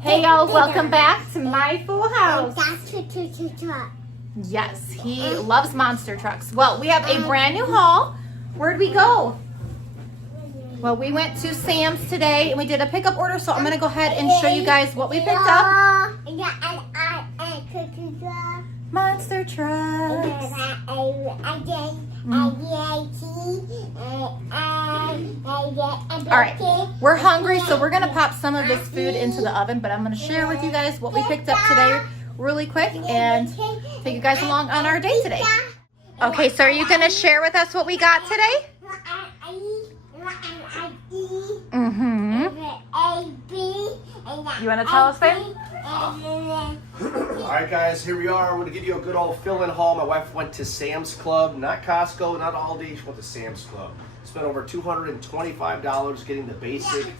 Hey y'all, welcome back to my full house. Truck. Yes, he loves monster trucks. Well, we have a brand new haul. Where'd we go? Well, we went to Sam's today and we did a pickup order, so I'm gonna go ahead and show you guys what we picked up. Monster trucks. Alright, we're hungry, so we're gonna pop some of this food into the oven, but I'm gonna share with you guys what we picked up today really quick and take you guys along on our day today. Okay, so are you gonna share with us what we got today? You wanna tell us, babe? Alright guys, here we are. We're going to give you a good old fill-in haul. My wife went to Sam's Club, not Costco, not Aldi. She went to Sam's Club. Spent over $225 getting the basic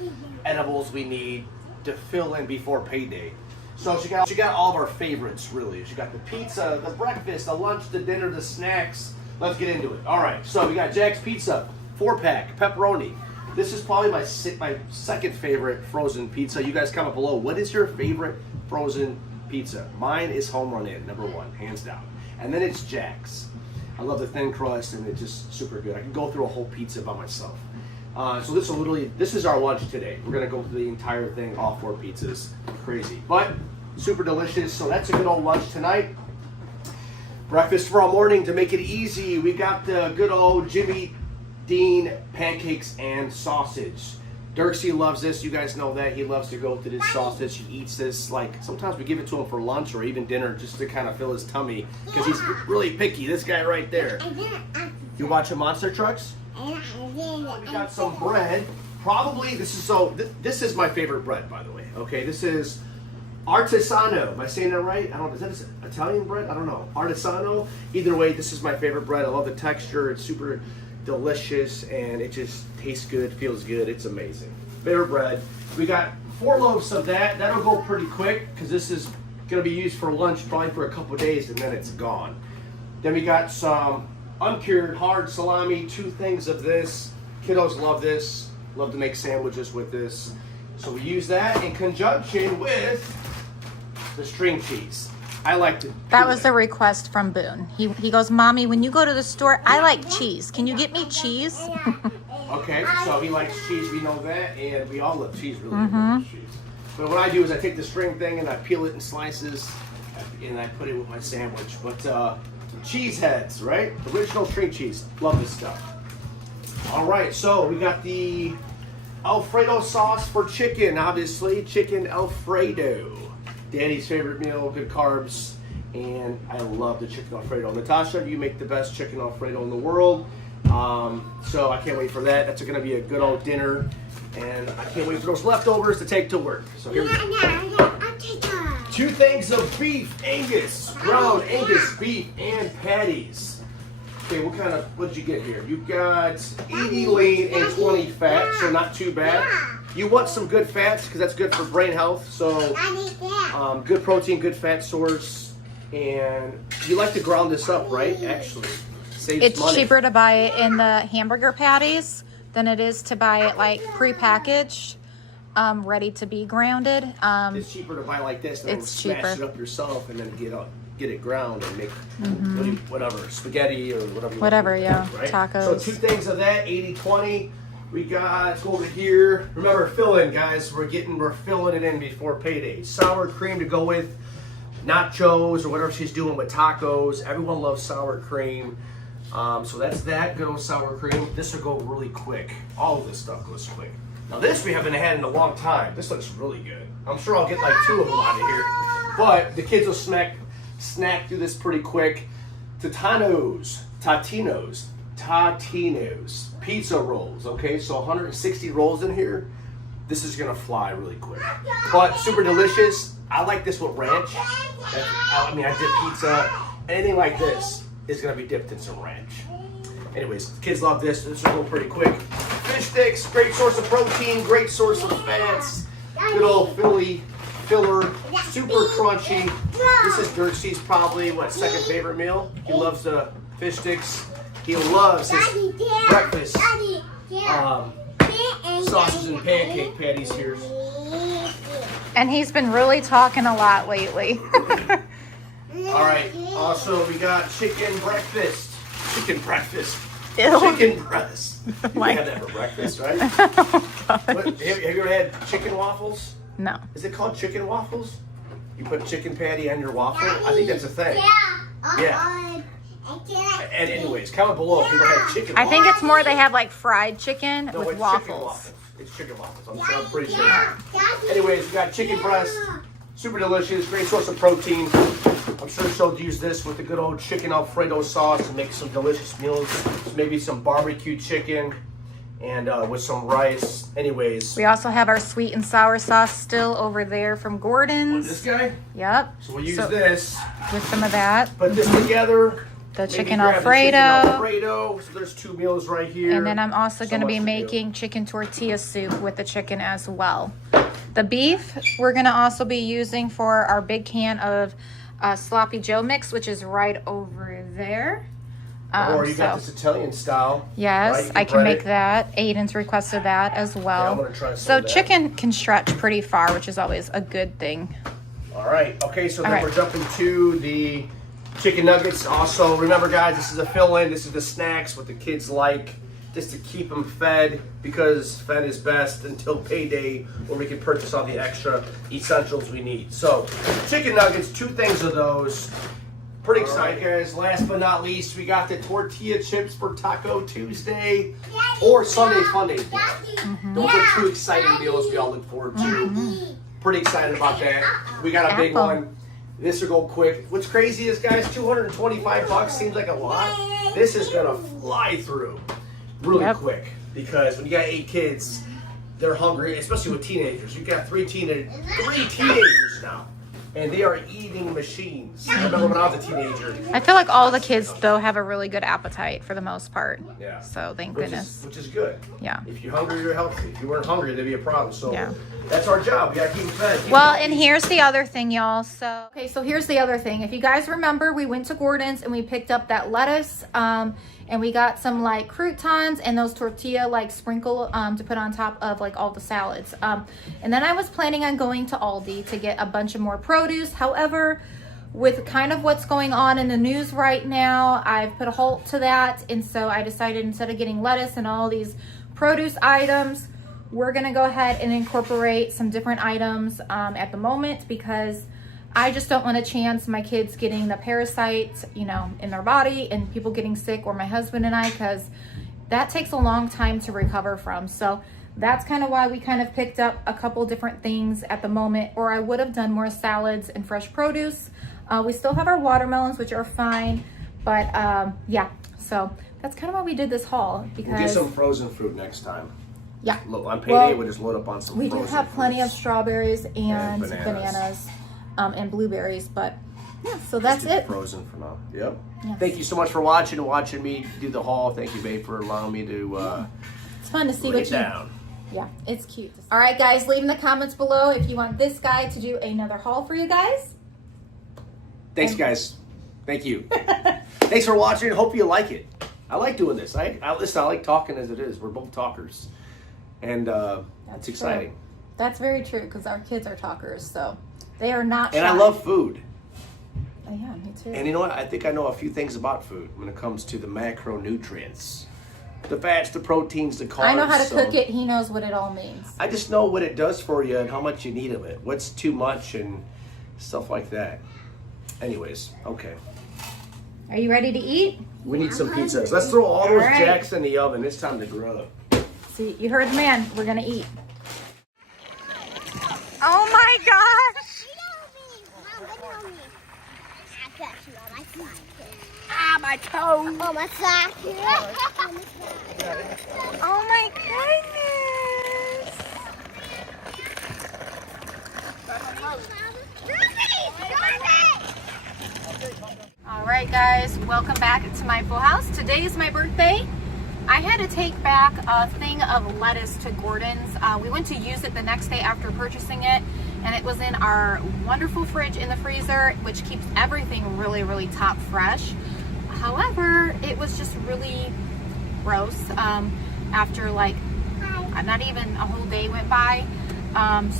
edibles we need to fill in before payday. So she got all of our favorites, really. She got the pizza, the breakfast, the lunch, the dinner, the snacks. Let's get into it. Alright, so we got Jack's Pizza, 4-pack, pepperoni. This is probably my second favorite frozen pizza. You guys comment below. What is your favorite frozen pizza? Mine is Home Run Inn, #1, hands down. And then it's Jack's. I love the thin crust and it's just super good. I can go through a whole pizza by myself. So this is our lunch today. We're gonna go through the entire thing, all 4 pizzas. Crazy, but super delicious. So that's a good old lunch tonight. Breakfast for our morning to make it easy. We got the good old Jimmy Dean pancakes and sausage. Dirksey loves this. You guys know that. He loves to go to this sausage. He eats this, like, sometimes we give it to him for lunch or even dinner just to kind of fill his tummy because he's really picky. This guy right there. You watching Monster Trucks? We got some bread. Probably, this is my favorite bread, by the way. Okay, this is Artisano. Am I saying that right? I don't know. Is that Italian bread? I don't know. Artisano. Either way, this is my favorite bread. I love the texture. It's super delicious and it just tastes good, feels good. It's amazing. Favorite bread. We got 4 loaves of that. That'll go pretty quick because this is going to be used for lunch probably for a couple days and then it's gone. Then we got some uncured hard salami, 2 things of this. Kiddos love this. Love to make sandwiches with this. So we use that in conjunction with the string cheese. I like to. That was the request from Boone. He goes, Mommy, when you go to the store, I like cheese. Can you get me cheese? Okay, so he likes cheese. We know that, and we all love cheese. Really love cheese. But what I do is I take the string thing and I peel it in slices, and I put it with my sandwich. But cheese heads, right? Original string cheese. Love this stuff. All right, so we got the Alfredo sauce for chicken. Obviously, chicken Alfredo. Daddy's favorite meal, good carbs, and I love the chicken Alfredo. Natasha, you make the best chicken Alfredo in the world, so I can't wait for that. That's going to be a good old dinner, and I can't wait for those leftovers to take to work. So here we go. 2 things of beef Angus, ground Angus beef, and patties. Okay, what did you get here? You got 80 lean and 20 fat, so not too bad. You want some good fats because that's good for brain health. So good protein, good fat source. And you like to ground this up, right? Actually, saves It's money. cheaper to buy it in the hamburger patties than it is to buy it like pre-packaged, ready to be grounded. It's cheaper to buy like this than It's smash cheaper. it up yourself and then get it ground and make whatever, spaghetti or whatever. Whatever, you yeah, want to do, right? tacos. So 2 things of that, 80-20. We got, let's go over here. Remember, fill in, guys. We're filling it in before payday. Sour cream to go with nachos or whatever she's doing with tacos. Everyone loves sour cream. So that's that, good old sour cream. This will go really quick. All of this stuff goes quick. Now this we haven't had in a long time. This looks really good. I'm sure I'll get like 2 of them out of here. But the kids will snack through this pretty quick. Totino's pizza rolls. Okay, so 160 rolls in here. This is gonna fly really quick, but super delicious. I like this with ranch. I dip pizza. Anything like this is gonna be dipped in some ranch. Anyways, kids love this. This will go pretty quick. Fish sticks, great source of protein, great source of fats. Good old Philly filler, super crunchy. This is Dirksey's probably second favorite meal. He loves the fish sticks. He loves his breakfast sausage and pancake patties here. And he's been really talking a lot lately. All right. Also, we got chicken breakfast. Chicken breakfast. Ew. Chicken breast. You My- had that for breakfast, right? Oh, God. What, have you ever had chicken waffles? No. Is it called chicken waffles? You put chicken patty on your waffle? I think that's a thing. Yeah. And anyways, comment below if you ever had chicken I waffles. think it's more they have like fried chicken No, with it's waffles. chicken waffles. It's chicken waffles. I'm pretty sure. Anyways, we got chicken breast. Super delicious. Great source of protein. I'm sure she'll use this with the good old chicken Alfredo sauce to make some delicious meals. Maybe some barbecue chicken and with some rice. Anyways. We also have our sweet and sour sauce still over there from Gordon's. This guy? Yep. So we'll use this. With some of that. Put this together. The Maybe chicken grab the Alfredo. chicken Alfredo. So there's 2 meals right here. And then I'm also So going to be much to do. making chicken tortilla soup with the chicken as well. The beef we're going to also be using for our big can of Sloppy Joe mix, which is right over there. Or you got this Italian style. Yes, right? You I can bread make it. that. Aiden's requested that as well. Yeah, I'm gonna try some So of that. chicken can stretch pretty far, which is always a good thing. All right. Okay, so then All right. we're jumping to the chicken nuggets. Also, remember, guys, this is a fill-in. This is the snacks what the kids like, just to keep them fed, because fed is best until payday, when we can purchase all the extra essentials we need. So, chicken nuggets, 2 things of those. Pretty excited, guys. Last but not least, we got the tortilla chips for Taco Tuesday or Sunday Funday. Those are 2 exciting meals we all look forward to. Pretty excited about that. We got a big Apple. one. This will go quick. What's crazy is, guys, $225 seems like a lot. This is gonna fly through really Yep. quick, because when you got 8 kids, they're hungry, especially with teenagers. You got 3 teenagers now, and they are eating machines. I remember when I was a teenager. I feel like all the kids, though, have a really good appetite for the most part. Yeah. So thank Which goodness. is good. Yeah. If you're hungry, you're healthy. If you weren't hungry, there'd be a problem. So Yeah. that's our job. We gotta keep them fed. keep them Well, healthy. and here's the other thing, y'all. So here's the other thing. If you guys remember, we went to Gordon's and we picked up that lettuce, and we got some like croutons and those tortilla like sprinkle to put on top of like all the salads. And then I was planning on going to Aldi to get a bunch of more produce. However, with kind of what's going on in the news right now, I've put a halt to that. And so I decided, instead of getting lettuce and all these produce items, we're gonna go ahead and incorporate some different items at the moment, because I just don't want to chance my kids getting the parasites, you know, in their body, and people getting sick, or my husband and I, because that takes a long time to recover from. So that's kind of why we kind of picked up a couple different things at the moment, or I would have done more salads and fresh produce. We still have our watermelons, which are fine, but yeah, so that's kind of why we did this haul, because We'll get some frozen fruit next time. yeah, Look, on payday, Well, we'll just load up on some we do frozen have plenty of fruits. strawberries and bananas. bananas, and blueberries, but yeah, so Just that's do the it. Frozen for now. Yep. Yes. Thank you so much for watching me do the haul. Thank you, babe, for allowing me to It's fun to see lay what you. down. Yeah, it's cute. All right, guys, leave in the comments below if you want this guy to do another haul for you guys. Thanks, guys. Thank you. Thanks for watching. Hope you like it. I like doing this. I listen. I like talking as it is. We're both talkers, and it's exciting. True. That's very true, because our kids are talkers, so they are not. And I shy. love food. Oh, yeah, me too. And you know what? I think I know a few things about food when it comes to the macronutrients, the fats, the proteins, the carbs. I know how to so cook it. He knows what it all means. I just know what it does for you and how much you need of it. What's too much and stuff like that. Anyways, okay. Are you ready to eat? We need some pizzas. Let's throw all those right. jacks in the oven. It's time to grill. See, you heard the man. We're gonna eat. Oh my gosh! Ah, my toe. Oh, my sock. Oh my goodness! All right, guys, welcome back to my full house. Today is my birthday. I had to take back a thing of lettuce to Gordon's. We went to use it the next day after purchasing it, and it was in our wonderful fridge in the freezer, which keeps everything really, really top fresh. However, it was just really gross after like not even a whole day went by.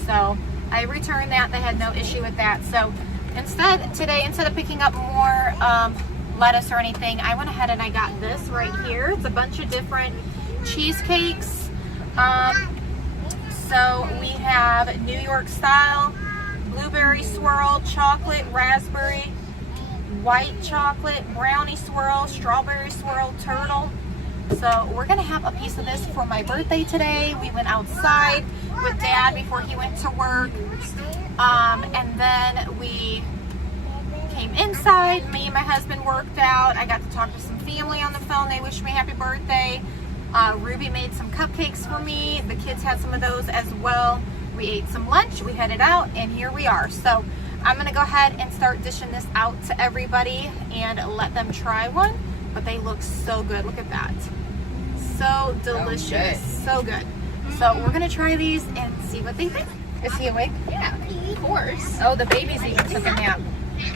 So I returned that. They had no issue with that. So instead of picking up more lettuce or anything, I went ahead and I got this right here. It's a bunch of different cheesecakes. So we have New York style, blueberry swirl, chocolate, raspberry, white chocolate, brownie swirl, strawberry swirl, turtle. So we're gonna have a piece of this for my birthday today. We went outside with Dad before he went to work, and then we came inside. Me and my husband worked out. I got to talk to some family on the phone. They wished me happy birthday. Ruby made some cupcakes for me. The kids had some of those as well. We ate some lunch, we headed out, and here we are. So I'm gonna go ahead and start dishing this out to everybody and let them try one. But they look so good. Look at that. So delicious. So good. So we're gonna try these and see what they think. Is he awake? Yeah, of course. Oh, the babies even took a nap.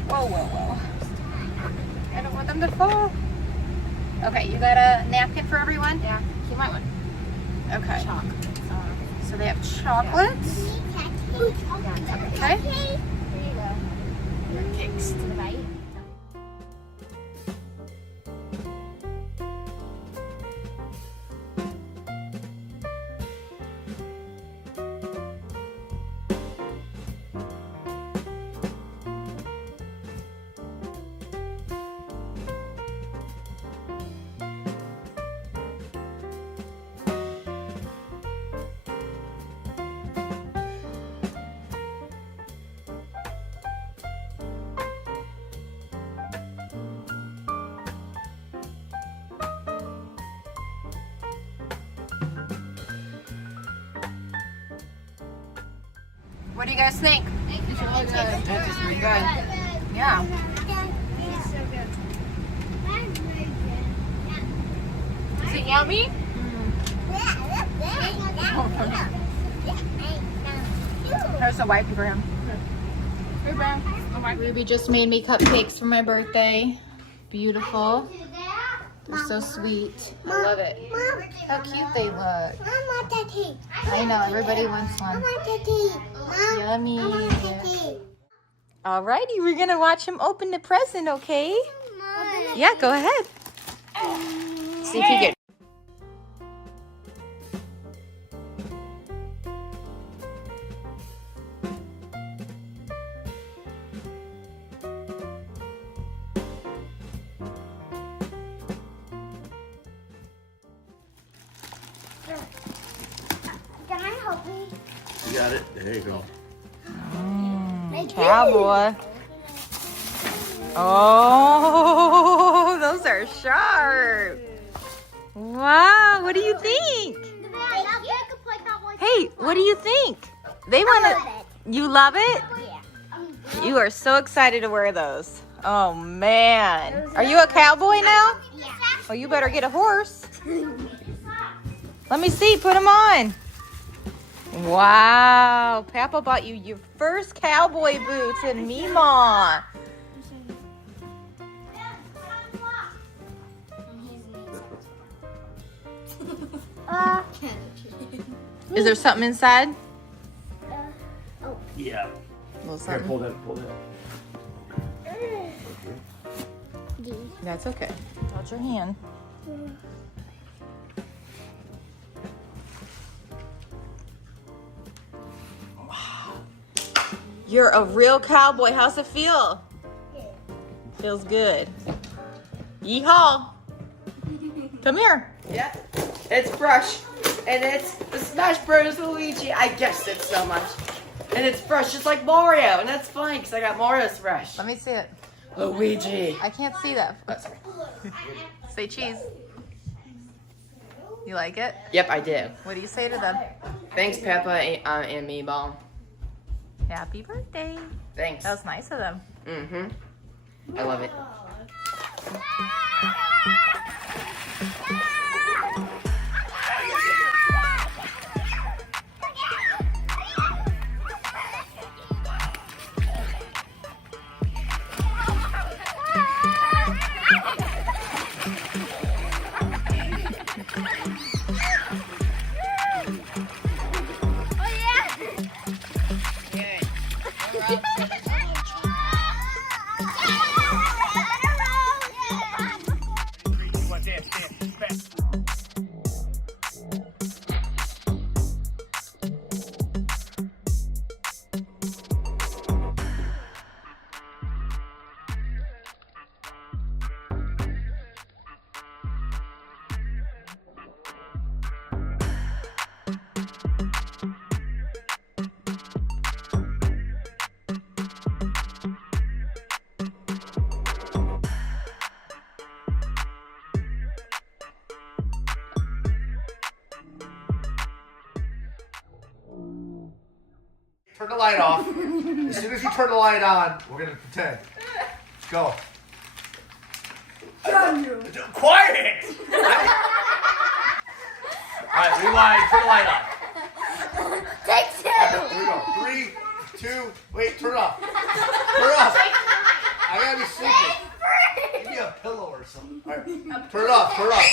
Whoa, whoa, whoa. I don't want them to fall. Okay, you got a napkin for everyone? Yeah, you might want Okay. chalk. So they have chocolates. Okay. Here you go. Your kicks to the right. What do you guys think? It's really good. It's pretty good. Yeah. Is it yummy? There's a wipey for him. Hey, Brown. Oh my. Ruby just made me cupcakes for my birthday. Beautiful. They're so sweet. I love it. How cute they look. I know, everybody wants one. Yummy. Alrighty, we're gonna watch him open the present, okay? Yeah, go ahead. See if you get. Can I help you? You got it. There you go. Cowboy. Oh, those are sharp. Wow, what do you think? Hey, what do you think? They want to. You love it? You are so excited to wear those. Oh man. Are you a cowboy now? Oh, you better get a horse. Let me see, put them on. Wow, Papa bought you your first cowboy boots in Mima. Is there something inside? Yeah. A little Here, something. pull that. That's okay. Hold your hand. Wow. You're a real cowboy. How's it feel? Feels good. Yeehaw. Come here. Yeah. It's Brush. And it's the Smash Bros. Luigi. I guessed it so much. And it's Brush just like Mario. And that's fine because I got Mario's Brush. Let me see it. Luigi. I can't see that. Oh, sorry. Say cheese. You like it? Yep, I do. What do you say to them? Thanks, Peppa and Meatball. Happy birthday. Thanks. That was nice of them. Mm-hmm. I love it. Turn the light off. As soon as you turn the light on, we're gonna pretend. Go. Quiet! Alright, rewind, turn the light on. Take two. Here we go. 3, 2, wait, turn it off. Turn it off. I gotta be sleeping. Give me a pillow or something. Alright, turn it off, turn it off.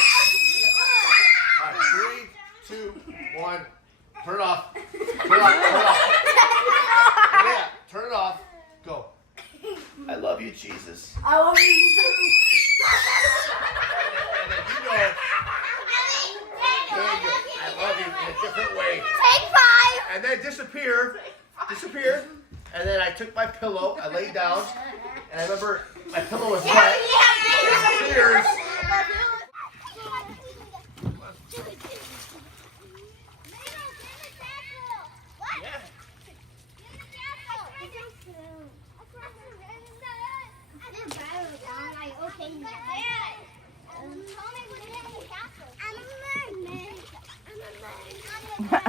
Alright, 3, 2, 1. Turn it off. Turn it off, turn it off. Yeah, turn it off. Go. I love you, Jesus. I love you. And then you know, I love you in a different way. Take 5. And then disappear. And then I took my pillow, I laid down, and I remember my pillow was wet. Tears.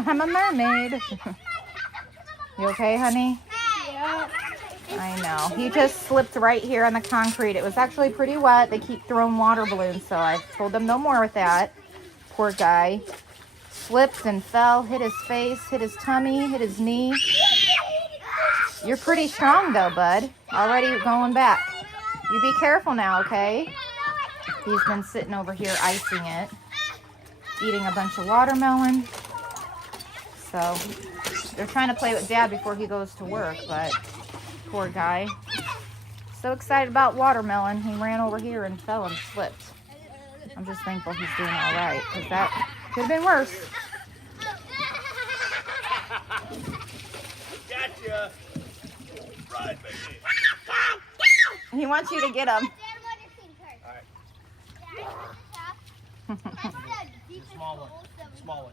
I'm a mermaid. You okay, honey? Yeah. I know. He just slipped right here on the concrete. It was actually pretty wet. They keep throwing water balloons, so I told them no more with that. Poor guy. Slipped and fell, hit his face, hit his tummy, hit his knee. You're pretty strong though, bud. Already going back. You be careful now, okay? He's been sitting over here icing it, eating a bunch of watermelon. So they're trying to play with Dad before he goes to work, but poor guy. So excited about watermelon, he ran over here and fell and slipped. I'm just thankful he's doing all right, because that could have been worse. Gotcha. Right, baby. He wants you to get him. Small one. Small one.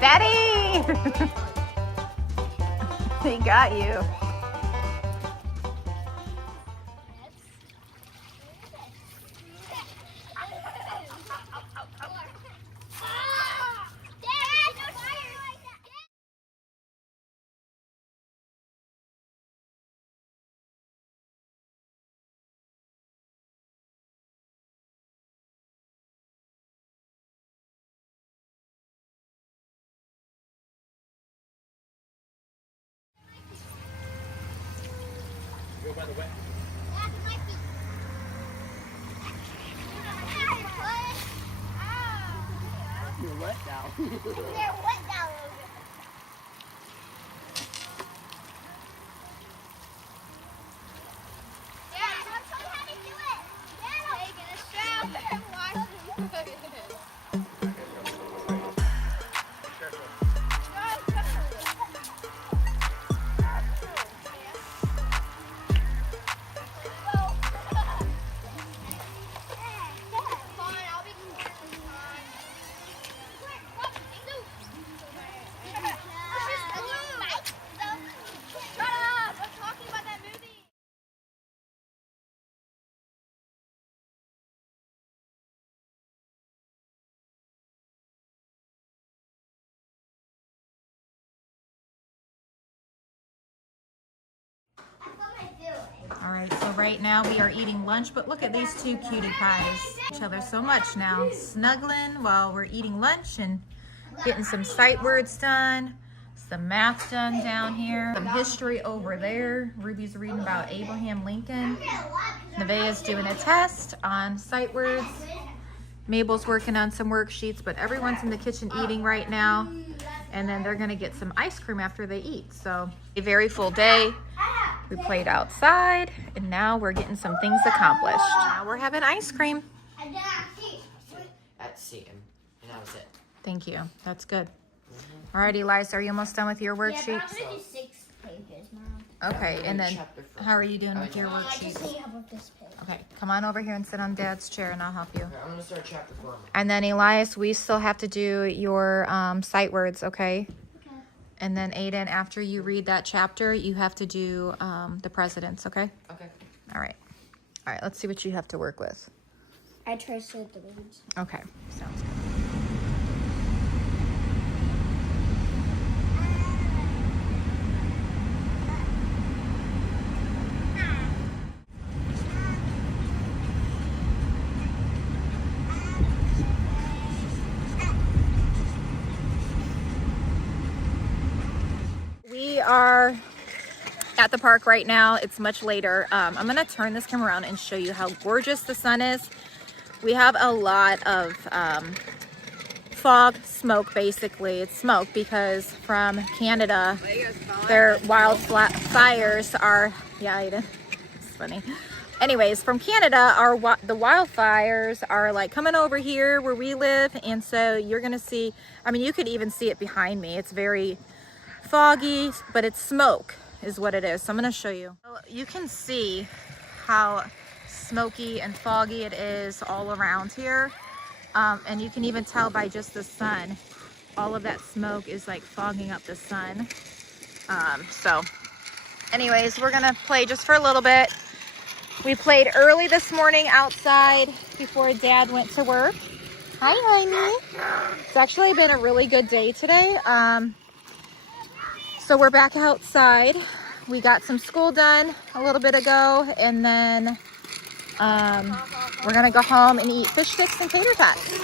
Daddy! He got you. Go by the wet. You're wet now. They're wet down over there. Dad, I'll show you how to do it. Dad, I'll take a strap and watch him put it in. Fine, I'll be All right, so right now we are eating lunch, but look at these two cutie pies. Each other so much now, snuggling while we're eating lunch and getting some sight words done, some math done down here, some history over there. Ruby's reading about Abraham Lincoln. Nevaeh's doing a test on sight words. Mabel's working on some worksheets, but everyone's in the kitchen eating right now. And then they're gonna get some ice cream after they eat. So a very full day. We played outside, and now we're getting some things accomplished. Now we're having ice cream. At Seton, and that was it. Thank you. That's good. Alrighty, Eliza, are you almost done with your worksheets? Yeah, but I'm gonna do 6 pages, Mom. Okay, and then Chapter 4. how are you doing with your I just worksheets? need help with this page. Okay, come on over here and sit on Dad's chair, and I'll help you. Okay, I'm gonna start chapter 4. And then Elias, we still have to do your sight words, okay? And then Aiden, after you read that chapter, you have to do the presidents, okay? Okay. All right. All right, let's see what you have to work with. I traced the words. Okay, sounds good. We are at the park right now. It's much later. I'm gonna turn this camera around and show you how gorgeous the sun is. We have a lot of fog, smoke basically. It's smoke because from Canada, their wildfires are, yeah, Aiden, it's funny. Anyways, from Canada, the wildfires are like coming over here where we live. And so you're gonna see, I mean, you could even see it behind me. It's very foggy, but it's smoke is what it is. So I'm gonna show you. You can see how smoky and foggy it is all around here. And you can even tell by just the sun, all of that smoke is like fogging up the sun. So anyways, we're gonna play just for a little bit. We played early this morning outside before Dad went to work. Hi, honey. It's actually been a really good day today. So we're back outside. We got some school done a little bit ago, and then we're gonna go home and eat fish sticks and tater tots.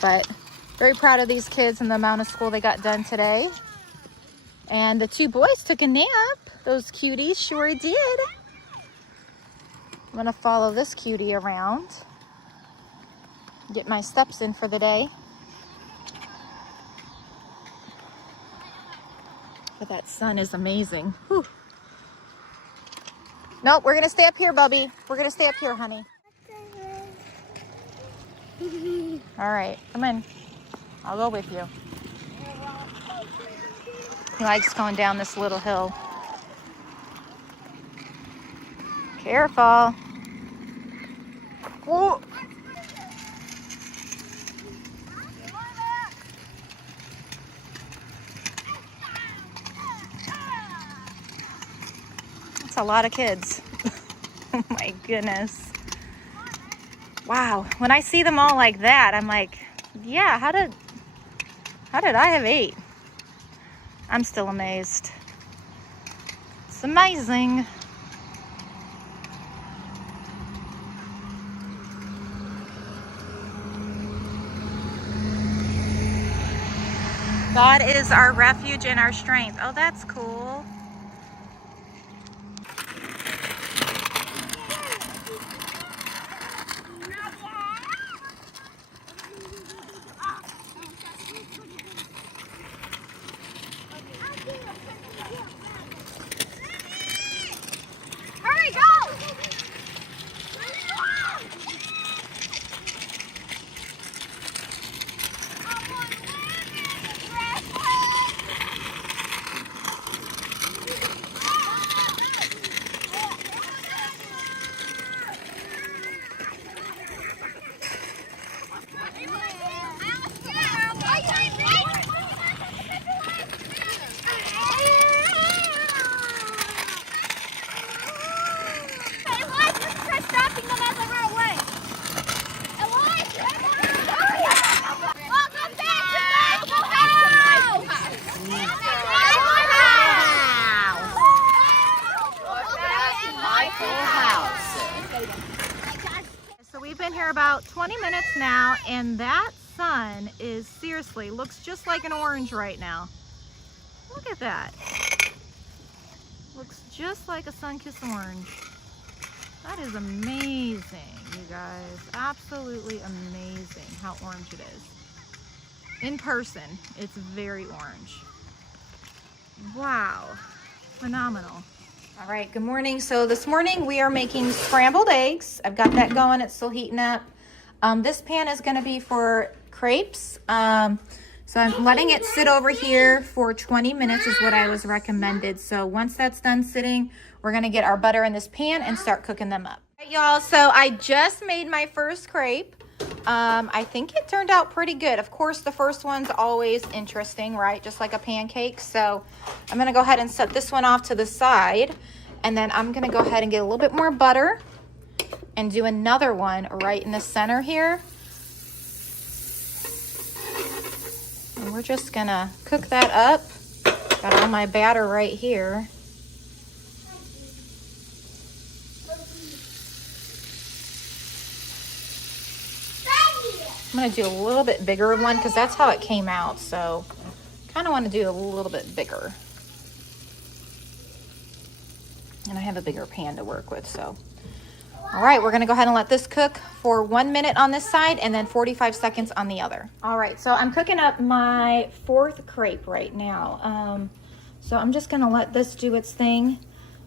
But very proud of these kids and the amount of school they got done today. And the two boys took a nap. Those cuties sure did. I'm gonna follow this cutie around, get my steps in for the day. But that sun is amazing. Whew. Nope, we're gonna stay up here, Bubby. We're gonna stay up here, honey. All right, come in. I'll go with you. He likes going down this little hill. Careful. Whoa. That's a lot of kids. Oh my goodness. Wow. When I see them all like that, I'm like, yeah, how did I have 8? I'm still amazed. It's amazing. God is our refuge and our strength. Oh, that's cool. Hurry, go! now, and that sun is seriously, looks just like an orange right now. Look at that. Looks just like a sun-kissed orange. That is amazing, you guys. Absolutely amazing how orange it is. In person, it's very orange. Wow, phenomenal. All right, good morning. So this morning we are making scrambled eggs. I've got that going, it's still heating up. This pan is gonna be for crepes. So I'm letting it sit over here for 20 minutes is what I was recommended. So once that's done sitting, we're gonna get our butter in this pan and start cooking them up. All right, y'all, so I just made my first crepe. I think it turned out pretty good. Of course, the first one's always interesting, right? Just like a pancake. So I'm gonna go ahead and set this one off to the side. And then I'm gonna go ahead and get a little bit more butter and do another one right in the center here. And we're just gonna cook that up. Got all my batter right here. I'm gonna do a little bit bigger one because that's how it came out. So kind of want to do a little bit bigger. And I have a bigger pan to work with, so. All right, we're gonna go ahead and let this cook for 1 minute on this side and then 45 seconds on the other. All right, so I'm cooking up my fourth crepe right now. So I'm just gonna let this do its thing.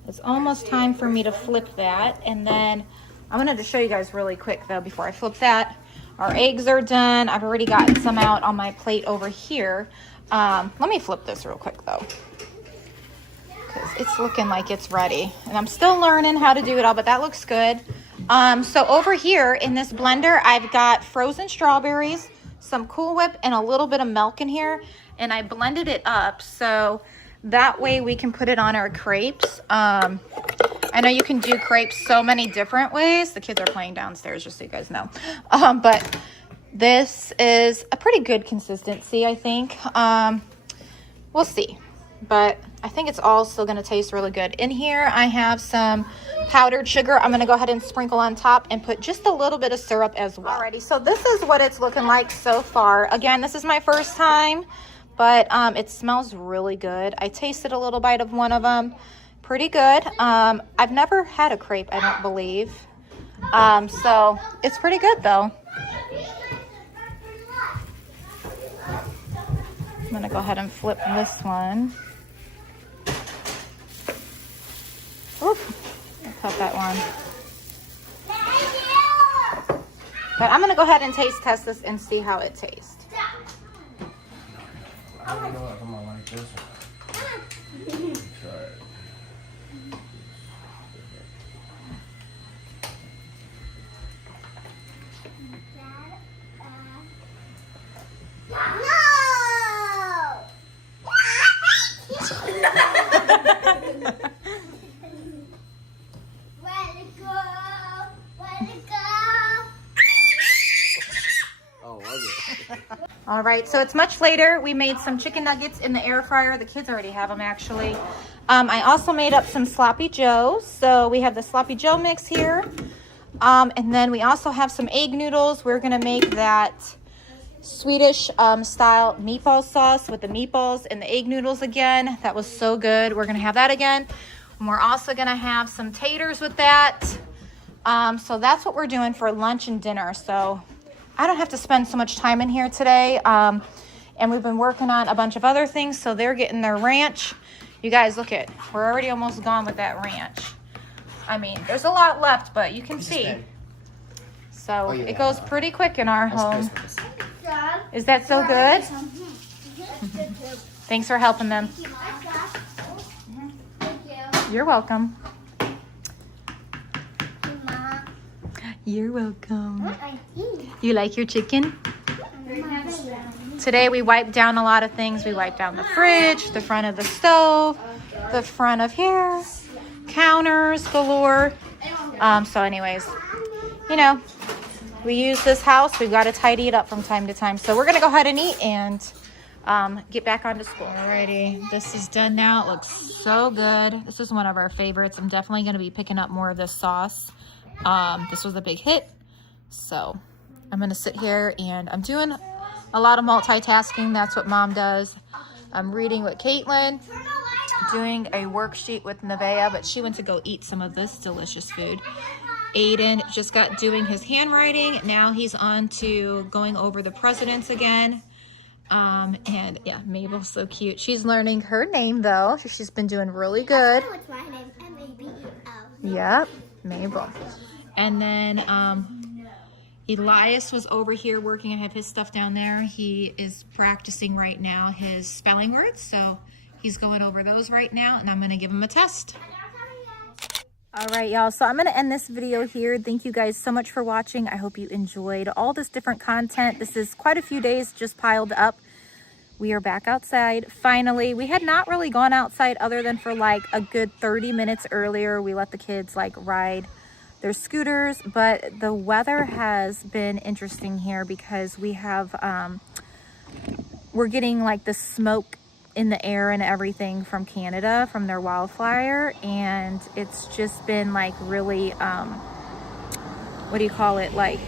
It's almost time for me to flip that. And then I wanted to show you guys really quick though, before I flip that. Our eggs are done. I've already gotten some out on my plate over here. Let me flip this real quick though, because it's looking like it's ready. And I'm still learning how to do it all, but that looks good. So over here in this blender, I've got frozen strawberries, some Cool Whip, and a little bit of milk in here. And I blended it up so that way we can put it on our crepes. I know you can do crepes so many different ways. The kids are playing downstairs, just so you guys know. But this is a pretty good consistency, I think. We'll see. But I think it's all still going to taste really good. In here, I have some powdered sugar. I'm going to go ahead and sprinkle on top and put just a little bit of syrup as well. Alrighty, so this is what it's looking like so far. Again, this is my first time, but it smells really good. I tasted a little bite of one of them. Pretty good. I've never had a crepe, I don't believe. So it's pretty good though. I'm gonna go ahead and flip this one. Oop, I cut that one. But I'm gonna go ahead and taste test this and see how it tastes. I don't know if I'm gonna like this one. Try it. All right, so it's much later. We made some chicken nuggets in the air fryer. The kids already have them, actually. I also made up some sloppy joes. So we have the sloppy joe mix here. And then we also have some egg noodles. We're gonna make that Swedish style meatball sauce with the meatballs and the egg noodles again. That was so good. We're gonna have that again. And we're also gonna have some taters with that. So that's what we're doing for lunch and dinner. So I don't have to spend so much time in here today. And we've been working on a bunch of other things. So they're getting their ranch. You guys, look at, we're already almost gone with that ranch. I mean, there's a lot left, but you can see. So it goes pretty quick in our home. Is that so good? Thanks for helping them. You're welcome. You're welcome. You like your chicken? Today we wiped down a lot of things. We wiped down the fridge, the front of the stove, the front of here, counters galore. So anyways, you know, we use this house. We've got to tidy it up from time to time. So we're going to go ahead and eat and get back onto school. Alrighty, this is done now. It looks so good. This is one of our favorites. I'm definitely going to be picking up more of this sauce. This was a big hit, so I'm gonna sit here and I'm doing a lot of multitasking. That's what mom does. I'm reading with Caitlin, doing a worksheet with Nevaeh, but she went to go eat some of this delicious food. Aiden just got doing his handwriting. Now he's on to going over the presidents again. And yeah, Mabel's so cute. She's learning her name though. She's been doing really good. What's my name? M-A-B-E-L. Yep, Mabel. And then Elias was over here working. I have his stuff down there. He is practicing right now his spelling words. So he's going over those right now, and I'm gonna give him a test. All right, y'all, so I'm gonna end this video here. Thank you guys so much for watching. I hope you enjoyed all this different content. This is quite a few days just piled up. We are back outside, finally. We had not really gone outside other than for like a good 30 minutes earlier. We let the kids like ride their scooters, but the weather has been interesting here because we have, we're getting like the smoke in the air and everything from Canada, from their wildfire, and it's just been like really what do you call it, like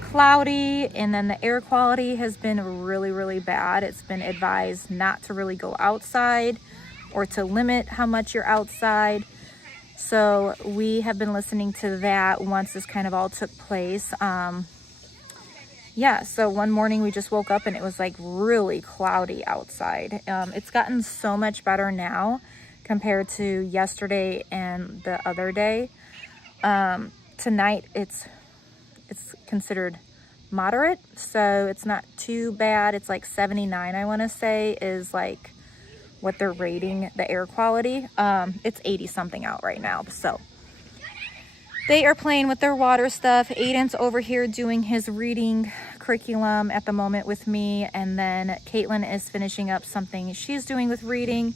cloudy, and then the air quality has been really bad. It's been advised not to really go outside or to limit how much you're outside, so we have been listening to that once this kind of all took place. Yeah, so one morning we just woke up and it was like really cloudy outside. It's gotten so much better now compared to yesterday and the other day. Tonight it's considered moderate, so it's not too bad. It's like 79, I want to say, is like what they're rating the air quality. It's 80 something out right now, so they are playing with their water stuff. Aiden's over here doing his reading curriculum at the moment with me, and then Caitlin is finishing up something she's doing with reading.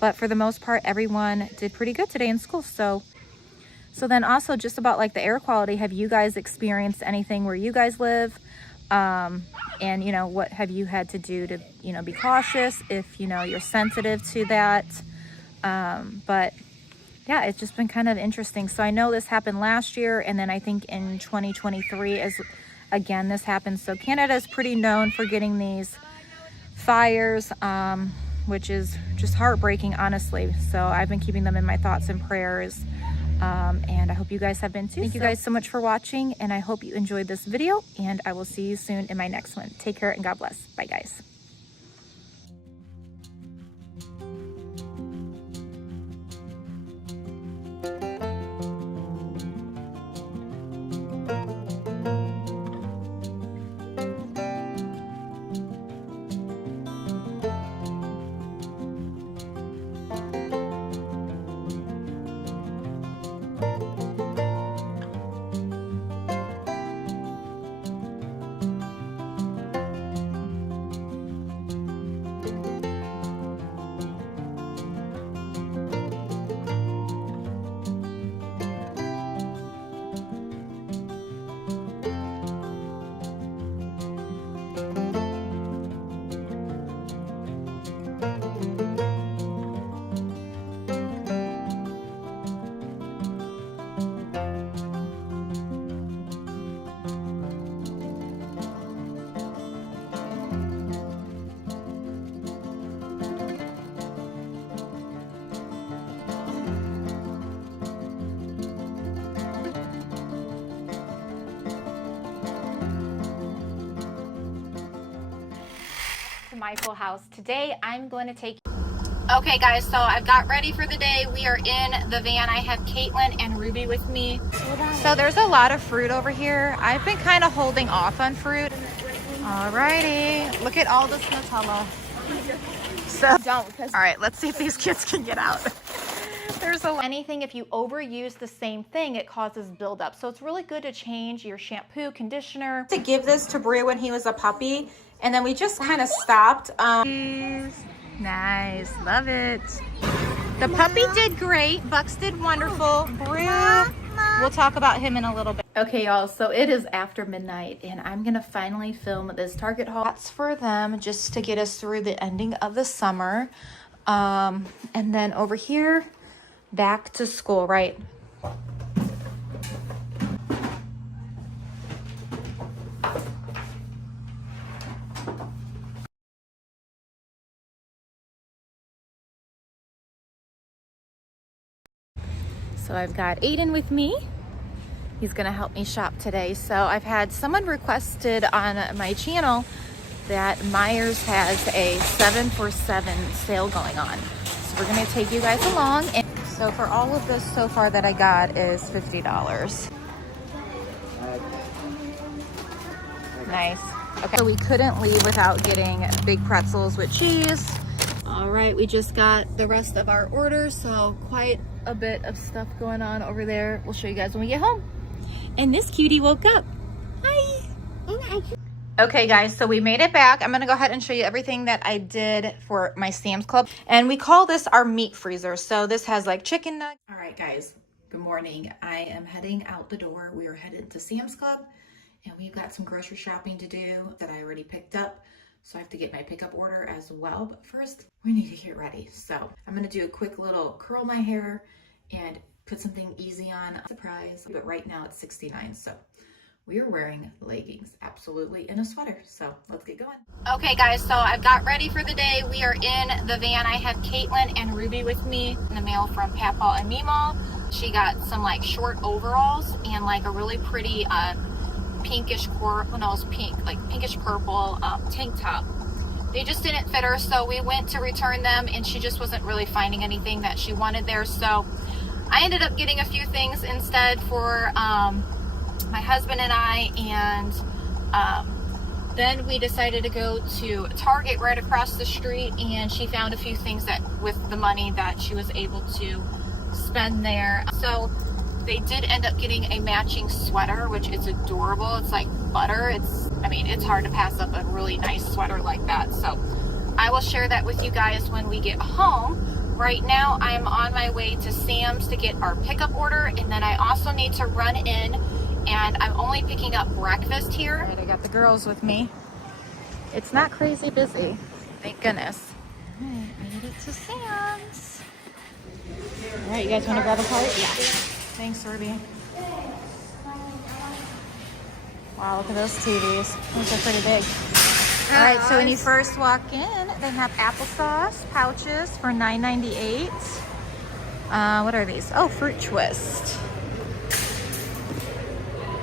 But for the most part, everyone did pretty good today in school. So then also just about like the air quality, have you guys experienced anything where you guys live? And you know, what have you had to do to, you know, be cautious if, you know, you're sensitive to that? But yeah, it's just been kind of interesting. So I know this happened last year, and then I think in 2023 as again this happened. So Canada is pretty known for getting these fires, which is just heartbreaking, honestly. So I've been keeping them in my thoughts and prayers, and I hope you guys have been too. Thank you guys so much for watching, and I hope you enjoyed this video, and I will see you soon in my next one. Take care and God bless. Bye guys. My full house. Today I'm going to take okay guys, so I've got ready for the day. We are in the van. I have Caitlin and Ruby with me. So there's a lot of fruit over here. I've been kind of holding off on fruit. Alrighty, look at all this Nutella. So all right, let's see if these kids can get out. There's anything, if you overuse the same thing, it causes buildup. So it's really good to change your shampoo, conditioner. To give this to Bria when he was a puppy, and then we just kind of stopped. Nice, love it. The puppy did great. Bucks did wonderful. Bria, we'll talk about him in a little bit. Okay, y'all, so it is after midnight, and I'm gonna finally film this Target haul. That's for them, just to get us through the ending of the summer. And then over here, back to school, right? So I've got Aiden with me. He's gonna help me shop today. So I've had someone requested on my channel that Meijer's has a 7 for 7 sale going on. So we're gonna take you guys along. And so for all of this so far that I got is $50. Nice. Okay, so we couldn't leave without getting big pretzels with cheese. All right, we just got the rest of our orders, so quite a bit of stuff going on over there. We'll show you guys when we get home. And this cutie woke up. Hi. Okay guys, so we made it back. I'm gonna go ahead and show you everything that I did for my Sam's Club. And we call this our meat freezer. So this has like chicken nuggets. All right guys, good morning. I am heading out the door. We are headed to Sam's Club and we've got some grocery shopping to do that I already picked up. So I have to get my pickup order as well. But first, we need to get ready. So I'm gonna do a quick little curl my hair and put something easy on. Surprise, but right now it's 69. So we are wearing leggings, absolutely, and a sweater. So let's get going. Okay guys, so I've got ready for the day. We are in the van. I have Caitlin and Ruby with me in the mail from Papa and Mimo. She got some like short overalls and like a really pretty pinkish pinkish purple tank top. They just didn't fit her, so we went to return them and she just wasn't really finding anything that she wanted there. So I ended up getting a few things instead for my husband and I, and then we decided to go to Target right across the street, and she found a few things that with the money that she was able to spend there. So they did end up getting a matching sweater, which is adorable. It's like butter. It's hard to pass up a really nice sweater like that. So I will share that with you guys when we get home. Right now I'm on my way to Sam's to get our pickup order, and then I also need to run in, and I'm only picking up breakfast here. All right, I got the girls with me. It's not crazy busy, thank goodness. All right, I made it to Sam's. All right, you guys want to grab a cart? Yeah. Thanks, Ruby. Wow, look at those TVs. Those are pretty big. All right, so when you first walk in, they have applesauce pouches for $9.98. What are these? Oh, fruit twist.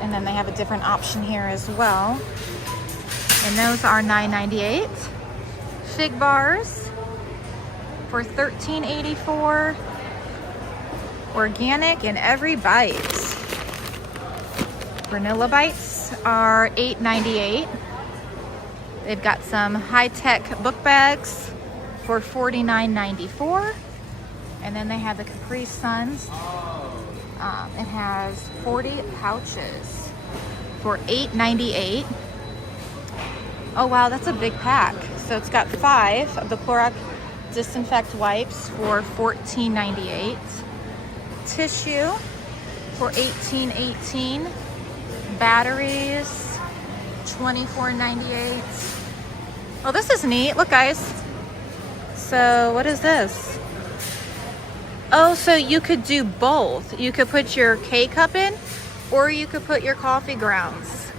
And then they have a different option here as well. And those are $9.98. Fig bars for $13.84. Organic in every bite. Vanilla bites are $8.98. They've got some high-tech book bags for $49.94. And then they have the Capri Suns. It has 40 pouches for $8.98. Oh wow, that's a big pack. So it's got 5 of the Clorox Disinfect wipes for $14.98. Tissue for $18.18. Batteries, $24.98. Oh, this is neat. Look, guys. So what is this? Oh, so you could do both. You could put your K-cup in, or you could put your coffee grounds.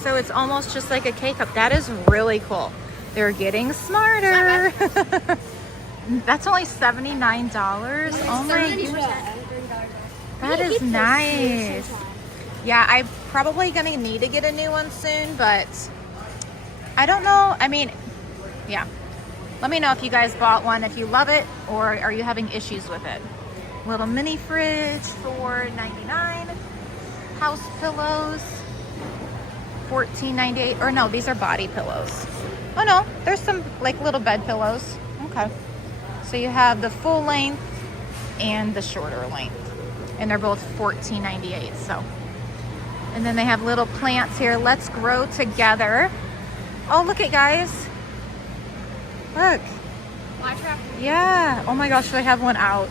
So it's almost just like a K-cup. That is really cool. They're getting smarter. That's only $79. Oh my goodness. That is nice. Yeah, I'm probably gonna need to get a new one soon, but I don't know. Yeah. Let me know if you guys bought one, if you love it, or are you having issues with it. Little mini fridge for $9.99. House pillows, $14.98. Or no, these are body pillows. Oh no, there's some like little bed pillows. Okay. So you have the full length and the shorter length. And they're both $14.98, so. And then they have little plants here. Let's grow together. Oh, look it, guys. Look. Fly trap? Yeah. Oh my gosh, they have one out.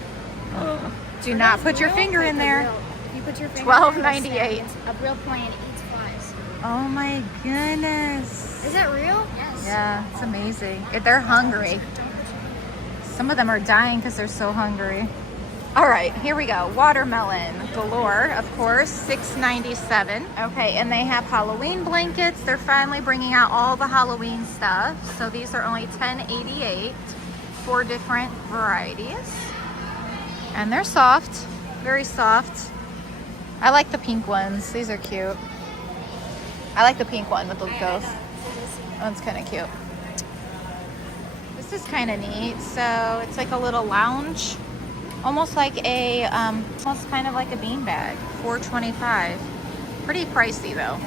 Do not put your finger in there. You put your finger $12.98. A real plant eats flies. Oh my goodness. Is that real? Yes. Yeah, it's amazing. They're hungry. Some of them are dying because they're so hungry. All right, here we go. Watermelon galore, of course, $6.97. Okay, and they have Halloween blankets. They're finally bringing out all the Halloween stuff. So these are only $10.88, 4 different varieties. And they're soft. Very soft. I like the pink ones. These are cute. I like the pink one with the ghost. That's kind of cute. This is kind of neat. So it's like a little lounge, almost like a, almost kind of like a beanbag. $4.25. Pretty pricey though.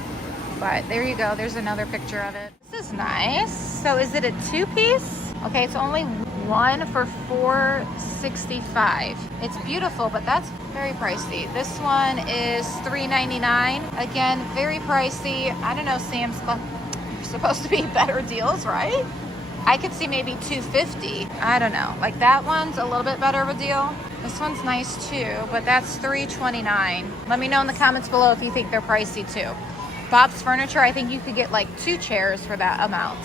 But there you go. There's another picture of it. This is nice. So is it a 2-piece? Okay, it's only one for $4.65. It's beautiful, but that's very pricey. This one is $3.99. Again, very pricey. I don't know, Sam's Club. You're supposed to be better deals, right? I could see maybe $2.50. I don't know. Like that one's a little bit better of a deal. This one's nice too, but that's $3.29. Let me know in the comments below if you think they're pricey too. Bob's Furniture, I think you could get like 2 chairs for that amount.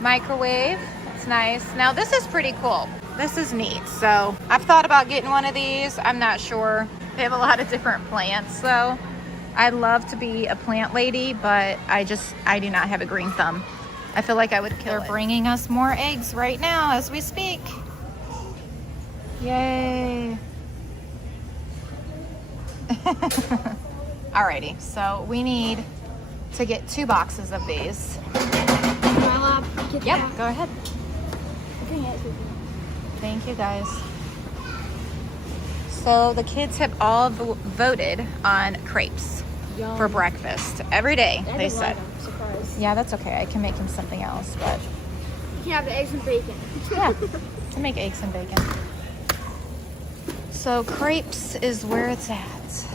Microwave, it's nice. Now this is pretty cool. This is neat. So I've thought about getting one of these. I'm not sure. They have a lot of different plants. So I'd love to be a plant lady, but I do not have a green thumb. I feel like I would kill it. They're bringing us more eggs right now as we speak. Yay. Alrighty, so we need to get 2 boxes of these. Yep, go ahead. Thank you guys. So the kids have all voted on crepes for breakfast every day, they said. Yeah, that's okay. I can make him something else, but You can have the eggs and bacon. yeah, to make eggs and bacon. So crepes is where it's at.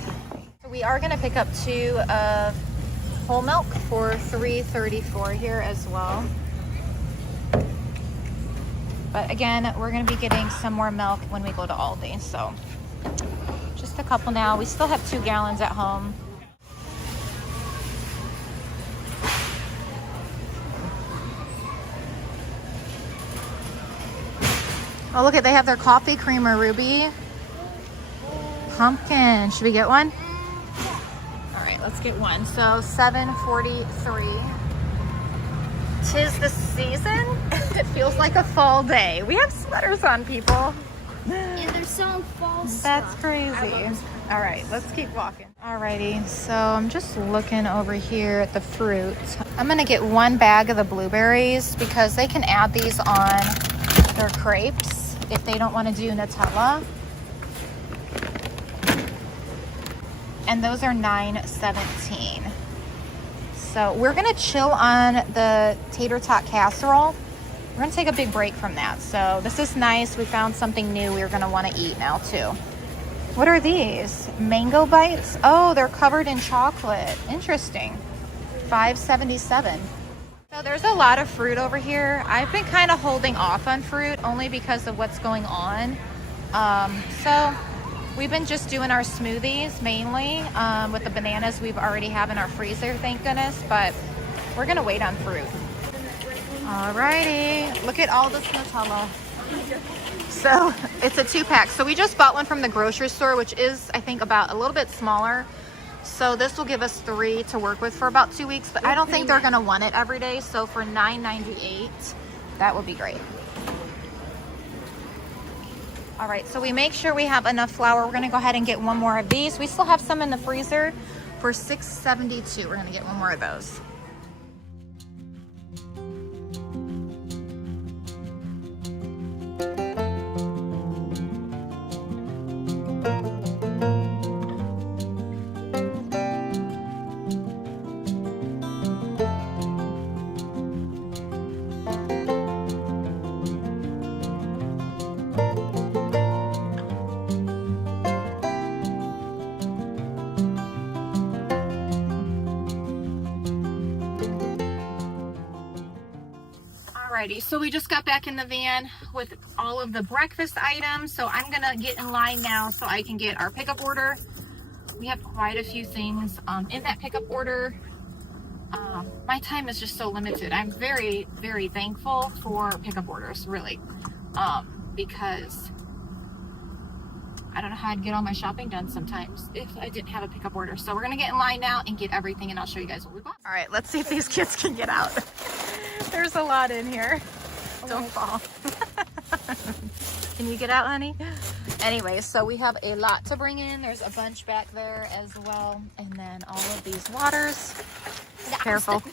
We are going to pick up 2 of whole milk for $3.34 here as well. But again, we're going to be getting some more milk when we go to Aldi. So just a couple now. We still have 2 gallons at home. Oh, look at, they have their coffee creamer, Ruby. Pumpkin. Should we get one? All right, let's get one. So $7.43. 'Tis the season. It feels like a fall day. We have sweaters on, people. And they're selling fall stuff. That's crazy. All right, let's keep walking. Alrighty, so I'm just looking over here at the fruit. I'm gonna get 1 bag of the blueberries because they can add these on their crepes if they don't want to do Nutella. And those are $9.17. So we're gonna chill on the tater tot casserole. We're gonna take a big break from that. So this is nice. We found something new we're gonna wanna eat now too. What are these? Mango bites? Oh, they're covered in chocolate. Interesting. $5.77. So there's a lot of fruit over here. I've been kind of holding off on fruit only because of what's going on. So we've been just doing our smoothies mainly with the bananas we've already have in our freezer, thank goodness. But we're gonna wait on fruit. Alrighty, look at all this Nutella. So it's a 2-pack. So we just bought one from the grocery store, which is, I think, about a little bit smaller. So this will give us 3 to work with for about 2 weeks, but I don't think they're gonna want it every day. So for $9.98, that would be great. All right, so we make sure we have enough flour. We're gonna go ahead and get 1 more of these. We still have some in the freezer for $6.72. We're gonna get 1 more of those. Alrighty, so we just got back in the van with all of the breakfast items. So I'm gonna get in line now so I can get our pickup order. We have quite a few things in that pickup order. My time is just so limited. I'm very, very thankful for pickup orders, really, because I don't know how I'd get all my shopping done sometimes if I didn't have a pickup order. So we're gonna get in line now and get everything, and I'll show you guys what we bought. All right, let's see if these kids can get out. There's a lot in here. Don't fall. Can you get out, honey? Anyway, so we have a lot to bring in. There's a bunch back there as well. And then all of these waters. Careful.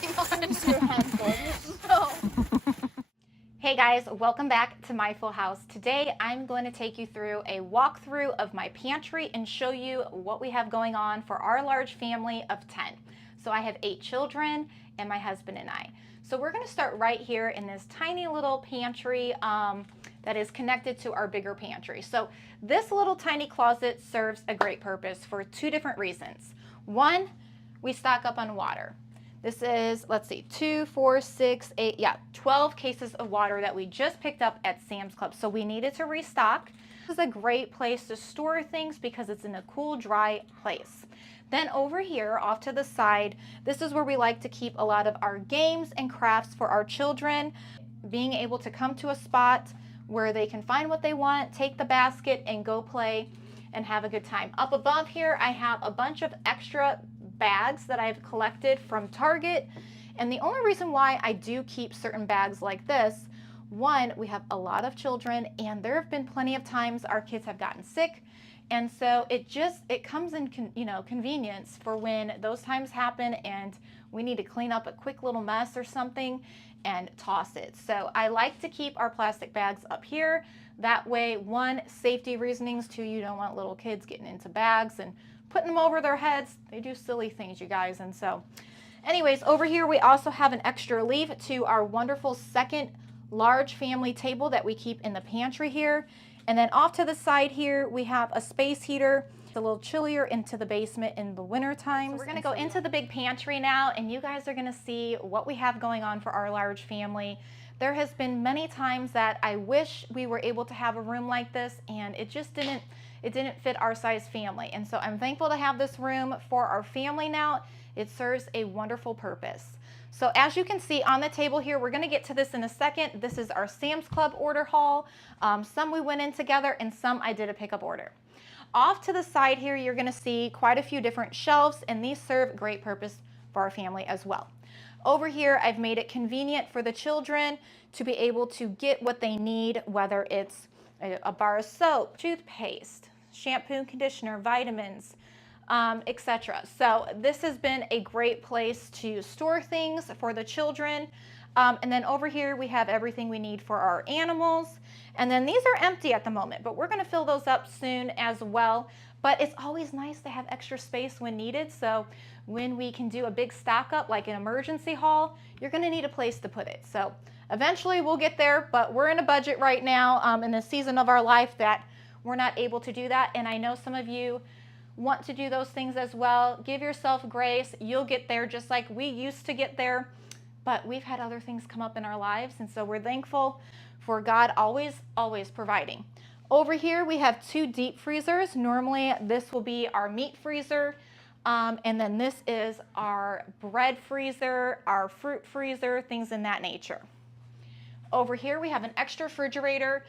Hey guys, welcome back to My Full House. Today I'm going to take you through a walkthrough of my pantry and show you what we have going on for our large family of 10. So I have 8 children and my husband and I. So we're going to start right here in this tiny little pantry that is connected to our bigger pantry. So this little tiny closet serves a great purpose for 2 different reasons. One, we stock up on water. This is, let's see, 2, 4, 6, 8, 12 cases of water that we just picked up at Sam's Club. So we needed to restock. This is a great place to store things because it's in a cool, dry place. Then over here, off to the side, this is where we like to keep a lot of our games and crafts for our children. Being able to come to a spot where they can find what they want, take the basket, and go play and have a good time. Up above here, I have a bunch of extra bags that I've collected from Target. And the only reason why I do keep certain bags like this, one, we have a lot of children, and there have been plenty of times our kids have gotten sick. And so it comes in convenience for when those times happen and we need to clean up a quick little mess or something and toss it. So I like to keep our plastic bags up here. That way, one, safety reasonings, two, you don't want little kids getting into bags and putting them over their heads. They do silly things, you guys. And so anyways, over here we also have an extra leaf to our wonderful second large family table that we keep in the pantry here. And then off to the side here, we have a space heater. It's a little chillier into the basement in the winter times. So we're gonna go into the big pantry now, and you guys are gonna see what we have going on for our large family. There has been many times that I wish we were able to have a room like this, and it just didn't fit our size family. And so I'm thankful to have this room for our family now. It serves a wonderful purpose. So as you can see on the table here, we're going to get to this in a second. This is our Sam's Club order haul. Some we went in together and some I did a pickup order. Off to the side here, you're going to see quite a few different shelves, and these serve great purpose for our family as well. Over here, I've made it convenient for the children to be able to get what they need, whether it's a bar of soap, toothpaste, shampoo and conditioner, vitamins, etc. So this has been a great place to store things for the children. And then over here we have everything we need for our animals. And then these are empty at the moment, but we're going to fill those up soon as well. But it's always nice to have extra space when needed. So when we can do a big stock up like an emergency haul, you're going to need a place to put it. So eventually we'll get there, but we're in a budget right now in the season of our life that we're not able to do that. And I know some of you want to do those things as well. Give yourself grace. You'll get there just like we used to get there, but we've had other things come up in our lives, and so we're thankful for God always providing. Over here we have 2 deep freezers. Normally this will be our meat freezer, and then this is our bread freezer, our fruit freezer, things in that nature. Over here we have an extra refrigerator.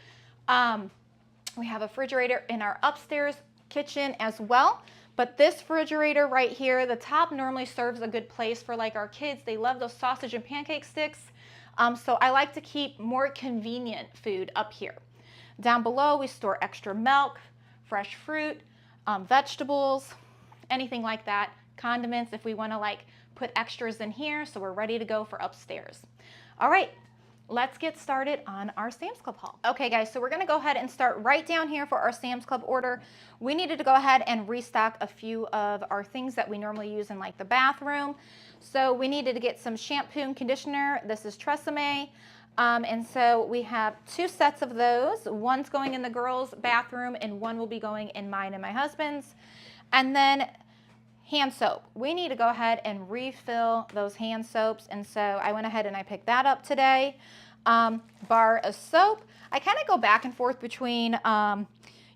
We have a refrigerator in our upstairs kitchen as well, but this refrigerator right here, the top normally serves a good place for like our kids. They love those sausage and pancake sticks, so I like to keep more convenient food up here. Down below we store extra milk, fresh fruit, vegetables, anything like that, condiments if we want to like put extras in here, so we're ready to go for upstairs. All right, let's get started on our Sam's Club haul. Okay guys, so we're gonna go ahead and start right down here for our Sam's Club order. We needed to go ahead and restock a few of our things that we normally use in like the bathroom. So we needed to get some shampoo and conditioner. This is Tresemme. And so we have 2 sets of those. One's going in the girls' bathroom and one will be going in mine and my husband's. And then hand soap. We need to go ahead and refill those hand soaps, and so I went ahead and I picked that up today. Bar of soap. I kind of go back and forth between,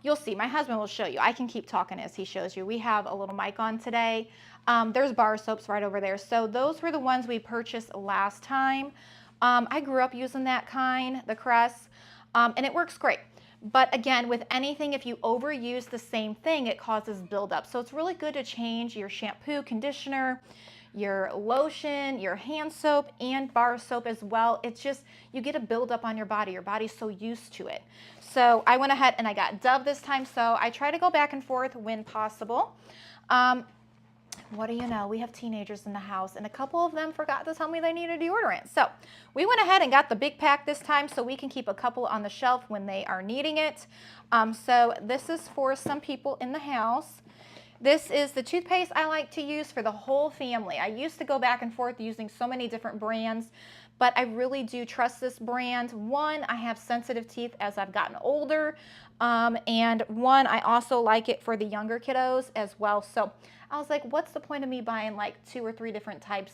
you'll see, my husband will show you. I can keep talking as he shows you. We have a little mic on today. There's bar soaps right over there. So those were the ones we purchased last time. I grew up using that kind, the Crest, and it works great. But again, with anything, if you overuse the same thing, it causes buildup. So it's really good to change your shampoo, conditioner, your lotion, your hand soap, and bar soap as well. It's just, you get a buildup on your body. Your body's so used to it. So I went ahead and I got Dove this time, so I try to go back and forth when possible. What do you know? We have teenagers in the house, and a couple of them forgot to tell me they needed deodorant. So we went ahead and got the big pack this time so we can keep a couple on the shelf when they are needing it. So this is for some people in the house. This is the toothpaste I like to use for the whole family. I used to go back and forth using so many different brands, but I really do trust this brand. One, I have sensitive teeth as I've gotten older, and one, I also like it for the younger kiddos as well. So I was like, what's the point of me buying like 2 or 3 different types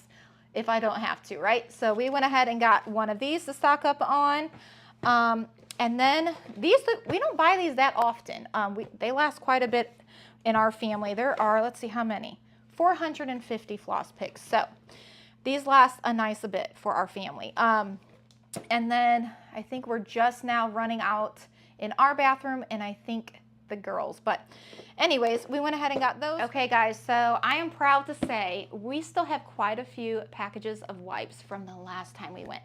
if I don't have to, right? So we went ahead and got one of these to stock up on. And then these, we don't buy these that often. They last quite a bit in our family. There are, let's see how many, 450 floss picks. So these last a nice a bit for our family. And then I think we're just now running out in our bathroom, and I think the girls. But anyways, we went ahead and got those. Okay guys, so I am proud to say we still have quite a few packages of wipes from the last time we went.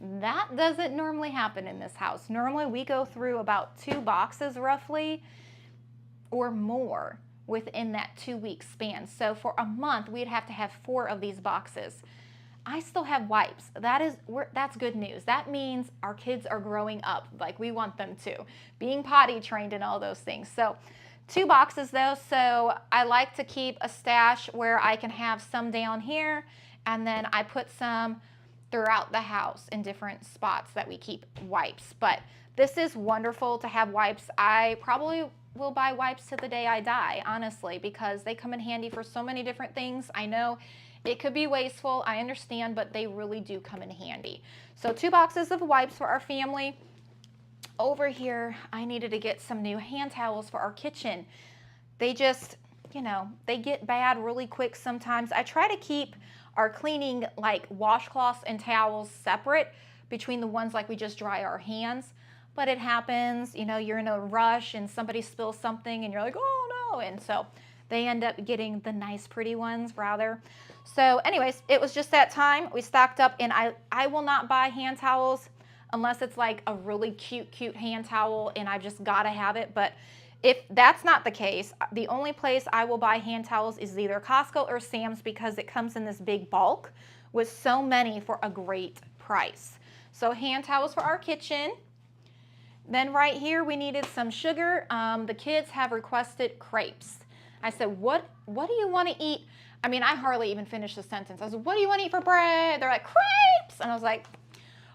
That doesn't normally happen in this house. Normally we go through about 2 boxes roughly or more within that 2-week span. So for a month, we'd have to have 4 of these boxes. I still have wipes. That's good news. That means our kids are growing up like we want them to, being potty trained and all those things. So 2 boxes though, so I like to keep a stash where I can have some down here, and then I put some throughout the house in different spots that we keep wipes. But this is wonderful to have wipes. I probably will buy wipes to the day I die, honestly, because they come in handy for so many different things. I know it could be wasteful, I understand, but they really do come in handy. So 2 boxes of wipes for our family. Over here, I needed to get some new hand towels for our kitchen. They just, you know, they get bad really quick sometimes. I try to keep our cleaning like washcloths and towels separate between the ones like we just dry our hands. But it happens, you know, you're in a rush and somebody spills something and you're like, oh no. And so they end up getting the nice pretty ones rather. So anyways, it was just that time. We stocked up, and I will not buy hand towels unless it's like a really cute hand towel and I've just got to have it. But if that's not the case, the only place I will buy hand towels is either Costco or Sam's, because it comes in this big bulk with so many for a great price. So hand towels for our kitchen. Then right here we needed some sugar. The kids have requested crepes. I said, what do you want to eat? I mean, I hardly even finished the sentence. I said, what do you want to eat for bread? They're like, crepes. And I was like,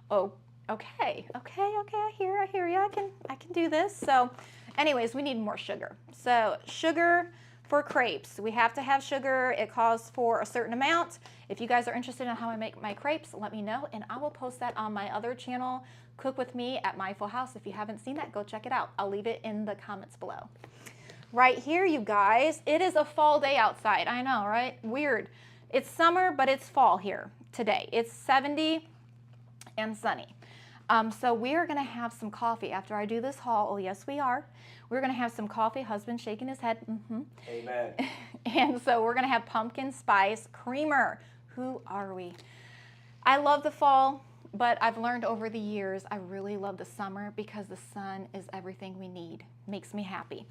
oh, okay, I hear you. I can do this. So anyways, we need more sugar. So sugar for crepes. We have to have sugar. It calls for a certain amount. If you guys are interested in how I make my crepes, let me know, and I will post that on my other channel, Cook With Me at My Full House. If you haven't seen that, go check it out. I'll leave it in the comments below. Right here, you guys, it is a fall day outside. I know, right? Weird. It's summer, but it's fall here today. It's 70 and sunny. So we are going to have some coffee after I do this haul. Oh, yes, we are. We're going to have some coffee. Husband shaking his head. Amen. And so we're going to have pumpkin spice creamer. Who are we? I love the fall, but I've learned over the years I really love the summer because the sun is everything we need. Makes me happy.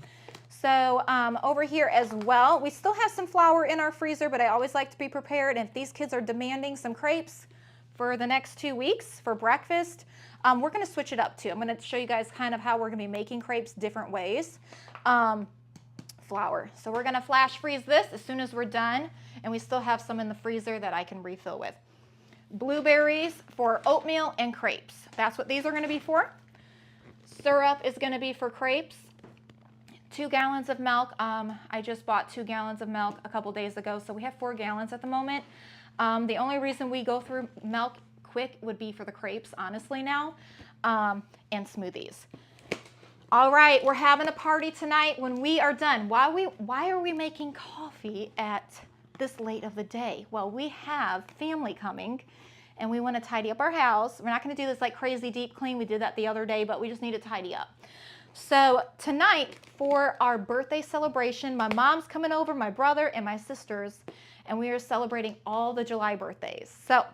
So over here as well, we still have some flour in our freezer, but I always like to be prepared. And if these kids are demanding some crepes for the next 2 weeks for breakfast, we're going to switch it up too. I'm going to show you guys kind of how we're going to be making crepes different ways. Flour. So we're going to flash freeze this as soon as we're done, and we still have some in the freezer that I can refill with. Blueberries for oatmeal and crepes. That's what these are going to be for. Syrup is going to be for crepes. 2 gallons of milk. I just bought 2 gallons of milk a couple days ago, so we have 4 gallons at the moment. The only reason we go through milk quick would be for the crepes, honestly now, and smoothies. All right, we're having a party tonight when we are done. Why are we making coffee at this late of the day? Well, we have family coming, and we want to tidy up our house. We're not going to do this like crazy deep clean. We did that the other day, but we just need to tidy up. So tonight for our birthday celebration, my mom's coming over, my brother and my sisters, and we are celebrating all the July birthdays. So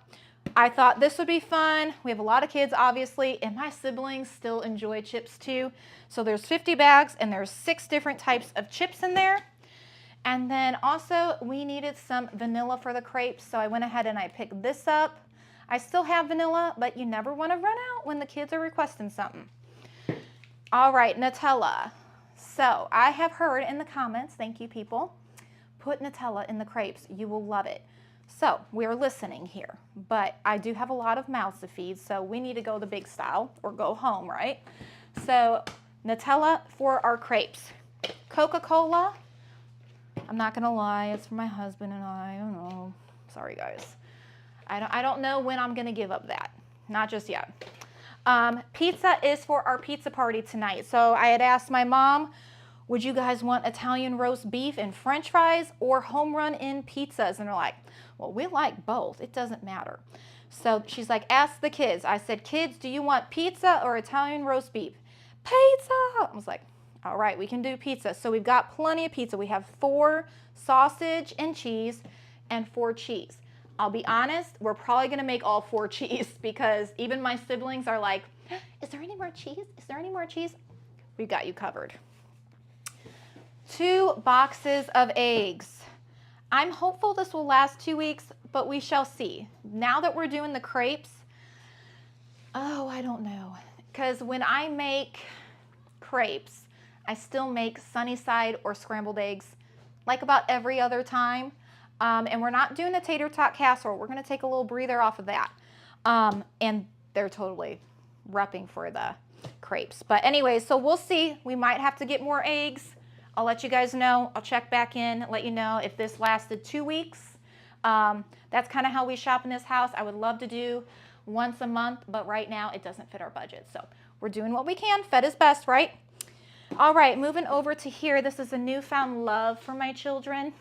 I thought this would be fun. We have a lot of kids, obviously, and my siblings still enjoy chips too. So there's 50 bags, and there's 6 different types of chips in there. And then also we needed some vanilla for the crepes, so I went ahead and I picked this up. I still have vanilla, but you never want to run out when the kids are requesting something. All right, Nutella. So I have heard in the comments, thank you people, put Nutella in the crepes. You will love it. So we're listening here, but I do have a lot of mouths to feed, so we need to go the big style or go home, right? So Nutella for our crepes. Coca-Cola. I'm not gonna lie, it's for my husband and I don't know. Sorry guys. I don't know when I'm gonna give up that. Not just yet. Pizza is for our pizza party tonight. So I had asked my mom, would you guys want Italian roast beef and French fries or home run in pizzas? And they're like, well, we like both. It doesn't matter. So she's like, ask the kids. I said, kids, do you want pizza or Italian roast beef? Pizza. I was like, all right, we can do pizza. So we've got plenty of pizza. We have 4 sausage and cheese and 4 cheese. I'll be honest, we're probably gonna make all 4 cheese because even my siblings are like, is there any more cheese? Is there any more cheese? We've got you covered. 2 boxes of eggs. I'm hopeful this will last 2 weeks, but we shall see. Now that we're doing the crepes, oh, I don't know. Because when I make crepes, I still make sunny side or scrambled eggs like about every other time. And we're not doing a tater tot casserole. We're going to take a little breather off of that. And they're totally repping for the crepes. But anyway, so we'll see. We might have to get more eggs. I'll let you guys know. I'll check back in, let you know if this lasted 2 weeks. That's kind of how we shop in this house. I would love to do once a month, but right now it doesn't fit our budget. So we're doing what we can. Fed is best, right? All right, moving over to here. This is a newfound love for my children.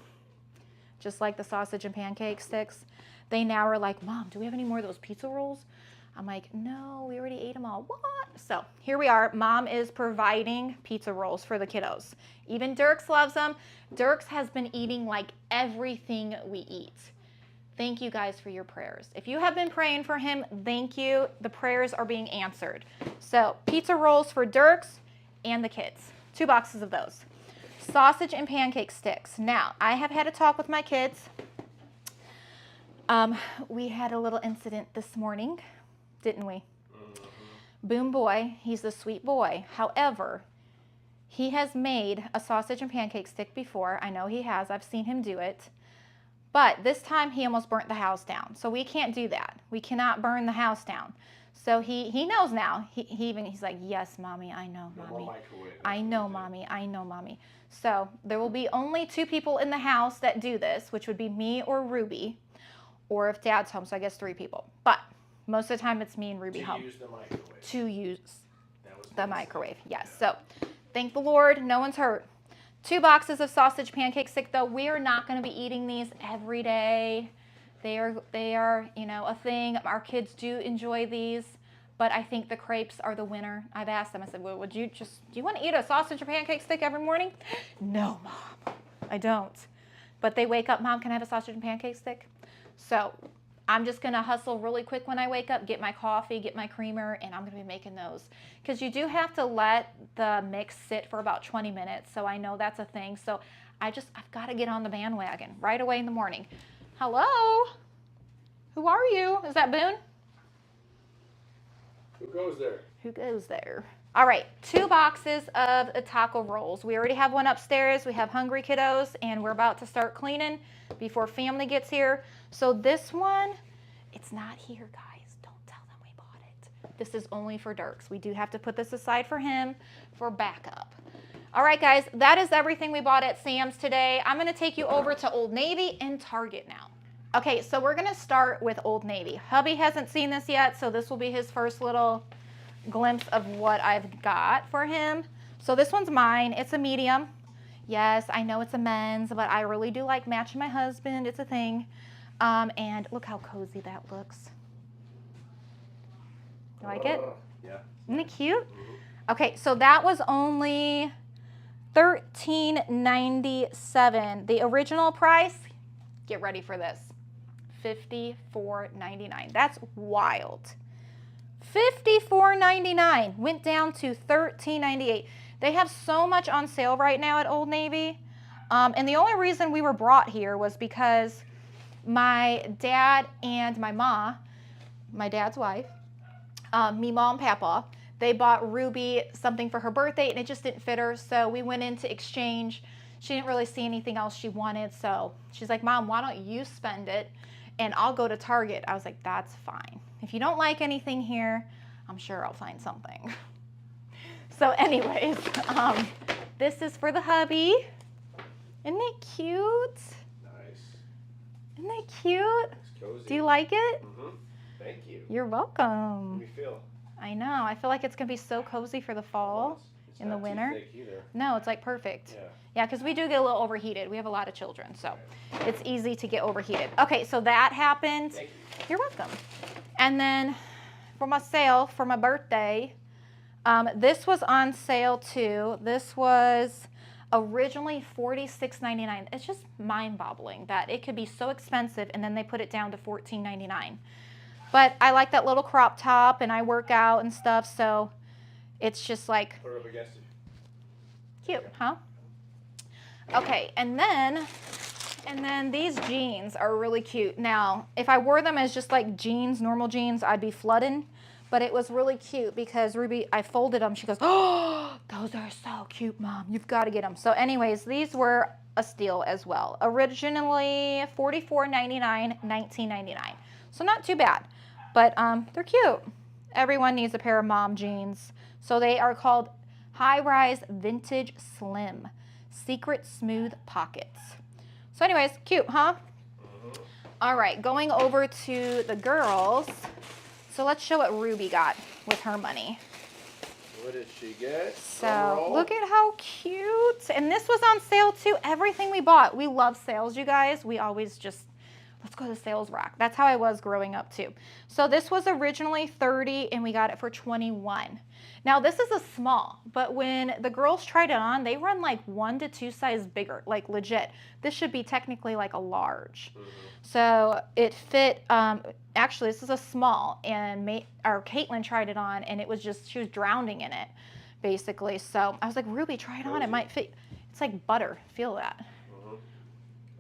Just like the sausage and pancake sticks. They now are like, Mom, do we have any more of those pizza rolls? I'm like, no, we already ate them all. What? So here we are. Mom is providing pizza rolls for the kiddos. Even Dirks loves them. Dirks has been eating like everything we eat. Thank you guys for your prayers. If you have been praying for him, thank you. The prayers are being answered. So pizza rolls for Dirks and the kids. 2 boxes of those. Sausage and pancake sticks. Now, I have had a talk with my kids. We had a little incident this morning, didn't we? Boom boy, he's a sweet boy. However, he has made a sausage and pancake stick before. I know he has. I've seen him do it. But this time he almost burnt the house down. So we can't do that. We cannot burn the house down. So he knows now. He's like, yes, Mommy, I know, Mommy. I know, Mommy, I know, Mommy. So there will be only 2 people in the house that do this, which would be me or Ruby, or if Dad's home, so I guess 3 people. But most of the time it's me and Ruby home. To use the microwave. To use the microwave, yes. So thank the Lord, no one's hurt. 2 boxes of sausage pancake stick, though. We are not going to be eating these every day. They are, you know, a thing. Our kids do enjoy these, but I think the crepes are the winner. I've asked them. I said, well, do you want to eat a sausage or pancake stick every morning? No, Mom, I don't. But they wake up, Mom, can I have a sausage and pancake stick? So I'm just going to hustle really quick when I wake up, get my coffee, get my creamer, and I'm going to be making those. Because you do have to let the mix sit for about 20 minutes, so I know that's a thing. So I've got to get on the bandwagon right away in the morning. Hello? Who are you? Is that Boone? Who goes there? Who goes there? All right, 2 boxes of taco rolls. We already have one upstairs. We have hungry kiddos, and we're about to start cleaning before family gets here. So this one, it's not here, guys. Don't tell them we bought it. This is only for Dirks. We do have to put this aside for him for backup. All right, guys, that is everything we bought at Sam's today. I'm going to take you over to Old Navy and Target now. Okay, so we're going to start with Old Navy. Hubby hasn't seen this yet, so this will be his first little glimpse of what I've got for him. So this one's mine. It's a medium. Yes, I know it's a men's, but I really do like matching my husband. It's a thing. And look how cozy that looks. You like it? Yeah. Isn't it cute? Okay, so that was only $13.97. The original price, get ready for this. $54.99. That's wild. $54.99 went down to $13.98. They have so much on sale right now at Old Navy. And the only reason we were brought here was because my dad and my ma, my dad's wife, me, mom, papa, they bought Ruby something for her birthday and it just didn't fit her. So we went in to exchange. She didn't really see anything else she wanted. So she's like, Mom, why don't you spend it and I'll go to Target. I was like, that's fine. If you don't like anything here, I'm sure I'll find something. So anyways, this is for the hubby. Isn't it cute? Nice. Isn't that cute? It's cozy. Do you like it? Mm-hmm. Thank you. You're How welcome. do you feel? I know. I feel like it's going to be so cozy for the fall. It's In the not winter? Too thick either. No, it's like perfect. Yeah. Yeah, because we do get a little overheated. We have a lot of children, so it's easy to get overheated. Okay, so that happened. Thank you. You're welcome. And then for myself, for my birthday, this was on sale too. This was originally $46.99. It's just mind-boggling that it could be so expensive and then they put it down to $14.99. But I like that little crop top and I work out and stuff, so it's just like Put it up against it. cute, huh? Okay, and then these jeans are really cute. Now, if I wore them as just like jeans, normal jeans, I'd be flooding. But it was really cute because Ruby, I folded them. She goes, oh, those are so cute, Mom. You've got to get them. So anyways, these were a steal as well. Originally $44.99, $19.99. So not too bad, but they're cute. Everyone needs a pair of mom jeans. So they are called High Rise Vintage Slim Secret Smooth Pockets. So anyways, cute, huh? All right, going over to the girls. So let's show what Ruby got with her money. What did she get? So look at how cute. And this was on sale too. Everything we bought. We love sales, you guys. We always just, let's go to the sales rack. That's how I was growing up too. So this was originally $30 and we got it for $21. Now this is a small, but when the girls tried it on, they run like 1 to 2 sizes bigger, like legit. This should be technically like a large. So it fit, actually this is a small, and Caitlin tried it on and it was just, she was drowning in it basically. So I was like, Ruby, try it on, it might fit. It's like butter, feel that.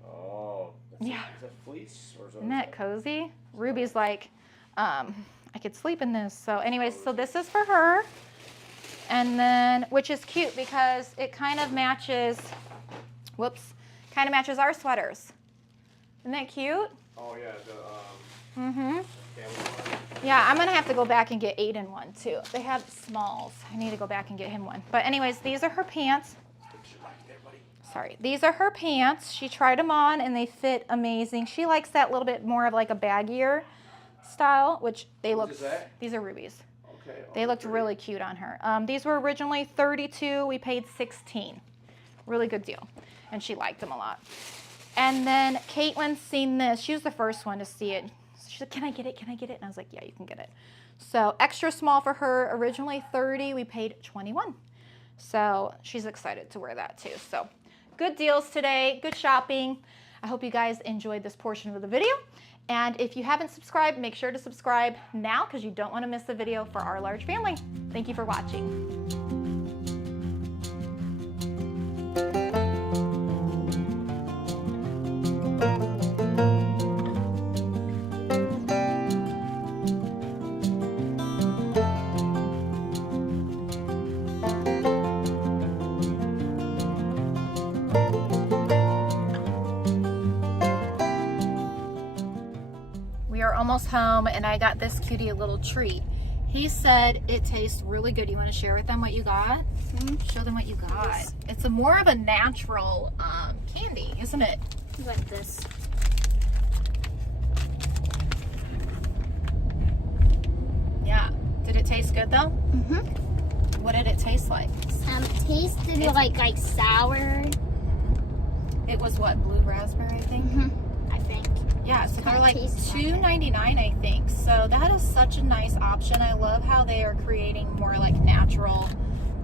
Oh. Yeah. Is that fleece? Or is Isn't that cozy? Ruby's like, I could sleep in this. So anyways, so this is for her. And then, which is cute because it kind of matches, kind of matches our sweaters. Isn't that cute? Oh yeah, the Mm-hmm. camel one. Yeah, I'm going to have to go back and get Aiden one too. They have smalls. I need to go back and get him one. But anyways, these are her pants. Sorry. These are her pants. She tried them on and they fit amazing. She likes that little bit more of like a baggier style, which they look, is that? these are Ruby's. Okay. They looked really cute on her. These were originally $32. We paid $16. Really good deal. And she liked them a lot. And then Caitlin's seen this. She was the first one to see it. She said, can I get it? Can I get it? And I was like, yeah, you can get it. So extra small for her. Originally $30. We paid $21. So she's excited to wear that too. So good deals today. Good shopping. I hope you guys enjoyed this portion of the video. And if you haven't subscribed, make sure to subscribe now because you don't want to miss the video for our large family. Thank you for watching. We are almost home and I got this cutie a little treat. He said it tastes really good. You want to share with them what you got? Show them what you got. It's a more of a natural candy, isn't it? Like this. Yeah. Did it taste good though? Mm-hmm. What did it taste like? Tasted like sour. It was what, blue raspberry, I think? Mm-hmm. I think. Yeah, so they're Kinda like tastes like it. $2.99, I think. So that is such a nice option. I love how they are creating more like natural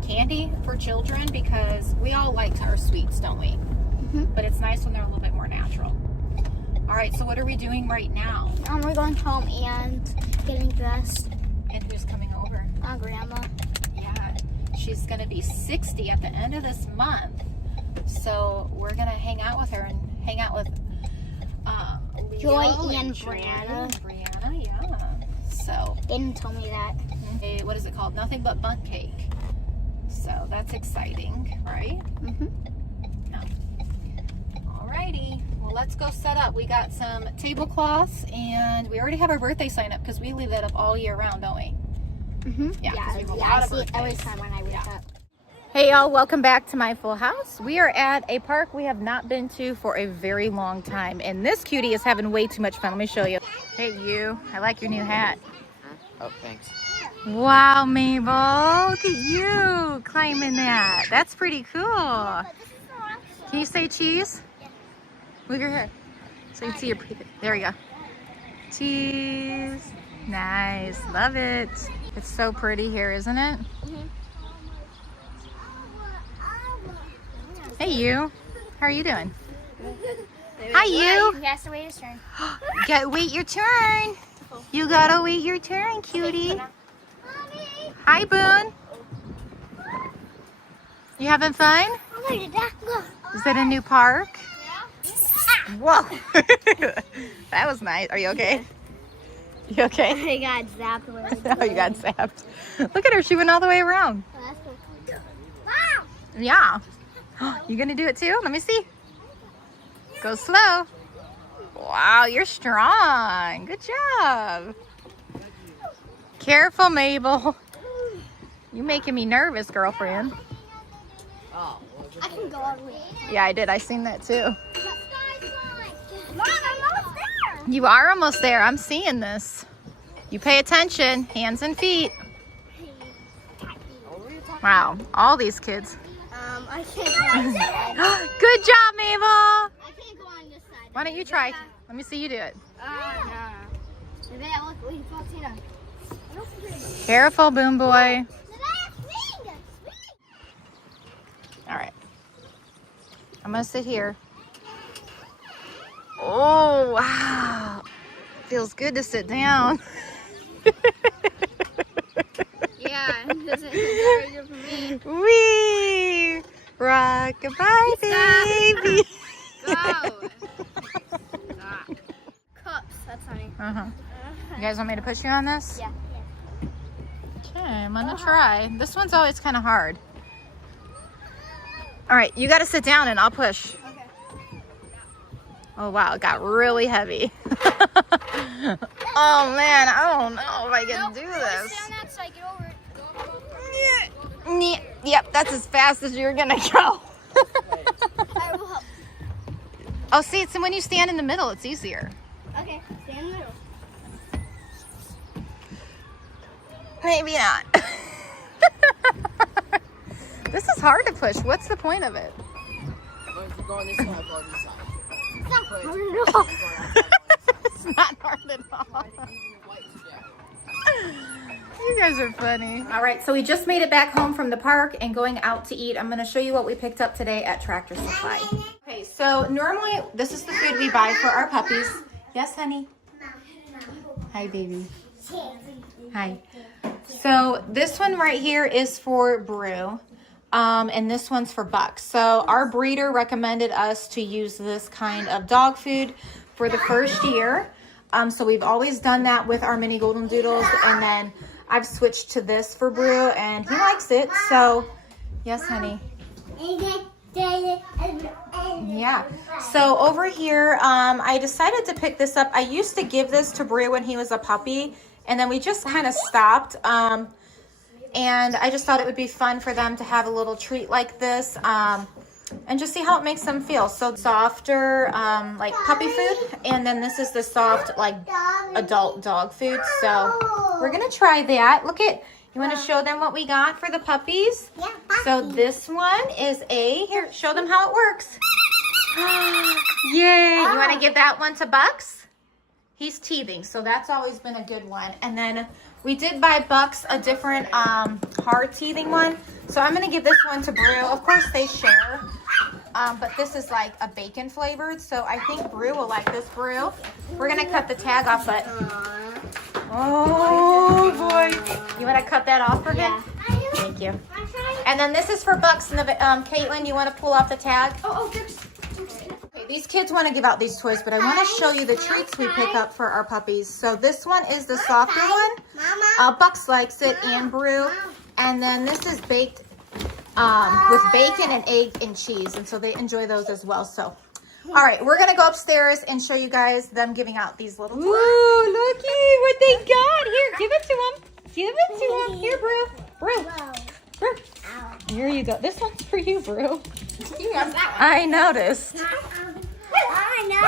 candy for children because we all like our sweets, don't we? Mm-hmm. But it's nice when they're a little bit more natural. All right, so what are we doing right now? We're going home and getting dressed. And who's coming over? Grandma. Yeah, she's gonna be 60 at the end of this month. So we're gonna hang out with her and hang out with Leo Joy and and Joy Brianna. and Brianna, yeah. So, They didn't tell me that. what is it called? Nothing but Bundt Cake. So that's exciting, right? Mm-hmm. Alrighty, well let's go set up. We got some tablecloths and we already have our birthday sign up because we leave that up all year round, don't we? Mm-hmm. Yeah, 'cause we have a lot I of see it every birthdays. time when I wake up. Hey y'all, welcome back to my full house. We are at a park we have not been to for a very long time, and this cutie is having way too much fun. Let me show you. Hey you, I like your new hat. Oh, thanks. Wow, Mabel, look at you climbing that. That's pretty cool. Can you say cheese? Move your head so you can see your, there we go. Cheese. Nice, love it. It's so pretty here, isn't it? Hey you, how are you doing? Hi you. He has to wait his turn. Wait your turn. You gotta wait your turn, cutie. Hi Boone. You having fun? Is it a new park? Whoa. That was nice. Are you okay? You okay? I got zapped. Oh, you got zapped. Look at her. She went all the way around. Wow. Yeah. You gonna do it too? Let me see. Go slow. Wow, you're strong. Good job. Careful, Mabel. You making me nervous, girlfriend. I can go all the way. Yeah, I did. I seen that too. Mom, I'm almost there. You are almost there. I'm seeing this. You pay attention. Hands and feet. Wow, all these kids. I can't go on this side. Good job, Mabel. I can't go on this side. Why don't you try? Let me see you do it. No. Maybe I look. Wait, Faustina. Careful, Boom Boy. All right. I'm gonna sit here. Oh, wow. Feels good to sit down. Yeah, this is very good for me. Wee! Rock-a-bye, baby. Go. Cups, that's funny. Uh-huh. You guys want me to push you on this? Yeah. Okay, I'm gonna try. This one's always kind of hard. All right, you gotta sit down and I'll push. Okay. Oh wow, it got really heavy. Oh man, I don't know if I can do this. Stay on that side, get over it. Yep, that's as fast as you're gonna go. I will help. Oh, see, it's when you stand in the middle, it's easier. Okay, stay in the middle. Maybe not. This is hard to push. What's the point of it? Go on this side, go on this side. It's not hard at all. You guys are funny. All right, so we just made it back home from the park and going out to eat. I'm gonna show you what we picked up today at Tractor Supply. Okay, so normally this is the food we buy for our puppies. Yes, honey? Hi, baby. Hi. So this one right here is for Brew. And this one's for Buck. So our breeder recommended us to use this kind of dog food for the first year. So we've always done that with our mini golden doodles, and then I've switched to this for Brew and he likes it. So yes, honey. Yeah. So over here, I decided to pick this up. I used to give this to Brew when he was a puppy, and then we just kind of stopped. And I just thought it would be fun for them to have a little treat like this, and just see how it makes them feel. So softer, like puppy food, and then this is the soft, like adult dog food. So we're gonna try that. Look at, you want to show them what we got for the puppies? Yeah. So this one is here, show them how it works. Yay! You want to give that one to Bucks? He's teething, so that's always been a good one. And then we did buy Bucks a different hard teething one. So I'm going to give this one to Brew. Of course, they share. but this is like a bacon flavored. So I think Brew will like this. Brew, we're gonna cut the tag off, but oh boy, you want to cut that off for him? Thank you. And then this is for Bucks. Caitlin, you want to pull off the tag? Okay, these kids want to give out these toys, but I want to show you the treats we pick up for our puppies. So this one is the softer one. Bucks likes it, and Brew. And then this is baked with bacon and egg and cheese, and so they enjoy those as well. So, all right, we're gonna go upstairs and show you guys them giving out these little toys. Ooh, looky what they got! Here, give it to them. Give it to them. Here, Brew. Brew. Here you go. This one's for you, Brew. I noticed. I know.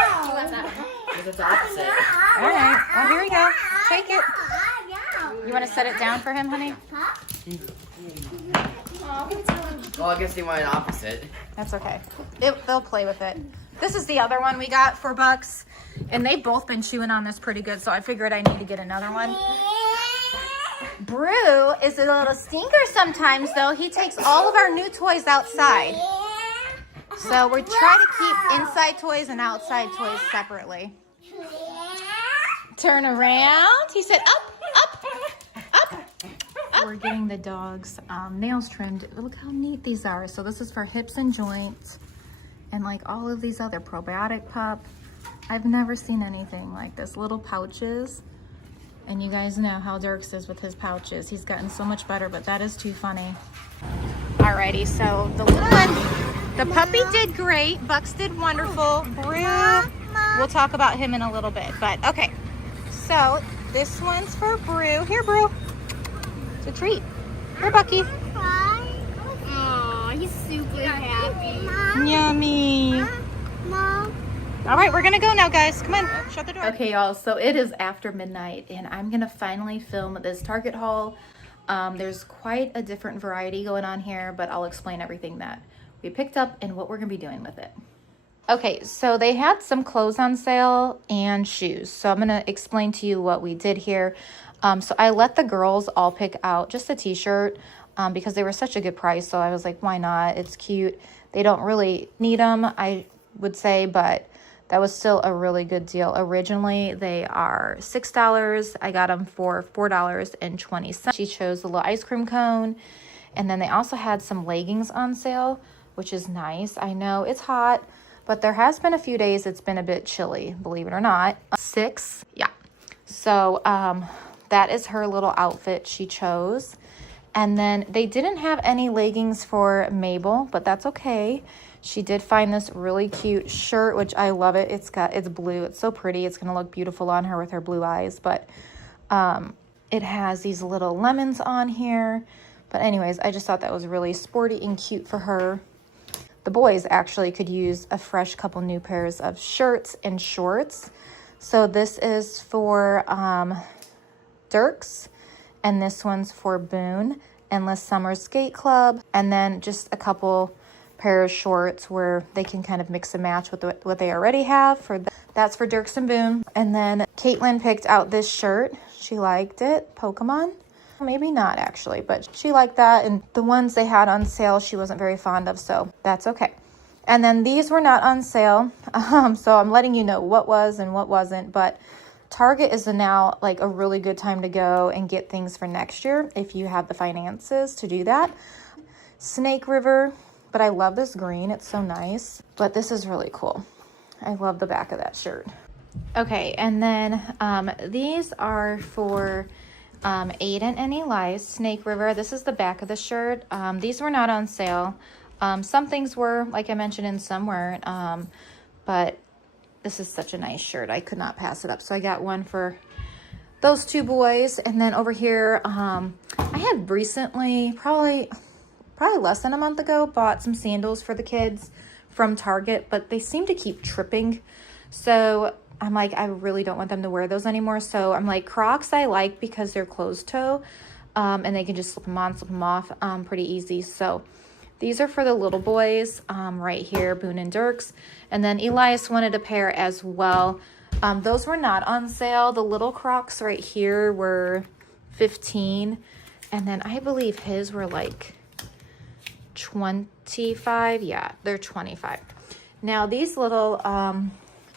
Because it's opposite. All right. Well, here you go. Take it. You want to set it down for him, honey? Well, I guess they wanted opposite. That's okay. They'll play with it. This is the other one we got for Bucks, and they've both been chewing on this pretty good, so I figured I need to get another one. Brew is a little stinker sometimes, though. He takes all of our new toys outside. So we're trying to keep inside toys and outside toys separately. Turn around. He said up, up, up, up. We're getting the dogs nails trimmed. Look how neat these are. So this is for hips and joints, and like all of these other probiotic pup. I've never seen anything like this. Little pouches. And you guys know how Dirks is with his pouches. He's gotten so much better, but that is too funny. Alrighty, so the little one, the puppy did great. Bucks did wonderful. Brew, we'll talk about him in a little bit. But okay, so this one's for Brew. Here, Brew. It's a treat. Here, Bucky. Oh, he's super happy. Yummy. Mom. All right, we're gonna go now, guys. Come on, shut the door. Okay, y'all, so it is after midnight, and I'm gonna finally film this Target haul. There's quite a different variety going on here, but I'll explain everything that we picked up and what we're gonna be doing with it. Okay, so they had some clothes on sale and shoes. So I'm gonna explain to you what we did here. So I let the girls all pick out just a t-shirt because they were such a good price. So I was like, why not? It's cute. They don't really need them, I would say, but that was still a really good deal. Originally, they are $6. I got them for $4.20. She chose the little ice cream cone. And then they also had some leggings on sale, which is nice. I know it's hot, but there has been a few days it's been a bit chilly, believe it or not. 6, yeah. So that is her little outfit she chose. And then they didn't have any leggings for Mabel, but that's okay. She did find this really cute shirt, which I love it. It's blue. It's so pretty. It's going to look beautiful on her with her blue eyes. But it has these little lemons on here. But anyways, I just thought that was really sporty and cute for her. The boys actually could use a fresh couple new pairs of shirts and shorts. So this is for Dirks. And this one's for Boone. Endless Summer Skate Club. And then just a couple pair of shorts where they can kind of mix and match with what they already have. That's for Dirks and Boone. And then Caitlin picked out this shirt. She liked it. Pokemon. Maybe not actually, but she liked that. And the ones they had on sale she wasn't very fond of, so that's okay. And then these were not on sale. So I'm letting you know what was and what wasn't. But Target is now like a really good time to go and get things for next year if you have the finances to do that. Snake River. But I love this green. It's so nice. But this is really cool. I love the back of that shirt. Okay, and then these are for Aiden and Elias, Snake River. This is the back of the shirt. These were not on sale. Some things were, like I mentioned, and some weren't. But this is such a nice shirt. I could not pass it up. So I got one for those two boys. And then over here, I had recently, probably less than a month ago, bought some sandals for the kids from Target, but they seem to keep tripping. So I'm like, I really don't want them to wear those anymore. So I'm like, Crocs I like because they're closed toe, and they can just slip them on, slip them off pretty easy. So these are for the little boys right here, Boone and Dirks. And then Elias wanted a pair as well. Those were not on sale. The little Crocs right here were $15. And then I believe his were like 25. Yeah, they're 25. Now these little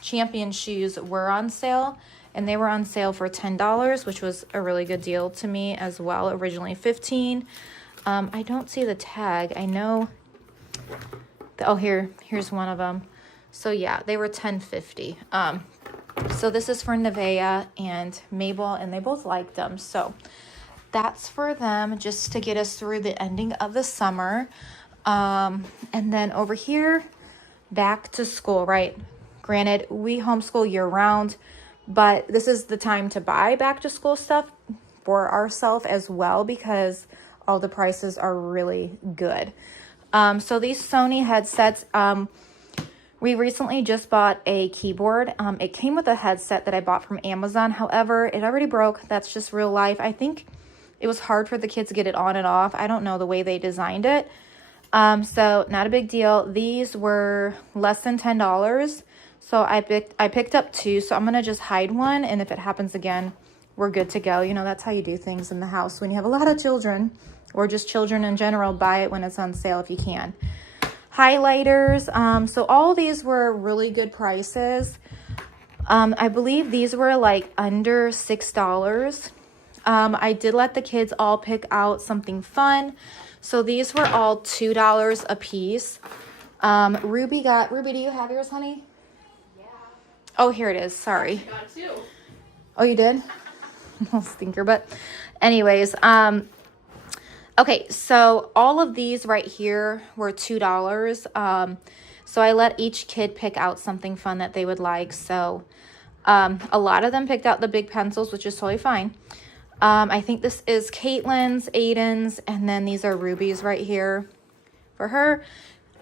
Champion shoes were on sale, and they were on sale for $10, which was a really good deal to me as well. Originally $15. I don't see the tag. I know. Oh, here's one of them. So yeah, they were $10.50. So this is for Nevaeh and Mabel, and they both liked them. So that's for them, just to get us through the ending of the summer. And then over here, back to school, right? Granted, we homeschool year round, but this is the time to buy back to school stuff for ourselves as well, because all the prices are really good. So these Sony headsets, we recently just bought a keyboard. It came with a headset that I bought from Amazon. However, it already broke. That's just real life. I think it was hard for the kids to get it on and off. I don't know the way they designed it. So not a big deal. These were less than $10. So I picked up two. So I'm going to just hide one. And if it happens again, we're good to go. You know, that's how you do things in the house. When you have a lot of children, or just children in general, buy it when it's on sale if you can. Highlighters. So all these were really good prices. I believe these were like under $6. I did let the kids all pick out something fun. So these were all $2 a piece. Ruby, do you have yours, honey? Yeah. Oh, here it is. Sorry. I got two. Oh, you did? Little stinker, but anyways, okay, so all of these right here were $2. So I let each kid pick out something fun that they would like. So a lot of them picked out the big pencils, which is totally fine. I think this is Caitlin's, Aiden's, and then these are Ruby's right here for her.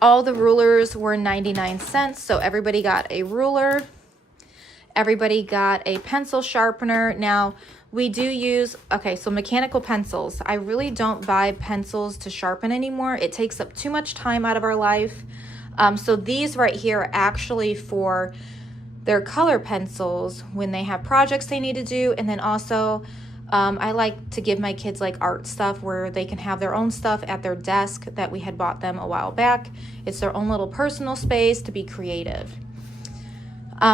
All the rulers were 99 cents, so everybody got a ruler. Everybody got a pencil sharpener. Now, we do use, okay, so mechanical pencils. I really don't buy pencils to sharpen anymore. It takes up too much time out of our life. So these right here are actually for their color pencils when they have projects they need to do. And then also, I like to give my kids like art stuff where they can have their own stuff at their desk that we had bought them a while back. It's their own little personal space to be creative.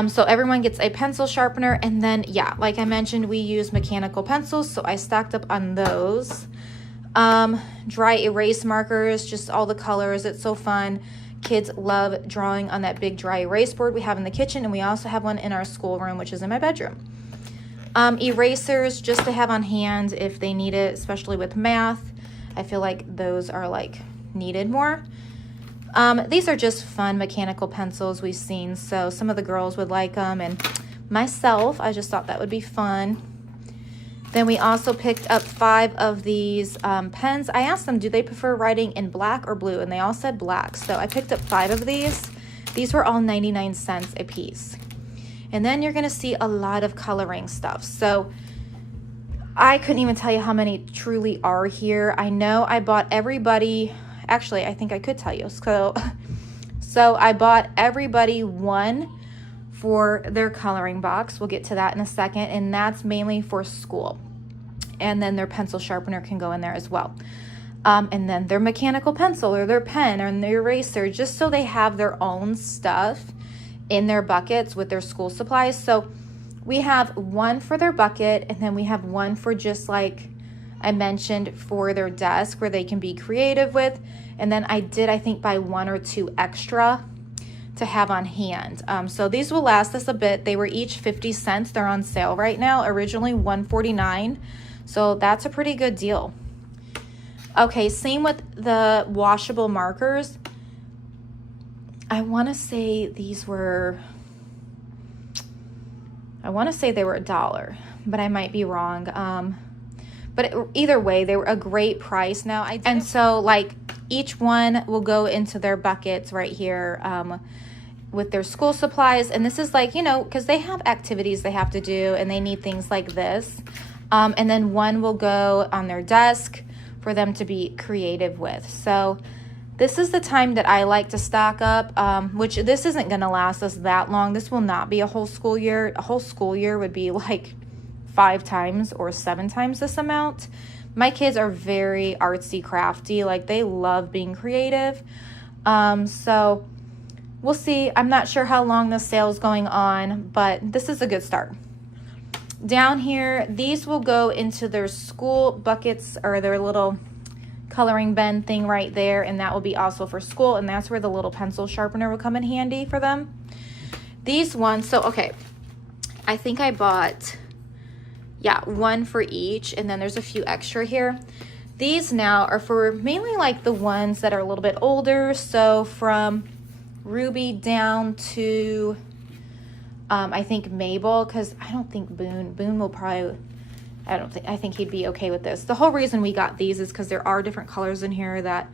So everyone gets a pencil sharpener, and then, yeah, like I mentioned, we use mechanical pencils, so I stocked up on those. Dry erase markers, just all the colors. It's so fun. Kids love drawing on that big dry erase board we have in the kitchen, and we also have one in our schoolroom, which is in my bedroom. Erasers, just to have on hand if they need it, especially with math. I feel like those are like needed more. These are just fun mechanical pencils we've seen, so some of the girls would like them, and myself, I just thought that would be fun. Then we also picked up 5 of these pens. I asked them, do they prefer writing in black or blue, and they all said black, so I picked up 5 of these. These were all 99 cents a piece. And then you're going to see a lot of coloring stuff. So I couldn't even tell you how many truly are here. I know I bought everybody... Actually, I think I could tell you. So I bought everybody one for their coloring box. We'll get to that in a second. And that's mainly for school. And then their pencil sharpener can go in there as well. And then their mechanical pencil or their pen or their eraser, just so they have their own stuff in their buckets with their school supplies. So we have one for their bucket, and then we have one for just like I mentioned for their desk where they can be creative with. And then I think, buy 1 or 2 extra to have on hand. So these will last us a bit. They were each 50 cents. They're on sale right now, originally $1.49. So that's a pretty good deal. Okay, same with the washable markers. I want to say these were, they were $1, but I might be wrong. But either way, they were a great price now. And so like each one will go into their buckets right here with their school supplies. And this is like, you know, because they have activities they have to do and they need things like this. And then one will go on their desk for them to be creative with. So this is the time that I like to stock up, which this isn't going to last us that long. This will not be a whole school year. A whole school year would be like 5 times or 7 times this amount. My kids are very artsy crafty, like they love being creative. So we'll see. I'm not sure how long the sale is going on, but this is a good start. Down here, these will go into their school buckets or their little coloring bin thing right there, and that will be also for school, and that's where the little pencil sharpener will come in handy for them. These ones, so okay, I think I bought, yeah, one for each, and then there's a few extra here. These now are for mainly like the ones that are a little bit older, so from Ruby down to I think Mabel, because I don't think Boone will probably, I think he'd be okay with this. The whole reason we got these is because there are different colors in here that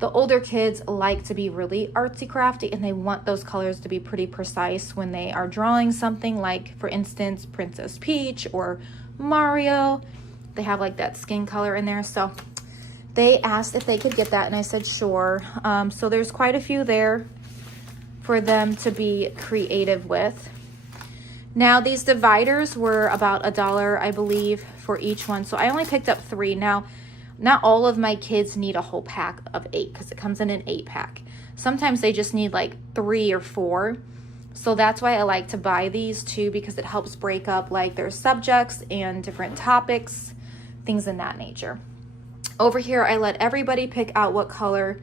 the older kids like to be really artsy crafty, and they want those colors to be pretty precise when they are drawing something, like for instance Princess Peach or Mario. They have like that skin color in there, so they asked if they could get that, and I said sure. So there's quite a few there for them to be creative with. Now these dividers were about $1, I believe, for each one, so I only picked up 3. Now not all of my kids need a whole pack of 8 because it comes in an 8-pack. Sometimes they just need like 3 or 4, so that's why I like to buy these too, because it helps break up like their subjects and different topics, things in that nature. Over here I let everybody pick out what color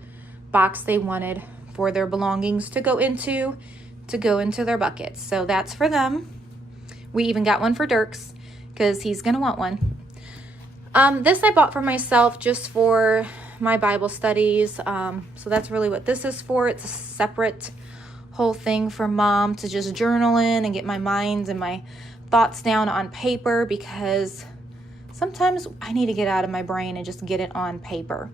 box they wanted for their belongings to go into their buckets. So that's for them. We even got one for Dirks because he's gonna want one. This I bought for myself just for my Bible studies. So that's really what this is for. It's a separate whole thing for Mom to just journal in and get my mind and my thoughts down on paper, because sometimes I need to get out of my brain and just get it on paper.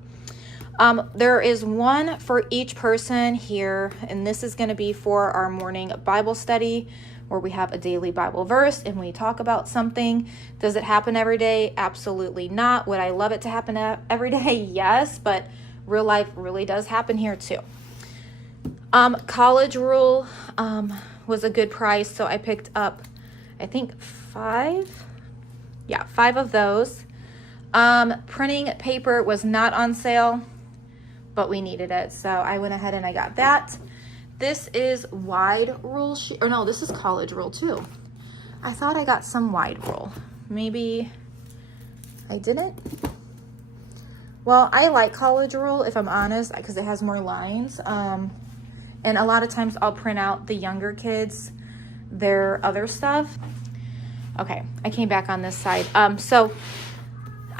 There is one for each person here, and this is going to be for our morning Bible study, where we have a daily Bible verse and we talk about something. Does it happen every day? Absolutely not. Would I love it to happen every day? Yes, but real life really does happen here too. College Rule was a good price, so I picked up, I think 5. Yeah, 5 of those. Printing paper was not on sale, but we needed it, so I went ahead and I got that. This is wide rule sheet, or no, this is college rule too. I thought I got some wide rule. Maybe I didn't. Well, I like college rule, if I'm honest, because it has more lines. And a lot of times I'll print out the younger kids their other stuff. Okay, I came back on this side. So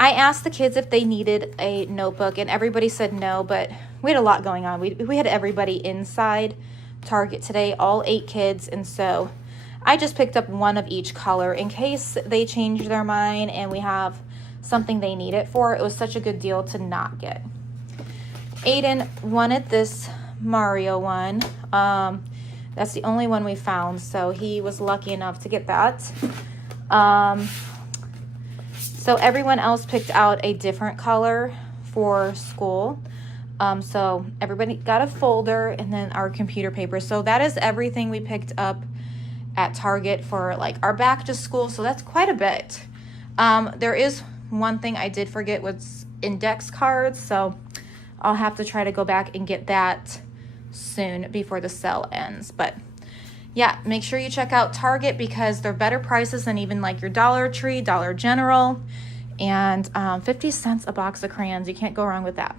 I asked the kids if they needed a notebook, and everybody said no, but we had a lot going on. We had everybody inside Target today, all 8 kids, and so I just picked up one of each color in case they change their mind and we have something they need it for. It was such a good deal to not get. Aiden wanted this Mario one. That's the only one we found, so he was lucky enough to get that. So everyone else picked out a different color for school. So everybody got a folder and then our computer paper. So that is everything we picked up at Target for like our back to school. So that's quite a bit. There is one thing I did forget, was index cards. So I'll have to try to go back and get that soon before the sale ends. But yeah, make sure you check out Target because they're better prices than even like your Dollar Tree, Dollar General, and 50 cents a box of crayons. You can't go wrong with that.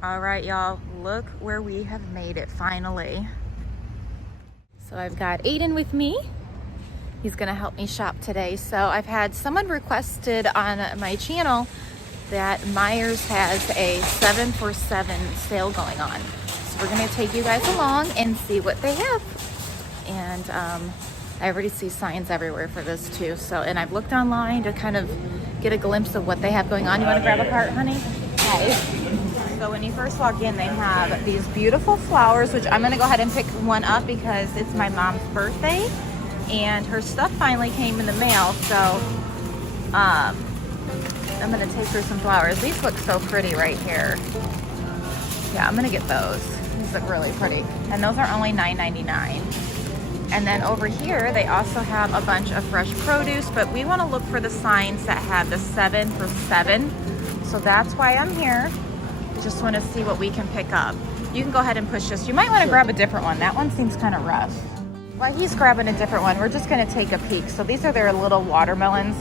All right, y'all, look where we have made it finally. So I've got Aiden with me. He's gonna help me shop today. So I've had someone requested on my channel that Meijer's has a 7 for 7 sale going on. So we're gonna take you guys along and see what they have. And I already see signs everywhere for this too. So, and I've looked online to kind of get a glimpse of what they have going on. You wanna grab a cart, honey? Hi. So when you first walk in, they have these beautiful flowers, which I'm gonna go ahead and pick one up because it's my mom's birthday and her stuff finally came in the mail. So I'm gonna take her some flowers. These look so pretty right here. Yeah, I'm gonna get those. These look really pretty. And those are only $9.99. And then over here, they also have a bunch of fresh produce, but we wanna look for the signs that have the 7 for 7. So that's why I'm here. Just wanna see what we can pick up. You can go ahead and push this. You might wanna grab a different one. That one seems kind of rough. While he's grabbing a different one, we're just gonna take a peek. So these are their little watermelons.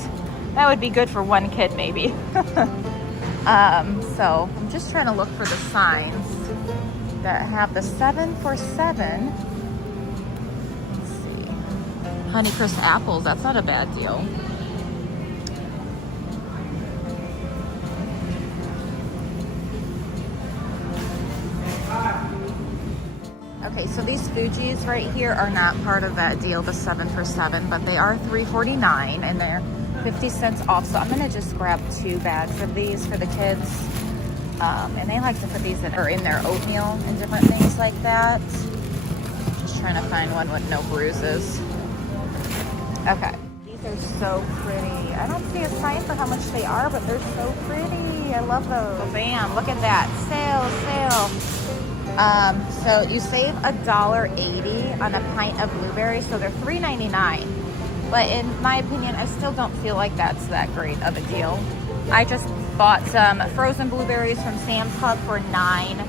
That would be good for one kid maybe. So I'm just trying to look for the signs that have the 7 for 7. Let's see. Honeycrisp apples, that's not a bad deal. Okay, so these Fuji's right here are not part of that deal, the 7 for 7, but they are $3.49 and they're 50 cents off. So I'm gonna just grab 2 bags of these for the kids. And they like to put these in their oatmeal and different things like that. Just trying to find one with no bruises. Okay, these are so pretty. I don't see a sign for how much they are, but they're so pretty. I love those. Oh, bam, look at that, sale. So you save $1.80 on a pint of blueberries, so they're $3.99. But in my opinion, I still don't feel like that's that great of a deal. I just bought some frozen blueberries from Sam's Club for $9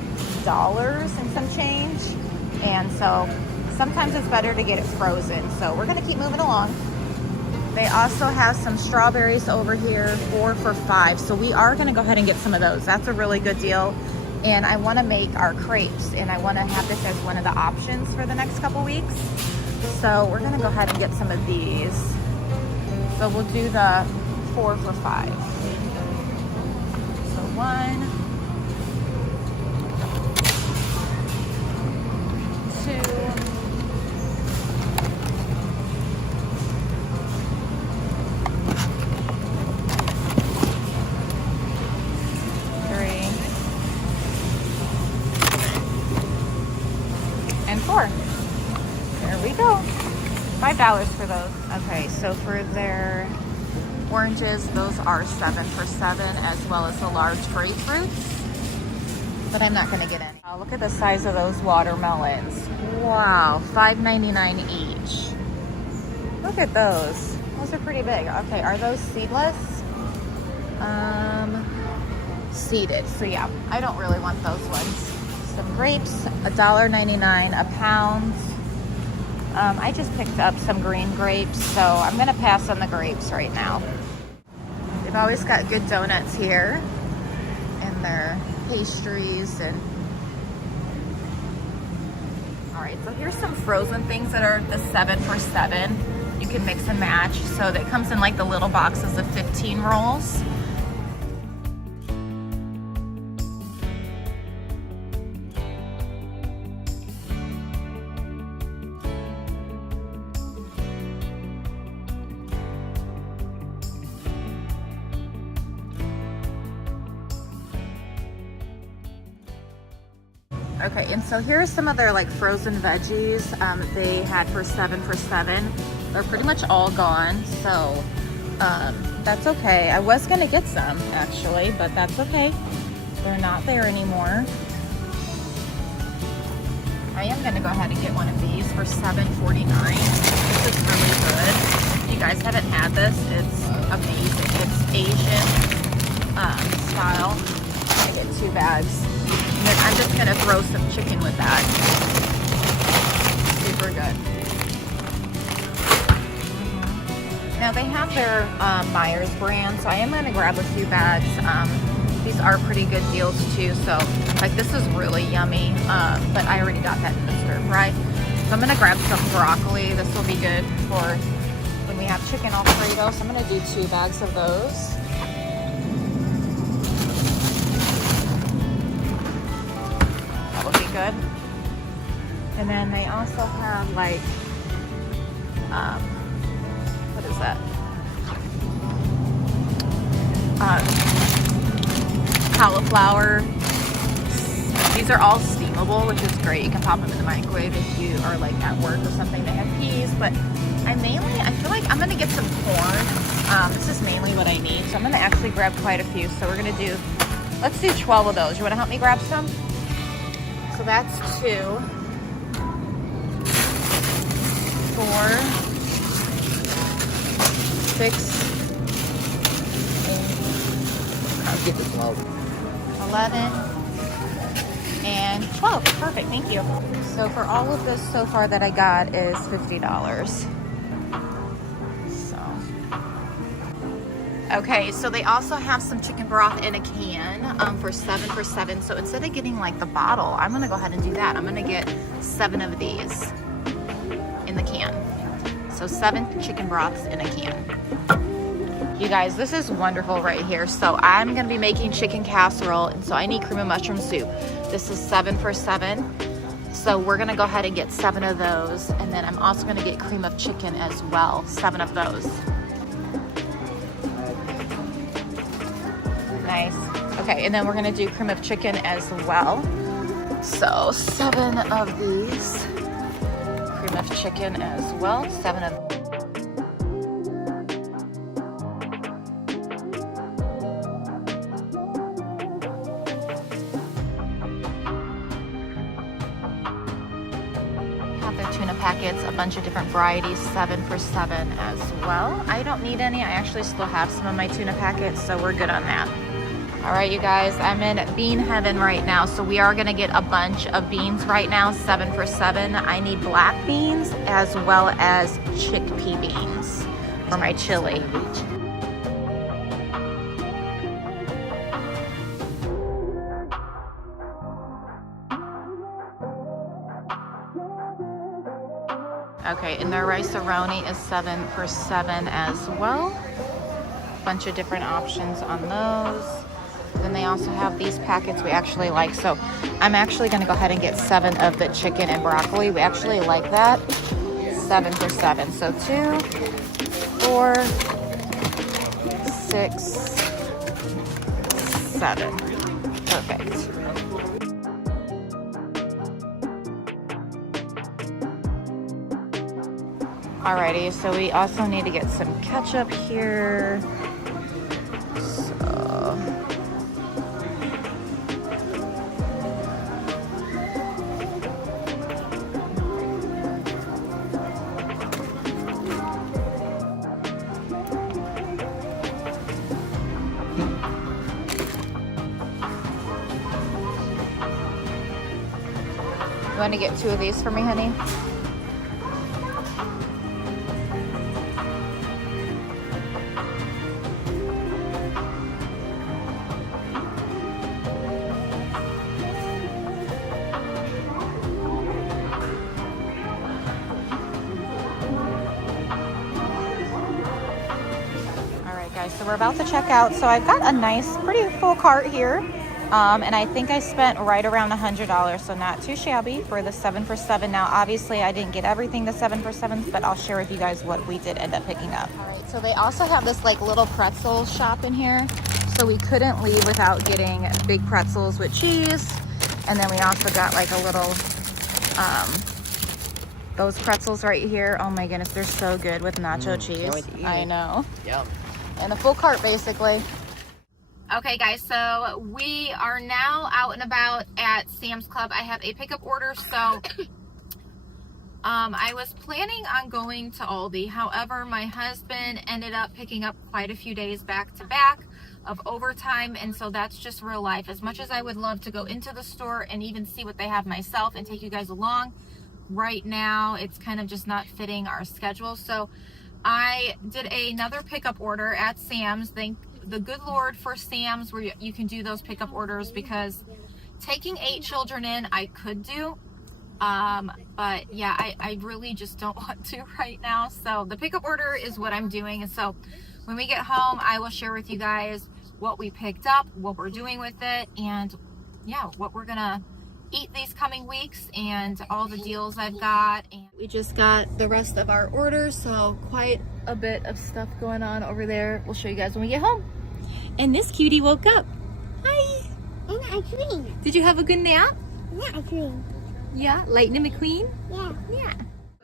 and some change. And so sometimes it's better to get it frozen. So we're gonna keep moving along. They also have some strawberries over here, 4 for $5. So we are gonna go ahead and get some of those. That's a really good deal. And I wanna make our crepes and I wanna have this as one of the options for the next couple weeks. So we're gonna go ahead and get some of these. So we'll do the 4 for $5. So 1, 2, 3, and 4. There we go. $5 for those. Okay, so for their oranges, those are 7 for $7, as well as the large grapefruits. But I'm not gonna get in. Oh, look at the size of those watermelons. Wow, $5.99 each. Look at those. Those are pretty big. Okay, are those seedless? Seeded. So yeah, I don't really want those ones. Some grapes, $1.99 a pound. I just picked up some green grapes, so I'm gonna pass on the grapes right now. They've always got good donuts here and their pastries and all right, so here's some frozen things that are the 7 for $7. You can mix and match. So that comes in like the little boxes of 15 rolls. Okay, and so here's some of their like frozen veggies they had for 7 for $7. They're pretty much all gone, so that's okay. I was gonna get some actually, but that's okay. They're not there anymore. I am gonna go ahead and get one of these for $7.49. This is really good. If you guys haven't had this, it's amazing. It's Asian style. I get 2 bags. And then I'm just gonna throw some chicken with that. Super good. Now they have their Myers brand, so I am gonna grab a few bags. These are pretty good deals too. So like this is really yummy, but I already got that in the stir fry. So I'm gonna grab some broccoli. This will be good for when we have chicken Alfredo. So I'm gonna do 2 bags of those. Good. And then they also have like what is that, cauliflower. These are all steamable, which is great. You can pop them in the microwave if you are like at work or something. They have peas, but I feel like I'm gonna get some corn This is mainly what I need, so I'm gonna actually grab quite a few. So we're gonna do, let's do 12 of those. You wanna help me grab some? So that's 2, 4, 6, 11, and 12. Perfect, thank you. So for all of this so far that I got is $50. Okay, so they also have some chicken broth in a can for 7 for 7. So instead of getting like the bottle, I'm gonna go ahead and do that. I'm gonna get 7 of these in the can. So 7 chicken broths in a can. You guys, this is wonderful right here. So I'm gonna be making chicken casserole, and so I need cream of mushroom soup. This is 7 for 7. So we're gonna go ahead and get 7 of those, and then I'm also gonna get cream of chicken as well, 7 of those. Nice. Okay, and then we're gonna do cream of chicken as well. So 7 of these. Cream of chicken as well. 7 of. Have their tuna packets, a bunch of different varieties, 7 for 7 as well. I don't need any. I actually still have some of my tuna packets, so we're good on that. All right, you guys, I'm in bean heaven right now, so we are gonna get a bunch of beans right now, 7 for 7. I need black beans as well as chickpea beans for my chili. Okay, and their rice-a-roni is 7 for 7 as well. Bunch of different options on those. Then they also have these packets we actually like. So I'm actually gonna go ahead and get 7 of the chicken and broccoli. We actually like that. 7 for 7. So 2, 4, 6, 7. Perfect. Alrighty, so we also need to get some ketchup here. You want to get 2 of these for me, honey? Alright guys, so we're about to check out. So I've got a nice, pretty full cart here. And I think I spent right around $100, so not too shabby for the 7 for 7. Now, obviously, I didn't get everything the 7 for 7s, but I'll share with you guys what we did end up picking up. All right, so they also have this like little pretzel shop in here, so we couldn't leave without getting big pretzels with cheese. And then we also got like a little, those pretzels right here. Oh my goodness, they're so good with nacho cheese. I know. Yep. And a full cart, basically. Okay guys, so we are now out and about at Sam's Club. I have a pickup order, so I was planning on going to Aldi. However, my husband ended up picking up quite a few days back to back of overtime, and so that's just real life. As much as I would love to go into the store and even see what they have myself and take you guys along, right now it's kind of just not fitting our schedule. So I did another pickup order at Sam's. Thank the good Lord for Sam's where you can do those pickup orders, because taking 8 children in I could do, but yeah, I really just don't want to right now. So the pickup order is what I'm doing, and so when we get home I will share with you guys what we picked up, what we're doing with it, and yeah, what we're gonna eat these coming weeks, and all the deals I've got. And we just got the rest of our order, so quite a bit of stuff going on over there. We'll show you guys when we get home. And this cutie woke up. Hi. And I dream. Did you have a good nap? Yeah, I dream. Yeah, Lightning McQueen? Yeah. Yeah.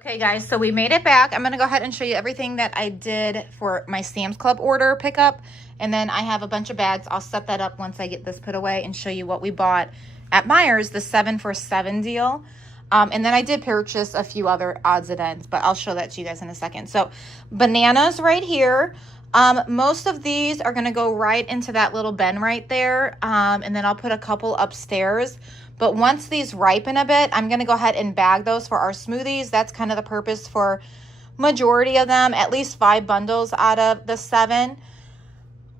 Okay guys, so we made it back. I'm gonna go ahead and show you everything that I did for my Sam's Club order pickup. And then I have a bunch of bags. I'll set that up once I get this put away and show you what we bought at Meijer's, the 7 for $7 deal. And then I did purchase a few other odds and ends, but I'll show that to you guys in a second. So bananas right here. Most of these are gonna go right into that little bin right there. And then I'll put a couple upstairs. But once these ripen a bit, I'm gonna go ahead and bag those for our smoothies. That's kind of the purpose for majority of them, at least 5 bundles out of the 7.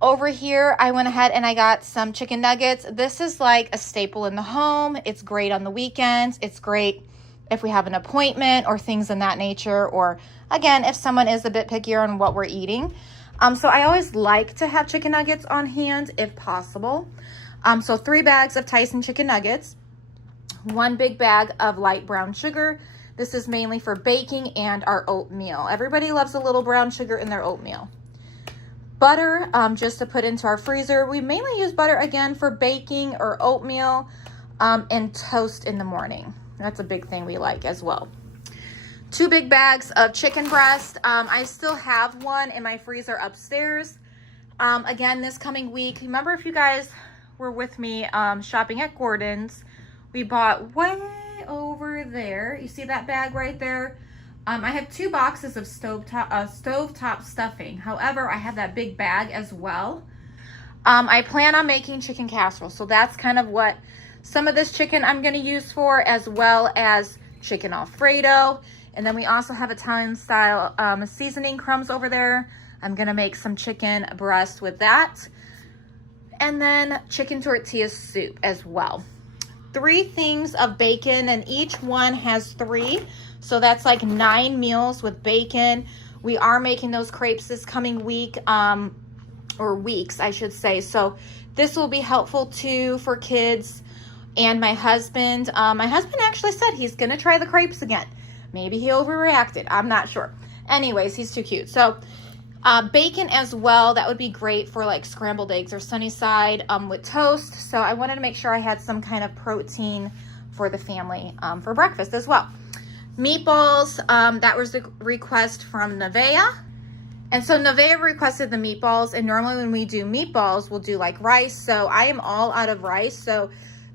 Over here, I went ahead and I got some chicken nuggets. This is like a staple in the home. It's great on the weekends. It's great if we have an appointment or things in that nature, or again, if someone is a bit pickier on what we're eating. So I always like to have chicken nuggets on hand if possible. So 3 bags of Tyson chicken nuggets, 1 big bag of light brown sugar. This is mainly for baking and our oatmeal. Everybody loves a little brown sugar in their oatmeal. Butter, just to put into our freezer. We mainly use butter again for baking or oatmeal, and toast in the morning. That's a big thing we like as well. 2 big bags of chicken breast. I still have one in my freezer upstairs. Again, this coming week, remember if you guys were with me shopping at Gordon's, we bought way over there. You see that bag right there? I have 2 boxes of stovetop stuffing. However, I have that big bag as well. I plan on making chicken casserole. So that's kind of what some of this chicken I'm going to use for, as well as chicken Alfredo. And then we also have Italian style seasoning crumbs over there. I'm going to make some chicken breast with that. And then chicken tortilla soup as well. 3 things of bacon, and each one has 3. So that's like 9 meals with bacon. We are making those crepes this coming week, or weeks, I should say. So this will be helpful too for kids and my husband. My husband actually said he's gonna try the crepes again. Maybe he overreacted, I'm not sure. Anyways, he's too cute. So bacon as well, that would be great for like scrambled eggs or sunny side with toast. So I wanted to make sure I had some kind of protein for the family for breakfast as well. Meatballs, that was a request from Nevaeh. And so Nevaeh requested the meatballs, and normally when we do meatballs, we'll do like rice. So I am all out of rice. So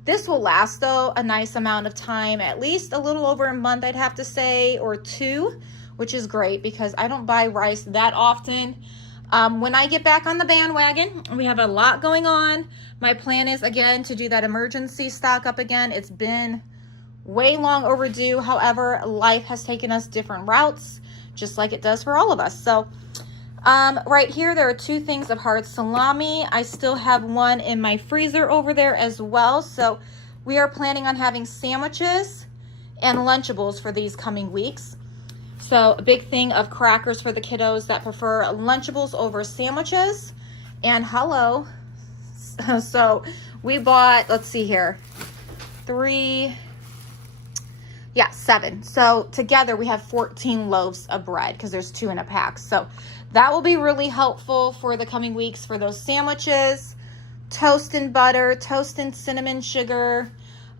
this will last though a nice amount of time, at least a little over a month, I'd have to say, or 2, which is great because I don't buy rice that often. When I get back on the bandwagon, we have a lot going on. My plan is again to do that emergency stock up again. It's been way long overdue. However, life has taken us different routes, just like it does for all of us. So right here, there are 2 things of hard salami. I still have 1 in my freezer over there as well. So we are planning on having sandwiches and Lunchables for these coming weeks. So a big thing of crackers for the kiddos that prefer Lunchables over sandwiches. And hello. So we bought, let's see here, 7. So together we have 14 loaves of bread because there's 2 in a pack. So that will be really helpful for the coming weeks for those sandwiches, toast and butter, toast and cinnamon sugar,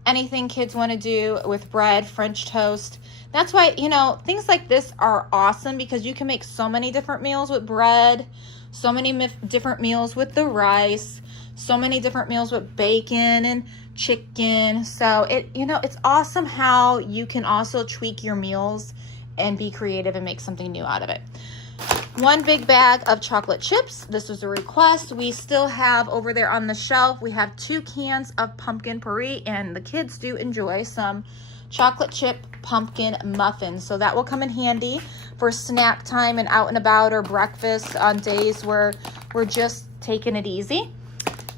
anything kids want to do with bread, French toast. That's why, you know, things like this are awesome because you can make so many different meals with bread, so many different meals with the rice, so many different meals with bacon and chicken. So it's awesome how you can also tweak your meals and be creative and make something new out of it. 1 big bag of chocolate chips. This was a request. We still have over there on the shelf, we have 2 cans of pumpkin puree, and the kids do enjoy some chocolate chip pumpkin muffins. So that will come in handy for snack time and out and about, or breakfast on days where we're just taking it easy.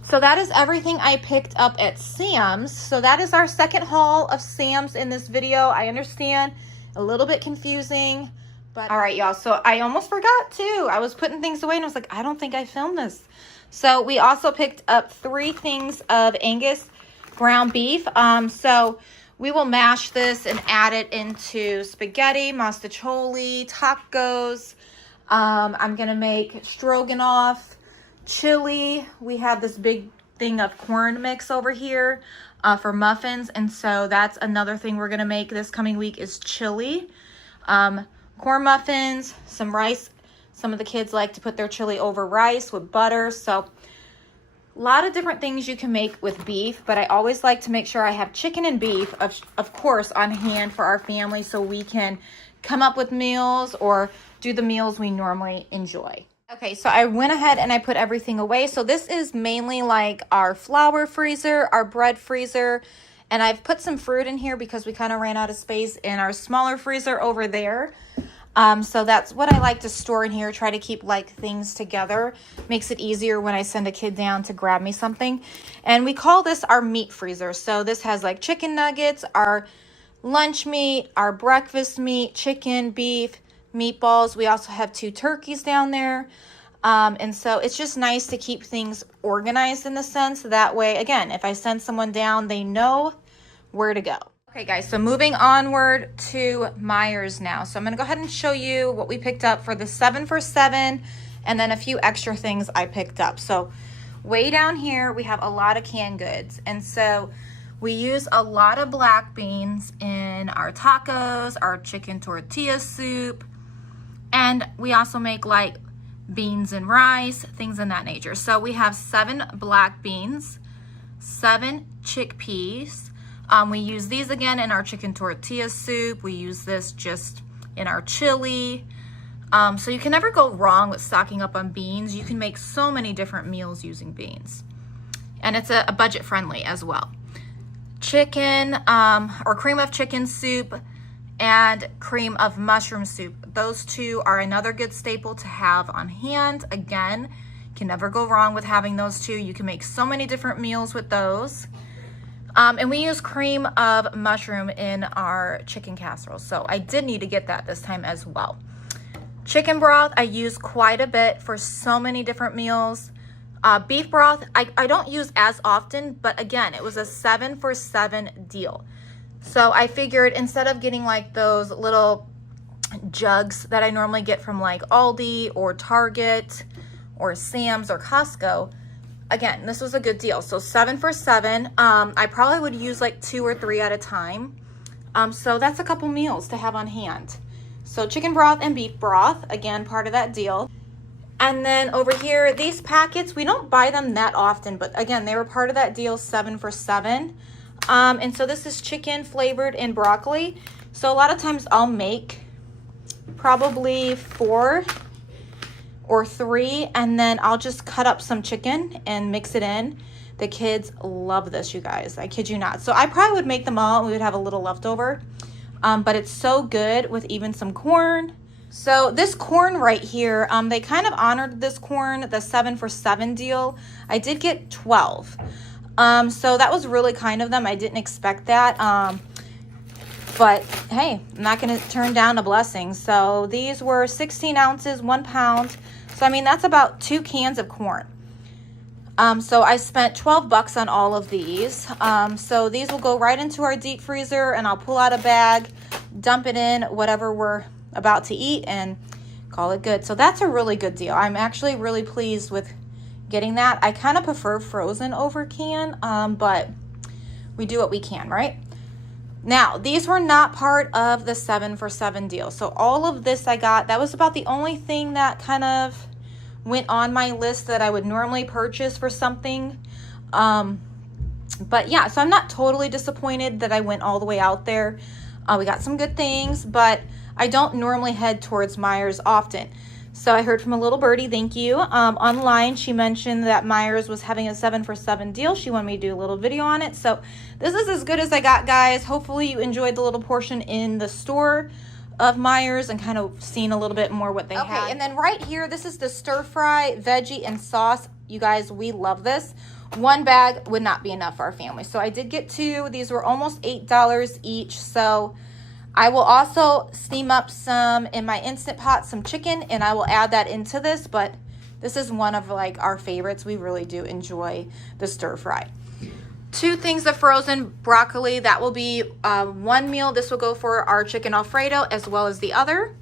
So that is everything I picked up at Sam's. So that is our second haul of Sam's in this video. I understand, a little bit confusing, but all right, y'all. So I almost forgot too. I was putting things away and I was like, I don't think I filmed this. So we also picked up 3 things of Angus ground beef. So we will mash this and add it into spaghetti, mostaccioli, tacos. I'm gonna make stroganoff, chili. We have this big thing of corn mix over here for muffins, and so that's another thing we're gonna make this coming week is chili. corn muffins, some rice. Some of the kids like to put their chili over rice with butter. So a lot of different things you can make with beef, but I always like to make sure I have chicken and beef, of course, on hand for our family so we can come up with meals or do the meals we normally enjoy. Okay, so I went ahead and I put everything away. So this is mainly like our flour freezer, our bread freezer, and I've put some fruit in here because we kind of ran out of space in our smaller freezer over there. So that's what I like to store in here, try to keep like things together. Makes it easier when I send a kid down to grab me something. And we call this our meat freezer. So this has like chicken nuggets, our lunch meat, our breakfast meat, chicken, beef, meatballs. We also have 2 turkeys down there. And so it's just nice to keep things organized in the sense that way, again, if I send someone down, they know where to go. Okay guys, so moving onward to Meijer's now. So I'm gonna go ahead and show you what we picked up for the 7 for $7 and then a few extra things I picked up. So way down here, we have a lot of canned goods. And so we use a lot of black beans in our tacos, our chicken tortilla soup, and we also make like beans and rice, things in that nature. So we have 7 black beans, 7 chickpeas. We use these again in our chicken tortilla soup. We use this just in our chili. So you can never go wrong with stocking up on beans. You can make so many different meals using beans. And it's a budget friendly as well. Chicken or cream of chicken soup and cream of mushroom soup. Those 2 are another good staple to have on hand. Again, you can never go wrong with having those 2. You can make so many different meals with those. And we use cream of mushroom in our chicken casserole. So I did need to get that this time as well. Chicken broth, I use quite a bit for so many different meals. Beef broth, I don't use as often, but again, it was a 7 for $7 deal. So I figured instead of getting like those little jugs that I normally get from like Aldi or Target or Sam's or Costco, again, this was a good deal. So 7 for $7. I probably would use like 2 or 3 at a time. So that's a couple meals to have on hand. So chicken broth and beef broth, again, part of that deal. And then over here, these packets, we don't buy them that often, but again, they were part of that deal, 7 for $7. And so this is chicken flavored in broccoli. So a lot of times I'll make probably 4 or 3, and then I'll just cut up some chicken and mix it in. The kids love this, you guys. I kid you not. So I probably would make them all and we would have a little leftover. But it's so good with even some corn. So this corn right here, they kind of honored this corn, the 7 for $7 deal. I did get 12. So that was really kind of them. I didn't expect that. But hey, I'm not going to turn down a blessing. So these were 16 ounces, 1 pound. So, I mean, that's about 2 cans of corn. So I spent $12 on all of these. So these will go right into our deep freezer, and I'll pull out a bag, dump it in, whatever we're about to eat, and call it good. So that's a really good deal. I'm actually really pleased with getting that. I kind of prefer frozen over can, but we do what we can, right? Now, these were not part of the 7 for $7 deal. So all of this I got, that was about the only thing that kind of went on my list that I would normally purchase for something. But yeah, so I'm not totally disappointed that I went all the way out there. We got some good things, but I don't normally head towards Meijer's often. So I heard from a little birdie, thank you. Online, she mentioned that Meijer's was having a 7 for $7 deal. She wanted me to do a little video on it. So this is as good as I got, guys. Hopefully you enjoyed the little portion in the store of Meijer's and kind of seen a little bit more what they had. Okay, and then right here, this is the stir fry veggie and sauce. You guys, we love this. 1 bag would not be enough for our family. So I did get 2. These were almost $8 each. So I will also steam up some in my Instant Pot, some chicken, and I will add that into this, but this is one of like our favorites. We really do enjoy the stir fry. 2 things of frozen broccoli. That will be 1 meal. This will go for our chicken Alfredo as well as the other.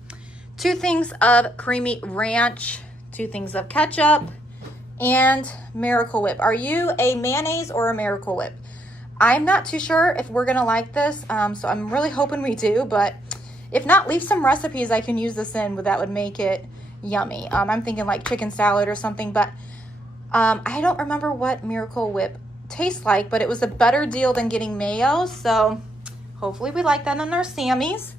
2 things of creamy ranch, 2 things of ketchup, and Miracle Whip. Are you a mayonnaise or a Miracle Whip? I'm not too sure if we're gonna like this, so I'm really hoping we do, but If not, leave some recipes I can use this in that would make it yummy. I'm thinking like chicken salad or something, but I don't remember what Miracle Whip tastes like, but it was a better deal than getting mayo, so hopefully we like that on our Sammys.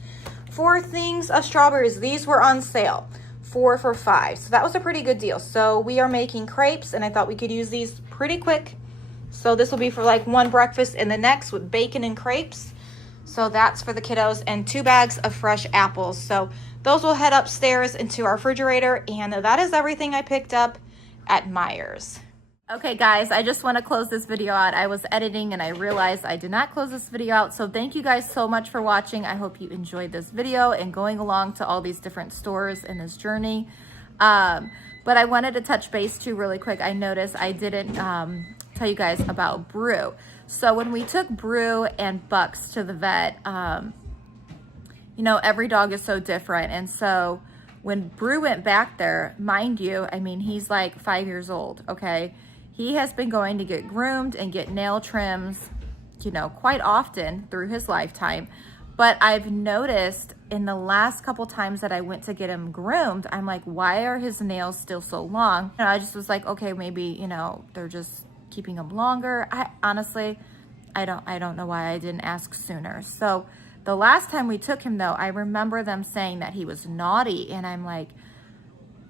4 things of strawberries. These were on sale, 4 for $5, so that was a pretty good deal. So we are making crepes, and I thought we could use these pretty quick. So this will be for like one breakfast and the next with bacon and crepes. So that's for the kiddos, and 2 bags of fresh apples. So those will head upstairs into our refrigerator, and that is everything I picked up at Meijer's. Okay guys, I just want to close this video out. I was editing and I realized I did not close this video out. So thank you guys so much for watching. I hope you enjoyed this video and going along to all these different stores in this journey. But I wanted to touch base too really quick. I noticed I didn't tell you guys about Brew. So when we took Brew and Bucks to the vet, you know, every dog is so different. And so when Brew went back there, mind you, I mean, he's like 5 years old, okay? He has been going to get groomed and get nail trims, you know, quite often through his lifetime. But I've noticed in the last couple times that I went to get him groomed, I'm like, why are his nails still so long? And I just was like, okay, maybe, you know, they're just keeping them longer. Honestly, I don't know why I didn't ask sooner. So the last time we took him though, I remember them saying that he was naughty, and I'm like,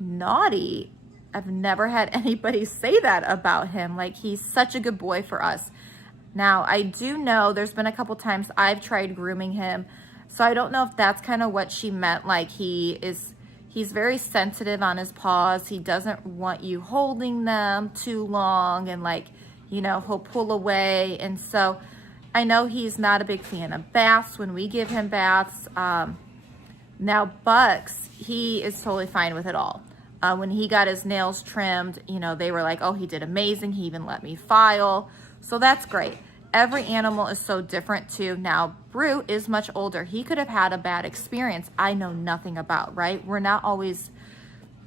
naughty? I've never had anybody say that about him. Like, he's such a good boy for us. Now, I do know there's been a couple times I've tried grooming him, so I don't know if that's kind of what she meant. Like, he's very sensitive on his paws. He doesn't want you holding them too long, and like, you know, he'll pull away. And so I know he's not a big fan of baths when we give him baths. Now, Bucks, he is totally fine with it all. When he got his nails trimmed, you know, they were like, oh, he did amazing. He even let me file. So that's great. Every animal is so different too. Now, Brew is much older. He could have had a bad experience I know nothing about, right? We're not always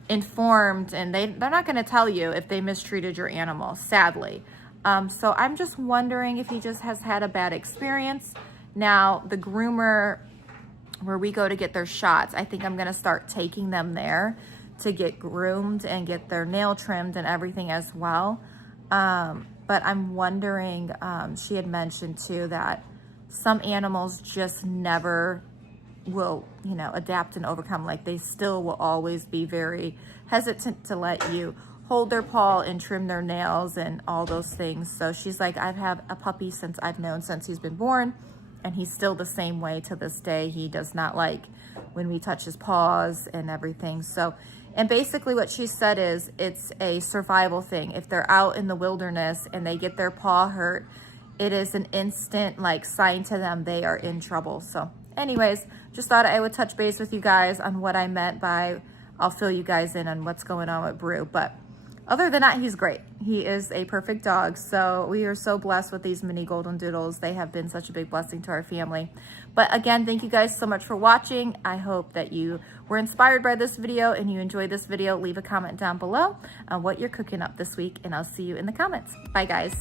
informed, and they're not going to tell you if they mistreated your animal, sadly. So I'm just wondering if he just has had a bad experience. Now, the groomer where we go to get their shots, I think I'm going to start taking them there to get groomed and get their nail trimmed and everything as well. But I'm wondering, she had mentioned too that some animals just never will, you know, adapt and overcome. Like, they still will always be very hesitant to let you hold their paw and trim their nails and all those things. So she's like, I've had a puppy since I've known since he's been born, and he's still the same way to this day. He does not like when we touch his paws and everything. So, and basically what she said is it's a survival thing. If they're out in the wilderness and they get their paw hurt, it is an instant like sign to them they are in trouble. So anyways, just thought I would touch base with you guys on what I meant by I'll fill you guys in on what's going on with Brew. But other than that, he's great. He is a perfect dog. So we are so blessed with these mini golden doodles. They have been such a big blessing to our family. But again, thank you guys so much for watching. I hope that you were inspired by this video and you enjoyed this video. Leave a comment down below on what you're cooking up this week, and I'll see you in the comments. Bye guys.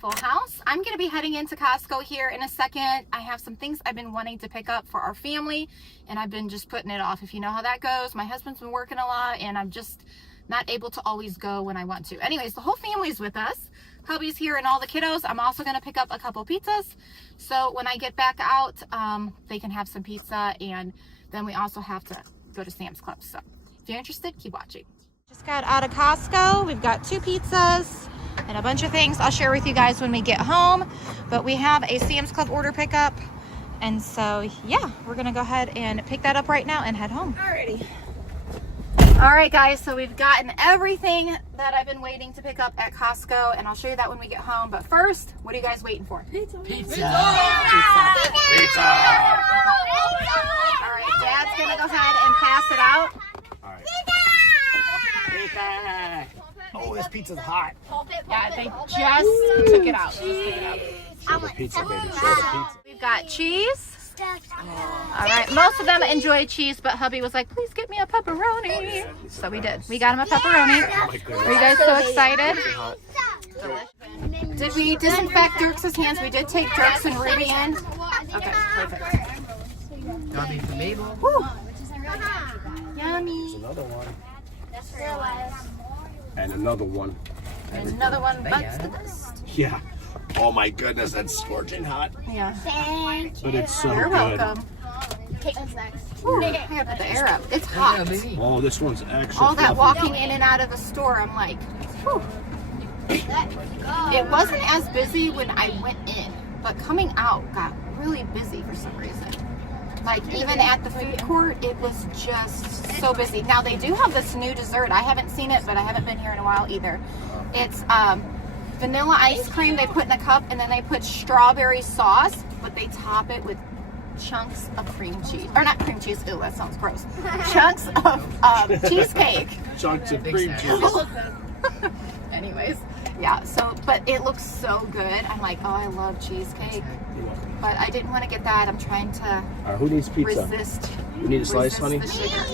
Full house. I'm going to be heading into Costco here in a second. I have some things I've been wanting to pick up for our family, and I've been just putting it off. If you know how that goes, my husband's been working a lot and I'm just not able to always go when I want to. Anyways, the whole family's with us. hubby's here and all the kiddos, I'm also going to pick up a couple pizzas. So when I get back out, they can have some pizza, and then we also have to go to Sam's Club. So if you're interested, keep watching. Just got out of Costco. We've got 2 pizzas and a bunch of things I'll share with you guys when we get home. But we have a Sam's Club order pickup. And so, yeah, we're going to go ahead and pick that up right now and head home. Alrighty. All right, guys, so we've gotten everything that I've been waiting to pick up at Costco, and I'll show you that when we get home. But first, what are you guys waiting for? Pizza. Pizza. Pizza. All right, Dad's gonna go ahead and pass it out. All right. Pizza. Oh, this pizza's hot. Yeah, they just took it out. Show the pizza, baby. Show the pizza. We've got cheese. All right, most of them enjoy cheese, but hubby was like, please get me a pepperoni. So we did. We got him a pepperoni. Are you guys so excited? Did we disinfect Dirk's hands? We did take Dirk's and Ruby in. Okay, perfect. Yummy for Mabel. Woo. Yummy. There's another one. And another one. And another one bites the dust. Yeah. Oh my goodness, that's scorching hot. Yeah. But it's so You're good. welcome. Take this next. Whew, I gotta put the air up. It's hot. Oh, this one's actually All that fluffy. walking in and out of the store, I'm like, whew. Let's go. It wasn't as busy when I went in, but coming out got really busy for some reason. Like even at the food court, it was just so busy. Now they do have this new dessert. I haven't seen it, but I haven't been here in a while either. It's vanilla ice cream they put in a cup, and then they put strawberry sauce, but they top it with chunks of cream cheese. Or not cream cheese, ew, that sounds gross. Chunks of cheesecake. Chunks of cream cheese. Anyways, yeah, so, but it looks so good. I'm like, oh, I love cheesecake. But I didn't want to get that. I'm trying to Who needs pizza? resist. You need a slice, honey? The sugar.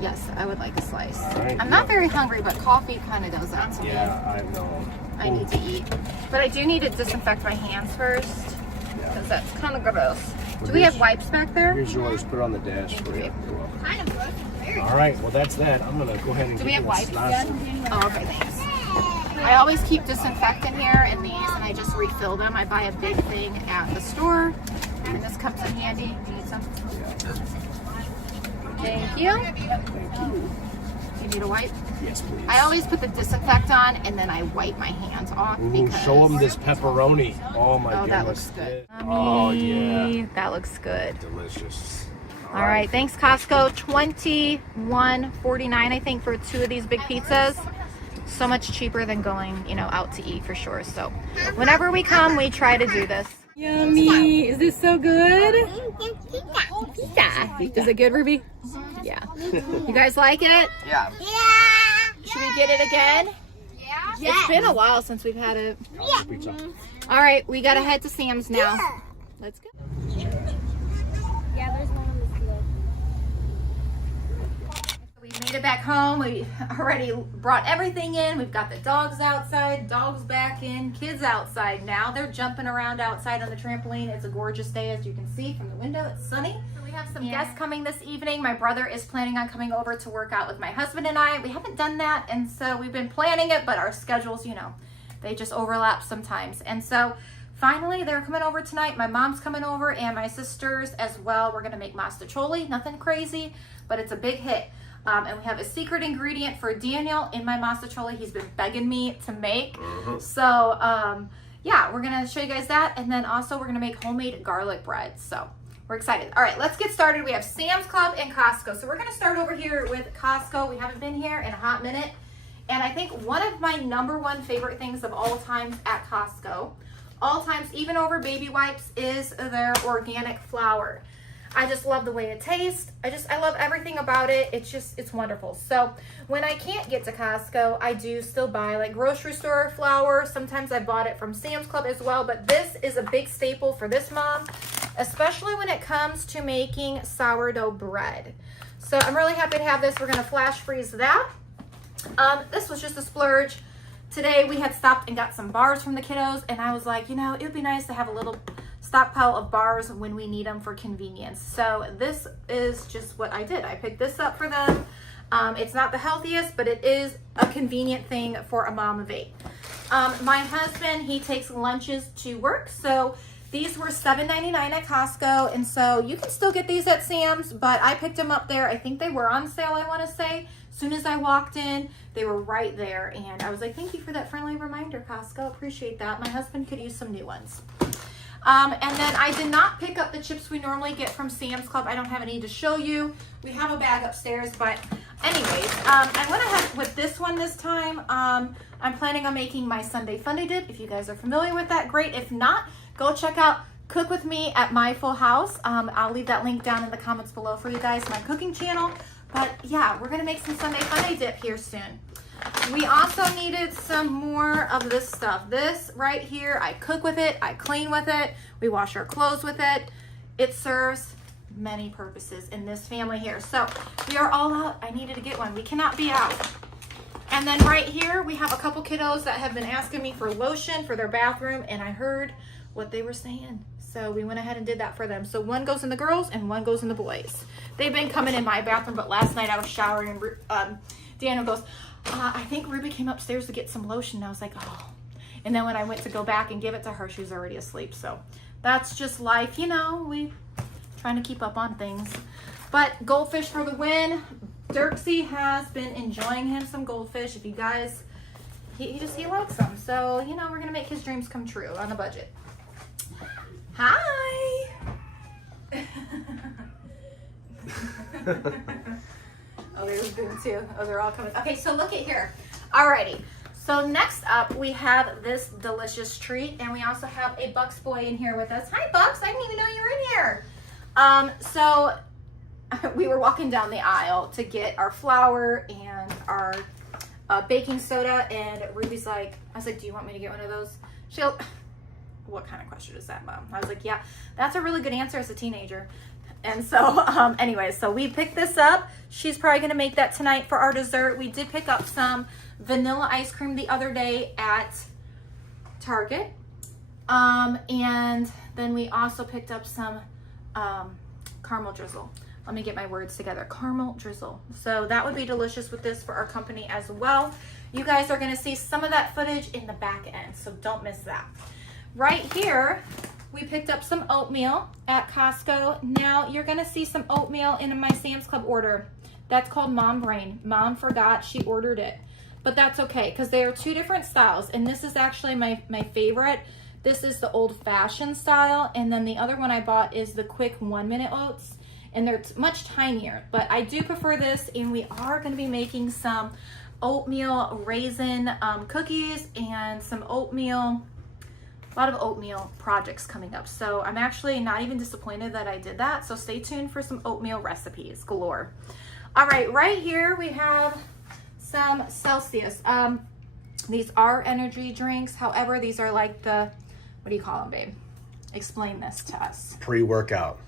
Yes, I would like a slice. right, I'm not very hungry, but coffee kind of does that to me. Yeah, I know. I need to eat. But I do need to disinfect my hands first, because that's kind of gross. Do we have wipes back there? Here's yours. Put it on the dash for you. Kind of gross. Very All right, well that's that. I'm gonna go ahead and Do we get have this wipes? sausage. Oh, okay, thanks. I always keep disinfectant here in these, and I just refill them. I buy a big thing at the store, and this comes in handy. You need some? Thank you. You need a wipe? Yes, please. I always put the disinfectant on, and then I wipe my hands off. Ooh, Because show them this pepperoni. Oh my Oh, goodness. that looks good. Oh yeah. That looks good. Delicious. All right, thanks Costco. $21.49 I think for 2 of these big pizzas. So much cheaper than going, out to eat for sure. So whenever we come, we try to do this. Yummy! Is this so good? Pizza. Is it good, Ruby? Yeah. You guys like it? Yeah. Should we get it again? Yeah. It's been a while since we've had it. Pizza. All right, we gotta head to Sam's now. Let's go. Yeah, there's one on the field. We made it back home. We already brought everything in. We've got the dogs outside, dogs back in, kids outside now. They're jumping around outside on the trampoline. It's a gorgeous day, as you can see from the window. It's sunny. So we have some guests coming this evening. My brother is planning on coming over to work out with my husband and I. We haven't done that, and so we've been planning it, but our schedules, they just overlap sometimes. And so finally, they're coming over tonight. My mom's coming over and my sisters as well. We're gonna make mastacholi, nothing crazy, but it's a big hit. And we have a secret ingredient for Daniel in my mastacholi. He's been begging me to make. So yeah, we're gonna show you guys that. And then also we're gonna make homemade garlic bread. So we're excited. All right, let's get started. We have Sam's Club and Costco. So we're gonna start over here with Costco. We haven't been here in a hot minute. And I think one of my #1 favorite things of all times at Costco, all times, even over baby wipes, is their organic flour. I just love the way it tastes. I love everything about it. It's wonderful. So when I can't get to Costco, I do still buy like grocery store flour. Sometimes I bought it from Sam's Club as well, but this is a big staple for this mom, especially when it comes to making sourdough bread. So I'm really happy to have this. We're gonna flash freeze that. This was just a splurge. Today we had stopped and got some bars from the kiddos, and I was like, it would be nice to have a little stockpile of bars when we need them for convenience. So this is just what I did. I picked this up for them. It's not the healthiest, but it is a convenient thing for a mom of 8. My husband, he takes lunches to work, so these were $7.99 at Costco, and so you can still get these at Sam's, but I picked them up there. I think they were on sale, I want to say. As soon as I walked in, they were right there, and I was like, thank you for that friendly reminder, Costco. Appreciate that. My husband could use some new ones. And then I did not pick up the chips we normally get from Sam's Club. I don't have any to show you. We have a bag upstairs, but anyways, I went ahead with this one this time. I'm planning on making my Sunday Funday Dip. If you guys are familiar with that, great. If not, go check out Cook With Me at My Full House. I'll leave that link down in the comments below for you guys, my cooking channel. But yeah, we're gonna make some Sunday Funday Dip here soon. We also needed some more of this stuff. This right here, I cook with it, I clean with it, we wash our clothes with it. It serves many purposes in this family here. So we are all out. I needed to get one. We cannot be out. And then right here, we have a couple kiddos that have been asking me for lotion for their bathroom, and I heard what they were saying. So we went ahead and did that for them. So one goes in the girls and one goes in the boys. They've been coming in my bathroom, but last night I was showering and Daniel goes, I think Ruby came upstairs to get some lotion. And I was like, oh. And then when I went to go back and give it to her, she was already asleep. So that's just life, you know, we trying to keep up on things. But goldfish for the win. Dirksy has been enjoying him some goldfish. If you guys, he likes them. So, you know, we're going to make his dreams come true on a budget. Hi. Oh, there's Boone too. Oh, they're all coming. Okay, so look at here. Alrighty. So next up, we have this delicious treat, and we also have a Bucks boy in here with us. Hi, Bucks. I didn't even know you were in here. So we were walking down the aisle to get our flour and our baking soda, and Ruby's like, I was like, do you want me to get one of those? She'll, what kind of question is that, Mom? I was like, yeah, that's a really good answer as a teenager. And so, anyways, so we picked this up. She's probably going to make that tonight for our dessert. We did pick up some vanilla ice cream the other day at Target. And then we also picked up some caramel drizzle. Let me get my words together. Caramel drizzle. So that would be delicious with this for our company as well. You guys are going to see some of that footage in the back end, so don't miss that. Right here, we picked up some oatmeal at Costco. Now you're gonna see some oatmeal in my Sam's Club order. That's called Mom Brain. Mom forgot she ordered it, but that's okay because they are two different styles, and this is actually my favorite. This is the old-fashioned style, and then the other one I bought is the quick 1-minute oats, and they're much tinier, but I do prefer this, and we are gonna be making some oatmeal raisin cookies and some oatmeal, a lot of oatmeal projects coming up. So I'm actually not even disappointed that I did that. So stay tuned for some oatmeal recipes galore. All right, right here we have some Celsius. These are energy drinks. However, these are like the, what do you call them, babe? Explain this to us. Pre-workout,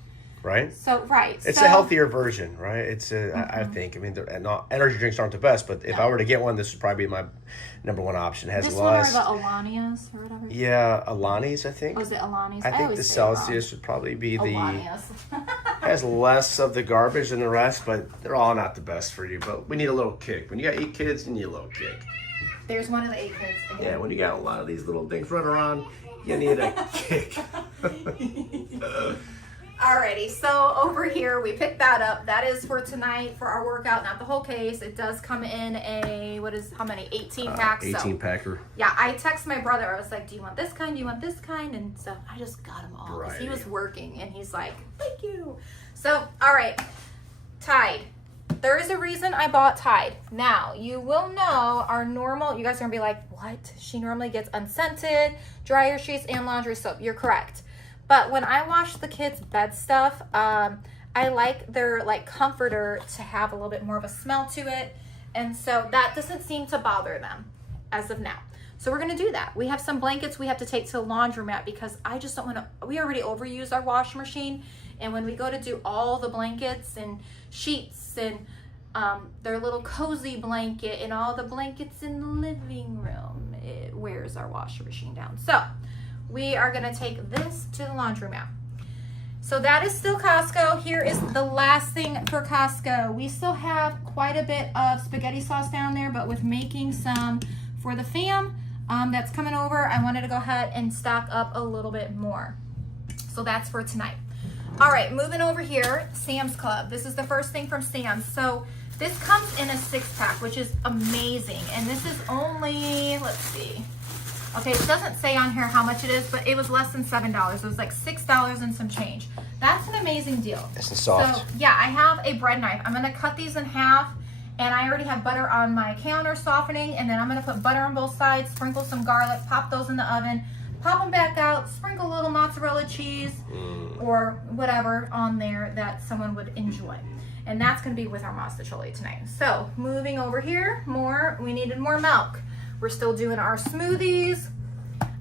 right? So, right. It's a healthier version, right? It's a, I think, I mean, energy drinks aren't the best, but if I were to get one, this would probably be my number one option. It has this less. One are the Alanias or whatever? Yeah, Alani's, I think. Was it Alani's? I think the Celsius would probably be Alanias. has less of the garbage than the rest, but they're all not the best for you. But we need a little kick. When you got 8 kids, you need a little kick. There's one of the 8 kids again. Yeah, when you got a lot of these little things running around, you need a kick. Alrighty, so over here we picked that up. That is for tonight for our workout, not the whole case. It does come in a, how many? 18 packs. 18 packer. Yeah, I text my brother. I was like, do you want this kind? Do you want this kind? And so I just got them all because he was working and he's like, thank you. So, all right, Tide. There is a reason I bought Tide. Now, you will know our normal, you guys are gonna be like, what? She normally gets unscented, dryer sheets, and laundry soap. You're correct. But when I wash the kids' bed stuff, I like their comforter to have a little bit more of a smell to it. And so that doesn't seem to bother them as of now. So we're gonna do that. We have some blankets we have to take to the laundromat because I just don't wanna, we already overuse our washing machine. And when we go to do all the blankets and sheets and their little cozy blanket and all the blankets in the living room, it wears our washing machine down. So we are gonna take this to the laundromat. So that is still Costco. Here is the last thing for Costco. We still have quite a bit of spaghetti sauce down there, but with making some for the fam, that's coming over, I wanted to go ahead and stock up a little bit more. So that's for tonight. All right, moving over here, Sam's Club. This is the first thing from Sam's. So this comes in a 6-pack, which is amazing. And this is only, let's see. Okay, it doesn't say on here how much it is, but it was less than $7. It was like $6 and some change. That's an amazing deal. It's soft. So yeah, I have a bread knife. I'm gonna cut these in half, and I already have butter on my counter softening, and then I'm gonna put butter on both sides, sprinkle some garlic, pop those in the oven, pop them back out, sprinkle a little mozzarella cheese or whatever on there that someone would enjoy. And that's gonna be with our mostaccioli tonight. So moving over here, we needed more milk. We're still doing our smoothies,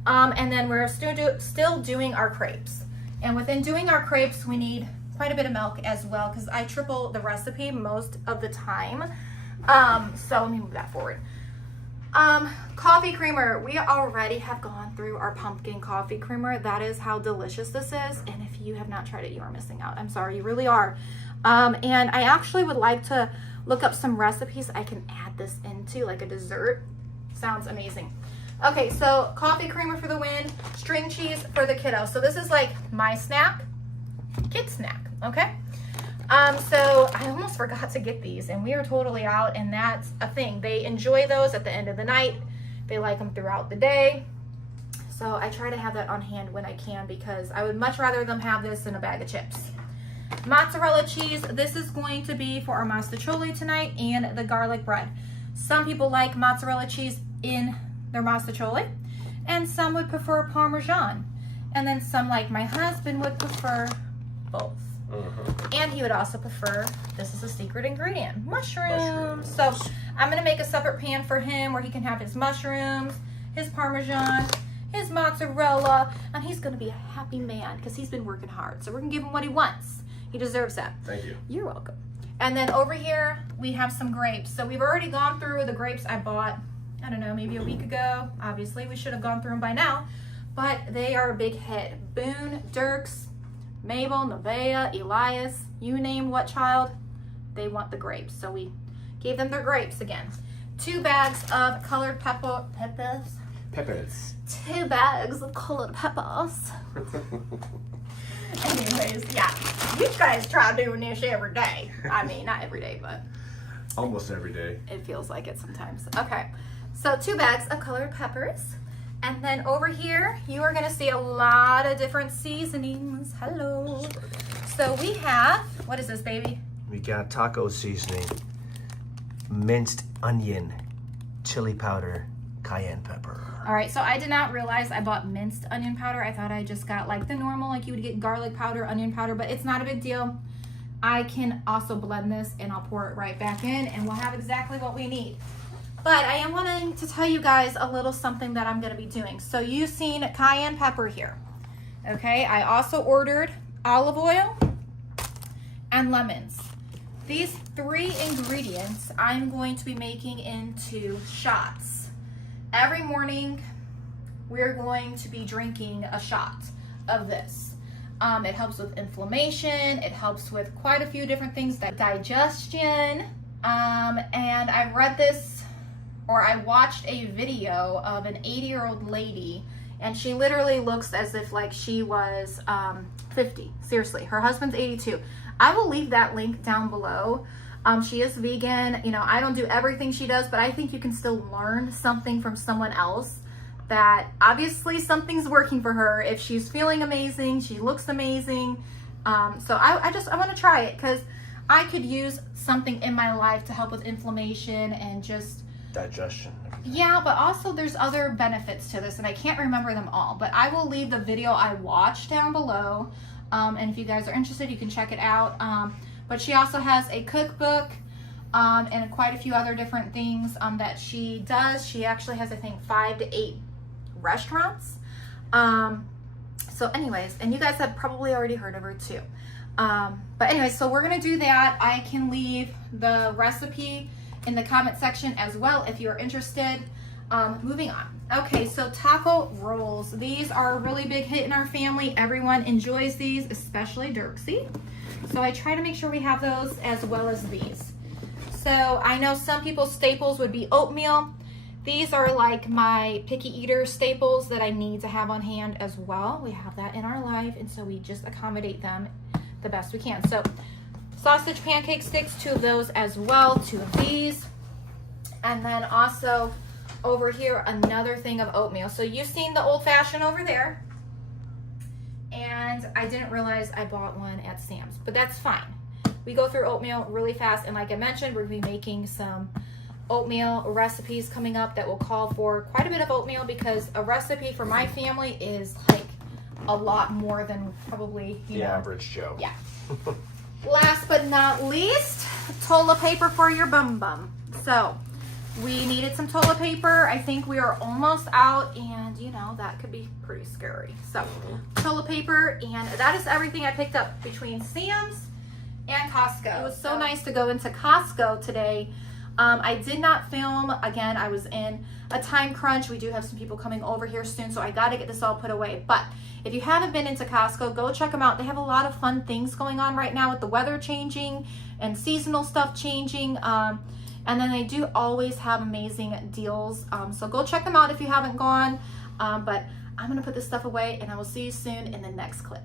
and then we're still doing our crepes. And within doing our crepes, we need quite a bit of milk as well, because I triple the recipe most of the time. So let me move that forward. Coffee creamer. We already have gone through our pumpkin coffee creamer. That is how delicious this is. And if you have not tried it, you are missing out. I'm sorry, you really are. And I actually would like to look up some recipes I can add this into, like a dessert. Sounds amazing. Okay, so coffee creamer for the win, string cheese for the kiddo. So this is like my snack, kid snack, okay? So I almost forgot to get these, and we are totally out, and that's a thing. They enjoy those at the end of the night. They like them throughout the day. So I try to have that on hand when I can, because I would much rather them have this than a bag of chips. Mozzarella cheese. This is going to be for our mostaccioli tonight, and the garlic bread. Some people like mozzarella cheese in their mostaccioli, and some would prefer Parmesan. And then some, like my husband, would prefer both. And he would also prefer, this is a secret ingredient, mushrooms. So I'm gonna make a separate pan for him where he can have his mushrooms, his Parmesan, his mozzarella, and he's gonna be a happy man because he's been working hard. So we're gonna give him what he wants. He deserves that. Thank you. You're welcome. And then over here, we have some grapes. So we've already gone through the grapes I bought, I don't know, maybe a week ago. Obviously, we should have gone through them by now, but they are a big hit. Boone, Dirks, Mabel, Nevaeh, Elias, you name what child, they want the grapes. So we gave them their grapes again. 2 bags of colored peppers. 2 bags of colored peppers. Anyways, yeah, you guys try doing this every day. I mean, not every day, but Almost every day. it feels like it sometimes. Okay, so 2 bags of colored peppers. And then over here, you are gonna see a lot of different seasonings. Hello. So we have, what is this, baby? We got taco seasoning, minced onion, chili powder, cayenne pepper. All right, so I did not realize I bought minced onion powder. I thought I just got like the normal, like you would get garlic powder, onion powder, but it's not a big deal. I can also blend this and I'll pour it right back in and we'll have exactly what we need. But I am wanting to tell you guys a little something that I'm gonna be doing. So you've seen cayenne pepper here. Okay, I also ordered olive oil and lemons. These 3 ingredients I'm going to be making into shots. Every morning, we're going to be drinking a shot of this. It helps with inflammation. It helps with quite a few different things, like digestion. And I read this, or I watched a video of an 80-year-old lady, and she literally looks as if like she was 50. Seriously, her husband's 82. I will leave that link down below. She is vegan. You know, I don't do everything she does, but I think you can still learn something from someone else that obviously something's working for her. If she's feeling amazing, she looks amazing. So I want to try it because I could use something in my life to help with inflammation and just Digestion. yeah, but also there's other benefits to this and I can't remember them all, but I will leave the video I watched down below. And if you guys are interested, you can check it out. But she also has a cookbook and quite a few other different things that she does. She actually has, I think, 5 to 8 restaurants. So anyways, and you guys have probably already heard of her too. But anyways, so we're gonna do that. I can leave the recipe in the comment section as well if you're interested. Moving on. Okay, so taco rolls. These are a really big hit in our family. Everyone enjoys these, especially Dirksy. So I try to make sure we have those as well as these. So I know some people's staples would be oatmeal. These are like my picky eater staples that I need to have on hand as well. We have that in our life, and so we just accommodate them the best we can. So sausage pancake sticks, 2 of those as well, 2 of these. And then also over here, another thing of oatmeal. So you've seen the old fashioned over there. And I didn't realize I bought one at Sam's, but that's fine. We go through oatmeal really fast. And like I mentioned, we're gonna be making some oatmeal recipes coming up that will call for quite a bit of oatmeal, because a recipe for my family is like a lot more than probably, you know, average Joe. Yeah. Last but not least, toilet paper for your bum bum. So we needed some toilet paper. I think we are almost out, and you know, that could be pretty scary. So toilet paper, and that is everything I picked up between Sam's and Costco. It was so nice to go into Costco today. I did not film. Again, I was in a time crunch. We do have some people coming over here soon, so I got to get this all put away. But if you haven't been into Costco, go check them out. They have a lot of fun things going on right now with the weather changing and seasonal stuff changing. And then they do always have amazing deals. So go check them out if you haven't gone. But I'm going to put this stuff away, and I will see you soon in the next clip.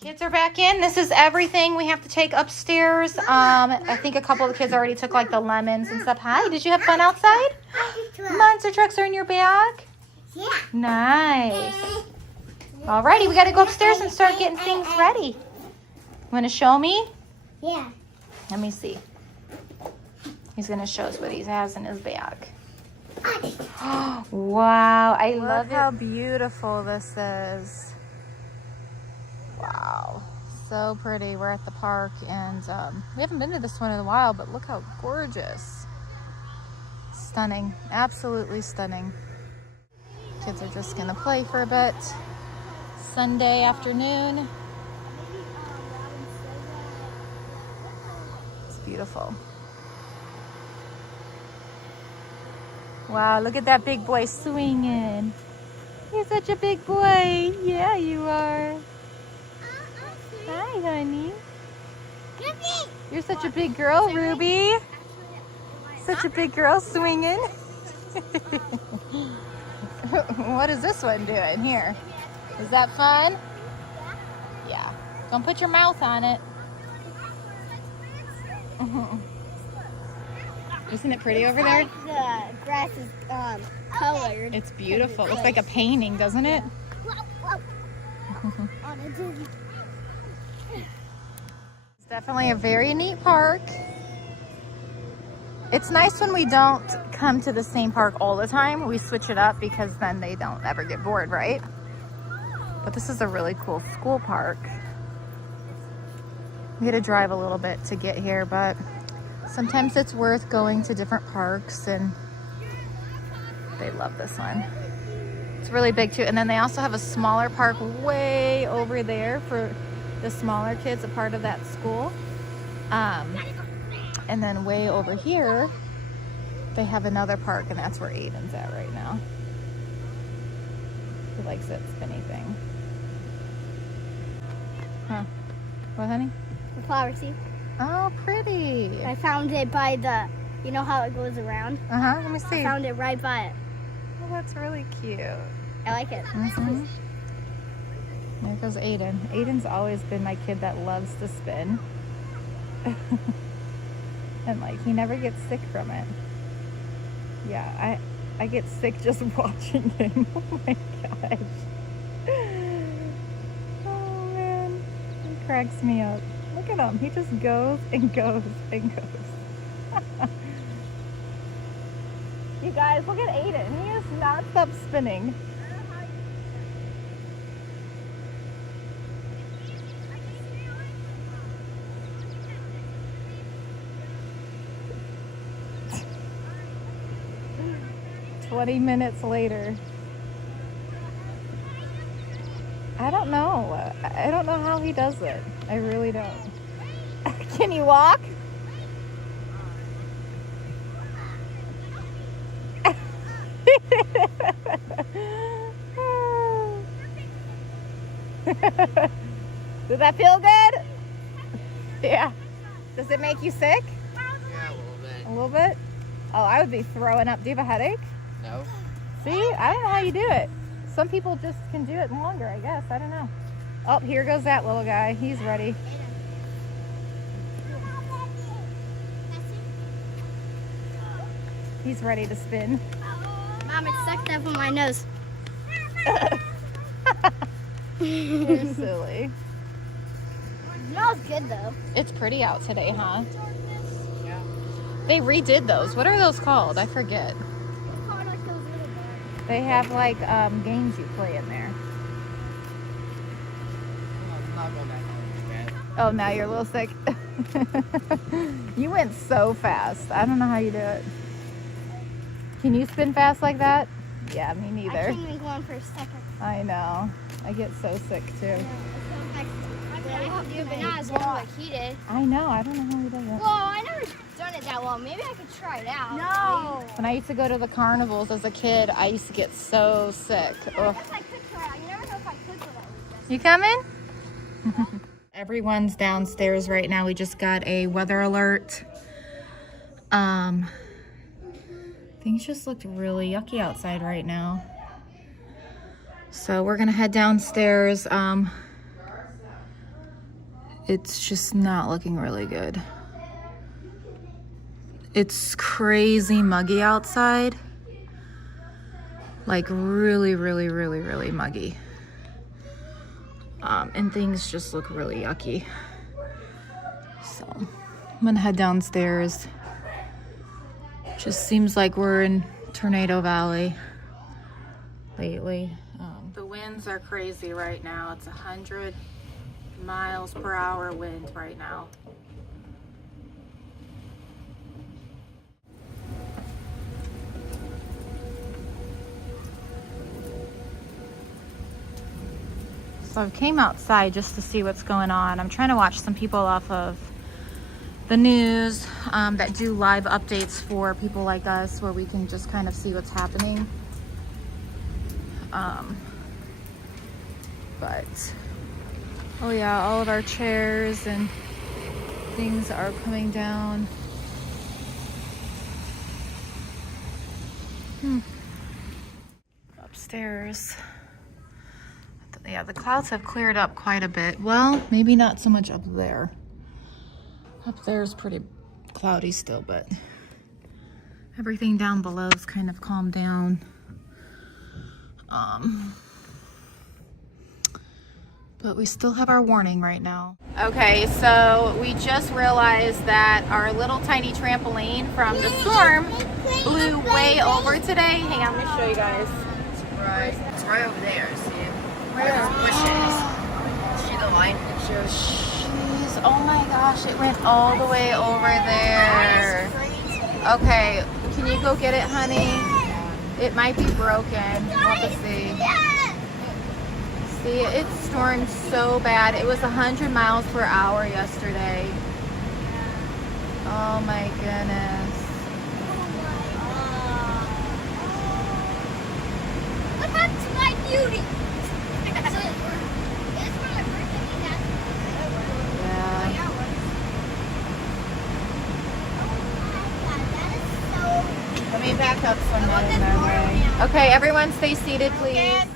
Kids are back in. This is everything we have to take upstairs. I think a couple of the kids already took like the lemons and stuff. Hi, did you have fun outside? Monster trucks are in your bag? Yeah. Nice. Alrighty, we gotta go upstairs and start getting things ready. You wanna show me? Yeah. Let me see. He's gonna show us what he has in his bag. Wow, I love it. Look how beautiful this is. Wow, so pretty. We're at the park, and we haven't been to this one in a while, but look how gorgeous. Stunning, absolutely stunning. Kids are just gonna play for a bit. Sunday afternoon. It's beautiful. Wow, look at that big boy swinging. You're such a big boy. Yeah, you are. Hi, honey. You're such a big girl, Ruby. Such a big girl swinging. What is this one doing here? Is that fun? Yeah. Don't put your mouth on it. Isn't it pretty over there? The grass is colored. It's beautiful. It looks like a painting, doesn't it? It's definitely a very neat park. It's nice when we don't come to the same park all the time. We switch it up because then they don't ever get bored, right? But this is a really cool school park. We had to drive a little bit to get here, but sometimes it's worth going to different parks, and they love this one. It's really big too. And then they also have a smaller park way over there for the smaller kids, a part of that school. And then way over here, they have another park, and that's where Aiden's at right now. He likes that spinny thing. Huh? What, honey? The flower seed. Oh, pretty. I found it by the, you know how it goes around? Uh-huh, let me see. I found it right by it. Oh, that's really cute. I like it. Mm-hmm. There goes Aiden. Aiden's always been my kid that loves to spin. And like, he never gets sick from it. Yeah, I get sick just watching him. Oh my gosh. Oh man, he cracks me up. Look at him. He just goes and goes and goes. You guys, look at Aiden. He is not stop spinning. 20 minutes later. I don't know. I don't know how he does it. I really don't. Can you walk? Does that feel good? Yeah. Does it make you sick? Yeah, a little bit. A little bit? Oh, I would be throwing up. Do you have a headache? No. See? I don't know how you do it. Some people just can do it longer, I guess. I don't know. Oh, here goes that little guy. He's ready. He's ready to spin. Mom, it's sucked up in my nose. You're silly. Smells good though. It's pretty out today, huh? Yeah. They redid those. What are those called? I forget. It's called like those little bars. They have like games you play in there. I'll go back home again. Oh, now you're a little sick. You went so fast. I don't know how you do it. Can you spin fast like that? Yeah, me I neither. can't even go on for a second. I know. I get so sick too. I hope you, but not as long like he did. I know. I don't know how he does it. Well, I never done it that well. Maybe I could try it out. No. When I used to go to the carnivals as a kid, I used to get so sick. I Ugh. guess I could try it out. You never know if I could for that weekend. You coming? Everyone's downstairs right now. We just got a weather alert. Things just looked really yucky outside right now. So we're gonna head downstairs. It's just not looking really good. It's crazy muggy outside. Like really, really, really, really muggy. And things just look really yucky. So I'm gonna head downstairs. Just seems like we're in Tornado Valley lately. The winds are crazy right now. It's 100 miles per hour wind right now. So I came outside just to see what's going on. I'm trying to watch some people off of the news that do live updates for people like us, where we can just kind of see what's happening. But oh yeah, all of our chairs and things are coming down. Upstairs. Yeah, the clouds have cleared up quite a bit. Well, maybe not so much up there. Up there's pretty cloudy still, but everything down below is kind of calmed down. But we still have our warning right now. Okay, so we just realized that our little tiny trampoline from the storm blew way over today. Hang on, let me show you guys. It's right over there, see? Where are bushes? See the line it shows? Jeez, oh my gosh, it went all the way over there. Okay, can you go get it, honey? It might be broken. We'll have to see. See, it stormed so bad. It was 100 miles per hour yesterday. Oh my goodness. What happened to my beauty? That's for my birthday. Yeah. Let me back up so I'm not in their way. Okay, everyone stay seated, please.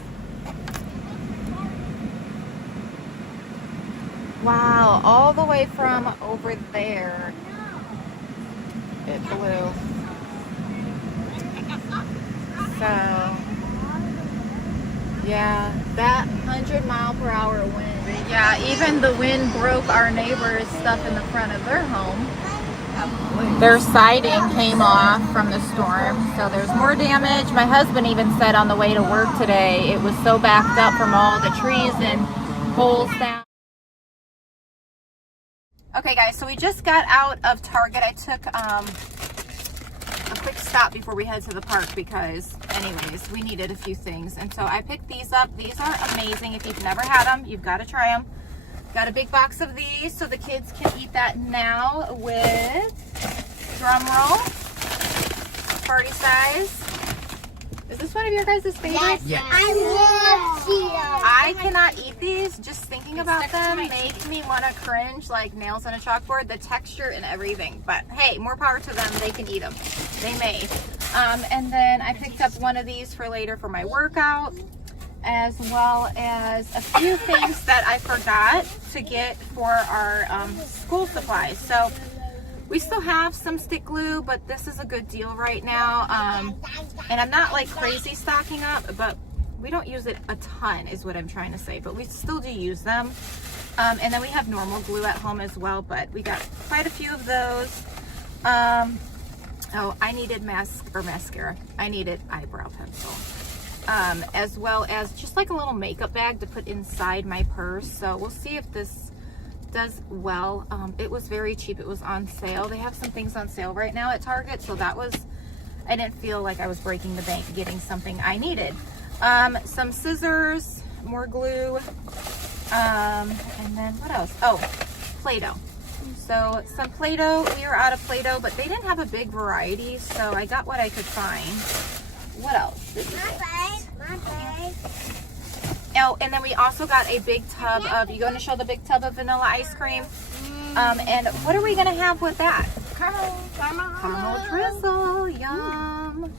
Wow, all the way from over there, it blew. So, yeah, that 100-mile-per-hour wind. Yeah, even the wind broke our neighbor's stuff in the front of their home. Their siding came off from the storm, so there's more damage. My husband even said on the way to work today, it was so backed up from all the trees and poles down. Okay guys, so we just got out of Target. I took a quick stop shop before we head to the park because anyways, we needed a few things. And so I picked these up. These are amazing. If you've never had them, you've got to try them. Got a big box of these so the kids can eat that now with, drum roll, party size. Is this one of your guys' favorites? Yes, I love Cheetos. I cannot eat these. Just thinking about them make me want to cringe like nails on a chalkboard. The texture and everything. But hey, more power to them. They can eat them. They may. And then I picked up one of these for later for my workout, as well as a few things that I forgot to get for our school supplies. So we still have some stick glue, but this is a good deal right now. And I'm not like crazy stocking up, but we don't use it a ton is what I'm trying to say, but we still do use them. And then we have normal glue at home as well, but we got quite a few of those. Oh, I needed mascara. I needed eyebrow pencil. As well as just like a little makeup bag to put inside my purse. So we'll see if this does well. It was very cheap. It was on sale. They have some things on sale right now at Target, so that was, I didn't feel like I was breaking the bank getting something I needed. Some scissors, more glue, and then what else? Oh, Play-Doh. So some Play-Doh. We were out of Play-Doh, but they didn't have a big variety, so I got what I could find. What else? This is it. Oh, and then we also got a big tub of, you going to show the big tub of vanilla ice cream? And what are we going to have with that? Caramel drizzle, yum.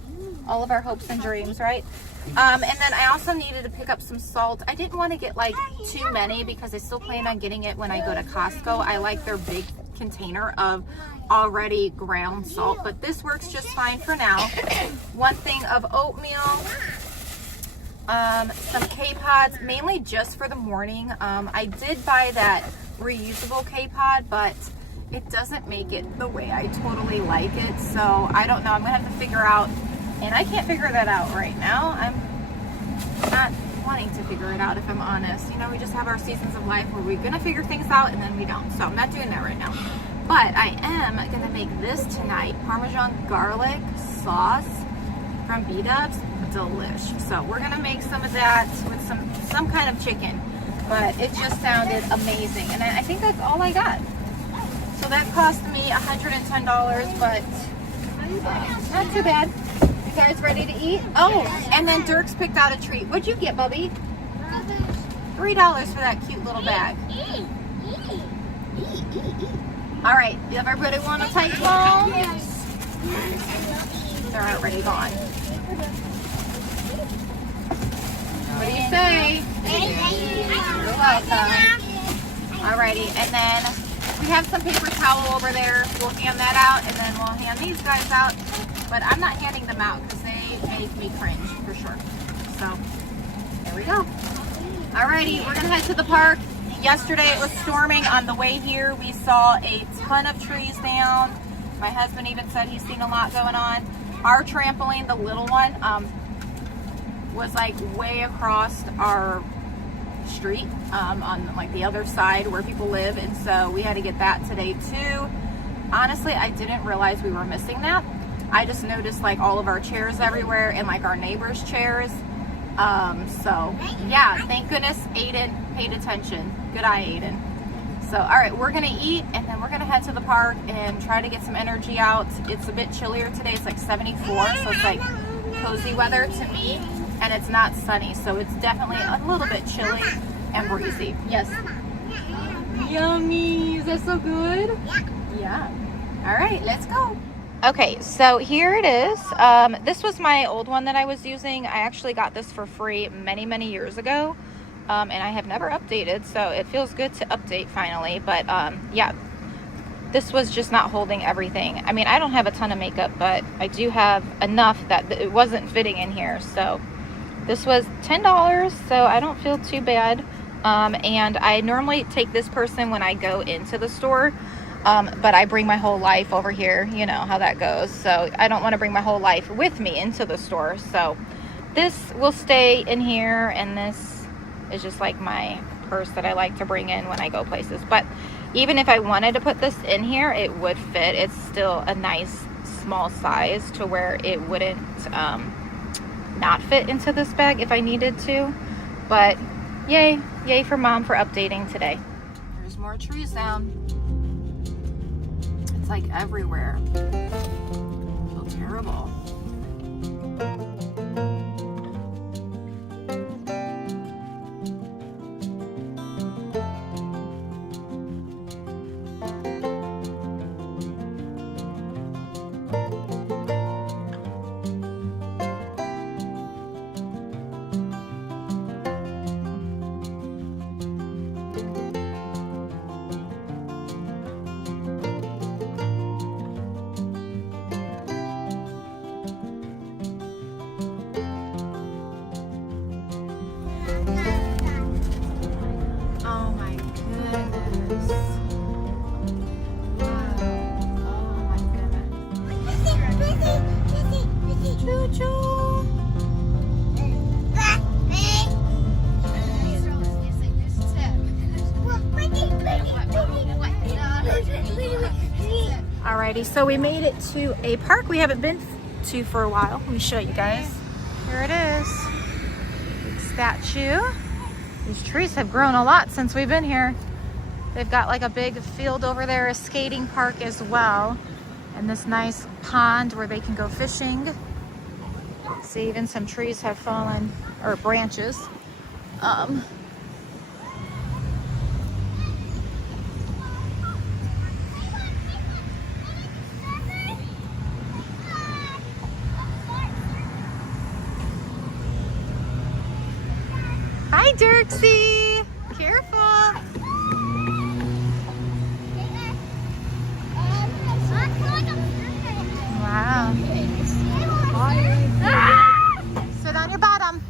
All of our hopes and dreams, right? And then I also needed to pick up some salt. I didn't want to get like too many because I still plan on getting it when I go to Costco. I like their big container of already ground salt, but this works just fine for now. One thing of oatmeal, some K-Pods, mainly just for the morning. I did buy that reusable K-Pod, but it doesn't make it the way I totally like it. So I don't know. I'm gonna have to figure out, and I can't figure that out right now. I'm not wanting to figure it out, if I'm honest. You know, we just have our seasons of life where we're gonna figure things out and then we don't. So I'm not doing that right now. But I am gonna make this tonight, Parmesan garlic sauce from B-Dubs. Delish. So we're gonna make some of that with some kind of chicken, but it just sounded amazing. And I think that's all I got. So that cost me $110, but not too bad. You guys ready to eat? Oh, and then Dirks picked out a treat. What'd you get, Bubby? $3 for that cute little bag. All right, does everybody want a tight phone? They're already gone. What do you say? You're welcome. Alrighty, and then we have some paper towel over there. We'll hand that out, and then we'll hand these guys out. But I'm not handing them out because they make me cringe for sure. So there we go. Alrighty, we're gonna head to the park. Yesterday it was storming. On the way here, we saw a ton of trees down. My husband even said he's seen a lot going on. Our trampoline, the little one, was like way across our street on like the other side where people live, and so we had to get that today too. Honestly, I didn't realize we were missing that. I just noticed like all of our chairs everywhere and like our neighbors' chairs. So yeah, thank goodness Aiden paid attention. Good eye, Aiden. So all right, we're gonna eat and then we're gonna head to the park and try to get some energy out. It's a bit chillier today. It's like 74, so it's like cozy weather to me, and it's not sunny, so it's definitely a little bit chilly and breezy. Yes. Yummy. Is that so good? Yeah. All right, let's go. Okay, so here it is. This was my old one that I was using. I actually got this for free many years ago, and I have never updated, so it feels good to update finally. But yeah, this was just not holding everything. I mean, I don't have a ton of makeup, but I do have enough that it wasn't fitting in here. So this was $10, so I don't feel too bad. And I normally take this person when I go into the store. But I bring my whole life over here, you know how that goes. So I don't want to bring my whole life with me into the store. So this will stay in here, and this is just like my purse that I like to bring in when I go places. But even if I wanted to put this in here, it would fit. It's still a nice small size to where it wouldn't not fit into this bag if I needed to. But yay for Mom for updating today. There's more trees down. It's like everywhere. I feel terrible. Oh my goodness. Wow. Oh my goodness. Choo-choo. Alrighty, so we made it to a park we haven't been to for a while. Let me show you guys. Here it is. Big statue. These trees have grown a lot since we've been here. They've got like a big field over there, a skating park as well, and this nice pond where they can go fishing. See, even some trees have fallen, or branches. Hi, Dirksy. Careful. Wow. Sit on your bottom.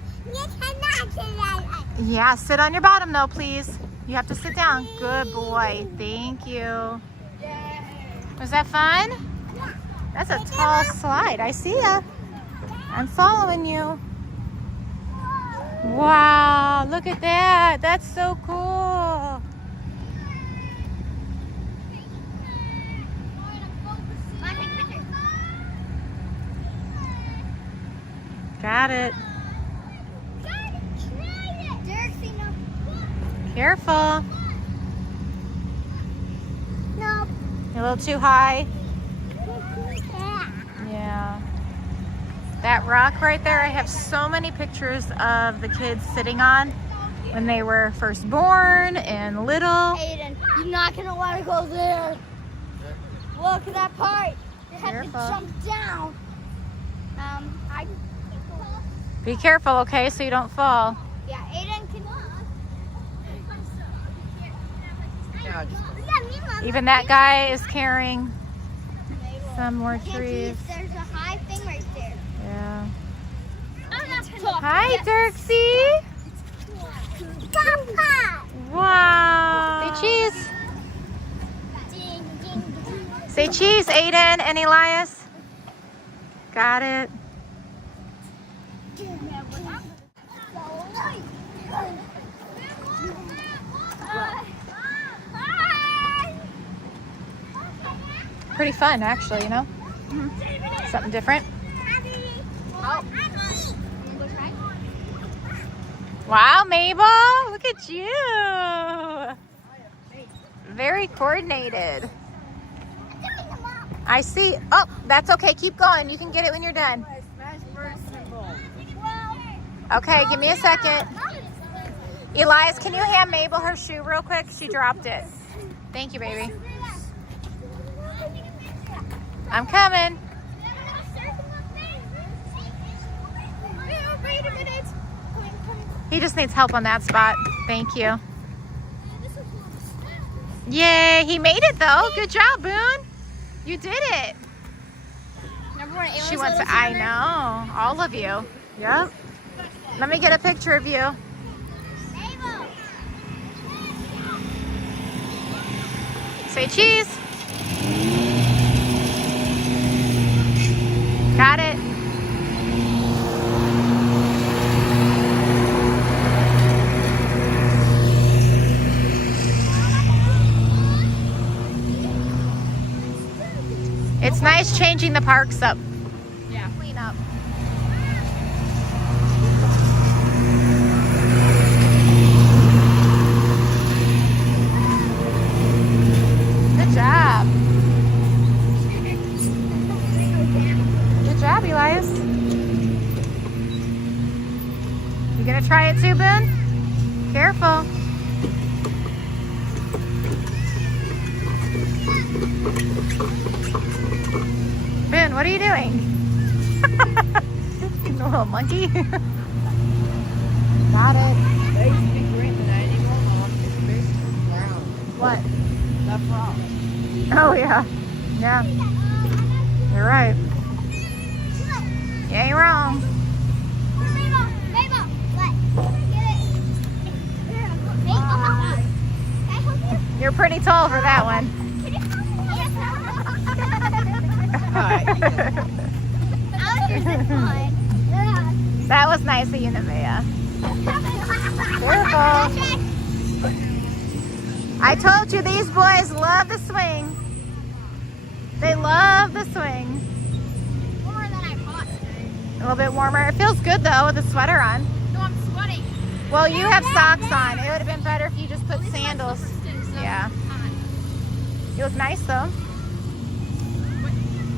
Yeah, sit on your bottom though, please. You have to sit down. Good boy. Thank you. Was that fun? That's a tall slide. I see ya. I'm following you. Wow, look at that. That's so cool. Got it. Careful. No. You're a little too high. Yeah. That rock right there, I have so many pictures of the kids sitting on when they were first born and little. Aiden, you're not gonna want to go there. Look at that part. You have Careful. to jump down. Be careful, okay, so you don't fall. Yeah, Aiden can. Even that guy is carrying some more Can't trees. see if there's a high thing right there. Yeah. Hi, Hi, Dirksy. Papa. Wow. Say cheese. Say cheese, Aiden and Elias. Got it. Pretty fun, actually, you know? Something different. Wow, Mabel, look at you. Very coordinated. I see. Oh, that's okay. Keep going. You can get it when you're done. Okay, give me a second. Elias, can you hand Mabel her shoe real quick? She dropped it. Thank you, baby. I'm coming. Wait a minute. He just needs help on that spot. Thank you. Yay, he made it though. Good job, Boone. You did it. She wants to, I know. All of you. Yep. Let me get a picture of you. Say cheese. Got it. It's nice changing the parks up. Yeah. Clean up. Good job. Good job, Elias. You gonna try it too, Ben? Careful. Ben, what are you doing? You little monkey. Got it. They used to be green and I didn't go on. It's basically brown. What? That frog. Oh, yeah. Yeah. You're right. You ain't wrong. You're pretty tall for that one. That was nice of you, Nevaeh. Careful. I told you these boys love the swing. They love the swing. Warmer than I thought today. A little bit warmer. It feels good though with the sweater on. No, I'm sweating. Well, you have socks on. It would have been better if you just put sandals. Yeah. You look nice though.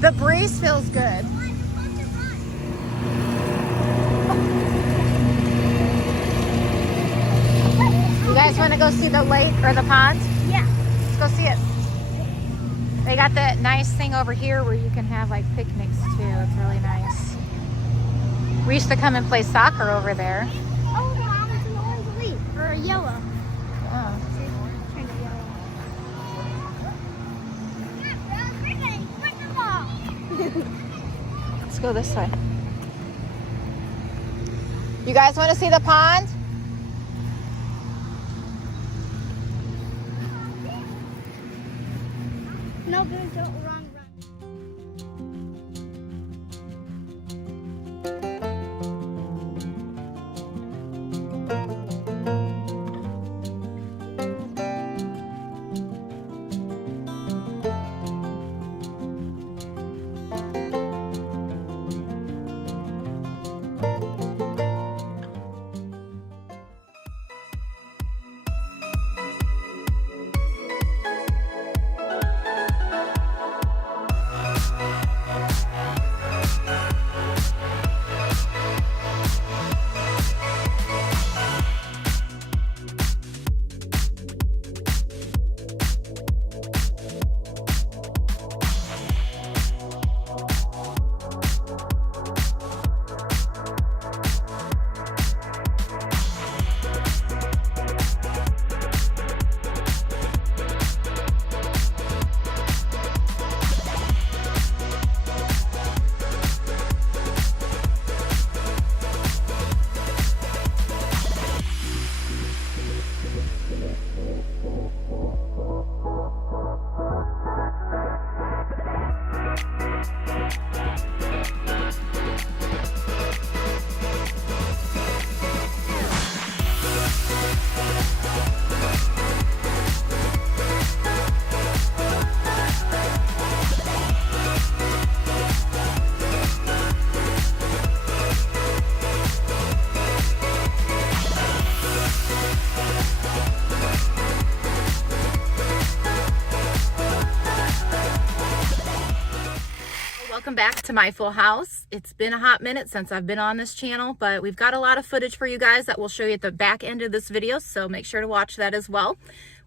The breeze feels good. You guys want to go see the lake or the pond? Yeah. Let's go see it. They got that nice thing over here where you can have like picnics too. It's really nice. We used to come and play soccer over there. Oh, Mom, it's an orange leaf. Or a yellow. Oh. Kind of yellow. Let's go this way. You guys want to see the pond? No, don't run. Welcome back to my full house. It's been a hot minute since I've been on this channel, but we've got a lot of footage for you guys that we'll show you at the back end of this video, so make sure to watch that as well.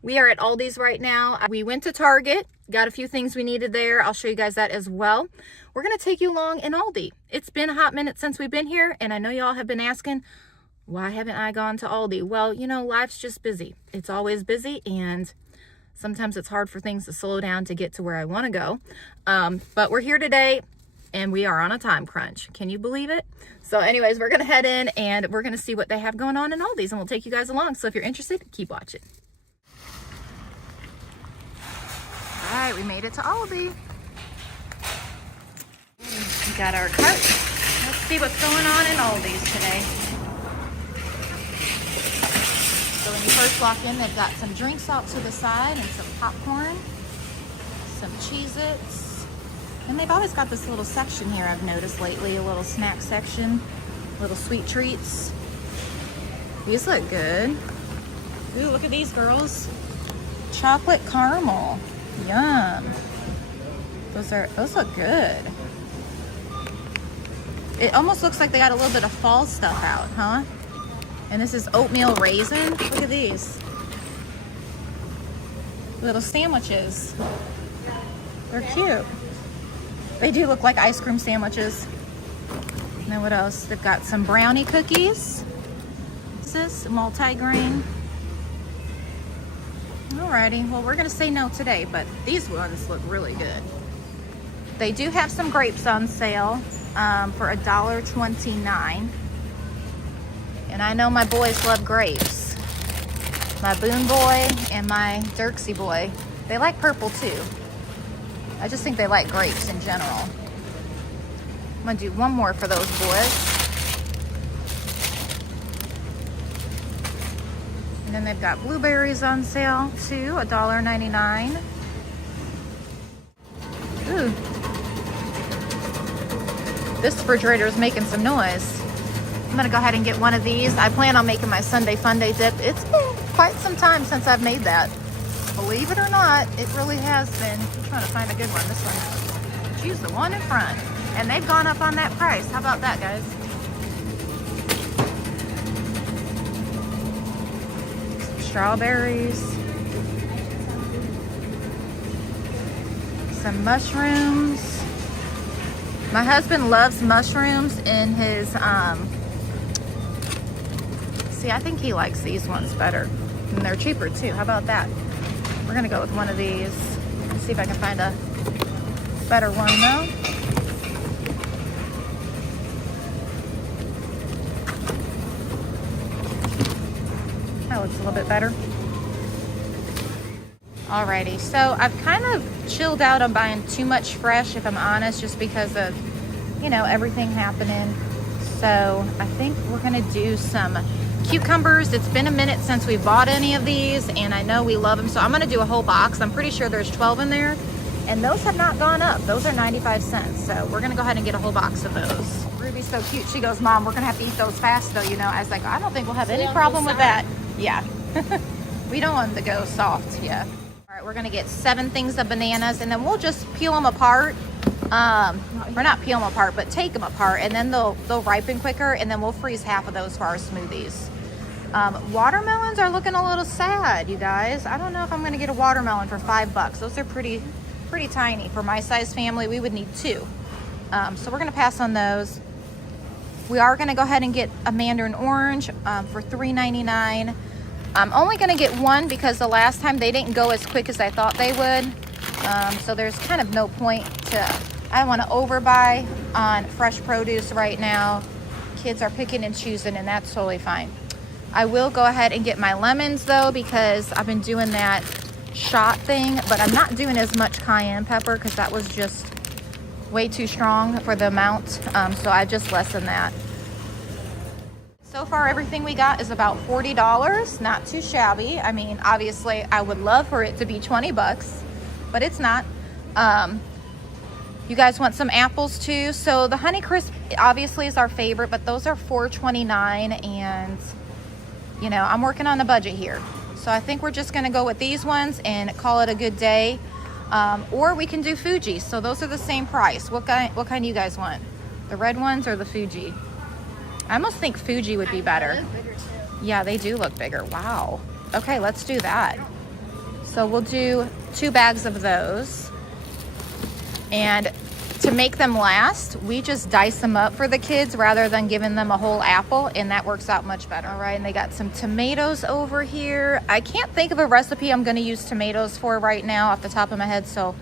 We are at Aldi's right now. We went to Target, got a few things we needed there. I'll show you guys that as well. We're gonna take you along in Aldi. It's been a hot minute since we've been here, and I know y'all have been asking, why haven't I gone to Aldi? Well, you know, life's just busy. It's always busy, and sometimes it's hard for things to slow down to get to where I want to go. But we're here today and we are on a time crunch. Can you believe it? So anyways, we're going to head in and we're going to see what they have going on in Aldi's, and we'll take you guys along. So if you're interested, keep watching. All right, we made it to Aldi. We got our cart. Let's see what's going on in Aldi's today. So when you first walk in, they've got some drinks out to the side and some popcorn, some Cheez-Its, And they've always got this little section here I've noticed lately, a little snack section, little sweet treats. These look good. Ooh, look at these girls. Chocolate caramel. Yum. Those look good. It almost looks like they got a little bit of fall stuff out, huh? And this is oatmeal raisin. Look at these. Little sandwiches. They're cute. They do look like ice cream sandwiches. And then what else? They've got some brownie cookies. What's this? Multi-grain. Alrighty, well we're gonna say no today, but these ones look really good. They do have some grapes on sale for $1.29. And I know my boys love grapes. My Boone boy and my Dirksy boy. They like purple too. I just think they like grapes in general. I'm gonna do one more for those boys. And then they've got blueberries on sale too, $1.99. Ooh. This refrigerator is making some noise. I'm gonna go ahead and get one of these. I plan on making my Sunday Fun Day dip. It's been quite some time since I've made that. Believe it or not, it really has been. I'm trying to find a good one. This one. Choose the one in front. And they've gone up on that price. How about that, guys? Some strawberries. Some mushrooms. My husband loves mushrooms in his, see, I think he likes these ones better. And they're cheaper too. How about that? We're gonna go with one of these. Let's see if I can find a better one though. That looks a little bit better. Alrighty, so I've kind of chilled out on buying too much fresh, if I'm honest, just because of, you know, everything happening. So I think we're gonna do some cucumbers. It's been a minute since we bought any of these, and I know we love them, so I'm gonna do a whole box. I'm pretty sure there's 12 in there, and those have not gone up. Those are 95 cents, so we're gonna go ahead and get a whole box of those. Ruby's so cute. She goes, Mom, we're gonna have to eat those fast though, you know. I was like, I don't think we'll have any problem with that. Yeah. We don't want them to go soft, yeah. All right, we're gonna get 7 things of bananas, and then we'll just peel them apart. Or not peel them apart, but take them apart, and then they'll ripen quicker, and then we'll freeze half of those for our smoothies. Watermelons are looking a little sad, you guys. I don't know if I'm gonna get a watermelon for $5. Those are pretty tiny. For my size family, we would need 2. So we're gonna pass on those. We are gonna go ahead and get a mandarin orange for $3.99. I'm only gonna get one because the last time they didn't go as quick as I thought they would. So there's kind of no point to, I don't wanna overbuy on fresh produce right now. Kids are picking and choosing, and that's totally fine. I will go ahead and get my lemons though, because I've been doing that shot thing, but I'm not doing as much cayenne pepper because that was just way too strong for the amount. So I just lessened that. So far, everything we got is about $40, not too shabby. I mean, obviously I would love for it to be $20, but it's not. You guys want some apples too? So the Honeycrisp obviously is our favorite, but those are $4.29, and you know, I'm working on a budget here. So I think we're just gonna go with these ones and call it a good day. Or we can do Fuji. So those are the same price. What kind do you guys want? The red ones or the Fuji? I almost think Fuji would be better. They look bigger too. Yeah, they do look bigger. Wow. Okay, let's do that. So we'll do 2 bags of those. And to make them last, we just dice them up for the kids rather than giving them a whole apple, and that works out much better. All right, and they got some tomatoes over here. I can't think of a recipe I'm gonna use tomatoes for right now off the top of my head, so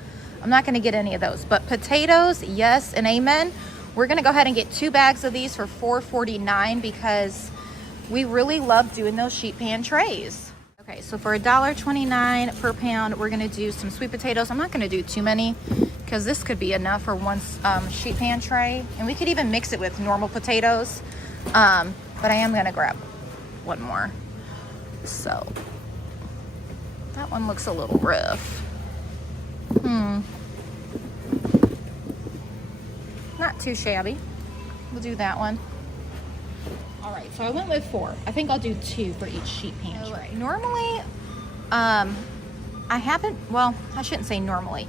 I'm not gonna get any of those. But potatoes, yes and amen. We're gonna go ahead and get 2 bags of these for $4.49 because we really love doing those sheet pan trays. Okay, so for $1.29 per pound, we're gonna do some sweet potatoes. I'm not gonna do too many because this could be enough for one sheet pan tray. And we could even mix it with normal potatoes. But I am gonna grab one more. So, that one looks a little rough. too shabby. We'll do that one. All right, so I went with 4. I think I'll do 2 for each sheet pantry. Normally, I haven't, well, I shouldn't say normally,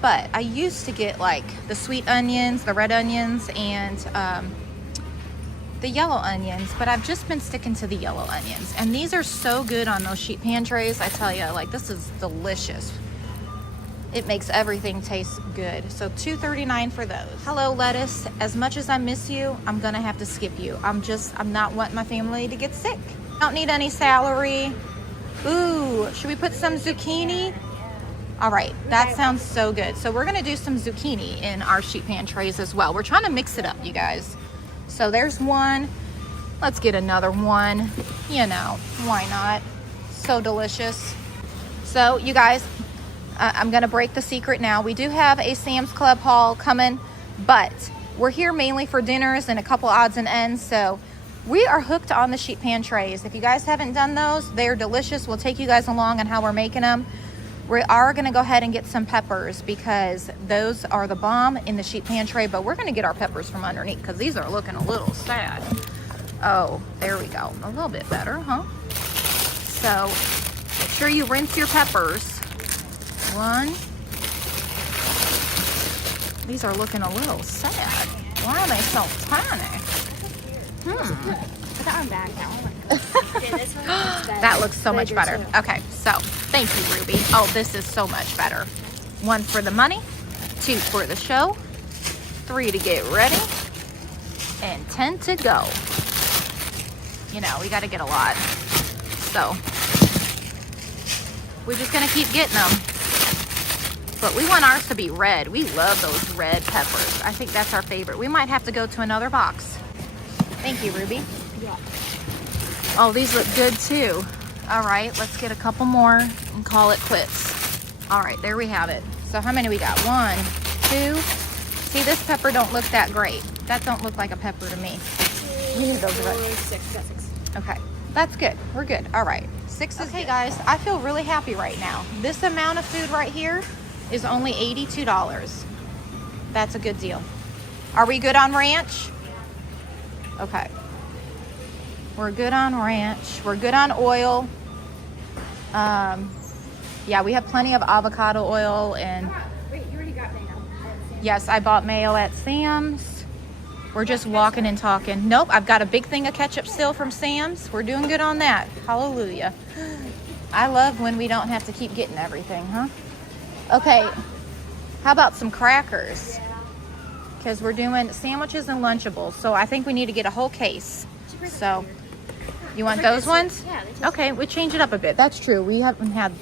but I used to get like the sweet onions, the red onions, and the yellow onions, but I've just been sticking to the yellow onions. And these are so good on those sheet pan trays. I tell you, like, this is delicious. It makes everything taste good. So $2.39 for those. Hello, lettuce. As much as I miss you, I'm gonna have to skip you. I'm not wanting my family to get sick. Don't need any celery. Ooh, should we put some zucchini? All right, that sounds so good. So we're gonna do some zucchini in our sheet pan trays as well. We're trying to mix it up, you guys. So there's one. Let's get another one. You know, why not? So delicious. So you guys, I'm gonna break the secret now. We do have a Sam's Club haul coming, but we're here mainly for dinners and a couple odds and ends. So we are hooked on the sheet pan trays. If you guys haven't done those, they're delicious. We'll take you guys along on how we're making them. We are gonna go ahead and get some peppers because those are the bomb in the sheet pan tray, but we're gonna get our peppers from underneath because these are looking a little sad. Oh, there we go. A little bit better, huh? So make sure you rinse your peppers. 1. These are looking a little sad. Why are they so tiny? Put that one back. That one. This one is better. That looks so much better. Okay, so thank you, Ruby. Oh, this is so much better. 1 for the money, 2 for the show, 3 to get ready, and 10 to go. You know, we got to get a lot. So we're just gonna keep getting them. But we want ours to be red. We love those red peppers. I think that's our favorite. We might have to go to another box. Thank you, Ruby. Yeah. Oh, these look good too. All right, let's get a couple more and call it quits. All right, there we have it. So how many we got? 1, 2. See, this pepper don't look that great. That don't look like a pepper to me. We need those red. 6. Got 6. Okay, that's good. We're good. All right, 6 is okay, guys. I feel really happy right now. This amount of food right here is only $82. That's a good deal. Are we good on ranch? Okay. We're good on ranch. We're good on oil. Yeah, we have plenty of avocado oil and Wait, you already got mayo. yes, I bought mayo at Sam's. We're just walking and talking. Nope, I've got a big thing of ketchup still from Sam's. We're doing good on that. Hallelujah. I love when we don't have to keep getting everything, huh? Okay, how about some crackers? Because we're doing sandwiches and Lunchables, so I think we need to get a whole case. So, you want those ones? Yeah, they taste Okay, we change it up a bit. That's true. We haven't had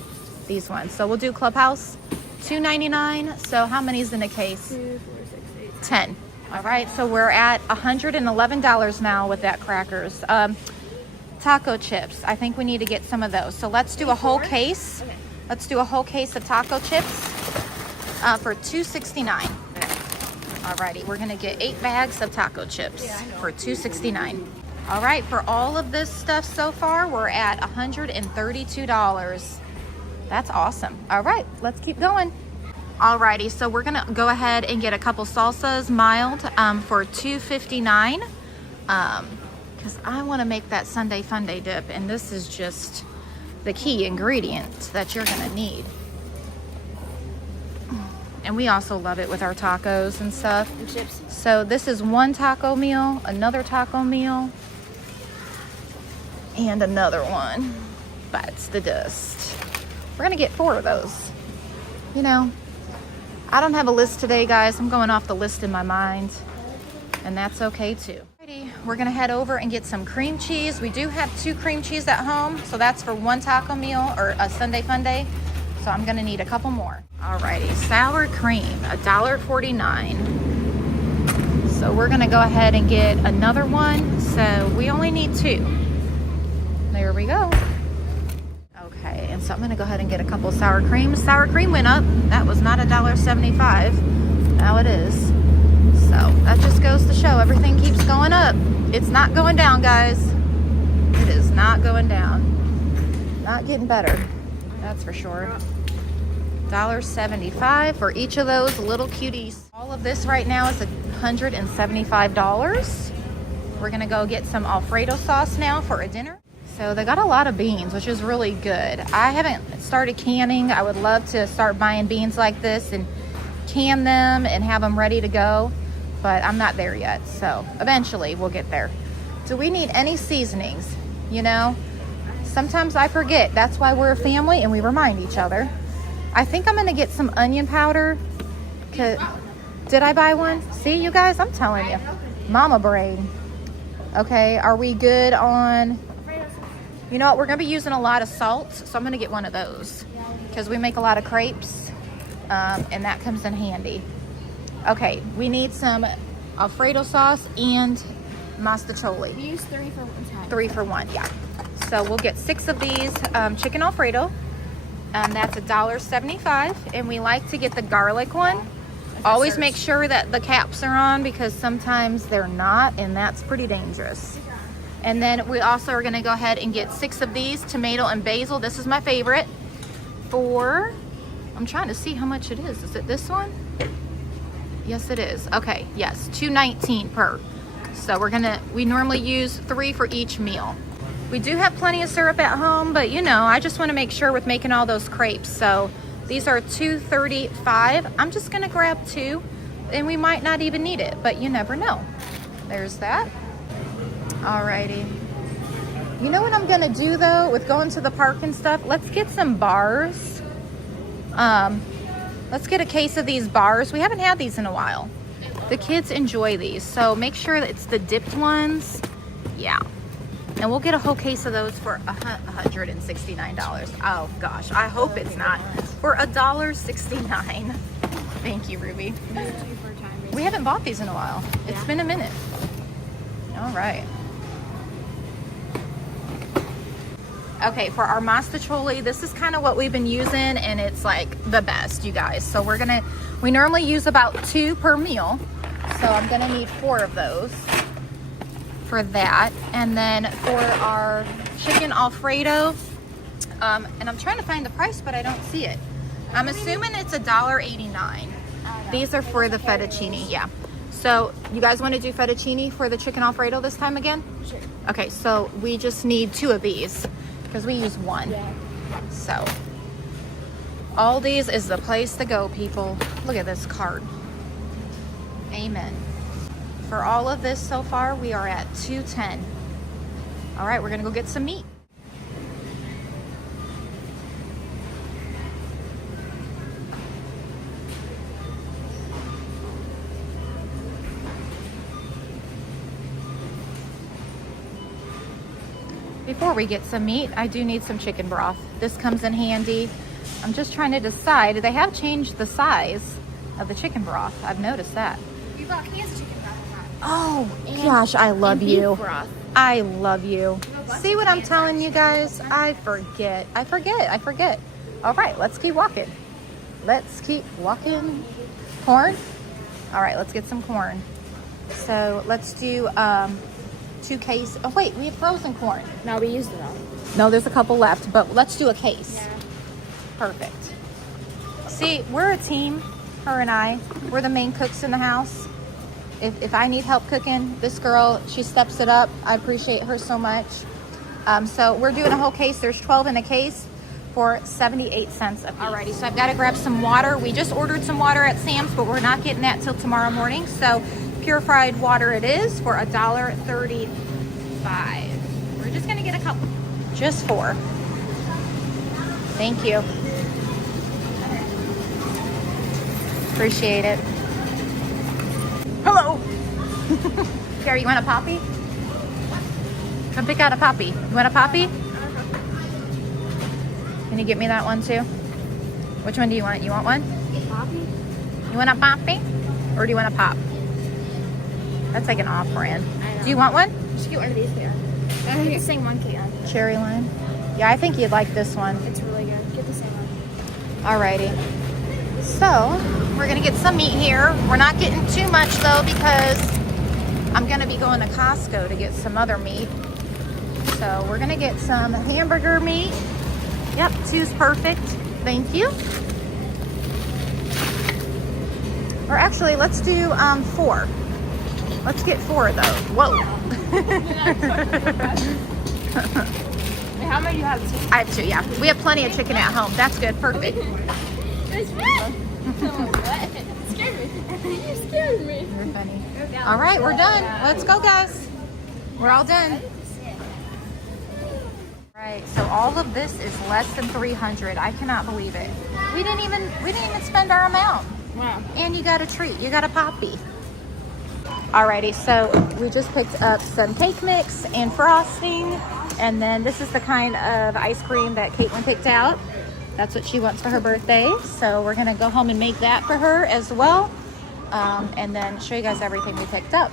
these ones. So we'll do Clubhouse, $2.99. So how many's in a case? 2, 4, 6, 8. 10. All right, so we're at $111 now with that crackers. Taco chips. I think we need to get some of those. So let's do a whole case. Okay. Let's do a whole case of taco chips for $2.69. Alrighty, we're gonna get 8 bags of taco chips for $2.69. All right, for all of this stuff so far, we're at $132. That's awesome. All right, let's keep going. Alrighty, so we're gonna go ahead and get a couple salsas mild for $2.59 because I want to make that Sunday Funday dip, and this is just the key ingredient that you're gonna need. And we also love it with our tacos and stuff. And chips. So this is 1 taco meal, another taco meal, and another one. Bites the dust. We're gonna get 4 of those. You know, I don't have a list today, guys. I'm going off the list in my mind, and that's okay too. Alrighty, we're gonna head over and get some cream cheese. We do have 2 cream cheese at home, so that's for 1 taco meal or a Sunday Funday. So I'm gonna need a couple more. Alrighty, sour cream, $1.49. So we're gonna go ahead and get another one. So we only need 2. There we go. Okay, and so I'm gonna go ahead and get a couple of sour creams. Sour cream went up. That was not $1.75. Now it is. So that just goes to show everything keeps going up. It's not going down, guys. It is not going down. Not getting better. That's for sure. $1.75 for each of those little cuties. All of this right now is $175. We're gonna go get some Alfredo sauce now for a dinner. So they got a lot of beans, which is really good. I haven't started canning. I would love to start buying beans like this and can them and have them ready to go, but I'm not there yet. So eventually we'll get there. Do we need any seasonings? You know, sometimes I forget. That's why we're a family and we remind each other. I think I'm gonna get some onion powder. Did I buy one? See, you guys, I'm telling you. Mama brain. Okay, are we good on... You know what, we're gonna be using a lot of salt, so I'm gonna get one of those because we make a lot of crepes, and that comes in handy. Okay, we need some Alfredo sauce and mastacholi. We use 3 for 1 time. 3 for 1, yeah. So we'll get 6 of these chicken Alfredo. That's $1.75, and we like to get the garlic one. Always make sure that the caps are on because sometimes they're not, and that's pretty dangerous. And then we also are gonna go ahead and get 6 of these, tomato and basil. This is my favorite. For, I'm trying to see how much it is. Is it this one? Yes, it is. Okay, yes, $2.19 per. So we normally use 3 for each meal. We do have plenty of syrup at home, but you know, I just wanna make sure with making all those crepes. So these are $2.35. I'm just gonna grab 2, and we might not even need it, but you never know. There's that. Alrighty. You know what I'm gonna do though, with going to the park and stuff? Let's get some bars. Let's get a case of these bars. We haven't had these in a while. The kids enjoy these, so make sure that it's the dipped ones. Yeah. And we'll get a whole case of those for $169. Oh gosh, I hope it's not. For $1.69. Thank you, Ruby. We haven't bought these in a while. It's been a minute. All right. Okay, for our mastacholi, this is kind of what we've been using, and it's like the best, you guys. So we normally use about 2 per meal. So I'm gonna need 4 of those for that. And then for our chicken Alfredo, and I'm trying to find the price, but I don't see it. I'm assuming it's $1.89. These are for the fettuccine, yeah. So you guys want to do fettuccine for the chicken Alfredo this time again? Sure. Okay, so we just need 2 of these because we use 1. Yeah. So Aldi's is the place to go, people. Look at this cart. Amen. For all of this so far, we are at $2.10. All right, we're gonna go get some meat. Before we get some meat, I do need some chicken broth. This comes in handy. I'm just trying to decide. They have changed the size of the chicken broth. I've noticed that. You got cans of chicken broth. Oh, gosh, I love you. Broth. I love you. See what I'm telling you guys? I forget. All right, let's keep walking. Corn? All right, let's get some corn. So let's do 2 cases. Oh wait, we have frozen corn. No, we used it all. No, there's a couple left, but let's do a case. Yeah. Perfect. See, we're a team, her and I. We're the main cooks in the house. If I need help cooking, this girl, she steps it up. I appreciate her so much. So we're doing a whole case. There's 12 in a case for 78 cents a piece. Alrighty, so I've got to grab some water. We just ordered some water at Sam's, but we're not getting that till tomorrow morning. So purified water it is for $1.35. We're just gonna get a couple, just 4. Thank you. Appreciate it. Hello. Gary, you want a poppy? Come pick out a poppy. You want a poppy? Can you get me that one too? Which one do you want? You want one? Poppy? You want a poppy? Or do you want a pop? That's like an off-brand. Do you want one? Just get one of these there. I get the same one, can. Cherry lime? Yeah, I think you'd like this one. It's really good. Get the same one. Alrighty. So, we're gonna get some meat here. We're not getting too much though because I'm gonna be going to Costco to get some other meat. So, we're gonna get some hamburger meat. Yep, 2's perfect. Thank you. Or actually, let's do 4. Let's get 4 of those. Whoa. How many do you have? I have 2, yeah. We have plenty of chicken at home. That's good. Perfect. That's what? Scared me. You scared me. You're funny. All right, we're done. Let's go, guys. We're all done. All right, so all of this is less than $300. I cannot believe it. We didn't even spend our amount. Wow. And you got a treat. You got a Poppy. Alrighty, so we just picked up some cake mix and frosting, and then this is the kind of ice cream that Caitlin picked out. That's what she wants for her birthday, so we're gonna go home and make that for her as well, and then show you guys everything we picked up.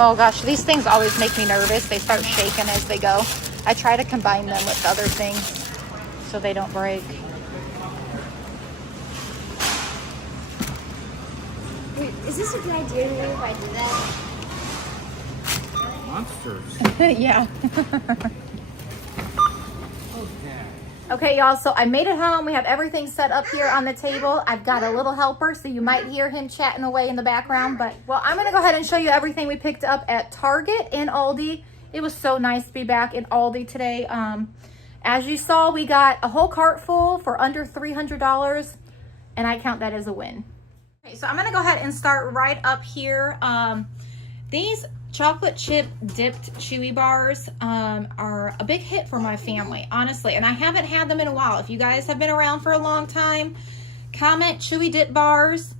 Oh gosh, these things always make me nervous. They start shaking as they go. I try to combine them with other things so they don't break. Wait, is this a good idea if I do that? Monsters. Yeah. Okay, y'all, so I made it home. We have everything set up here on the table. I've got a little helper, so you might hear him chatting away in the background. But, well, I'm going to go ahead and show you everything we picked up at Target and Aldi. It was so nice to be back in Aldi today. As you saw, we got a whole cart full for under $300, and I count that as a win. Okay, so I'm going to go ahead and start right up here. These chocolate chip dipped chewy bars are a big hit for my family, honestly, and I haven't had them in a while. If you guys have been around for a long time, comment chewy dip bars.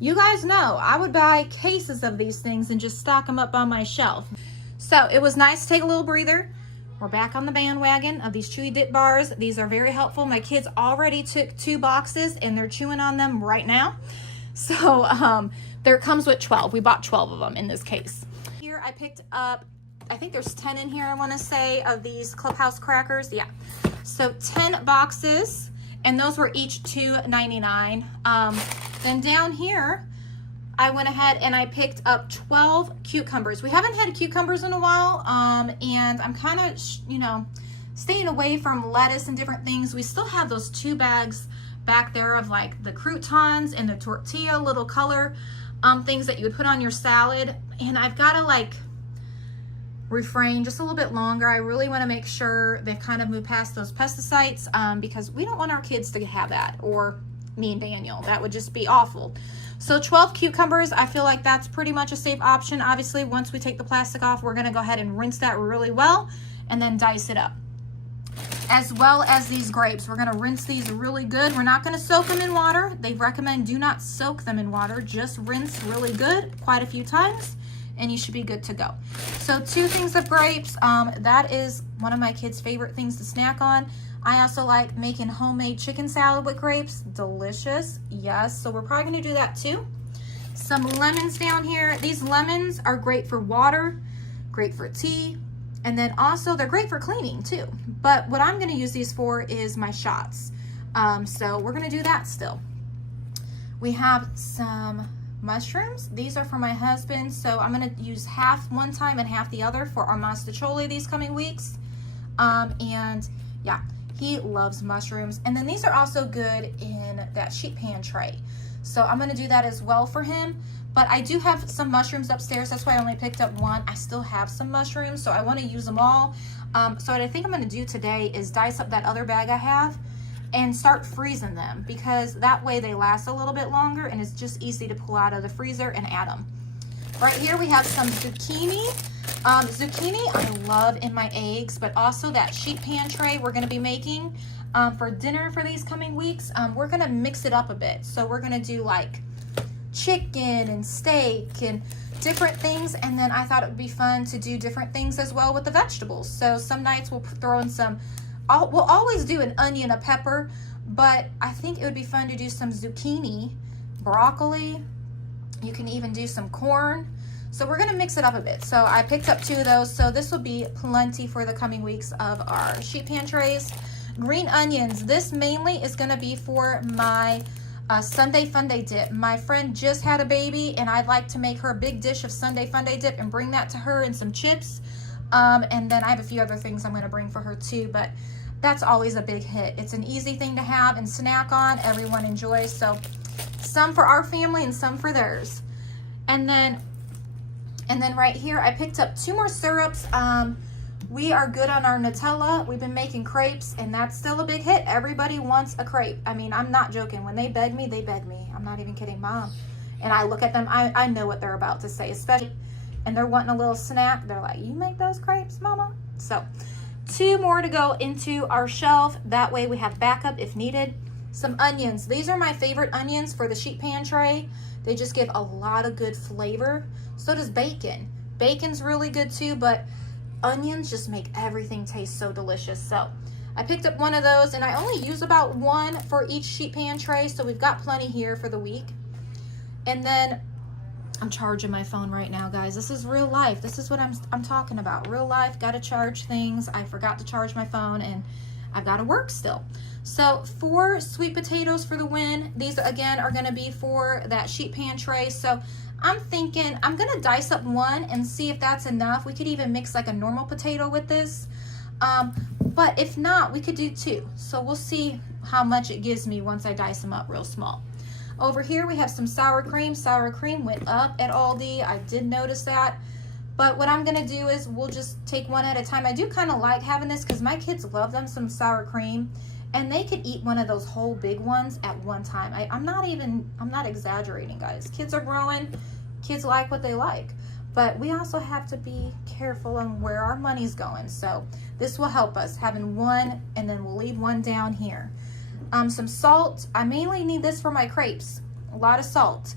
You guys know I would buy cases of these things and just stock them up on my shelf. So it was nice to take a little breather. We're back on the bandwagon of these chewy dip bars. These are very helpful. My kids already took 2 boxes and they're chewing on them right now. So there comes with 12. We bought 12 of them in this case. Here I picked up, I think there's 10 in here, I want to say, of these Clubhouse crackers. Yeah, so 10 boxes, and those were each $2.99. Then down here I went ahead and I picked up 12 cucumbers. We haven't had cucumbers in a while, and I'm kind of, you know, staying away from lettuce and different things. We still have those 2 bags back there of like the croutons and the tortilla little color things that you would put on your salad, and I've got to like refrain just a little bit longer. I really want to make sure they've kind of moved past those pesticides, because we don't want our kids to have that, or me and Daniel. That would just be awful. So 12 cucumbers, I feel like that's pretty much a safe option. Obviously, once we take the plastic off, we're going to go ahead and rinse that really well and then dice it up. As well as these grapes. We're going to rinse these really good. We're not going to soak them in water. They recommend do not soak them in water. Just rinse really good quite a few times and you should be good to go. So 2 things of grapes. That is one of my kids' favorite things to snack on. I also like making homemade chicken salad with grapes. Delicious. Yes. So we're probably going to do that too. Some lemons down here. These lemons are great for water, great for tea. And then also they're great for cleaning too. But what I'm gonna use these for is my shots. So we're gonna do that still. We have some mushrooms. These are for my husband. So I'm gonna use half one time and half the other for our mastacholi these coming weeks. And yeah, he loves mushrooms. And then these are also good in that sheet pan tray. So I'm gonna do that as well for him. But I do have some mushrooms upstairs. That's why I only picked up 1. I still have some mushrooms, so I want to use them all. So what I think I'm going to do today is dice up that other bag I have and start freezing them, because that way they last a little bit longer and it's just easy to pull out of the freezer and add them. Right here we have some zucchini. Zucchini I love in my eggs, but also that sheet pan tray we're going to be making for dinner for these coming weeks. We're going to mix it up a bit. So we're going to do like chicken and steak and different things, and then I thought it would be fun to do different things as well with the vegetables. So some nights we'll throw in some, we'll always do an onion, a pepper, but I think it would be fun to do some zucchini, broccoli, You can even do some corn. So we're gonna mix it up a bit. So I picked up 2 of those. So this will be plenty for the coming weeks of our sheet pan trays. Green onions. This mainly is gonna be for my Sunday Funday dip. My friend just had a baby and I'd like to make her a big dish of Sunday Funday dip and bring that to her and some chips. And then I have a few other things I'm gonna bring for her too, but that's always a big hit. It's an easy thing to have and snack on. Everyone enjoys. So some for our family and some for theirs. And then right here, I picked up 2 more syrups. We are good on our Nutella. We've been making crepes, and that's still a big hit. Everybody wants a crepe. I mean, I'm not joking. When they beg me, they beg me. I'm not even kidding, Mom. And I look at them, I know what they're about to say, especially, and they're wanting a little snack. They're like, you make those crepes, Mama? So 2 more to go into our shelf. That way we have backup if needed. Some onions. These are my favorite onions for the sheet pan tray. They just give a lot of good flavor. So does bacon. Bacon's really good too, but onions just make everything taste so delicious. So I picked up 1 of those, and I only use about 1 for each sheet pan tray, so we've got plenty here for the week. And then I'm charging my phone right now, guys. This is real life. This is what I'm talking about. Real life, gotta charge things. I forgot to charge my phone, and I've got to work still. So 4 sweet potatoes for the win. These again are gonna be for that sheet pan tray. So I'm thinking I'm gonna dice up 1 and see if that's enough. We could even mix like a normal potato with this. But if not, we could do 2. So we'll see how much it gives me once I dice them up real small. Over here we have some sour cream. Sour cream went up at Aldi. I did notice that. But what I'm gonna do is we'll just take 1 at a time. I do kind of like having this because my kids love them some sour cream. And they could eat 1 of those whole big ones at one time. I'm not exaggerating, guys. Kids are growing. Kids like what they like. But we also have to be careful on where our money's going. So this will help us, having 1, and then we'll leave 1 down here. Some salt. I mainly need this for my crepes. A lot of salt.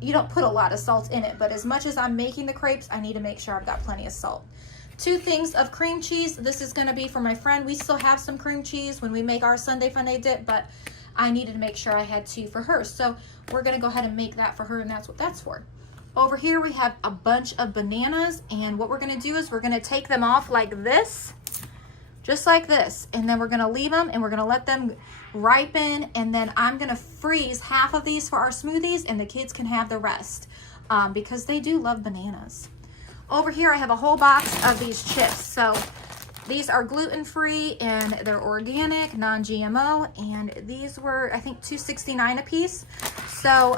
You don't put a lot of salt in it, but as much as I'm making the crepes, I need to make sure I've got plenty of salt. 2 things of cream cheese. This is gonna be for my friend. We still have some cream cheese when we make our Sunday Funday dip, but I needed to make sure I had 2 for her. So we're gonna go ahead and make that for her, and that's what that's for. Over here we have a bunch of bananas, and what we're gonna do is we're gonna take them off like this, just like this, and then we're gonna leave them and we're gonna let them ripen, and then I'm gonna freeze half of these for our smoothies, and the kids can have the rest because they do love bananas. Over here I have a whole box of these chips. So these are gluten-free and they're organic, non-GMO, and these were, I think, $2.69 a piece. So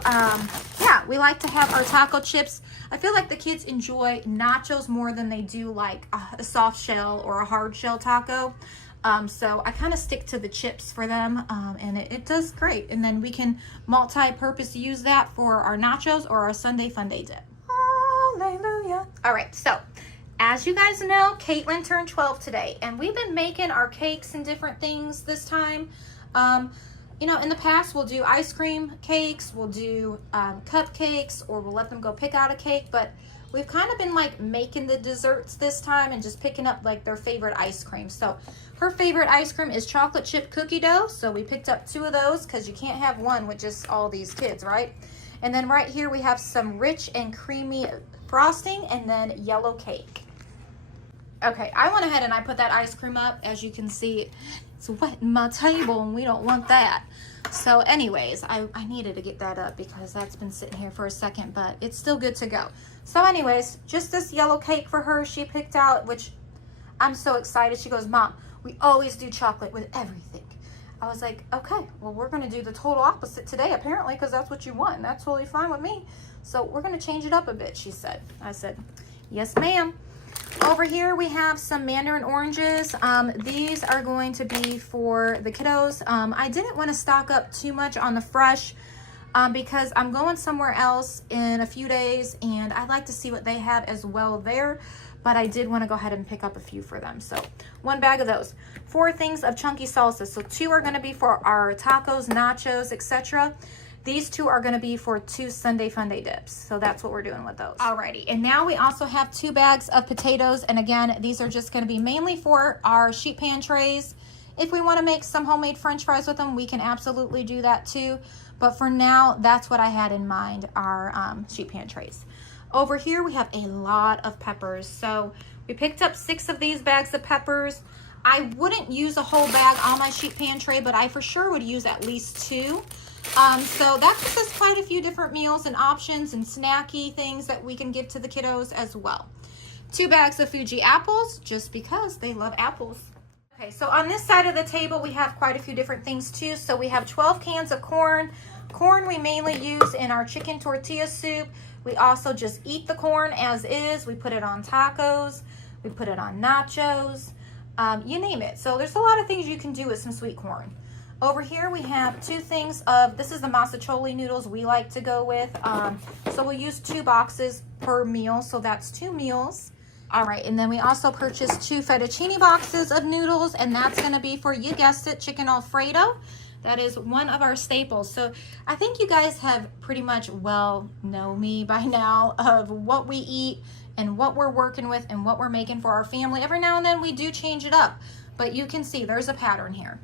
yeah, we like to have our taco chips. I feel like the kids enjoy nachos more than they do like a soft shell or a hard shell taco. So I kind of stick to the chips for them, and it does great. And then we can multi-purpose use that for our nachos or our Sunday Funday dip. Hallelujah. All right, so as you guys know, Caitlin turned 12 today, and we've been making our cakes and different things this time. You know, in the past, we'll do ice cream cakes, we'll do cupcakes, or we'll let them go pick out a cake, but we've kind of been like making the desserts this time and just picking up like their favorite ice cream. So her favorite ice cream is chocolate chip cookie dough, so we picked up 2 of those because you can't have 1 with just all these kids, right? And then right here we have some rich and creamy frosting, and then yellow cake. Okay, I went ahead and I put that ice cream up. As you can see, it's wetting my table, and we don't want that. So anyways, I needed to get that up because that's been sitting here for a second, but it's still good to go. So anyways, just this yellow cake for her she picked out, which I'm so excited. She goes, Mom, we always do chocolate with everything. I was like, okay, well, we're going to do the total opposite today, apparently, because that's what you want, and that's totally fine with me. So we're going to change it up a bit, she said. I said, yes, ma'am. Over here, we have some mandarin oranges. These are going to be for the kiddos. I didn't want to stock up too much on the fresh because I'm going somewhere else in a few days, and I'd like to see what they have as well there. But I did want to go ahead and pick up a few for them. So 1 bag of those. 4 things of chunky salsa. So 2 are going to be for our tacos, nachos, etc. These 2 are going to be for 2 Sunday Funday dips. So that's what we're doing with those. Alrighty, and now we also have 2 bags of potatoes. And again, these are just going to be mainly for our sheet pan trays. If we want to make some homemade french fries with them, we can absolutely do that too. But for now, that's what I had in mind, our sheet pan trays. Over here, we have a lot of peppers. So we picked up 6 of these bags of peppers. I wouldn't use a whole bag on my sheet pan tray, but I for sure would use at least 2. So that gives us quite a few different meals and options and snacky things that we can give to the kiddos as well. 2 bags of Fuji apples, just because they love apples. Okay, so on this side of the table, we have quite a few different things too. So we have 12 cans of corn. Corn we mainly use in our chicken tortilla soup. We also just eat the corn as is. We put it on tacos. We put it on nachos. You name it. So there's a lot of things you can do with some sweet corn. Over here we have 2 things of, this is the massacholi noodles we like to go with. So we'll use 2 boxes per meal. So that's 2 meals. All right, and then we also purchased 2 fettuccine boxes of noodles, and that's gonna be for, you guessed it, chicken Alfredo. That is one of our staples. So I think you guys have pretty much know me by now of what we eat and what we're working with and what we're making for our family. Every now and then we do change it up, but you can see there's a pattern here.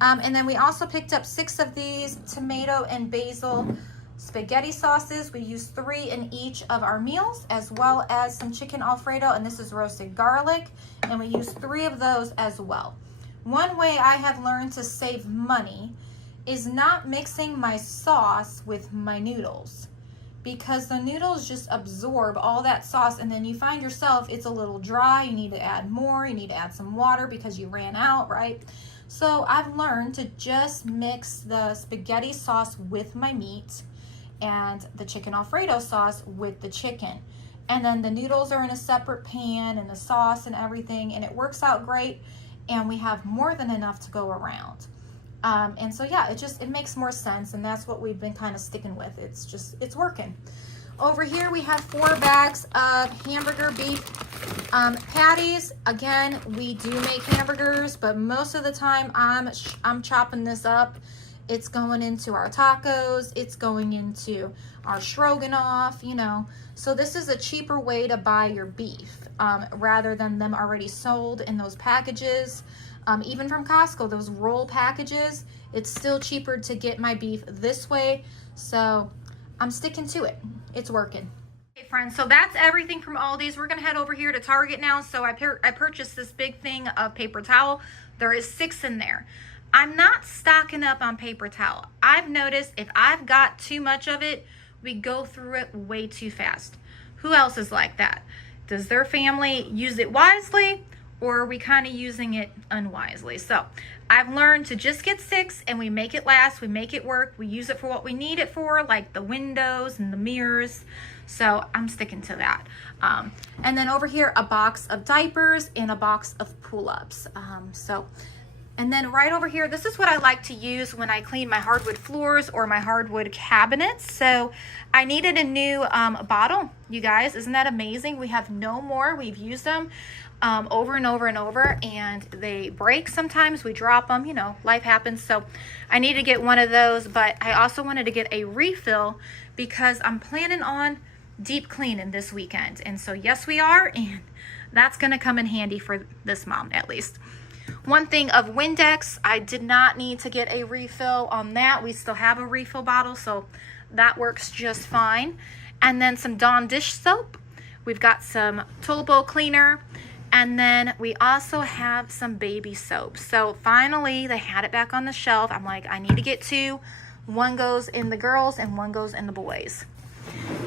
And then we also picked up 6 of these tomato and basil spaghetti sauces. We use 3 in each of our meals, as well as some chicken Alfredo, and this is roasted garlic, and we use 3 of those as well. One way I have learned to save money is not mixing my sauce with my noodles, because the noodles just absorb all that sauce, and then you find yourself, it's a little dry, you need to add more, you need to add some water because you ran out, right? So I've learned to just mix the spaghetti sauce with my meat and the chicken Alfredo sauce with the chicken. And then the noodles are in a separate pan and the sauce and everything, and it works out great, and we have more than enough to go around. And so yeah, it makes more sense, and that's what we've been kind of sticking with. It's working. Over here we have 4 bags of hamburger beef patties. Again, we do make hamburgers, but most of the time I'm chopping this up. It's going into our tacos, it's going into our stroganoff, you know. So this is a cheaper way to buy your beef rather than them already sold in those packages. Even from Costco, those roll packages, it's still cheaper to get my beef this way. So I'm sticking to it. It's working. Okay, friends, so that's everything from Aldi's. We're gonna head over here to Target now. So I purchased this big thing of paper towel. There is 6 in there. I'm not stocking up on paper towel. I've noticed if I've got too much of it, we go through it way too fast. Who else is like that? Does their family use it wisely, or are we kind of using it unwisely? So I've learned to just get 6 and we make it last, we make it work, we use it for what we need it for, like the windows and the mirrors. So I'm sticking to that. And then over here, a box of diapers and a box of pull-ups. And then right over here, this is what I like to use when I clean my hardwood floors or my hardwood cabinets. So I needed a new bottle, you guys. Isn't that amazing? We have no more. We've used them over and over and over, and they break sometimes. We drop them, you know, life happens. So I need to get one of those, but I also wanted to get a refill because I'm planning on deep cleaning this weekend. And so yes, we are, and that's going to come in handy for this mom at least. One thing of Windex, I did not need to get a refill on that. We still have a refill bottle, so that works just fine. And then some Dawn dish soap. We've got some toilet bowl cleaner. And then we also have some baby soap. So finally, they had it back on the shelf. I'm like, I need to get 2. One goes in the girls and one goes in the boys.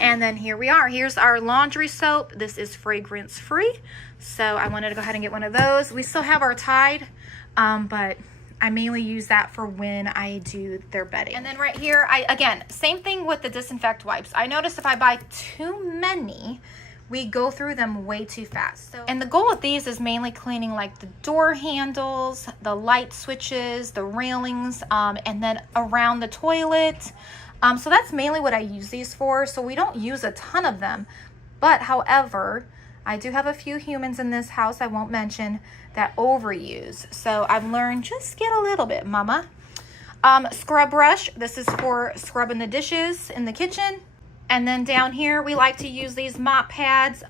And then here we are. Here's our laundry soap. This is fragrance free. So I wanted to go ahead and get one of those. We still have our Tide, but I mainly use that for when I do their bedding. And then right here, again, same thing with the disinfect wipes. I notice if I buy too many, we go through them way too fast. And the goal of these is mainly cleaning like the door handles, the light switches, the railings, and then around the toilet. So that's mainly what I use these for. So we don't use a ton of them, but however, I do have a few humans in this house I won't mention that overuse. So I've learned just get a little bit, mama. Scrub brush. This is for scrubbing the dishes in the kitchen. And then down here, we like to use these mop pads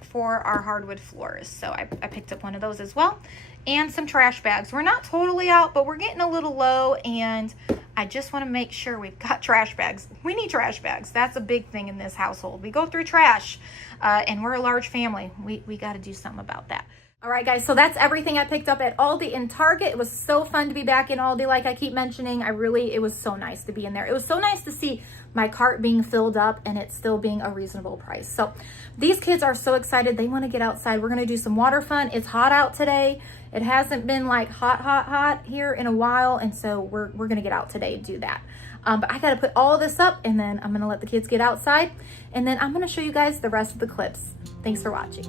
for our hardwood floors. So I picked up one of those as well. And some trash bags. We're not totally out, but we're getting a little low, and I just want to make sure we've got trash bags. We need trash bags. That's a big thing in this household. We go through trash, and we're a large family. We got to do something about that. All right, guys, so that's everything I picked up at Aldi and Target. It was so fun to be back in Aldi, like I keep mentioning. It was so nice to be in there. It was so nice to see my cart being filled up and it still being a reasonable price. So these kids are so excited. They want to get outside. We're going to do some water fun. It's hot out today. It hasn't been like hot here in a while, and so we're going to get out today and do that. But I got to put all of this up, and then I'm going to let the kids get outside, and then I'm going to show you guys the rest of the clips. Thanks for watching.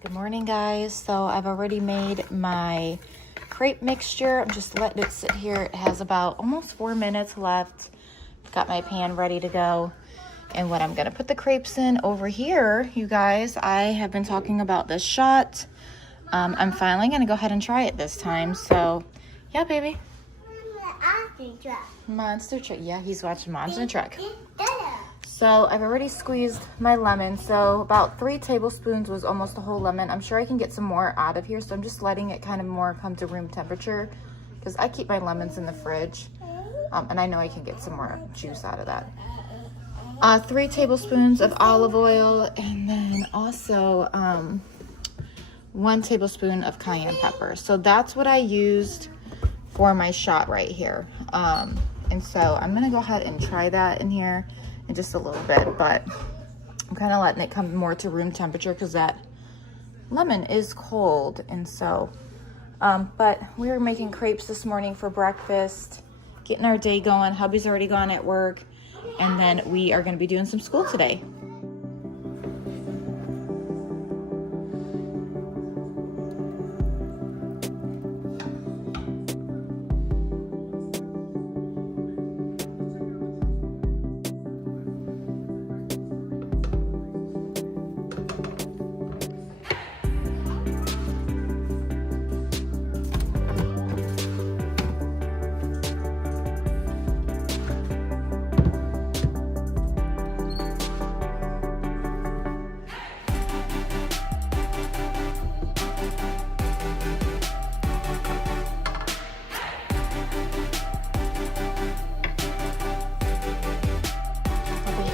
Good morning, guys. So I've already made my crepe mixture. I'm just letting it sit here. It has about almost 4 minutes left. Got my pan ready to go. And what I'm gonna put the crepes in over here, you guys, I have been talking about this shot. I'm finally gonna go ahead and try it this time. So yeah, baby. Monster Truck. Yeah, he's watching Monster Truck. So I've already squeezed my lemon. So about 3 tablespoons was almost a whole lemon. I'm sure I can get some more out of here. So I'm just letting it kind of more come to room temperature because I keep my lemons in the fridge. And I know I can get some more juice out of that. 3 tablespoons of olive oil, and then also 1 tablespoon of cayenne pepper. So that's what I used for my shot right here. And so I'm gonna go ahead and try that in here in just a little bit, but I'm kind of letting it come more to room temperature because that lemon is cold. And so, but we were making crepes this morning for breakfast, getting our day going. Hubby's already gone at work, and then we are going to be doing some school today.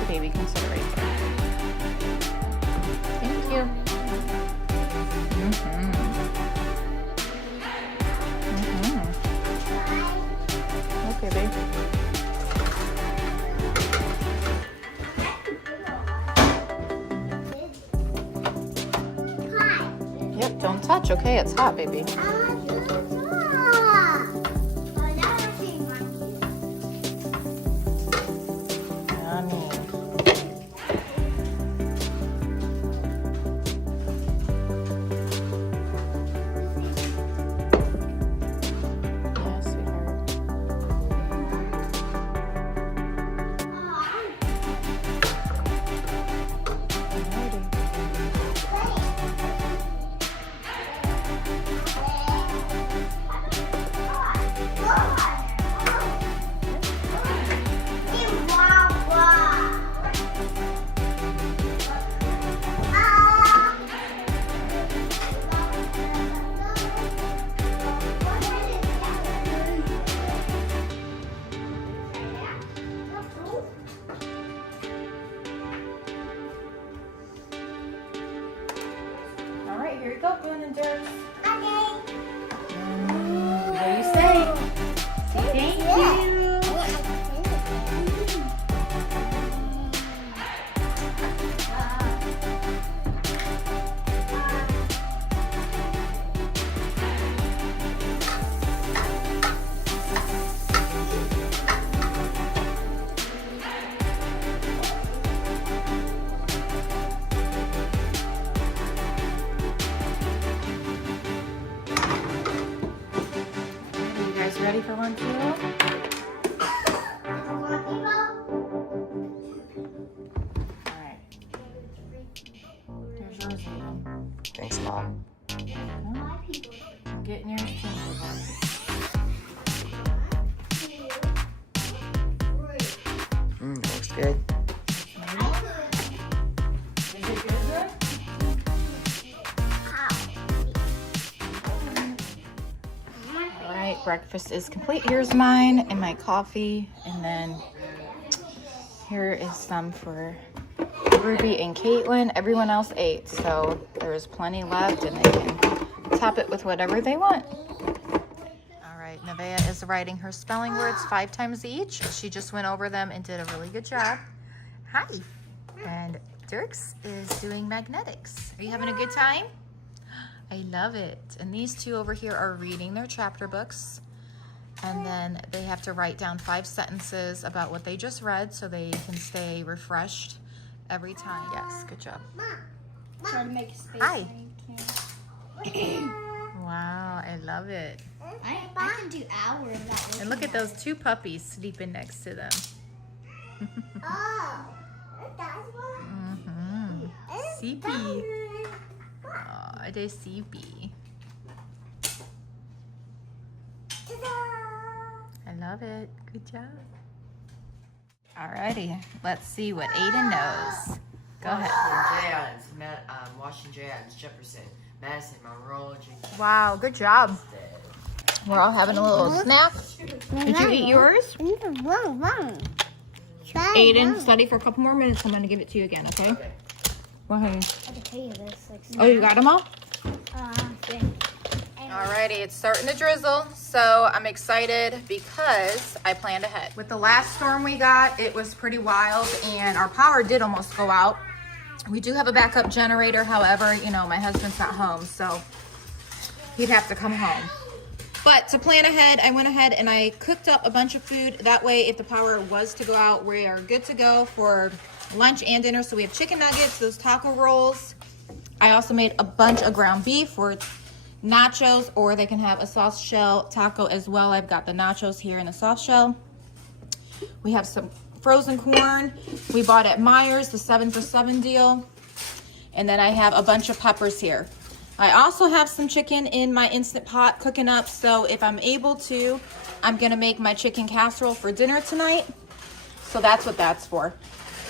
Baby, consider right there. Thank you. Okay, babe. Yep, don't touch, okay? It's hot, baby. ready for one too? Alright. Here's yours, Aiden. Thanks, Mom. I'm getting yours too. Looks good. Is it good? Alright, breakfast is complete. Here's mine and my coffee. And then here is some for Ruby and Caitlin. Everyone else ate, so there's plenty left and they can top it with whatever they want. Alright, Nevaeh is writing her spelling words 5 times each. She just went over them and did a really good job. Hi. And Dirks is doing magnetics. Are you having a good time? I love it. And these two over here are reading their chapter books. And then they have to write down 5 sentences about what they just read so they can stay refreshed every time. Yes, good job. Try to make space. Hi. Wow, I love it. I can do hours of that. And look at those 2 puppies sleeping next to them. Oh, that's one. Sleepy. Oh, they sleepy. I love it. Good job. Alrighty, let's see what Aiden knows. Go ahead. Washington, J. Adams, Jefferson, Madison, Monroe, James. Wow, good job. We're all having a little snack. Did you eat yours? Aiden, study for a couple more minutes. I'm going to give it to you again, okay? Go ahead. I can tell you this. Like, Oh, you got them all? yeah. Alrighty, it's starting to drizzle, so I'm excited because I planned ahead. With the last storm we got, it was pretty wild and our power did almost go out. We do have a backup generator, however, you know, my husband's not home, so he'd have to come home. But to plan ahead, I went ahead and I cooked up a bunch of food. That way, if the power was to go out, we are good to go for lunch and dinner. So we have chicken nuggets, those taco rolls. I also made a bunch of ground beef for nachos, or they can have a soft shell taco as well. I've got the nachos here in the soft shell. We have some frozen corn we bought at Myers, the 7 for $7 deal. And then I have a bunch of peppers here. I also have some chicken in my Instant Pot cooking up, so if I'm able to, I'm gonna make my chicken casserole for dinner tonight. So that's what that's for.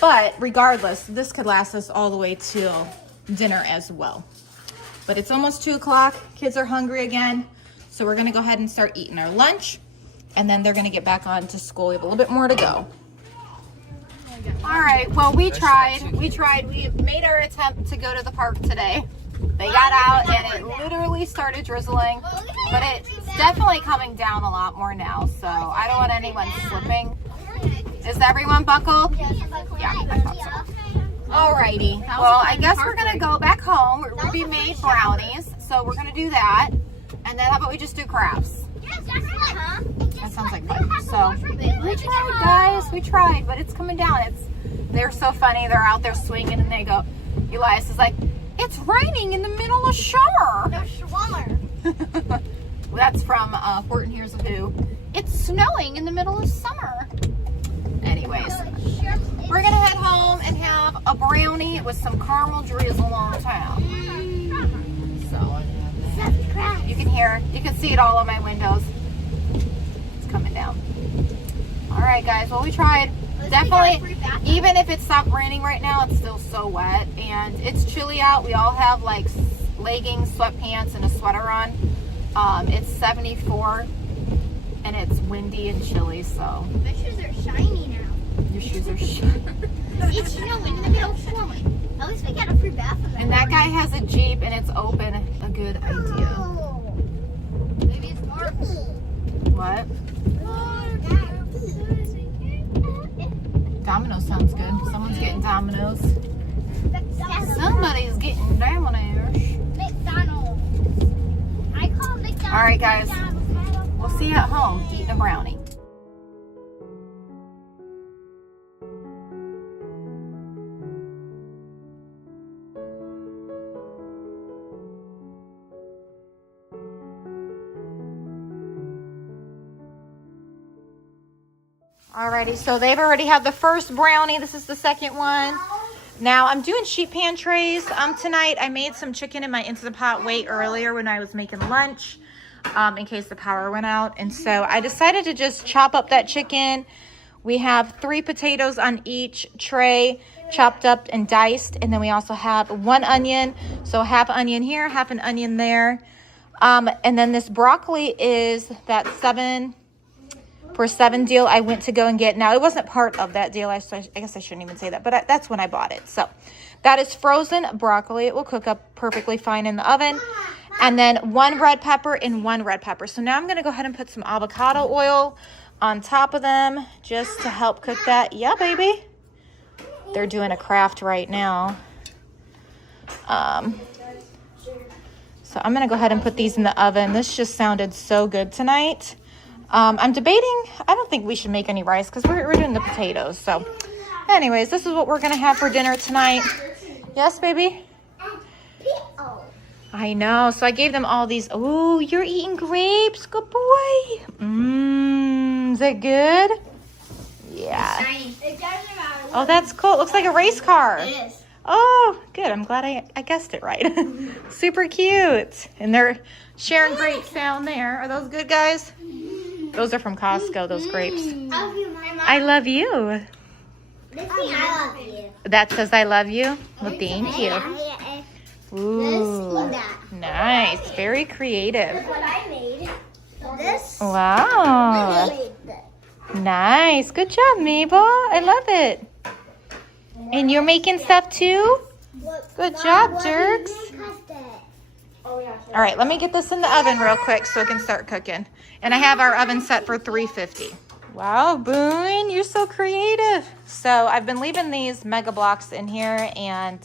But regardless, this could last us all the way till dinner as well. But it's almost 2 o'clock, kids are hungry again, so we're gonna go ahead and start eating our lunch, and then they're gonna get back on to school. We have a little bit more to go. All right, well, we made our attempt to go to the park today. They got out and it literally started drizzling, but it's definitely coming down a lot more now, so I don't want anyone slipping. Is everyone buckled? Yeah, I thought so. Alrighty, well, I guess we're gonna go back home. Ruby made brownies, so we're gonna do that. And then how about we just do crafts? That sounds like fun. So, we tried, guys, we tried, but it's coming down. They're so funny, they're out there swinging and they go, Elias is like, it's raining in the middle of summer. No, Schwammer. Well, that's from Horton Hears a Who. It's snowing in the middle of summer. Anyways, we're gonna head home and have a brownie with some caramel drizzle on top. So you can see it all on my windows. It's coming down. All right, guys. Well, we tried. Definitely, even if it stopped raining right now, it's still so wet and it's chilly out. We all have like leggings, sweatpants, and a sweater on. It's 74 and it's windy and chilly, so. My shoes are shiny now. Your shoes are shiny. It's snowing in the middle of summer. At least we got a free bath in And that guy has a Jeep and it's open. A good idea. Maybe it's marble. What? Domino's sounds good. Someone's getting Domino's. Somebody's getting Domino's. McDonald's. I call McDonald's. All right, guys. We'll see you at home eating a brownie. Alrighty, so they've already had the first brownie. This is the second one. Now I'm doing sheet pan trays tonight. I made some chicken in my Instant Pot way earlier when I was making lunch in case the power went out. And so I decided to just chop up that chicken. We have 3 potatoes on each tray, chopped up and diced. And then we also have 1 onion. So half onion here, half an onion there. And then this broccoli is that 7 for $7 deal I went to go and get. Now, it wasn't part of that deal. I guess I shouldn't even say that, but that's when I bought it. So that is frozen broccoli. It will cook up perfectly fine in the oven. And then 1 red pepper and 1 red pepper. So now I'm going to go ahead and put some avocado oil on top of them just to help cook that. Yeah, baby. They're doing a craft right now. So I'm going to go ahead and put these in the oven. This just sounded so good tonight. I'm debating, I don't think we should make any rice because we're doing the potatoes. So anyways, this is what we're going to have for dinner tonight. Yes, baby? I know. So I gave them all these. Oh, you're eating grapes. Good boy. Is it good? Yeah. Oh, that's cool. It looks like a race car. It is. Oh, good. I'm glad I guessed it right. Super cute. And they're sharing grapes down there. Are those good, guys? Those are from Costco, those grapes. I love you. I love you. That says I love you? Well, thank you. Ooh, nice. Very creative. What I made. This. Wow. Nice. Good job, Mabel. I love it. And you're making stuff too? Good job, Dirks. All right, let me get this in the oven real quick so it can start cooking. And I have our oven set for 350. Wow, Boone, you're so creative. So I've been leaving these Mega Blocks in here and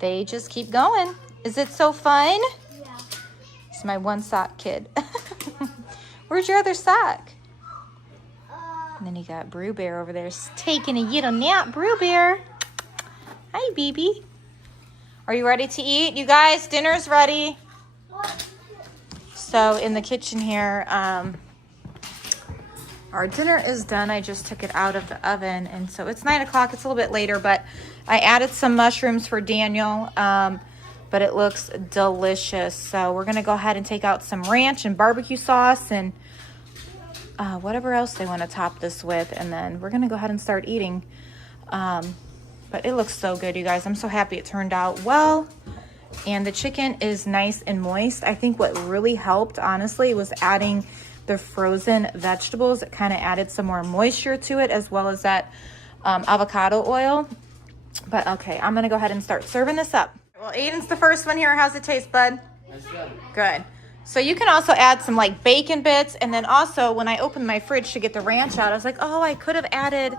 they just keep going. Is it so fun? Yeah. It's my 1 sock kid. Where's your other sock? And then you got Brew Bear over there taking a little nap. Brew Bear. Hi, baby. Are you ready to eat? You guys, dinner's ready. So in the kitchen here, our dinner is done. I just took it out of the oven. And so it's 9 o'clock. It's a little bit later, but I added some mushrooms for Daniel. But it looks delicious. So we're going to go ahead and take out some ranch and barbecue sauce and whatever else they want to top this with. And then we're going to go ahead and start eating. But it looks so good, you guys. I'm so happy it turned out well. And the chicken is nice and moist. I think what really helped, honestly, was adding the frozen vegetables. It kind of added some more moisture to it, as well as that avocado oil. But okay, I'm going to go ahead and start serving this up. Well, Aiden's the first one here. How's it taste, bud? That's good. Good. So you can also add some like bacon bits. And then also when I opened my fridge to get the ranch out, I was like, oh, I could have added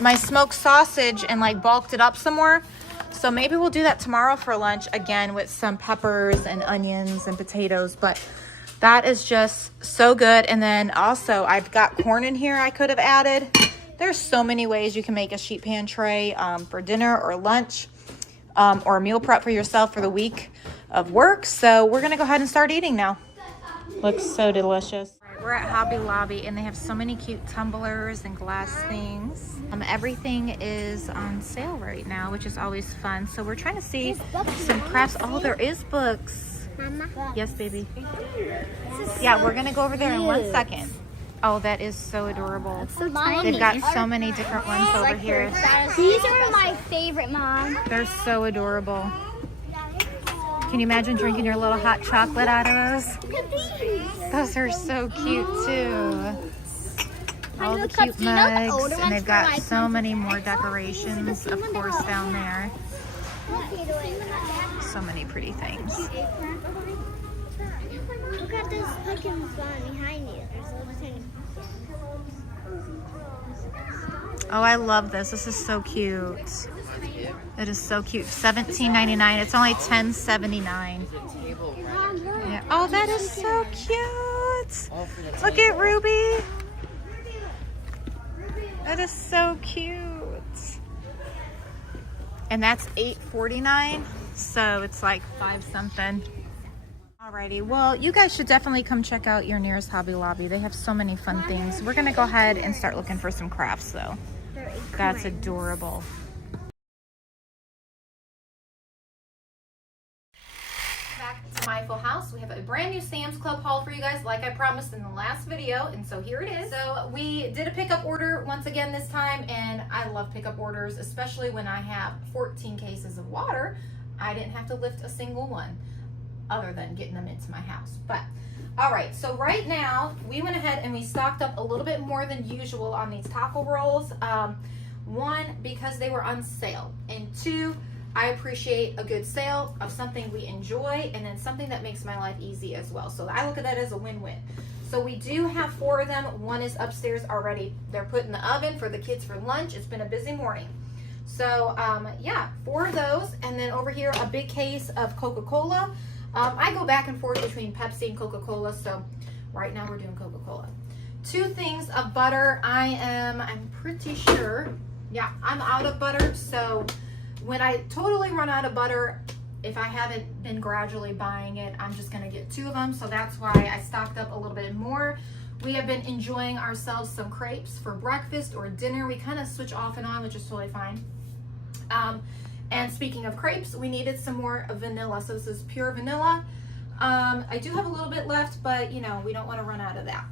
my smoked sausage and like bulked it up some more. So maybe we'll do that tomorrow for lunch again with some peppers and onions and potatoes. But that is just so good. And then also I've got corn in here I could have added. There's so many ways you can make a sheet pan tray for dinner or lunch or a meal prep for yourself for the week of work. So we're going to go ahead and start eating now. Looks so delicious. All right, we're at Hobby Lobby and they have so many cute tumblers and glass things. Everything is on sale right now, which is always fun. So we're trying to see some crafts. Oh, there is books. Mama. Yes, baby. Yeah, we're going to go over there in 1 second. Oh, that is so adorable. So tiny. They've got so many different ones over here. These are my favorite, Mom. They're so adorable. Can you imagine drinking your little hot chocolate out of those? Look at these. Those are so cute too. All the look cute up, you know the older mugs, and ones they've for got my so many more decorations, of course, down there. So many pretty things. Look at this pumpkin spawn behind you. There's a little tiny. Oh, I love this. This is so cute. It is so cute. $17.99. It's only $10.79. Yeah. Oh, that is so cute. Look at Ruby. That is so cute. And that's $8.49. So it's like 5 something. Alrighty, well, you guys should definitely come check out your nearest Hobby Lobby. They have so many fun things. We're gonna go ahead and start looking for some crafts though. That's adorable. Back to my full house. We have a brand new Sam's Club haul for you guys, like I promised in the last video, and so here it is. So we did a pickup order once again this time, and I love pickup orders, especially when I have 14 cases of water. I didn't have to lift a single one other than getting them into my house. But all right, so right now we went ahead and we stocked up a little bit more than usual on these taco rolls. One, because they were on sale, and two, I appreciate a good sale of something we enjoy and then something that makes my life easy as well. So I look at that as a win-win. So we do have 4 of them. One is upstairs already. They're put in the oven for the kids for lunch. It's been a busy morning. So yeah, 4 of those. And then over here, a big case of Coca-Cola. I go back and forth between Pepsi and Coca-Cola. So right now we're doing Coca-Cola. 2 things of butter. I'm pretty sure, yeah, I'm out of butter. So when I totally run out of butter, if I haven't been gradually buying it, I'm just gonna get 2 of them. So that's why I stocked up a little bit more. We have been enjoying ourselves some crepes for breakfast or dinner. We kind of switch off and on, which is totally fine. And speaking of crepes, we needed some more vanilla. So this is pure vanilla. I do have a little bit left, but you know, we don't want to run out of that.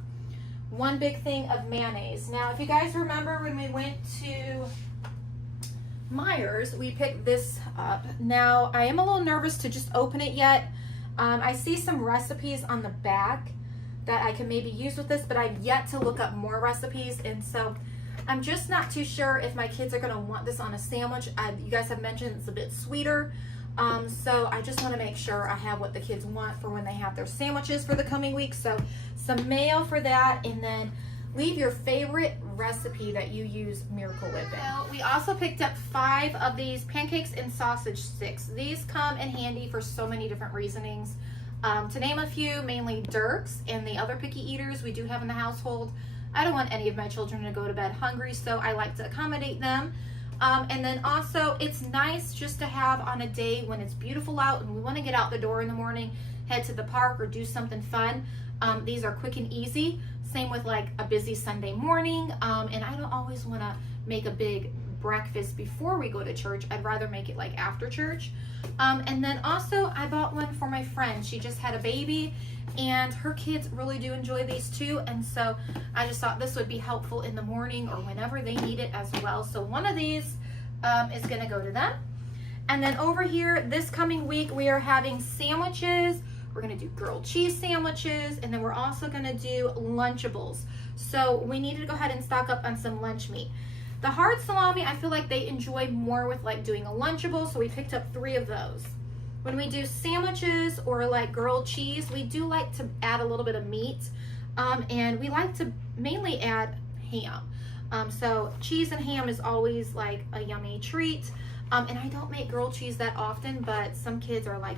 1 big thing of mayonnaise. Now, if you guys remember when we went to Myers, we picked this up. Now, I am a little nervous to just open it yet. I see some recipes on the back that I can maybe use with this, but I've yet to look up more recipes, and so I'm just not too sure if my kids are going to want this on a sandwich. You guys have mentioned it's a bit sweeter, so I just want to make sure I have what the kids want for when they have their sandwiches for the coming week. So some mayo for that, and then leave your favorite recipe that you use Miracle Whip in. Now, we also picked up 5 of these pancakes and sausage sticks. These come in handy for so many different reasonings. To name a few, mainly Dirks and the other picky eaters we do have in the household. I don't want any of my children to go to bed hungry, so I like to accommodate them. And then also, it's nice just to have on a day when it's beautiful out and we want to get out the door in the morning, head to the park or do something fun. These are quick and easy. Same with like a busy Sunday morning. And I don't always want to make a big breakfast before we go to church. I'd rather make it like after church. And then also I bought one for my friend. She just had a baby and her kids really do enjoy these too. And so I just thought this would be helpful in the morning or whenever they need it as well. So one of these is gonna go to them. And then over here, this coming week, we are having sandwiches. We're gonna do grilled cheese sandwiches, and then we're also gonna do Lunchables. So we needed to go ahead and stock up on some lunch meat. The hard salami, I feel like they enjoy more with like doing a Lunchable, so we picked up 3 of those. When we do sandwiches or like grilled cheese, we do like to add a little bit of meat, and we like to mainly add ham. So cheese and ham is always like a yummy treat. And I don't make grilled cheese that often, but some kids are like,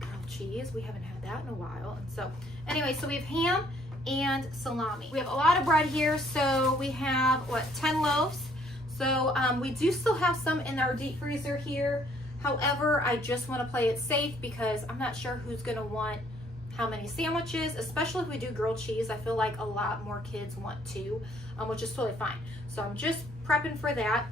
grilled cheese? We haven't had that in a while. And so anyway, so we have ham and salami. We have a lot of bread here. So we have, what, 10 loaves. So we do still have some in our deep freezer here. However, I just want to play it safe because I'm not sure who's going to want how many sandwiches, especially if we do grilled cheese. I feel like a lot more kids want 2, which is totally fine. So I'm just prepping for that.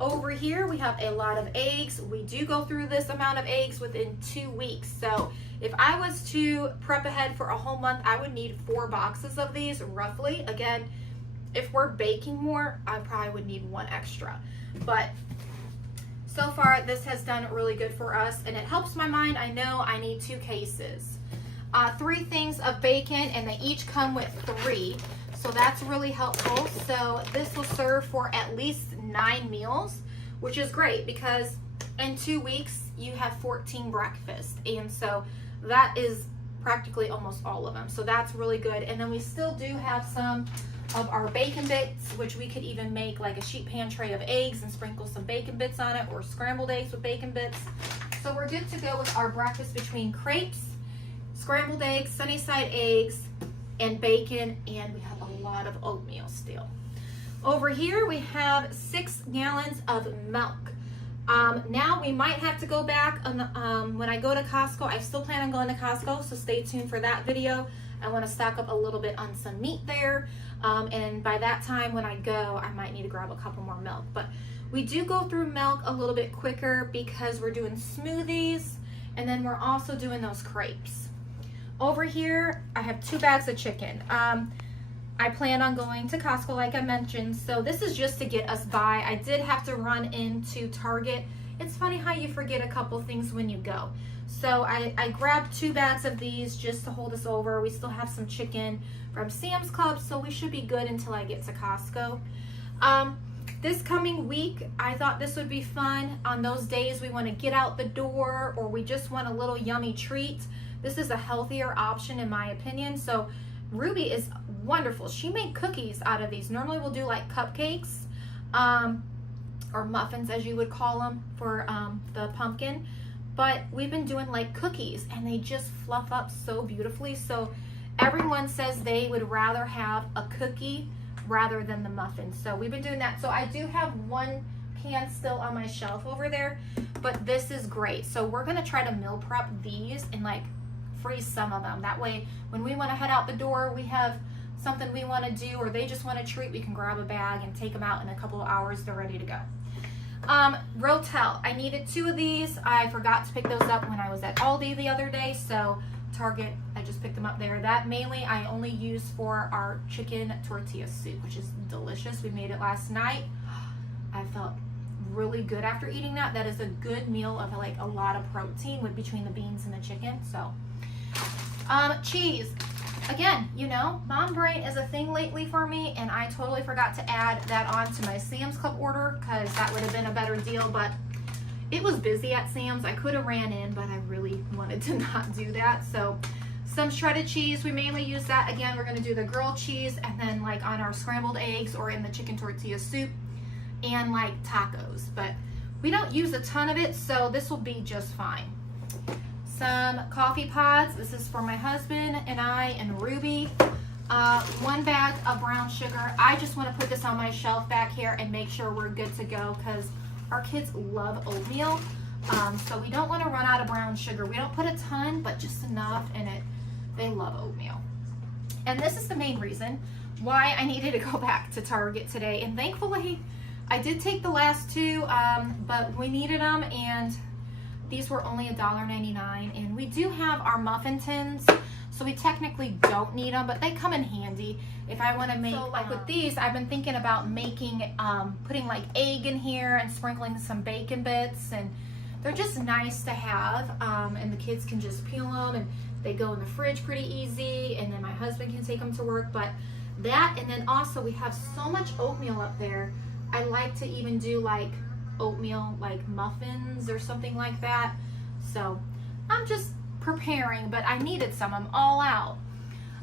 Over here, we have a lot of eggs. We do go through this amount of eggs within 2 weeks. So if I was to prep ahead for a whole month, I would need 4 boxes of these roughly. Again, if we're baking more, I probably would need 1 extra. But so far, this has done really good for us, and it helps my mind. I know I need 2 cases. 3 things of bacon, and they each come with 3. So that's really helpful. So this will serve for at least 9 meals, which is great because in 2 weeks you have 14 breakfasts, and so that is practically almost all of them. So that's really good. And then we still do have some of our bacon bits, which we could even make like a sheet pan tray of eggs and sprinkle some bacon bits on it, or scrambled eggs with bacon bits. So we're good to go with our breakfast between crepes, scrambled eggs, sunny side eggs, and bacon, and we have a lot of oatmeal still. Over here we have 6 gallons of milk. Now we might have to go back on the, when I go to Costco. I still plan on going to Costco, so stay tuned for that video. I want to stock up a little bit on some meat there, and by that time when I go, I might need to grab a couple more milk. But we do go through milk a little bit quicker because we're doing smoothies, and then we're also doing those crepes. Over here, I have 2 bags of chicken. I plan on going to Costco like I mentioned, so this is just to get us by. I did have to run into Target. It's funny how you forget a couple things when you go. So I grabbed 2 bags of these just to hold us over. We still have some chicken from Sam's Club, so we should be good until I get to Costco. This coming week, I thought this would be fun. On those days we want to get out the door or we just want a little yummy treat. This is a healthier option in my opinion. So Ruby is wonderful. She made cookies out of these. Normally we'll do like cupcakes or muffins as you would call them for the pumpkin. But we've been doing like cookies and they just fluff up so beautifully. So everyone says they would rather have a cookie rather than the muffin. So we've been doing that. So I do have 1 can still on my shelf over there, but this is great. So we're gonna try to meal prep these and like freeze some of them. That way when we wanna head out the door, we have something we wanna do or they just want a treat, we can grab a bag and take them out in a couple of hours, they're ready to go. Rotel, I needed 2 of these. I forgot to pick those up when I was at Aldi the other day, so Target, I just picked them up there. That mainly I only use for our chicken tortilla soup, which is delicious. We made it last night. I felt really good after eating that. That is a good meal of like a lot of protein with between the beans and the chicken. So, cheese. Again, you know, mom brain is a thing lately for me, and I totally forgot to add that on to my Sam's Club order because that would have been a better deal, but it was busy at Sam's. I could have ran in, but I really wanted to not do that. So some shredded cheese, we mainly use that. Again, we're gonna do the grilled cheese and then like on our scrambled eggs or in the chicken tortilla soup and like tacos, but we don't use a ton of it, so this will be just fine. Some coffee pods. This is for my husband and I and Ruby. 1 bag of brown sugar. I just want to put this on my shelf back here and make sure we're good to go because our kids love oatmeal. So we don't want to run out of brown sugar. We don't put a ton, but just enough in it. They love oatmeal. And this is the main reason why I needed to go back to Target today. And thankfully, I did take the last 2, but we needed them and these were only $1.99, and we do have our muffin tins, so we technically don't need them, but they come in handy if I want to make, so like with these, I've been thinking about making, putting like egg in here and sprinkling some bacon bits, and they're just nice to have, and the kids can just peel them, and they go in the fridge pretty easy, and then my husband can take them to work, but that, and then also we have so much oatmeal up there, I like to even do like oatmeal like muffins or something like that. So I'm just preparing, but I needed some. I'm all out.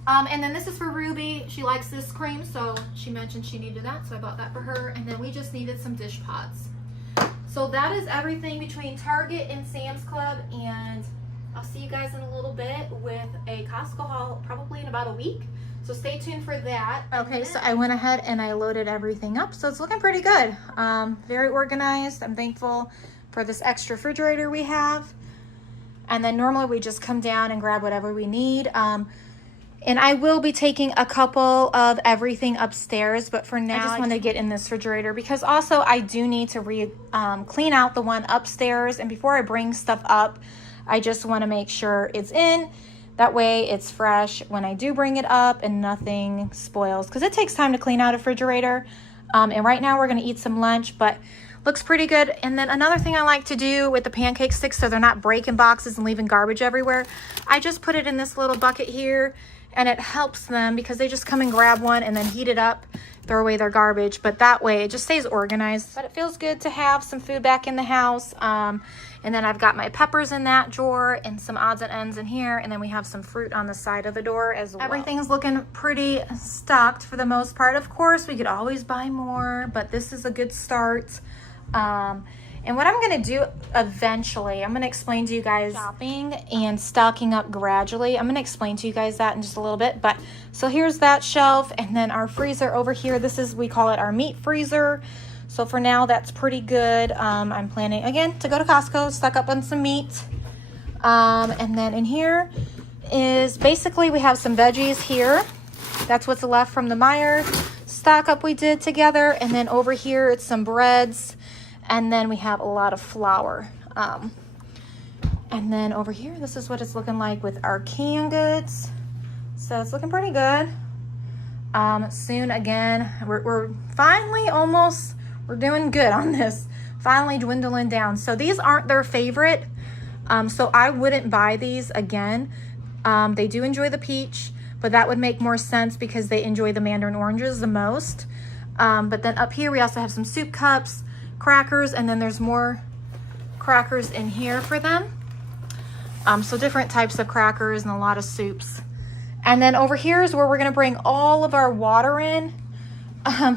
And then this is for Ruby. She likes this cream, so she mentioned she needed that, so I bought that for her. And then we just needed some dish pods. So that is everything between Target and Sam's Club, and I'll see you guys in a little bit with a Costco haul probably in about a week. So stay tuned for that. Okay, so I went ahead and I loaded everything up. So it's looking pretty good. Very organized. I'm thankful for this extra refrigerator we have. And then normally we just come down and grab whatever we need. And I will be taking a couple of everything upstairs, but for now I just want to get in this refrigerator because also I do need to clean out the one upstairs. And before I bring stuff up, I just want to make sure it's in. That way it's fresh when I do bring it up and nothing spoils, because it takes time to clean out a refrigerator. And right now we're going to eat some lunch, but looks pretty good. And then another thing I like to do with the pancake sticks so they're not breaking boxes and leaving garbage everywhere, I just put it in this little bucket here, and it helps them because they just come and grab one and then heat it up, throw away their garbage. But that way it just stays organized. But it feels good to have some food back in the house. And then I've got my peppers in that drawer and some odds and ends in here. And then we have some fruit on the side of the door as well. Everything's looking pretty stocked for the most part. Of course, we could always buy more, but this is a good start. And what I'm going to do eventually, I'm going to explain to you guys shopping and stocking up gradually. I'm going to explain to you guys that in just a little bit. But so here's that shelf, and then our freezer over here. This is, we call it our meat freezer. So for now, that's pretty good. I'm planning, again, to go to Costco, stock up on some meat. And then in here is basically we have some veggies here. That's what's left from the Meijer stock up we did together. And then over here, it's some breads. And then we have a lot of flour. And then over here, this is what it's looking like with our canned goods. So it's looking pretty good. Soon again, we're finally almost, we're doing good on this. Finally dwindling down. So these aren't their favorite. So I wouldn't buy these again. They do enjoy the peach, but that would make more sense because they enjoy the mandarin oranges the most. But then up here, we also have some soup cups, crackers, and then there's more crackers in here for them. So different types of crackers and a lot of soups. And then over here is where we're gonna bring all of our water in.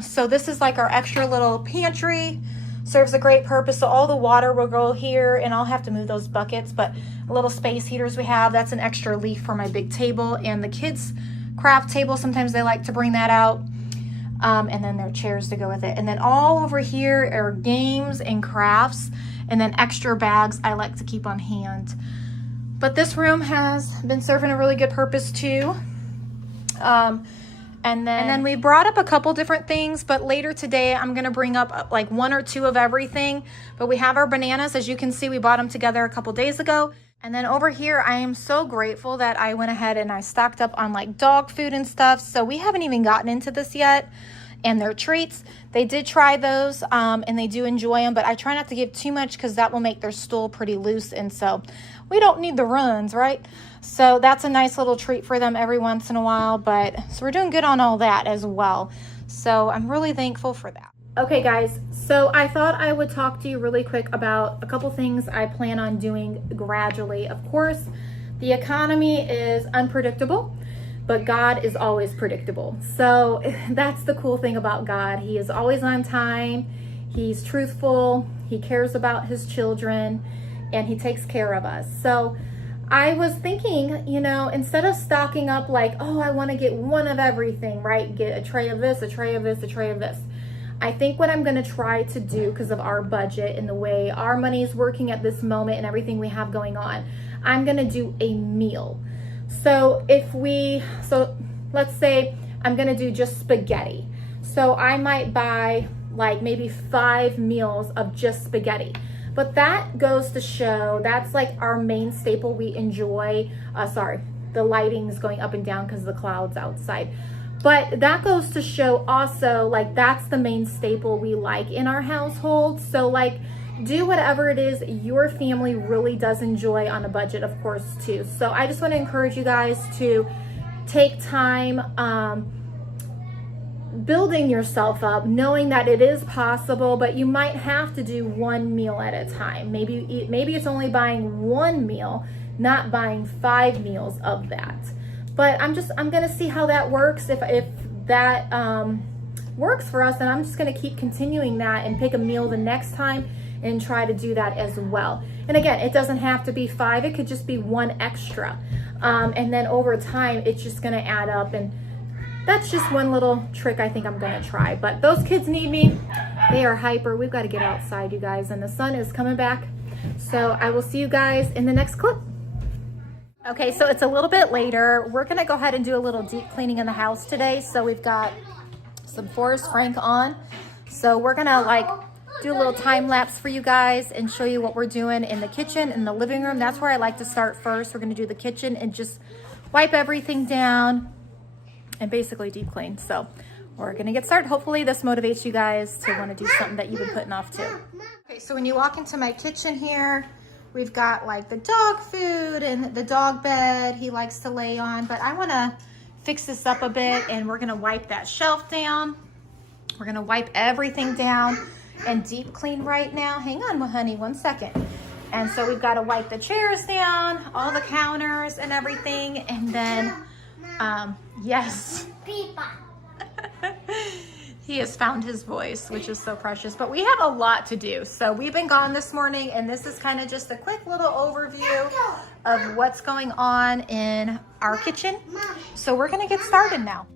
So this is like our extra little pantry. Serves a great purpose. So all the water will go here, and I'll have to move those buckets, but little space heaters we have, that's an extra leaf for my big table. And the kids' craft table, sometimes they like to bring that out. And then their chairs to go with it. And then all over here are games and crafts, and then extra bags I like to keep on hand. But this room has been serving a really good purpose too. And then we brought up a couple different things, but later today I'm gonna bring up like 1 or 2 of everything. But we have our bananas. As you can see, we bought them together a couple days ago. And then over here, I am so grateful that I went ahead and I stocked up on like dog food and stuff. So we haven't even gotten into this yet. And their treats, they did try those and they do enjoy them, but I try not to give too much because that will make their stool pretty loose, and so we don't need the runs, right? So that's a nice little treat for them every once in a while. But so we're doing good on all that as well, so I'm really thankful for that. Okay guys, so I thought I would talk to you really quick about a couple things I plan on doing gradually. Of course, the economy is unpredictable, but God is always predictable. So that's the cool thing about God. He is always on time. He's truthful. He cares about his children, and he takes care of us. So I was thinking, you know, instead of stocking up like, oh, I want to get one of everything, right? Get a tray of this, a tray of this, a tray of this. I think what I'm going to try to do, because of our budget and the way our money is working at this moment and everything we have going on, I'm going to do a meal. So let's say I'm gonna do just spaghetti. So I might buy like maybe 5 meals of just spaghetti. But that goes to show that's like our main staple we enjoy. Sorry, the lighting is going up and down because of the clouds outside. But that goes to show also like that's the main staple we like in our household. So like, do whatever it is your family really does enjoy on a budget, of course, too. So I just want to encourage you guys to take time building yourself up, knowing that it is possible, but you might have to do one meal at a time. Maybe it's only buying 1 meal, not buying 5 meals of that. But I'm going to see how that works. If that works for us, then I'm just going to keep continuing that and pick a meal the next time and try to do that as well. And again, it doesn't have to be 5, it could just be 1 extra. And then over time, it's just gonna add up, and that's just one little trick I think I'm gonna try. But those kids need me. They are hyper. We've got to get outside, you guys, and the sun is coming back. So I will see you guys in the next clip. Okay, so it's a little bit later. We're gonna go ahead and do a little deep cleaning in the house today. So we've got some Forrest Frank on. So we're gonna like do a little time lapse for you guys and show you what we're doing in the kitchen and the living room. That's where I like to start first. We're gonna do the kitchen and just wipe everything down and basically deep clean. So we're gonna get started. Hopefully this motivates you guys to wanna do something that you've been putting off too. Okay, so when you walk into my kitchen here, we've got like the dog food and the dog bed he likes to lay on, but I wanna fix this up a bit, and we're gonna wipe that shelf down. We're gonna wipe everything down and deep clean right now. Hang on, honey, 1 second. And so we've got to wipe the chairs down, all the counters and everything. And then, yes, he has found his voice, which is so precious. But we have a lot to do. So we've been gone this morning, and this is kind of just a quick little overview of what's going on in our kitchen. So we're gonna get started now.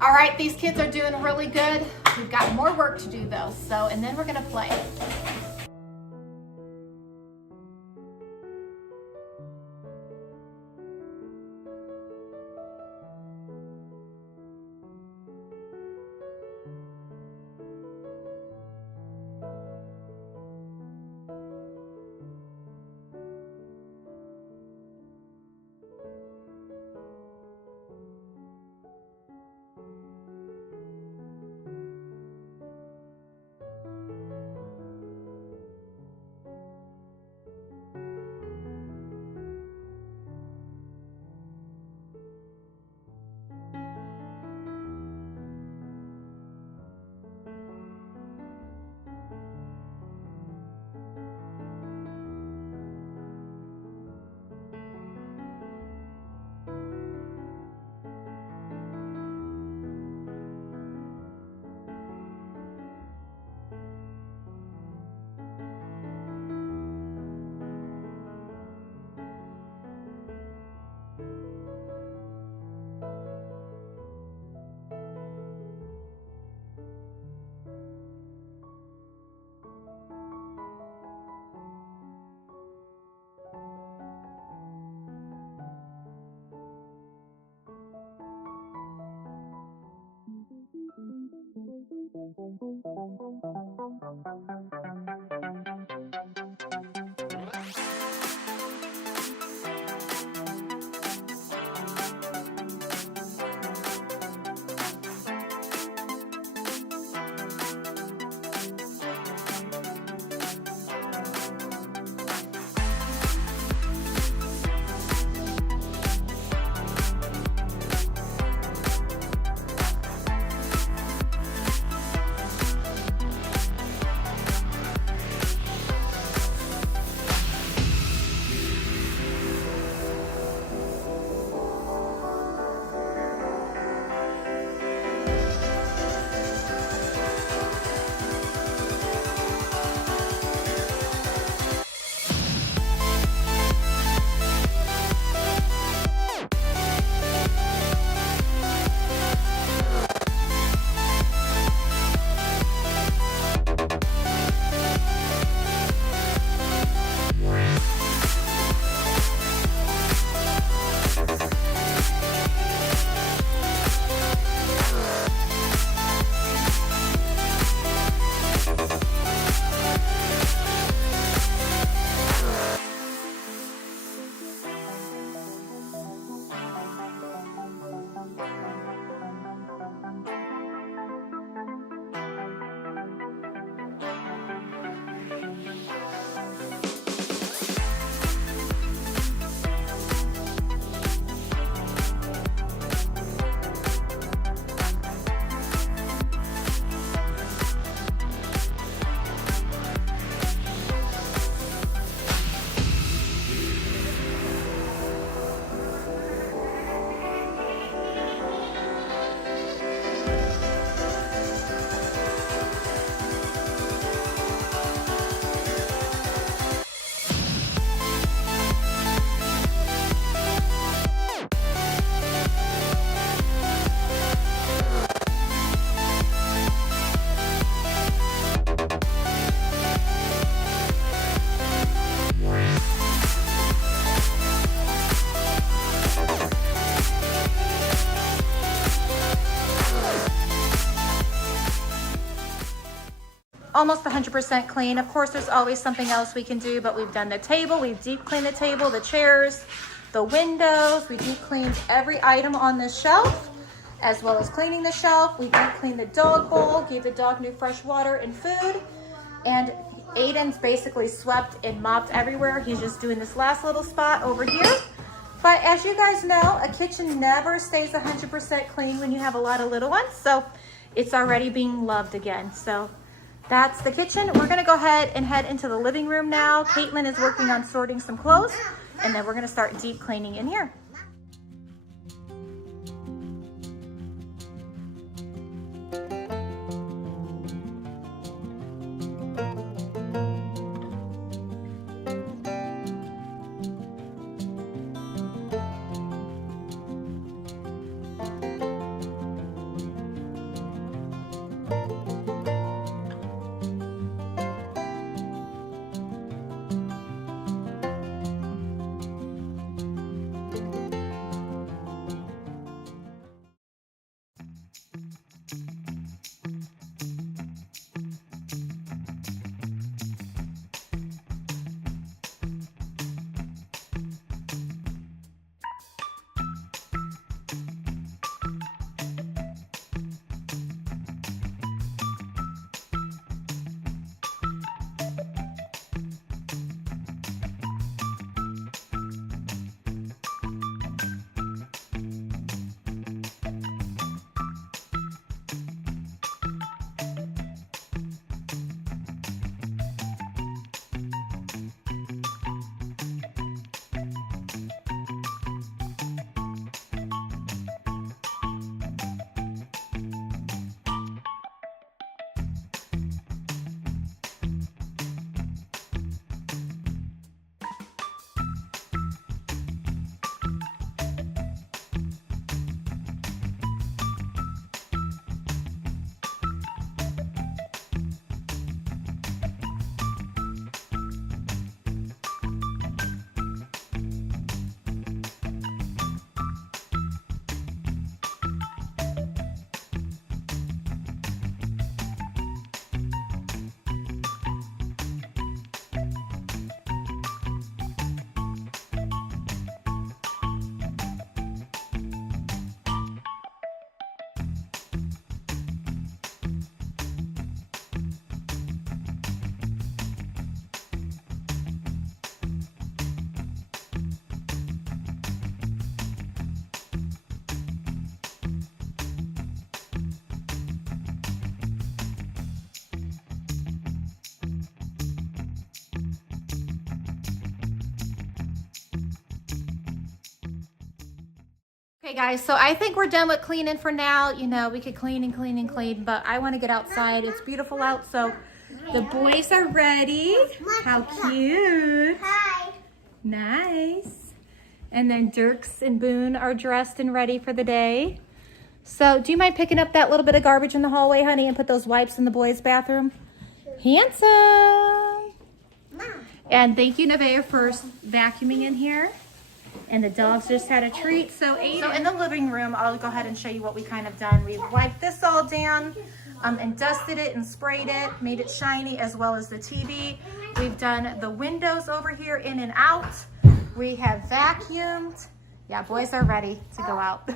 All right, these kids are doing really good. We've got more work to do though, and then we're gonna play. Almost 100% clean. Of course, there's always something else we can do, but we've done the table, we've deep cleaned the table, the chairs, the windows, we deep cleaned every item on this shelf, as well as cleaning the shelf. We deep cleaned the dog bowl, gave the dog new fresh water and food, and Aiden's basically swept and mopped everywhere. He's just doing this last little spot over here. But as you guys know, a kitchen never stays 100% clean when you have a lot of little ones, so it's already being loved again. So that's the kitchen. We're gonna go ahead and head into the living room now. Caitlin is working on sorting some clothes, and then we're gonna start deep cleaning in here. Okay guys, so I think we're done with cleaning for now. You know, we could clean and clean and clean, but I want to get outside. It's beautiful out, so the boys are ready. How cute. Hi. Nice. And then Dirks and Boone are dressed and ready for the day. So do you mind picking up that little bit of garbage in the hallway, honey, and put those wipes in the boys' bathroom? Handsome. And thank you, Nevaeh, for vacuuming in here. And the dogs just had a treat. So in the living room, I'll go ahead and show you what we kind of done. We wiped this all down and dusted it and sprayed it, made it shiny, as well as the TV. We've done the windows over here in and out. We have vacuumed. Yeah, boys are ready to go out.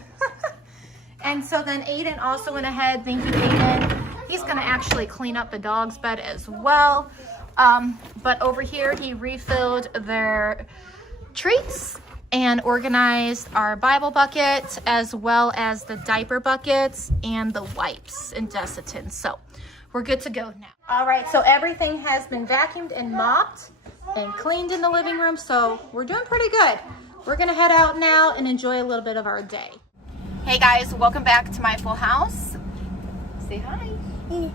And so then Aiden also went ahead. Thank you, Aiden. He's gonna actually clean up the dog's bed as well. But over here, he refilled their treats and organized our Bible bucket, as well as the diaper buckets and the wipes and Desitin. So we're good to go now. All right, so everything has been vacuumed and mopped and cleaned in the living room, so we're doing pretty good. We're gonna head out now and enjoy a little bit of our day. Hey guys, welcome back to my full house. Say hi. I'm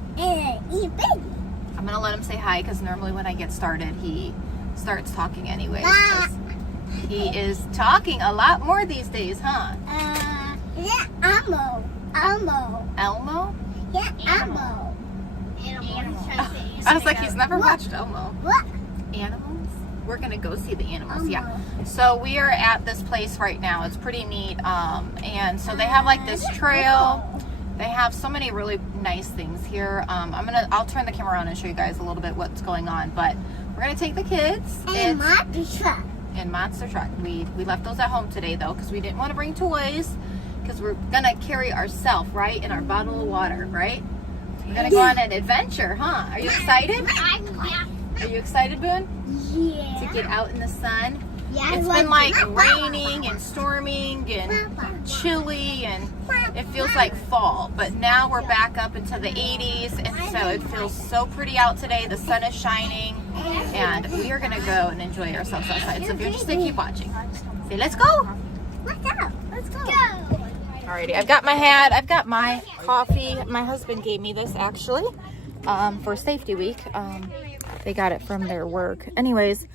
gonna let him say hi because normally when I get started, he starts talking anyways. He is talking a lot more these days, huh? Yeah, Elmo. Elmo? Yeah, Elmo. I was like, he's never watched Elmo. What? Animals? We're gonna go see the animals, yeah. So we are at this place right now. It's pretty neat. And so they have like this trail. They have so many really nice things here. I'll turn the camera on and show you guys a little bit what's going on. But we're gonna take the kids. And monster truck. And monster truck. We left those at home today though, because we didn't want to bring toys, because we're gonna carry ourselves, right, in our bottle of water, right? We're gonna go on an adventure, huh? Are you excited? Are you excited, Boone? Yeah. To get out in the sun? Yeah, It's been like raining and storming and chilly, and it feels like fall, but now we're back up into the 80s, and so it feels so pretty out today. The sun is shining, and we are gonna go and enjoy ourselves outside. So if you're interested, keep watching. Say, let's go. Let's go. Let's go. Alrighty, I've got my hat, I've got my coffee. My husband gave me this actually for Safety Week. They got it from their work. Anyways,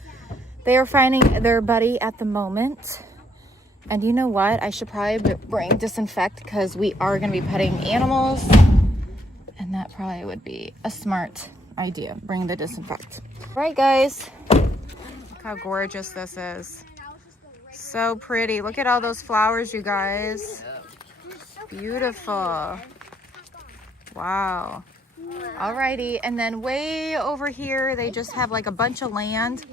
they are finding their buddy at the moment. And you know what? I should probably bring disinfect because we are going to be petting animals. And that probably would be a smart idea. Bring the disinfect. All right, guys. Look how gorgeous this is. So pretty. Look at all those flowers, you guys. Beautiful. Wow. Alrighty. And then way over here, they just have like a bunch of land.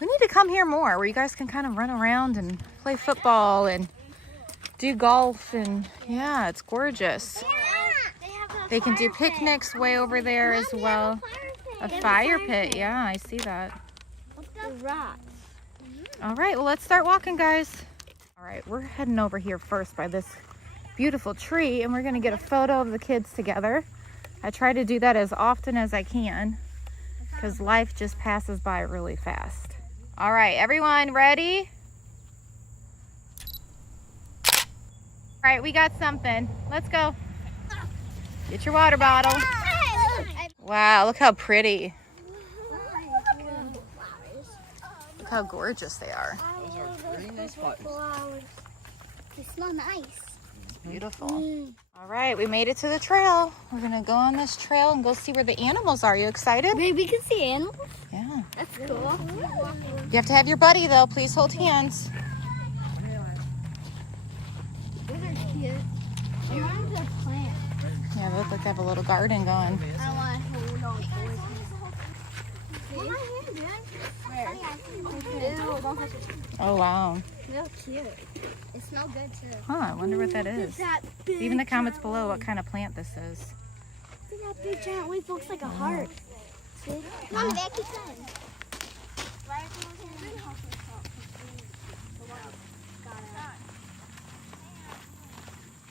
We need to come here more where you guys can kind of run around and play football and do golf, and yeah, it's gorgeous. They can do picnics way over there as well. A fire pit, yeah, I see that. All right, well, let's start walking, guys. All right, we're heading over here first by this beautiful tree, and we're gonna get a photo of the kids together. I try to do that as often as I can because life just passes by really fast. All right, everyone ready? All right, we got something. Let's go. Get your water bottle. Wow, look how pretty. Look how gorgeous they are. Those are really nice flowers. They smell nice. Beautiful. All right, we made it to the trail. We're gonna go on this trail and go see where the animals are. You excited? Maybe we can see animals. Yeah. That's cool. You have to have your buddy though. Please hold hands. Those are cute. I want to plant. Yeah, they look like they have a little garden going. I want to hold on. Hold my hand, dude. Where? Ew, don't touch it. Oh wow. Real cute. It smells good too. Huh, I wonder what that is. Leave in the comments below what kind of plant this is. Look at that big giant leaf. Looks like a heart. See? Come on, Becky, come.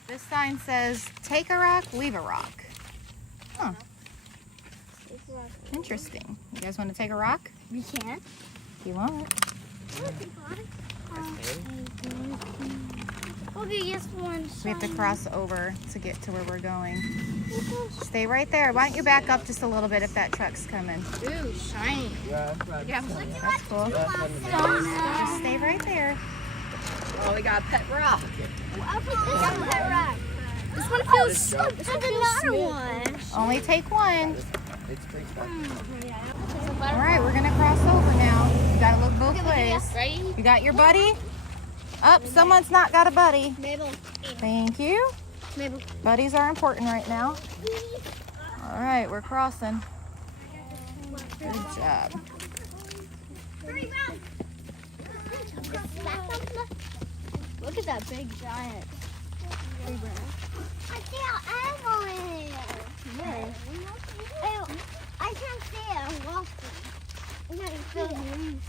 This sign says, take a rock, leave a rock. Huh. Interesting. You guys want to take a rock? We can. If you want. Okay, prettiest one. We have to cross over to get to where we're going. Stay right there. Why don't you back up just a little bit if that truck's coming? Ooh, shiny. Yeah, that's right. That's cool. Just stay right there. Oh, we got a pet rock. This one feels. There's another one. Only take one. All right, we're gonna cross over now. You gotta look both ways. Ready? You got your buddy? Up, someone's not got a buddy. Mabel. Thank you. Mabel. Buddies are important right now. All right, we're crossing. Good job. Look at that big giant. I see an animal in here. Where? I can't see it. I'm lost it. I'm not feel the leaves.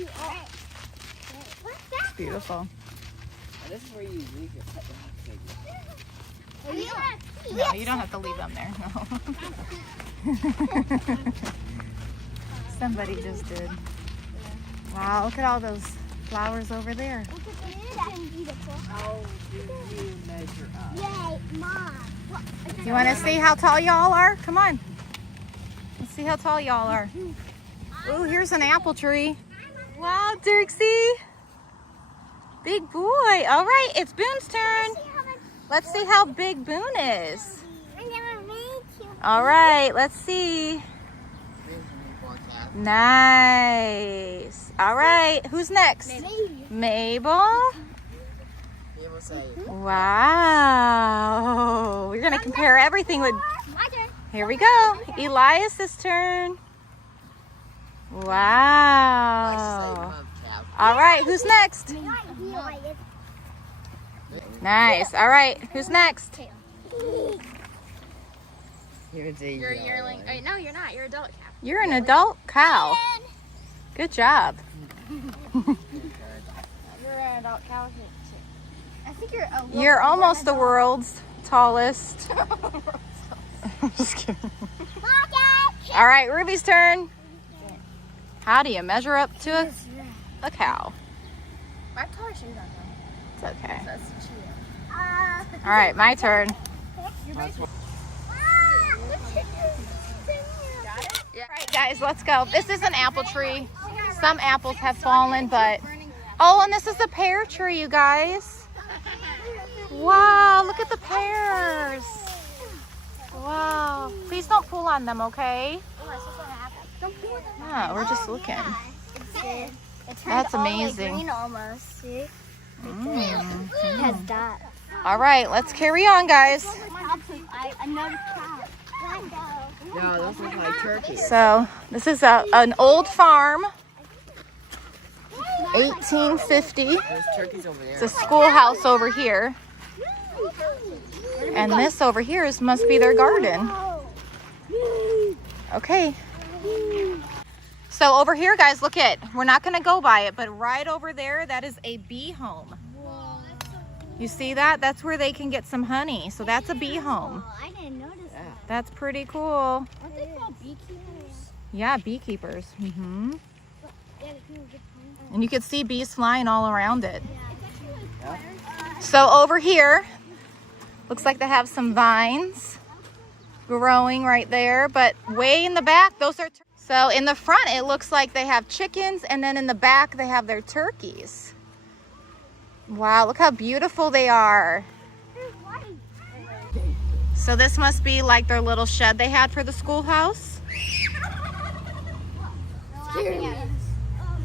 What's that? It's beautiful. This is where you leave your pet rock figure. No, you don't have to leave them there. No. Somebody just did. Wow, look at all those flowers over there. Look at this. Beautiful. How do you measure up? Yay, Mom. You want to see how tall y'all are? Come on. Let's see how tall y'all are. Ooh, here's an apple tree. Wow, Dirksy. Big boy. All right, it's Boone's turn. Let's see how big Boone is. I never made you. All right, let's see. Nice. All right, who's next? Mabel. Wow. We're going to compare everything with... My turn. Here we go. Elias's turn. Wow. All right, who's next? Nice. All right, who's next? You're You're a yearling. Oh, no, you're not. You're adult cow. You're an adult cow. Good job. You're an adult cow. I think you're a little You're almost the world's tallest. I'm just kidding. All right, Ruby's turn. How do you measure up to a cow? My color shoes on It's okay. That's cheating. All right, my turn. All right, guys, let's go. This is an apple tree. Some apples have fallen, but... Oh, and this is a pear tree, you guys. Wow, look at the pears. Wow. Please don't pull on them, okay? No, we're just looking. That's amazing. Green almost. See? Mm. It has dots. All right, let's carry on, guys. I noticed cow. No, those look like turkeys. So this is an old farm, 1850. There's turkeys over there. It's a schoolhouse over here, and this over here must be their garden. Okay. So over here, guys, look it. We're not gonna go by it, but right over there, that is a bee home. You see that? That's where they can get some honey. So that's a bee home. I didn't notice that. That's pretty cool. Aren't they called beekeepers? Yeah, beekeepers. Mm-hmm. Yeah, they can get honey. And you can see bees flying all around it. So over here, looks like they have some vines growing right there, but way in the back, those are... So in the front, it looks like they have chickens, and then in the back, they have their turkeys. Wow, look how beautiful they are. So this must be like their little shed they had for the schoolhouse.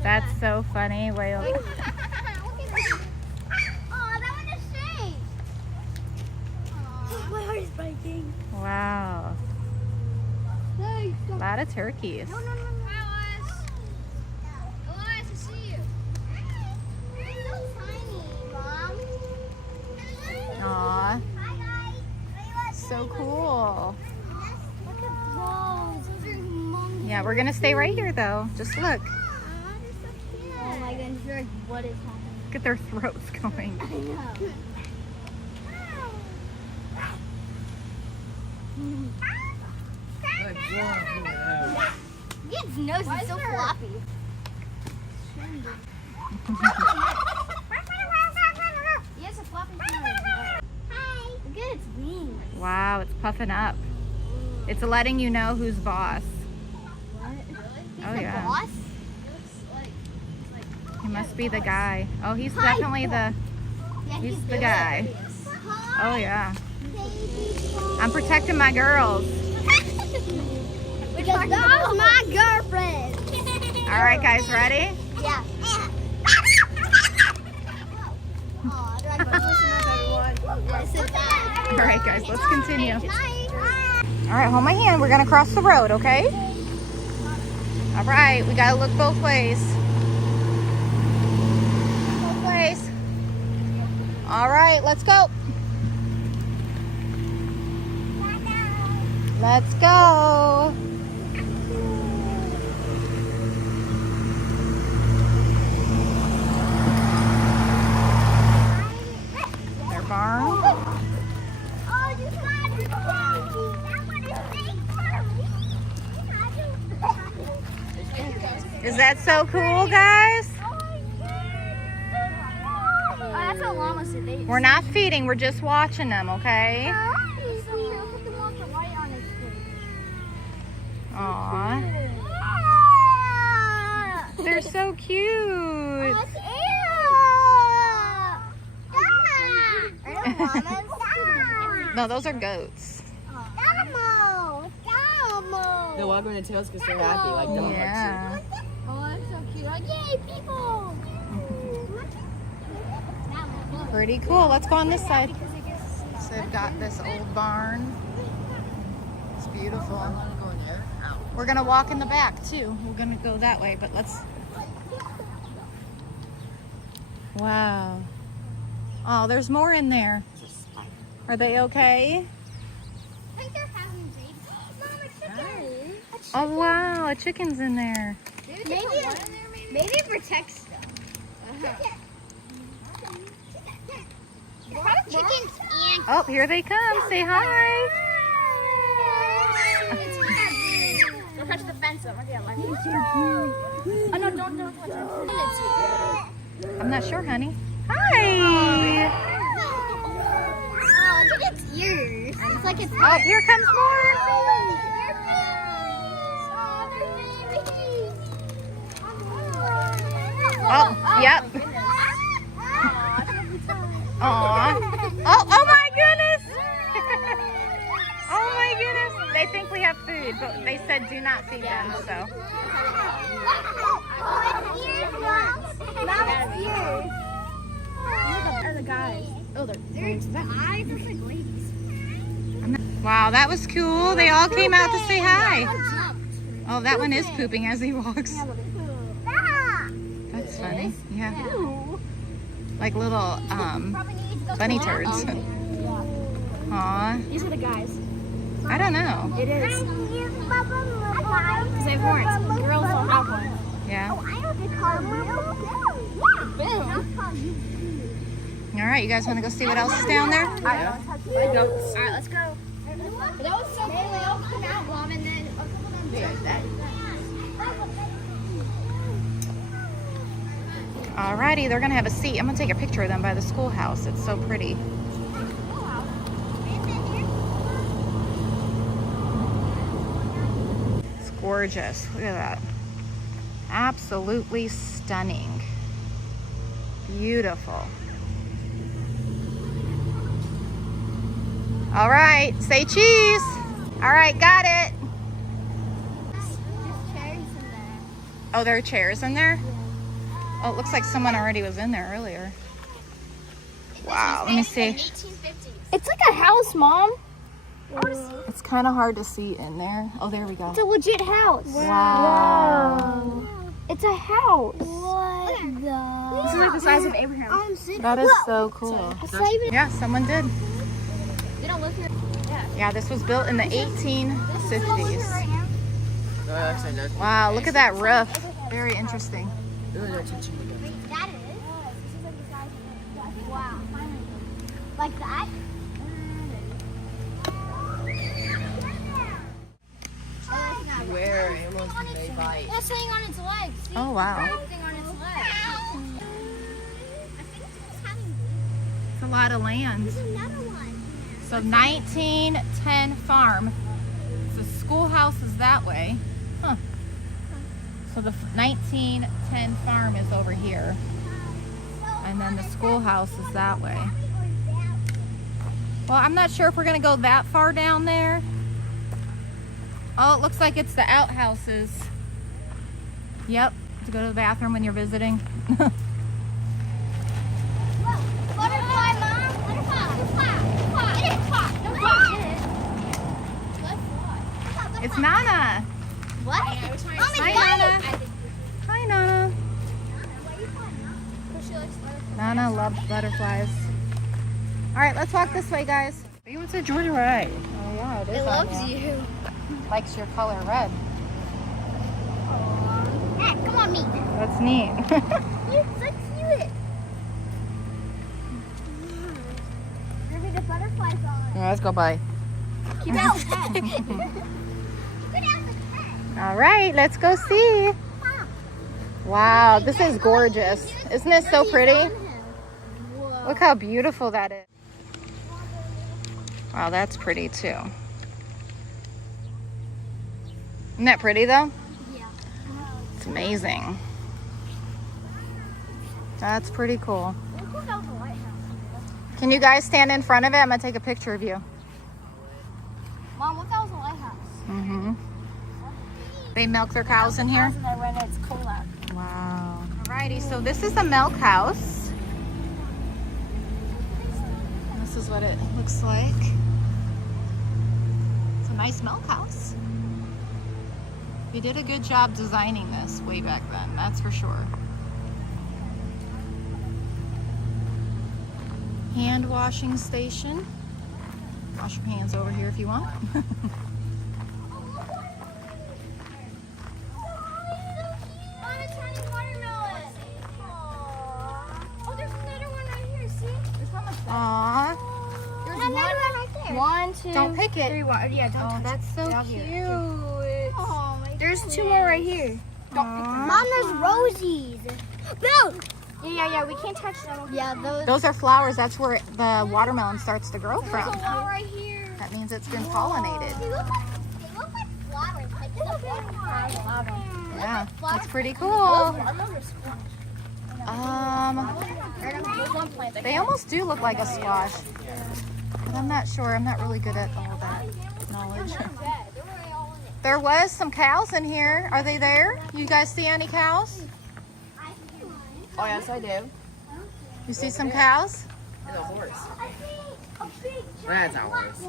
That's so funny. Way over. Oh, that one is safe. My heart is breaking. Wow. A lot of turkeys. No. Alice, I see you. You're so tiny, Mom. Aw, Hi, guys. so cool. Look at those. Those are humongous. Yeah, we're gonna stay right here though. Just look. Oh my goodness, you're like, what is happening? Look at their throats going. I know. Its nose is so floppy. wow, it's puffing up. It's letting you know who's boss. Oh yeah. Boss? He must be the guy. Oh, he's definitely the, he's the guy. Oh yeah. I'm protecting my girls. Because that was my girlfriend. All right, guys, ready? Yeah. All right, guys, let's continue. All right, hold my hand. We're gonna cross the road, okay? All right, we gotta look both ways. Both ways. All right, let's go. Let's go. Their barn. Is that so cool, guys? That's how llamas sit. We're not feeding, we're just watching them, okay? Aw, they're so cute. No, those are goats. They're wagging their tails because they're happy, like dogs. Yeah. Oh, that's so cute. Like, yay, people! Pretty cool. Let's go on this side. So they've got this old barn. It's beautiful. We're gonna walk in the back too. We're gonna go that way, but let's. Wow. Oh, there's more in there. Are they okay? I think they're having babies. Mom, a chicken! Oh wow, a chicken's in there. Maybe it protects them. Chickens and Oh, here they come. Say hi. don't touch the fence. I'm gonna get my Oh no, don't touch it. I'm not sure, honey. Hi. Oh, look at its ears. It's like it's Oh, here comes more. Oh, yep. Aw. Oh my goodness. Oh my goodness. They think we have food, but they said do not feed them, so. The guys. Oh, they're eyes. They're like ladies. Wow, that was cool. They all came out to say hi. Oh, that one is pooping as he walks. That's funny. Yeah. Like little bunny turds. Aw. These are the guys. I don't know. It is. Because they have horns. Girls don't have horns. Yeah. I know they call them. All right, you guys want to go see what else is down there? Yeah. Alright, let's go. That was so cool. They all came out, Mom, and then a couple of them Alrighty, they're gonna have a seat. I'm gonna take a picture of them by the schoolhouse. It's so pretty. It's gorgeous. Look at that. Absolutely stunning. Beautiful. All right, say cheese. All right, got it. Oh, there are chairs in there? Oh, it looks like someone already was in there earlier. Wow, let me see. It's like a house, Mom. It's kind of hard to see in there. Oh, there we go. It's a legit house. Wow. It's a house. What the? This is like the size of Abraham. That is so cool. Yeah, someone did. They don't live here. Yeah, this was built in the 1850s. No, actually, no. Wow, look at that roof. Very interesting. That is. Wow. Like that? Where animals may bite. That's sitting on its legs. See? Oh, wow. Sitting on its legs. I think it's just having It's a lot of land. another one. So 1910 Farm. The schoolhouse is that way. Huh. So the 1910 Farm is over here. And then the schoolhouse is that way. Well, I'm not sure if we're gonna go that far down there. Oh, it looks like it's the outhouses. Yep, to go to the bathroom when you're visiting. Butterfly, Mom. Butterfly. Get it. It's Nana. What? Hi, Nana. Hi, Nana. Nana loves butterflies. All right, let's walk this way, guys. Hey, what's that Georgia right? Oh, yeah, it is. It on loves you. you. Likes your color red. Hey, come on, me. That's neat. You're so cute. Maybe the butterflies on. Yeah, let's go by. Keep out the pet. Keep it out the pet. All right, let's go see. Mom. Wow, this is gorgeous. Isn't it so pretty? Whoa. Look how beautiful that is. Wow, that's pretty too. Isn't that pretty though? Yeah. It's amazing. That's pretty cool. Look who's out the lighthouse. Can you guys stand in front of it? I'm gonna take a picture of you. Mom, look out the lighthouse. Mm-hmm. They milk their cows in here? And when it's cold out. Wow. Alrighty, so this is the milk house. This is what it looks like. It's a nice milk house. You did a good job designing this way back then, that's for sure. Hand washing station. Wash your hands over here if you want. Aww. There's another one right there. 1, 2, Don't pick it. 3, 1. Yeah, don't Oh, touch that's so it. cute. Oh, there's 2 more right here. Aw. Mom, there's rosies. Boom. Yeah, we can't touch them. Yeah, Those are flowers. That's where the watermelon starts to grow There's from. a wall right here. That means it's been pollinated. They look like flowers. Like there's a big flower. Yeah, that's pretty cool. There's one plant. They almost do look like a squash. But I'm not sure. I'm not really good at all that knowledge. There was some cows in here. Are they there? You guys see any cows? Oh, yes, I do. You see some cows? There's a horse. That's a horse.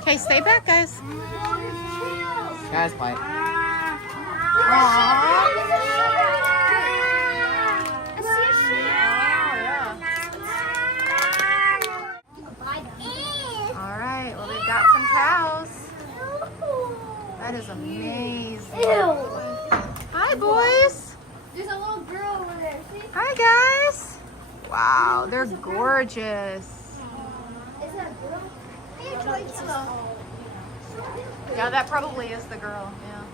Okay, stay back, guys. Guys, fight. All right, well, they've got some cows. That is amazing. Hi, boys. There's a little girl over there. See? Hi, guys. Wow, they're gorgeous. Is that a girl? Hey, Yeah, that probably is the girl. Yeah,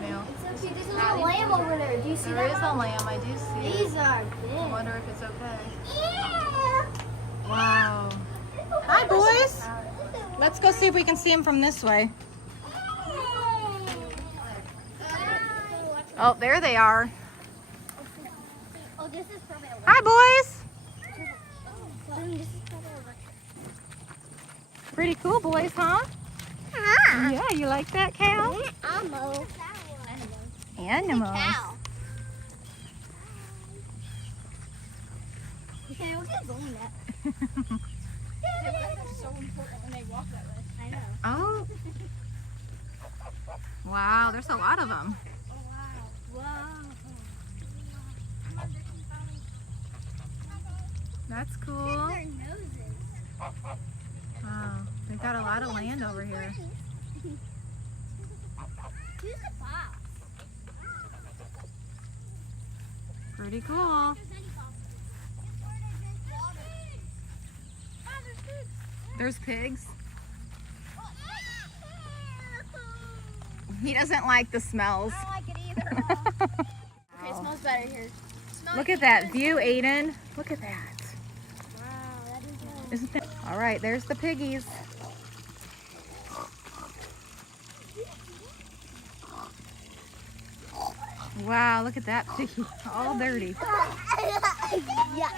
female. it's so cute. There's a little lamb over there. Do you see There that? is a lamb. I do see it. These are I big. wonder if it's okay. Yeah. Wow. Hi, boys. Let's go see if we can see them from this way. Oh, there they are. Oh, this is probably a Hi, boys. this is probably a Pretty cool boys, huh? Yeah, you like that cow? Almost. Animals. Cow. Okay, we'll get going that. That's so important when they walk that way. I know. Oh. Wow, there's a lot of them. Oh, wow. Wow. That's cool. Their noses. Wow, they've got a lot of land over here. Who's the boss? Pretty cool. There's pigs. He doesn't like the smells. I don't like it either. Okay, it smells better here. Look at that view, Aiden. Look at that. Wow, that is Isn't that? All right, there's the piggies. Wow, look at that piggy, all dirty. Yeah.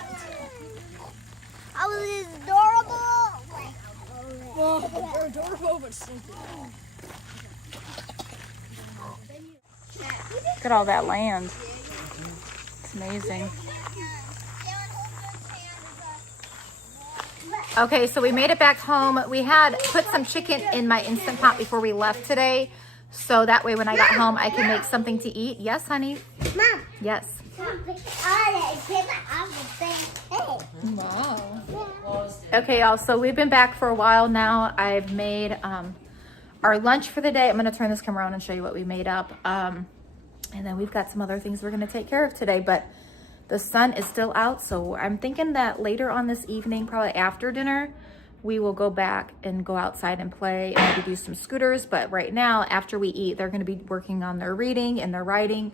I was adorable. They're adorable, but stinky. Look at all that land. It's amazing. Okay, so we made it back home. We had put some chicken in my Instant Pot before we left today. So that way when I got home, I can make something to eat. Yes, honey? Mom. Yes. Wow. Okay, y'all, so we've been back for a while now. I've made our lunch for the day. I'm gonna turn this camera on and show you what we made up. And then we've got some other things we're gonna take care of today, but the sun is still out, so I'm thinking that later on this evening, probably after dinner, we will go back and go outside and play and maybe do some scooters. But right now, after we eat, they're gonna be working on their reading and their writing.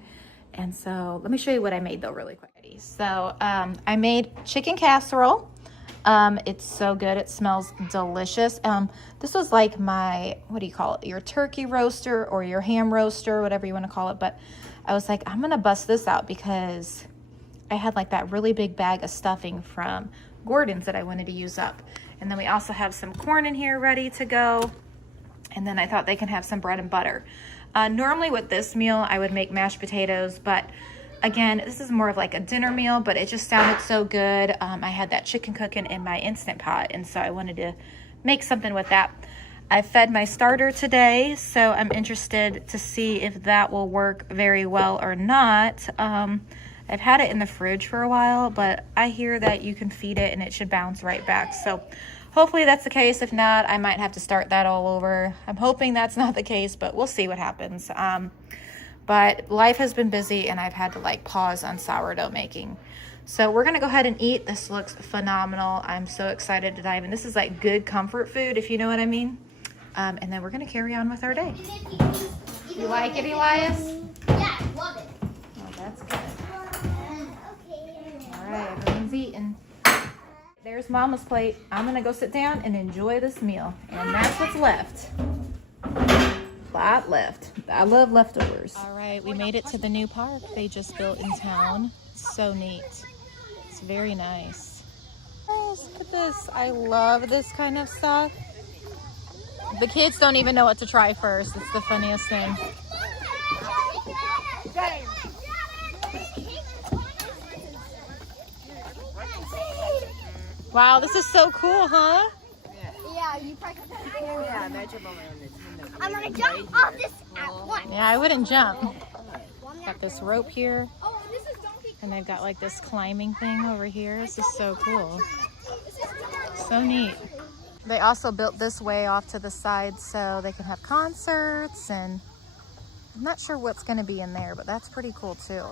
And so let me show you what I made though really quick. So I made chicken casserole. It's so good, it smells delicious. This was like my, what do you call it? Your turkey roaster or your ham roaster, whatever you wanna call it. But I was like, I'm gonna bust this out because I had like that really big bag of stuffing from Gordon's that I wanted to use up. And then we also have some corn in here ready to go. And then I thought they can have some bread and butter. Normally with this meal, I would make mashed potatoes, but again, this is more of like a dinner meal, but it just sounded so good. I had that chicken cooking in my Instant Pot, and so I wanted to make something with that. I fed my starter today, so I'm interested to see if that will work very well or not. I've had it in the fridge for a while, but I hear that you can feed it and it should bounce right back. So hopefully that's the case. If not, I might have to start that all over. I'm hoping that's not the case, but we'll see what happens. But life has been busy and I've had to like pause on sourdough making. So we're gonna go ahead and eat. This looks phenomenal. I'm so excited to dive in. This is like good comfort food, if you know what I mean. And then we're gonna carry on with our day. You like it, Elias? Yeah, I love it. Oh, that's good. All right, everyone's eating. There's Mama's plate. I'm gonna go sit down and enjoy this meal. And that's what's left. Lot left. I love leftovers. All right, we made it to the new park they just built in town. It's so neat. It's very nice. Girls, look at this. I love this kind of stuff. The kids don't even know what to try first. It's the funniest thing. Wow, this is so cool, huh? Yeah, you practice. Yeah, measurable on this. I'm gonna jump off this at once. Yeah, I wouldn't jump. Got this rope here. And they've got like this climbing thing over here. This is so cool. So neat. They also built this way off to the side so they can have concerts, and I'm not sure what's going to be in there, but that's pretty cool too.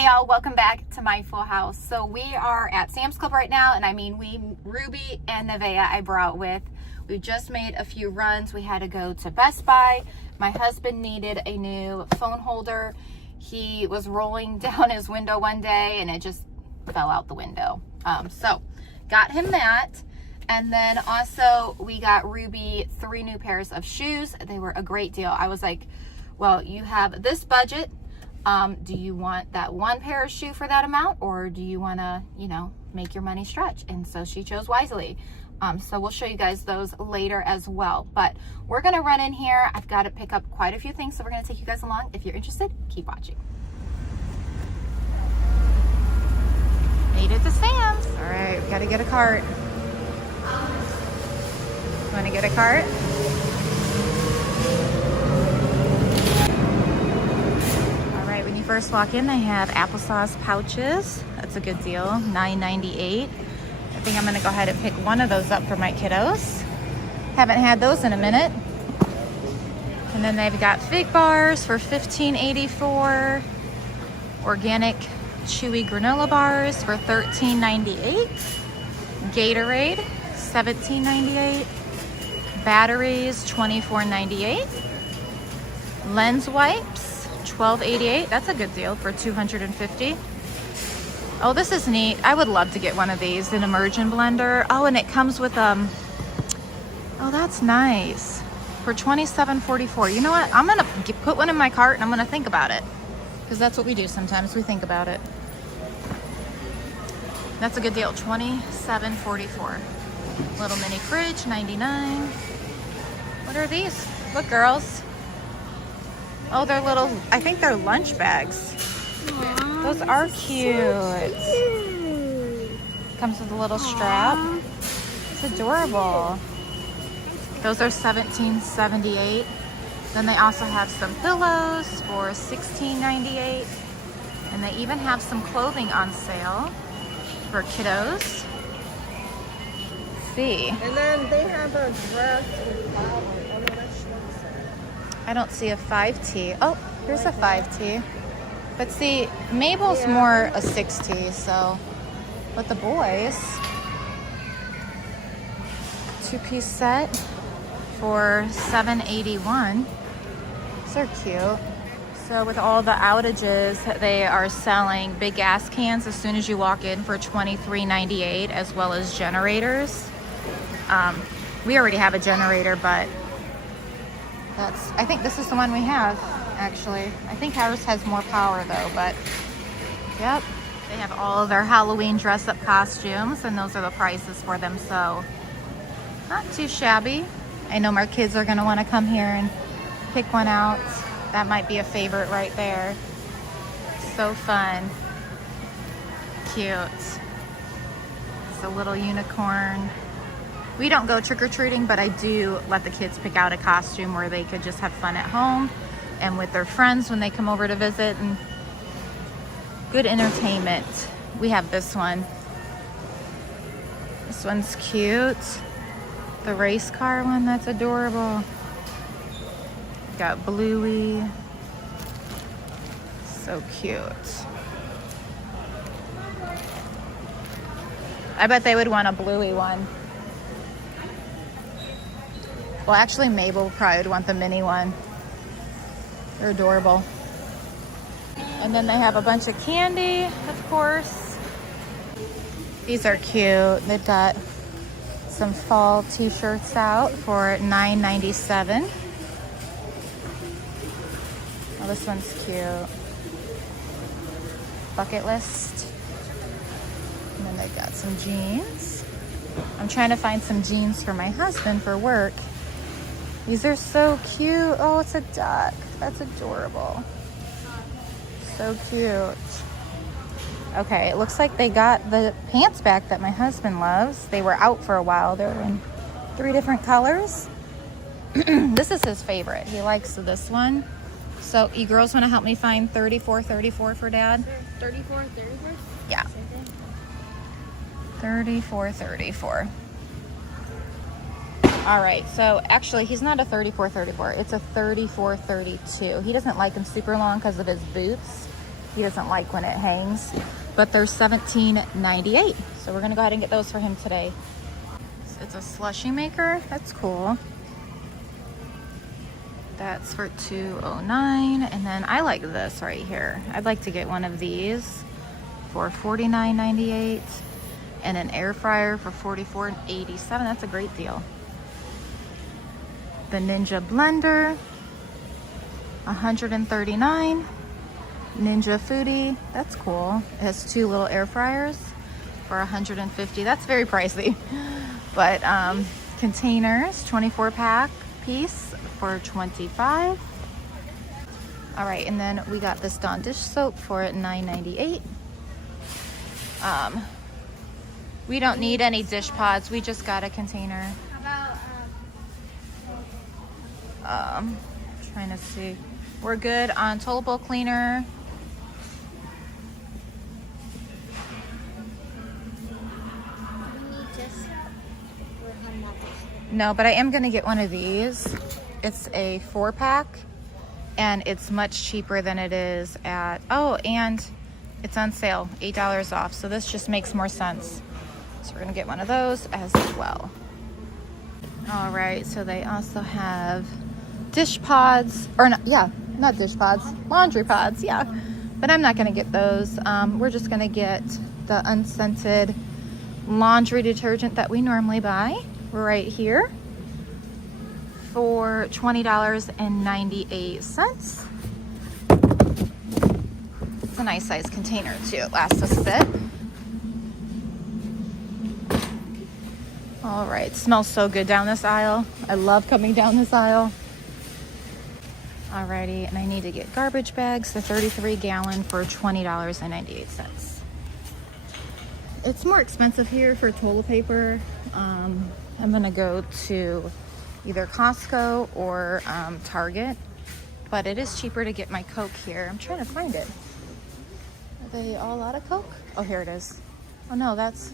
Hey y'all, welcome back to my full house. So we are at Sam's Club right now, and I mean Ruby and Nevaeh I brought with. We just made a few runs. We had to go to Best Buy. My husband needed a new phone holder. He was rolling down his window one day and it just fell out the window. So got him that. And then also we got Ruby 3 new pairs of shoes. They were a great deal. I was like, well, you have this budget. Do you want that 1 pair of shoe for that amount, or do you want to, you know, make your money stretch? And so she chose wisely. So we'll show you guys those later as well. But we're going to run in here. I've got to pick up quite a few things, so we're going to take you guys along. If you're interested, keep watching. Made it to Sam's. All right, we got to get a cart. Want to get a cart? When you first walk in, they have applesauce pouches. That's a good deal, $9.98. I think I'm gonna go ahead and pick one of those up for my kiddos. Haven't had those in a minute. And then they've got fig bars for $15.84. Organic chewy granola bars for $13.98. Gatorade, $17.98. Batteries, $24.98. Lens wipes, $12.88. That's a good deal for 250. Oh, this is neat. I would love to get one of these, an immersion blender. Oh, and it comes with oh, that's nice, for $27.44. You know what? I'm gonna put one in my cart and I'm gonna think about it, because that's what we do sometimes. We think about it. That's a good deal, $27.44. Little mini fridge, $99. What are these? Look, girls. Oh, they're little, I think they're lunch bags. Aww, those are cute. Comes with a little strap. It's adorable. Those are $17.78. Then they also have some pillows for $16.98. And they even have some clothing on sale for kiddos. Let's see. And then they have a dress with flowers. Oh no, that's short. I don't see a 5T. Oh, here's a 5T. But see, Mabel's more a 6T, so. But the boys, 2-piece set for $7.81. These are cute. So with all the outages, they are selling big gas cans as soon as you walk in for $23.98, as well as generators. We already have a generator, but I think this is the one we have, actually. I think ours has more power though, but yep. They have all of their Halloween dress-up costumes, and those are the prices for them, so not too shabby. I know my kids are gonna wanna come here and pick one out. That might be a favorite right there. So fun. Cute. It's a little unicorn. We don't go trick-or-treating, but I do let the kids pick out a costume where they could just have fun at home and with their friends when they come over to visit, and good entertainment. We have this one. This one's cute. The race car one, that's adorable. Got Bluey. So cute. I bet they would want a Bluey one. Well, actually, Mabel probably would want the mini one. They're adorable. And then they have a bunch of candy, of course. These are cute. They've got some fall t-shirts out for $9.97. Oh, this one's cute. Bucket list. And then they've got some jeans. I'm trying to find some jeans for my husband for work. These are so cute. Oh, it's a duck. That's adorable. So cute. Okay, it looks like they got the pants back that my husband loves. They were out for a while. They're in 3 different colors. This is his favorite. He likes this one. So you girls want to help me find 34.34 for Dad? 34. Yeah. 34.34. All right, so actually he's not a 34.34. It's a 34.32. He doesn't like them super long because of his boots. He doesn't like when it hangs, but they're $17.98. So we're gonna go ahead and get those for him today. It's a slushie maker. That's cool. That's for $2.09. And then I like this right here. I'd like to get one of these for $49.98 and an air fryer for $44.87. That's a great deal. The Ninja blender, $139. Ninja Foodie, that's cool. It has 2 little air fryers for $150. That's very pricey. But containers, 24-pack piece for $25. All right, and then we got this Dawn dish soap for $9.98. We don't need any dish pods. We just got a container. How about Trying to see. We're good on toilet bowl cleaner. we need this? Or how much? No, but I am gonna get one of these. It's a 4-pack and it's much cheaper than it is at, oh, and it's on sale, $8 off. So this just makes more sense. So we're gonna get one of those as well. All right, so they also have dish pods, or not, yeah, not dish pods, laundry pods, yeah. But I'm not gonna get those. We're just gonna get the unscented laundry detergent that we normally buy right here for $20.98. It's a nice size container too. It lasts us a bit. All right, smells so good down this aisle. I love coming down this aisle. Alrighty, and I need to get garbage bags, the 33-gallon for $20.98. It's more expensive here for toilet paper. I'm gonna go to either Costco or Target, but it is cheaper to get my Coke here. I'm trying to find it. Are they all out of Coke? Oh, here it is. Oh no, that's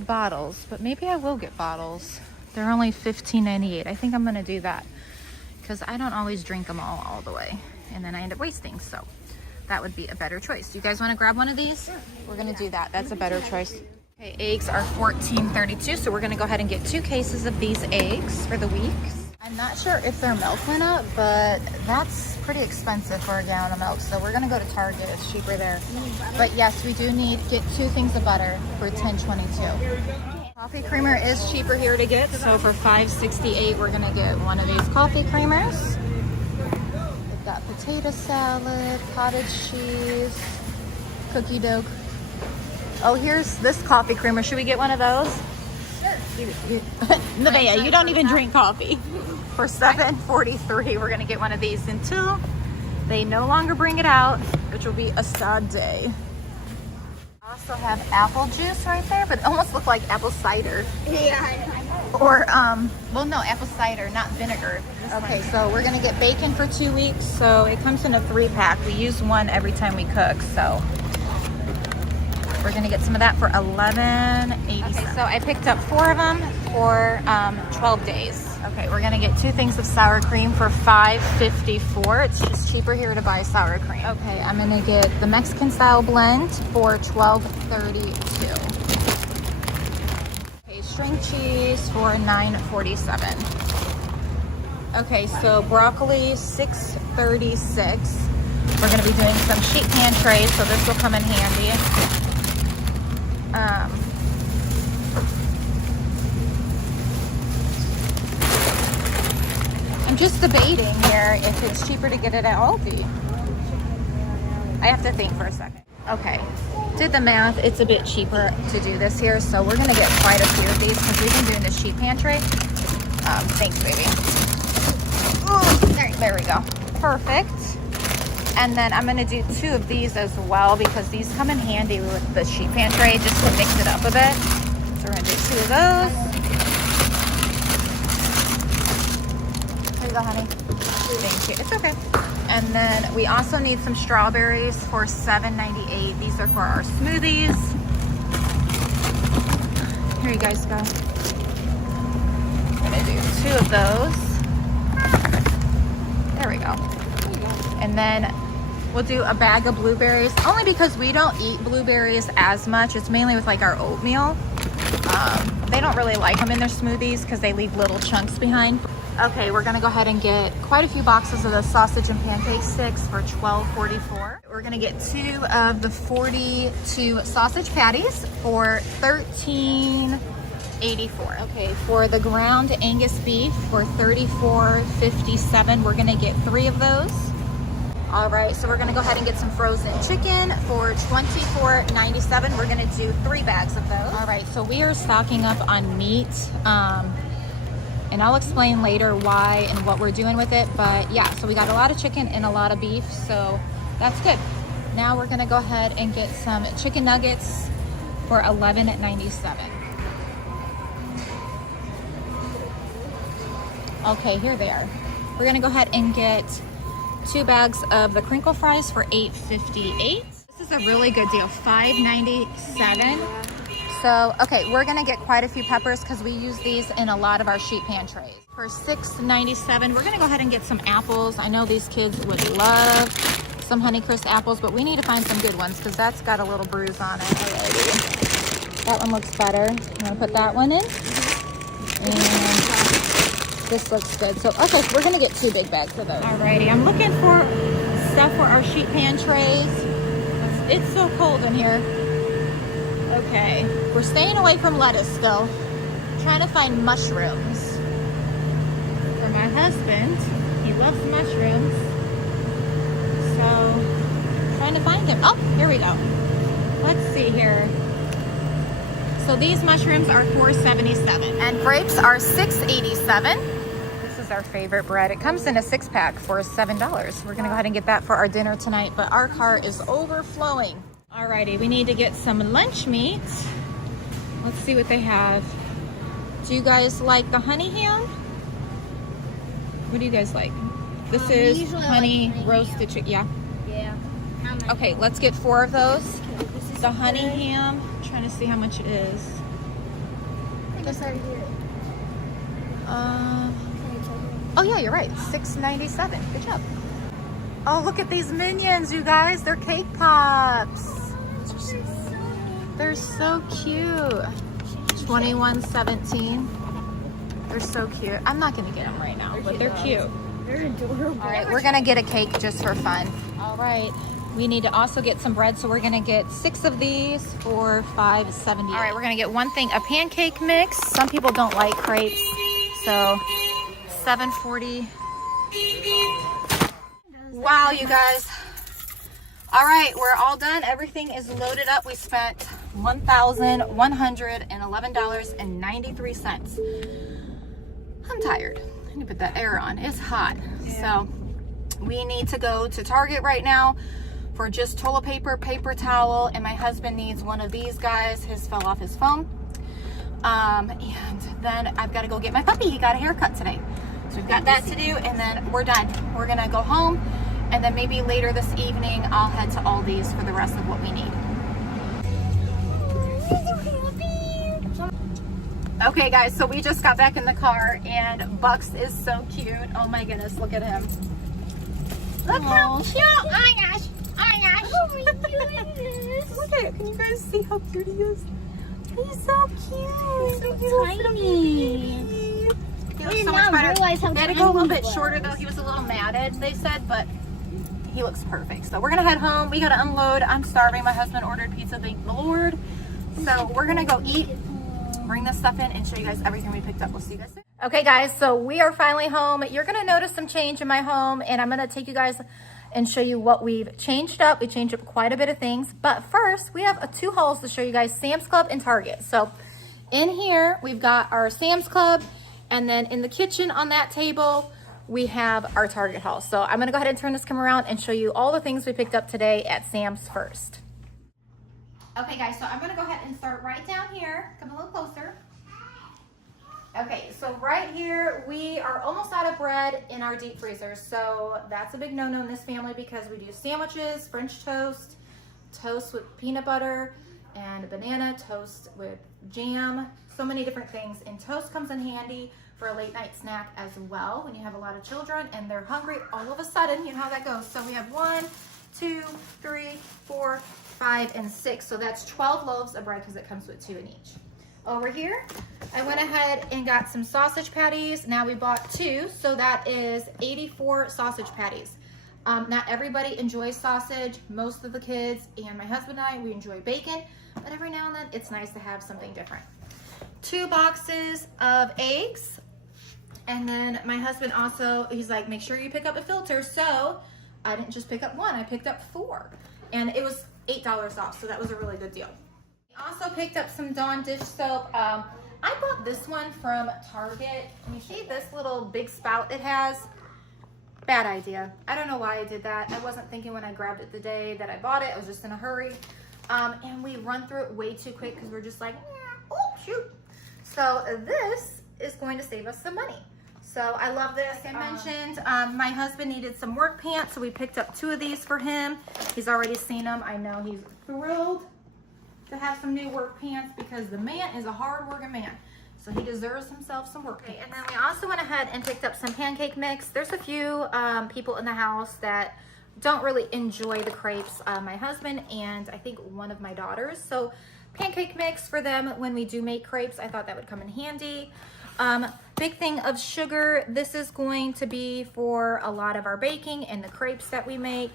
bottles, but maybe I will get bottles. They're only $15.98. I think I'm gonna do that because I don't always drink them all the way, and then I end up wasting. So that would be a better choice. You guys want to grab one of these? Sure. We're gonna do that. That's a better choice. Okay, eggs are $14.32, so we're gonna go ahead and get 2 cases of these eggs for the week. I'm not sure if their milk went up, but that's pretty expensive for a gallon of milk. So we're gonna go to Target. It's cheaper there. But yes, we do need get 2 things of butter for $10.22. Coffee creamer is cheaper here to get, so for $5.68 we're gonna get one of these coffee creamers. We've got potato salad, cottage cheese, cookie dough. Oh, here's this coffee creamer. Should we get one of those? Sure. Nevaeh, you don't even drink coffee. For $7.43 we're gonna get one of these until they no longer bring it out, which will be a sad day. Also have apple juice right there, but it almost looked like apple cider. Yeah. Or, well, no, apple cider, not vinegar. Okay, so we're gonna get bacon for 2 weeks. So it comes in a 3-pack. We use one every time we cook, so we're gonna get some of that for $11.87. Okay, so I picked up 4 of them for 12 days. Okay, we're gonna get 2 things of sour cream for $5.54. It's just cheaper here to buy sour cream. Okay, I'm gonna get the Mexican style blend for $12.32. Okay, string cheese for $9.47. Okay, so broccoli $6.36. We're gonna be doing some sheet pan trays, so this will come in handy. I'm just debating here if it's cheaper to get it at Aldi. I have to think for a second. Okay, did the math. It's a bit cheaper to do this here, so we're gonna get quite a few of these because we've been doing the sheet pan tray. Thanks, baby. Ooh, there we go. Perfect. And then I'm gonna do 2 of these as well because these come in handy with the sheet pan tray just to mix it up a bit. So we're gonna do 2 of those. Here you go, honey. Thank you. It's okay. And then we also need some strawberries for $7.98. These are for our smoothies. Here you guys go. I'm gonna do 2 of those. There we go. And then We'll do a bag of blueberries, only because we don't eat blueberries as much. It's mainly with like our oatmeal. They don't really like them in their smoothies because they leave little chunks behind. Okay, we're gonna go ahead and get quite a few boxes of the sausage and pancake sticks for $12.44. We're gonna get 2 of the 42 sausage patties for $13.84. Okay, for the ground Angus beef for $34.57, we're gonna get 3 of those. All right, so we're gonna go ahead and get some frozen chicken for $24.97. We're gonna do 3 bags of those. All right, so we are stocking up on meat. And I'll explain later why and what we're doing with it. But yeah, so we got a lot of chicken and a lot of beef, so that's good. Now we're gonna go ahead and get some chicken nuggets for $11.97. Okay, here they are. We're gonna go ahead and get 2 bags of the crinkle fries for $8.58. This is a really good deal, $5.97. So, okay, we're gonna get quite a few peppers because we use these in a lot of our sheet pan trays. For $6.97, we're gonna go ahead and get some apples. I know these kids would love some Honeycrisp apples, but we need to find some good ones because that's got a little bruise on it already. That one looks better. I'm gonna put that one in. And this looks good. So, okay, so we're gonna get 2 big bags of those. Alrighty, I'm looking for stuff for our sheet pan trays. It's so cold in here. Okay, we're staying away from lettuce still. Trying to find mushrooms. For my husband, he loves mushrooms. So, trying to find him. Oh, here we go. Let's see here. So these mushrooms are $4.77. And grapes are $6.87. This is our favorite bread. It comes in a 6-pack for $7. We're gonna go ahead and get that for our dinner tonight, but our cart is overflowing. Alrighty, we need to get some lunch meat. Let's see what they have. Do you guys like the honey ham? What do you guys like? This is honey roasted chicken. Yeah. Yeah. Okay, let's get 4 of those. The honey ham. I'm trying to see how much it is. I think it's right here. Oh yeah, you're right. $6.97. Good job. Oh, look at these minions, you guys. They're cake pops. They're so cute. $21.17. They're so cute. I'm not gonna get them right now, but they're cute. They're adorable. All right, we're gonna get a cake just for fun. All right, we need to also get some bread, so we're gonna get 6 of these for $5.70. All right, we're gonna get one thing, a pancake mix. Some people don't like crepes, so $7.40. Wow, you guys. All right, we're all done. Everything is loaded up. We spent $1,111.93. I'm tired. I need to put that air on. It's hot. Yeah. So we need to go to Target right now for just toilet paper, paper towel, and my husband needs one of these guys. His fell off his phone. And then I've got to go get my puppy. He got a haircut today. So we've got that to do, and then we're done. We're gonna go home, and then maybe later this evening I'll head to Aldi's for the rest of what we need. Okay guys, so we just got back in the car and Bucks is so cute. Oh my goodness, look at him. Look how cute. Oh my gosh. Oh my gosh. Oh my goodness. Look at it. Can you guys see how cute he is? He's so cute. He's so tiny. He looks so much better. They had to go a little bit shorter though. He was a little matted, they said, but he looks perfect. So we're gonna head home. We gotta unload. I'm starving. My husband ordered pizza, thank the Lord. So we're gonna go eat, bring this stuff in, and show you guys everything we picked up. We'll see you guys soon. Okay guys, so we are finally home. You're gonna notice some change in my home, and I'm gonna take you guys and show you what we've changed up. We changed up quite a bit of things, but first we have 2 hauls to show you guys, Sam's Club and Target. So in here, we've got our Sam's Club, and then in the kitchen on that table, we have our Target haul. So I'm gonna go ahead and turn this camera around and show you all the things we picked up today at Sam's first. Okay guys, so I'm gonna go ahead and start right down here. Come a little closer. Okay, so right here, we are almost out of bread in our deep freezer. So that's a big no-no in this family because we do sandwiches, French toast, toast with peanut butter, and banana, toast with jam, so many different things. And toast comes in handy for a late night snack as well when you have a lot of children and they're hungry all of a sudden. You know how that goes. So we have 1, 2, 3, 4, 5, and 6. So that's 12 loaves of bread because it comes with 2 in each. Over here, I went ahead and got some sausage patties. Now we bought 2, so that is 84 sausage patties. Not everybody enjoys sausage. Most of the kids and my husband and I, we enjoy bacon, but every now and then it's nice to have something different. 2 boxes of eggs. And then my husband also, he's like, make sure you pick up a filter. So I didn't just pick up 1, I picked up 4. And it was $8 off, so that was a really good deal. Also picked up some Dawn dish soap. I bought this one from Target. And you see this little big spout it has? Bad idea. I don't know why I did that. I wasn't thinking when I grabbed it the day that I bought it. I was just in a hurry. And we run through it way too quick because we're just like, oh, shoot. So this is going to save us some money. So I love this. Like I mentioned, my husband needed some work pants, so we picked up 2 of these for him. He's already seen them. I know he's thrilled to have some new work pants because the man is a hard-working man. So he deserves himself some work pants. And then we also went ahead and picked up some pancake mix. There's a few people in the house that don't really enjoy the crepes. My husband and I think one of my daughters. So pancake mix for them when we do make crepes. I thought that would come in handy. Big thing of sugar. This is going to be for a lot of our baking and the crepes that we make.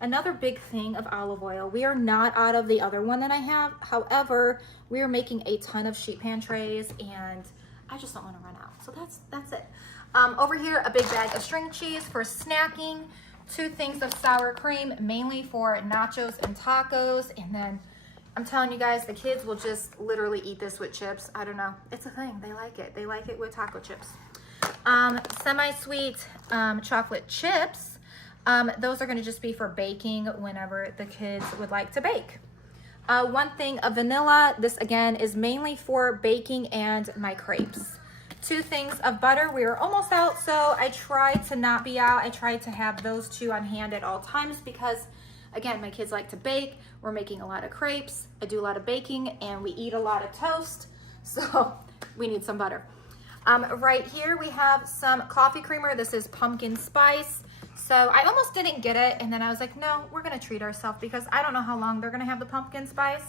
Another big thing of olive oil. We are not out of the other one that I have. However, we are making a ton of sheet pan trays and I just don't want to run out. So that's it. Over here, a big bag of string cheese for snacking. 2 things of sour cream, mainly for nachos and tacos. And then I'm telling you guys, the kids will just literally eat this with chips. I don't know. It's a thing. They like it. They like it with taco chips. Semi-sweet chocolate chips. Those are going to just be for baking whenever the kids would like to bake. 1 thing of vanilla. This again is mainly for baking and my crepes. 2 things of butter. We are almost out, so I tried to not be out. I tried to have those 2 on hand at all times because again, my kids like to bake. We're making a lot of crepes. I do a lot of baking and we eat a lot of toast. So we need some butter. Right here we have some coffee creamer. This is pumpkin spice. So I almost didn't get it. And then I was like, no, we're going to treat ourselves because I don't know how long they're going to have the pumpkin spice.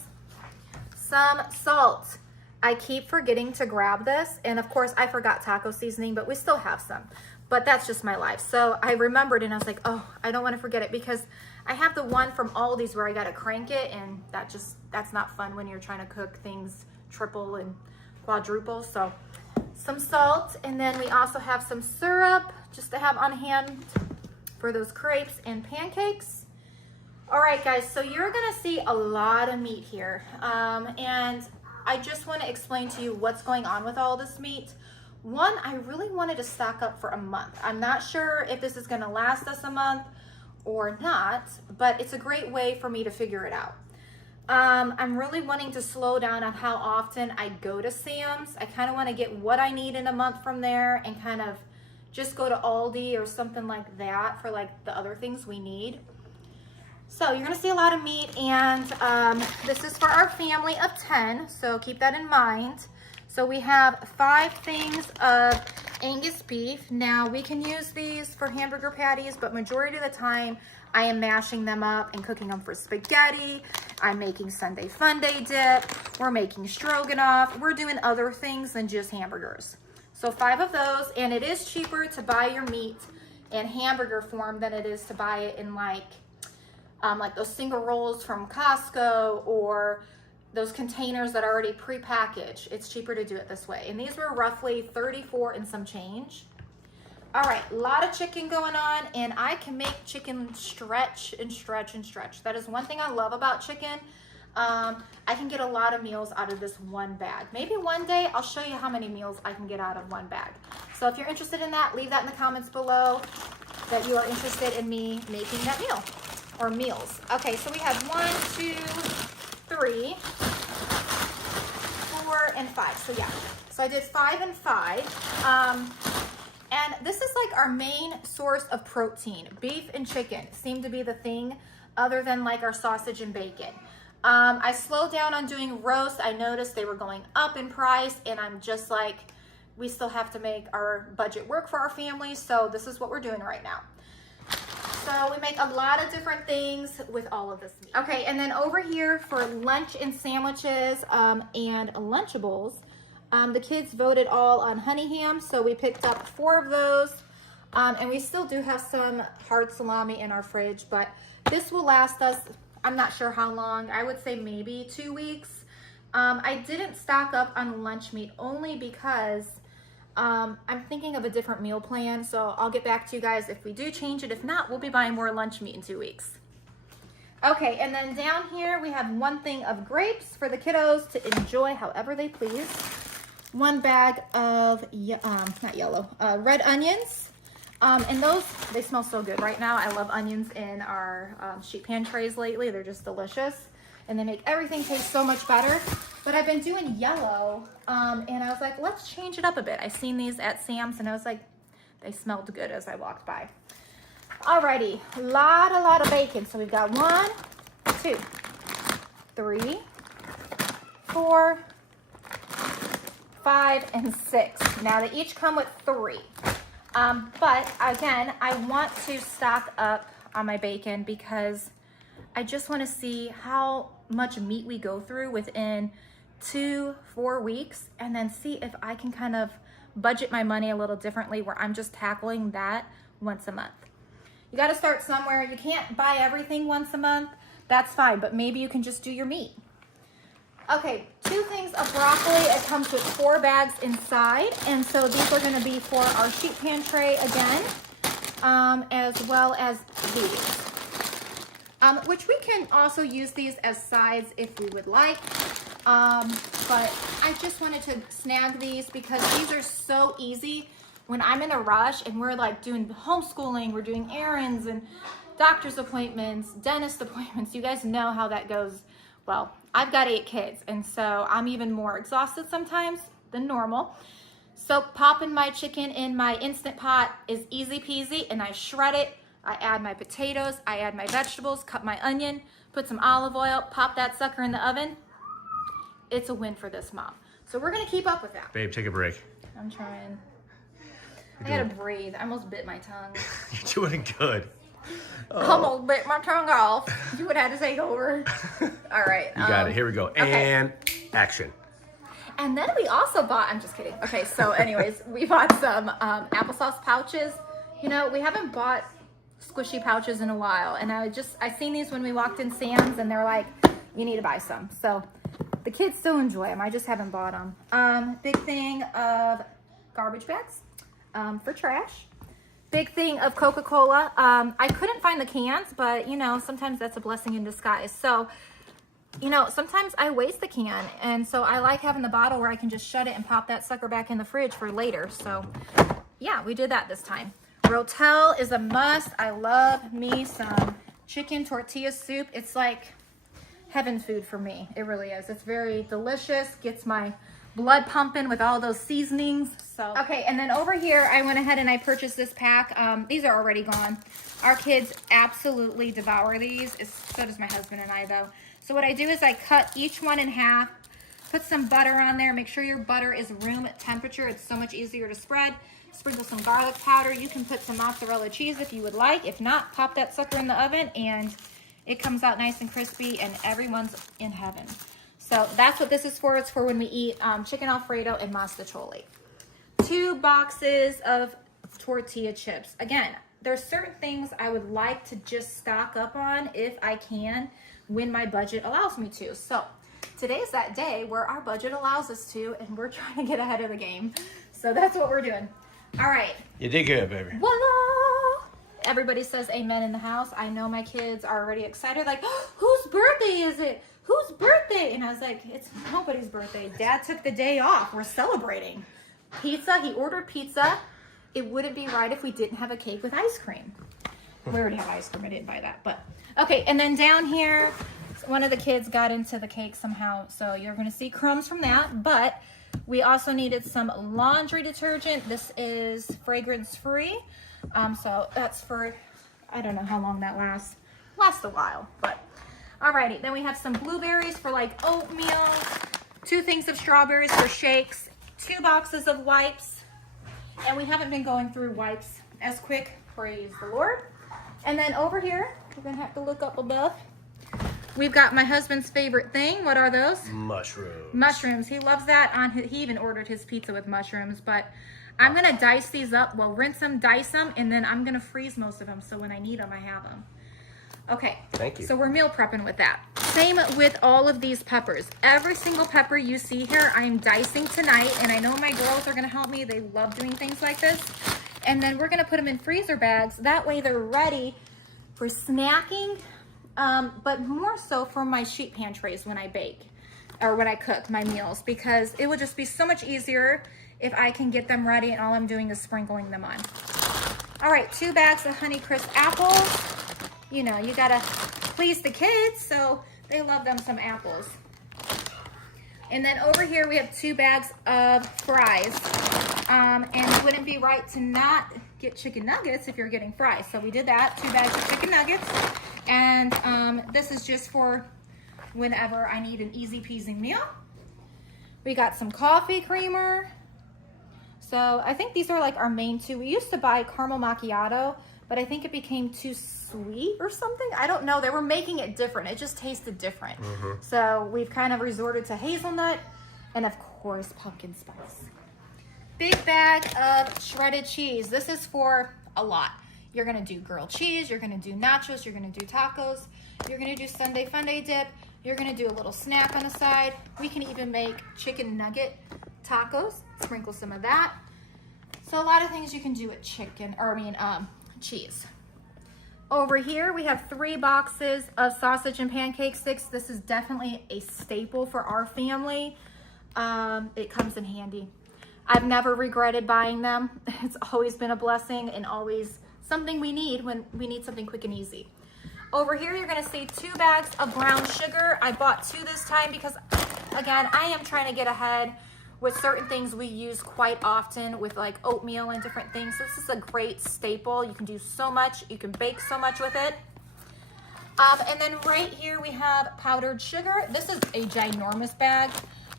Some salt. I keep forgetting to grab this. And of course I forgot taco seasoning, but we still have some. But that's just my life. So I remembered and I was like, oh, I don't want to forget it because I have the one from Aldi's where I got to crank it. And that's not fun when you're trying to cook things triple and quadruple. So some salt. And then we also have some syrup just to have on hand for those crepes and pancakes. All right, guys, so you're gonna see a lot of meat here. And I just wanna explain to you what's going on with all this meat. 1, I really wanted to stock up for a month. I'm not sure if this is gonna last us a month or not, but it's a great way for me to figure it out. I'm really wanting to slow down on how often I go to Sam's. I kind of want to get what I need in a month from there and kind of just go to Aldi or something like that for like the other things we need. So you're gonna see a lot of meat and this is for our family of 10, so keep that in mind. So we have 5 things of Angus beef. Now we can use these for hamburger patties, but majority of the time I am mashing them up and cooking them for spaghetti. I'm making Sunday Funday dip. We're making stroganoff. We're doing other things than just hamburgers. So 5 of those, and it is cheaper to buy your meat in hamburger form than it is to buy it in like those single rolls from Costco or those containers that are already pre-packaged. It's cheaper to do it this way. And these were roughly 34 and some change. All right, a lot of chicken going on, and I can make chicken stretch and stretch and stretch. That is one thing I love about chicken. I can get a lot of meals out of this one bag. Maybe one day I'll show you how many meals I can get out of one bag. So if you're interested in that, leave that in the comments below that you are interested in me making that meal or meals. Okay, so we have 1, 2, 3, 4, and 5. So yeah, so I did 5 and 5. And this is like our main source of protein. Beef and chicken seem to be the thing other than like our sausage and bacon. I slowed down on doing roast. I noticed they were going up in price and I'm just like, we still have to make our budget work for our family. So this is what we're doing right now. So we make a lot of different things with all of this meat. Okay, and then over here for lunch and sandwiches and Lunchables, the kids voted all on honey ham, so we picked up 4 of those. And we still do have some hard salami in our fridge, but this will last us, I'm not sure how long. I would say maybe 2 weeks. I didn't stock up on lunch meat only because I'm thinking of a different meal plan, so I'll get back to you guys if we do change it. If not, we'll be buying more lunch meat in 2 weeks. Okay, and then down here we have 1 thing of grapes for the kiddos to enjoy however they please. 1 bag of, red onions. And those, they smell so good right now. I love onions in our sheet pan trays lately. They're just delicious. And they make everything taste so much better. But I've been doing yellow, and I was like, let's change it up a bit. I seen these at Sam's, and I was like, they smelled good as I walked by. Alrighty, a lot of bacon. So we've got 1, 2, 3, 4, 5, and 6. Now they each come with 3. But again, I want to stock up on my bacon because I just want to see how much meat we go through within 2-4 weeks, and then see if I can kind of budget my money a little differently where I'm just tackling that once a month. You got to start somewhere. You can't buy everything once a month. That's fine, but maybe you can just do your meat. Okay, 2 things of broccoli. It comes with 4 bags inside, and so these are going to be for our sheet pan tray again, as well as these. Which we can also use these as sides if we would like. But I just wanted to snag these because these are so easy when I'm in a rush and we're like doing homeschooling, we're doing errands and doctor's appointments, dentist appointments. You guys know how that goes. Well, I've got 8 kids, and so I'm even more exhausted sometimes than normal. So popping my chicken in my Instant Pot is easy peasy, and I shred it. I add my potatoes, I add my vegetables, cut my onion, put some olive oil, pop that sucker in the oven. It's a win for this mom. So we're gonna keep up with that. Babe, take a break. I'm trying. I gotta breathe. I almost bit my tongue. You're doing good. Almost bit my tongue off. You would have to take over. All right. You got it. Here we go. Okay. And action. And then we also bought, I'm just kidding. Okay, so anyways, we bought some applesauce pouches. You know, we haven't bought squishy pouches in a while. And I seen these when we walked in Sam's, and they're like, you need to buy some. So the kids still enjoy them. I just haven't bought them. Big thing of garbage bags for trash. Big thing of Coca-Cola. I couldn't find the cans, but you know, sometimes that's a blessing in disguise. So, you know, sometimes I waste the can, and so I like having the bottle where I can just shut it and pop that sucker back in the fridge for later. So yeah, we did that this time. Rotel is a must. I love me some chicken tortilla soup. It's like heaven food for me. It really is. It's very delicious. Gets my blood pumping with all those seasonings. So okay, and then over here I went ahead and I purchased this pack. These are already gone. Our kids absolutely devour these. So does my husband and I though. So what I do is I cut each one in half, put some butter on there. Make sure your butter is room temperature. It's so much easier to spread. Sprinkle some garlic powder. You can put some mozzarella cheese if you would like. If not, pop that sucker in the oven and it comes out nice and crispy and everyone's in heaven. So that's what this is for. It's for when we eat chicken Alfredo and mastacholi. 2 boxes of tortilla chips. Again, there's certain things I would like to just stock up on if I can when my budget allows me to. So today's that day where our budget allows us to, and we're trying to get ahead of the game. So that's what we're doing. All right. You did good, baby. Voila! Everybody says amen in the house. I know my kids are already excited. Like, oh, whose birthday is it? Whose birthday? And I was like, it's nobody's birthday. Dad took the day off. We're celebrating. Pizza. He ordered pizza. It wouldn't be right if we didn't have a cake with ice cream. We already have ice cream. I didn't buy that. But okay. And then down here, one of the kids got into the cake somehow. So you're going to see crumbs from that. But we also needed some laundry detergent. This is fragrance free. So that's for, I don't know how long that lasts. Lasts a while, but alrighty. Then we have some blueberries for like oatmeal, 2 things of strawberries for shakes, 2 boxes of wipes. And we haven't been going through wipes as quick, praise the Lord. And then over here, you're gonna have to look up above. We've got my husband's favorite thing. What are those? Mushrooms. Mushrooms. He loves that. He even ordered his pizza with mushrooms. But I'm gonna dice these up. Well, rinse them, dice them, and then I'm gonna freeze most of them. So when I need them, I have them. Okay. Thank you. So we're meal prepping with that. Same with all of these peppers. Every single pepper you see here, I'm dicing tonight. And I know my girls are gonna help me. They love doing things like this. And then we're gonna put them in freezer bags. That way they're ready for snacking. But more so for my sheet pan trays when I bake or when I cook my meals, because it would just be so much easier if I can get them ready and all I'm doing is sprinkling them on. All right, 2 bags of Honeycrisp apples. You know, you gotta please the kids, so they love them some apples. And then over here we have 2 bags of fries. And it wouldn't be right to not get chicken nuggets if you're getting fries. So we did that, 2 bags of chicken nuggets. And this is just for whenever I need an easy peasy meal. We got some coffee creamer. So I think these are like our main 2. We used to buy caramel macchiato, but I think it became too sweet or something. I don't know. They were making it different. It just tasted different. So we've kind of resorted to hazelnut and of course pumpkin spice. Big bag of shredded cheese. This is for a lot. You're gonna do grilled cheese, you're gonna do nachos, you're gonna do tacos, you're gonna do Sunday Funday dip, you're gonna do a little snack on the side. We can even make chicken nugget tacos, sprinkle some of that. So a lot of things you can do with chicken, or cheese. Over here, we have 3 boxes of sausage and pancake sticks. This is definitely a staple for our family. It comes in handy. I've never regretted buying them. It's always been a blessing and always something we need when we need something quick and easy. Over here, you're gonna see 2 bags of brown sugar. I bought 2 this time because, again, I am trying to get ahead with certain things we use quite often with like oatmeal and different things. This is a great staple. You can do so much. You can bake so much with it. And then right here we have powdered sugar. This is a ginormous bag.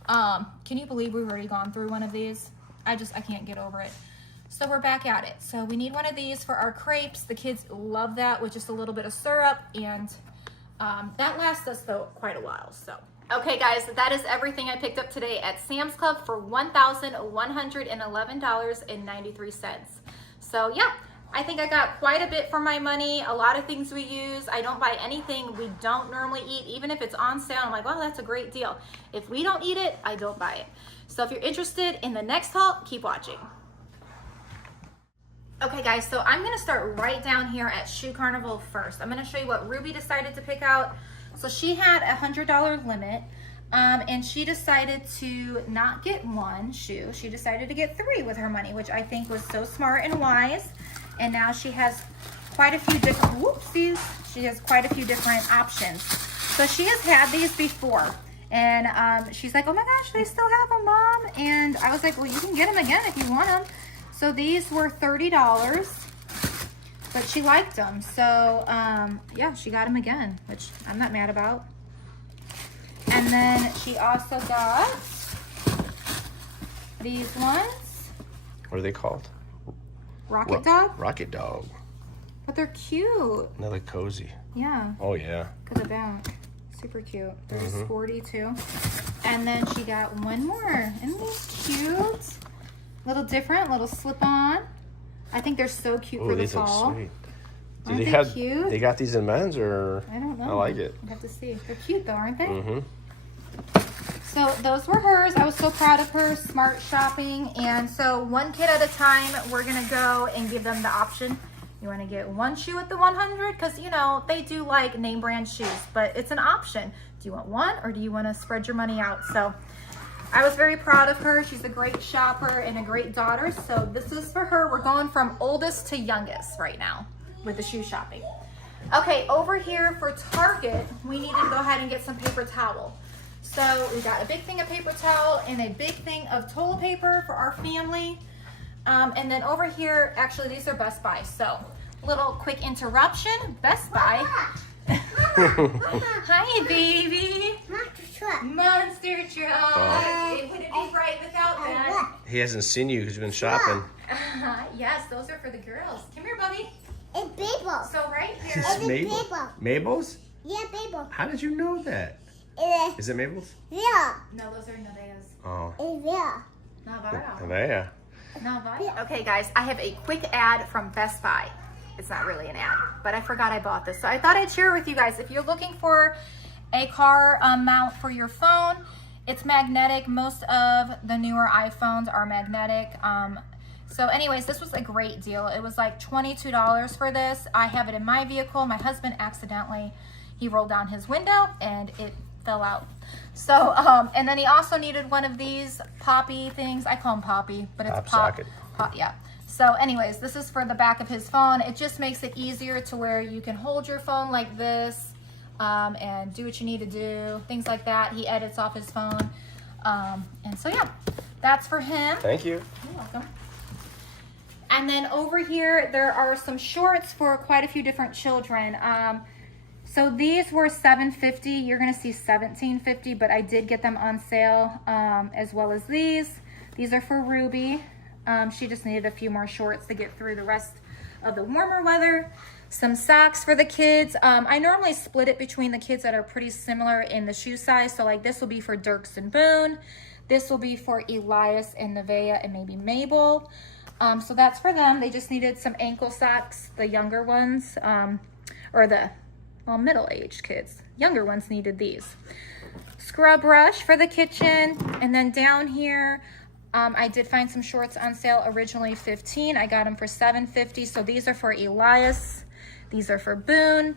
Can you believe we've already gone through one of these? I can't get over it. So we're back at it. So we need one of these for our crepes. The kids love that with just a little bit of syrup, and that lasts us though quite a while. So okay guys, that is everything I picked up today at Sam's Club for $1,111.93. So yeah, I think I got quite a bit for my money. A lot of things we use. I don't buy anything we don't normally eat. Even if it's on sale, I'm like, well, that's a great deal. If we don't eat it, I don't buy it. So if you're interested in the next haul, keep watching. Okay guys, so I'm gonna start right down here at Shoe Carnival first. I'm gonna show you what Ruby decided to pick out. So she had a $100 limit, and she decided to not get 1 shoe. She decided to get 3 with her money, which I think was so smart and wise. And now she has quite a few different, whoopsies, she has quite a few different options. So she has had these before, and she's like, oh my gosh, they still have them, Mom. And I was like, well, you can get them again if you want them. So these were $30, but she liked them. So yeah, she got them again, which I'm not mad about. And then she also got these ones. What are they called? Rocket Dog? Rocket Dog. But they're cute. Another cozy. Yeah. Oh yeah. Look at the back. Super cute. They're just sporty too. And then she got one more. Isn't these cute? Little different, little slip-on. I think they're so cute for the fall. Look sweet. Aren't they cute? They got these in men's, or I don't know. I like it. I have to see. They're cute though, aren't they? Mm-hmm. So those were hers. I was so proud of her. Smart shopping. And so 1 kid at a time, we're gonna go and give them the option. You want to get 1 shoe at the 100? Because you know they do like name brand shoes, but it's an option. Do you want 1 or do you want to spread your money out? So I was very proud of her. She's a great shopper and a great daughter. So this is for her. We're going from oldest to youngest right now with the shoe shopping. Okay, over here for Target, we needed to go ahead and get some paper towel. So we got a big thing of paper towel and a big thing of toilet paper for our family. And then over here, actually these are Best Buy. So little quick interruption, Best Buy. Hi, baby. Monster truck. Monster truck. Oh. It wouldn't be right without that. He hasn't seen you. He's been shopping. Yes, those are for the girls. Come here, Bubby. It's people. So right Is this Mabel? Mabel. Mabel's? Yeah, Mabel. How did you know that? Is it Mabel's? Yeah. No, those are Nevaeh's. Oh. Yeah. Nevaeh. Nevaeh. Okay, guys, I have a quick ad from Best Buy. It's not really an ad, but I forgot I bought this. So I thought I'd share it with you guys. If you're looking for a car mount for your phone, it's magnetic. Most of the newer iPhones are magnetic. So anyways, this was a great deal. It was like $22 for this. I have it in my vehicle. My husband accidentally, he rolled down his window and it fell out. So, and then he also needed one of these poppy things. I call them poppy, but it's Pop pop socket. yeah. So anyways, this is for the back of his phone. It just makes it easier to where you can hold your phone like this and do what you need to do, things like that. He edits off his phone. And so yeah, that's for him. Thank you. You're welcome. And then over here, there are some shorts for quite a few different children. So these were $7.50. You're gonna see $17.50, but I did get them on sale, as well as these. These are for Ruby. She just needed a few more shorts to get through the rest of the warmer weather. Some socks for the kids. I normally split it between the kids that are pretty similar in the shoe size. So like this will be for Dirks and Boone. This will be for Elias and Nevaeh and maybe Mabel. So that's for them. They just needed some ankle socks, the younger ones, or the middle-aged kids. Younger ones needed these. Scrub brush for the kitchen. And then down here, I did find some shorts on sale, originally $15. I got them for $7.50. So these are for Elias. These are for Boone.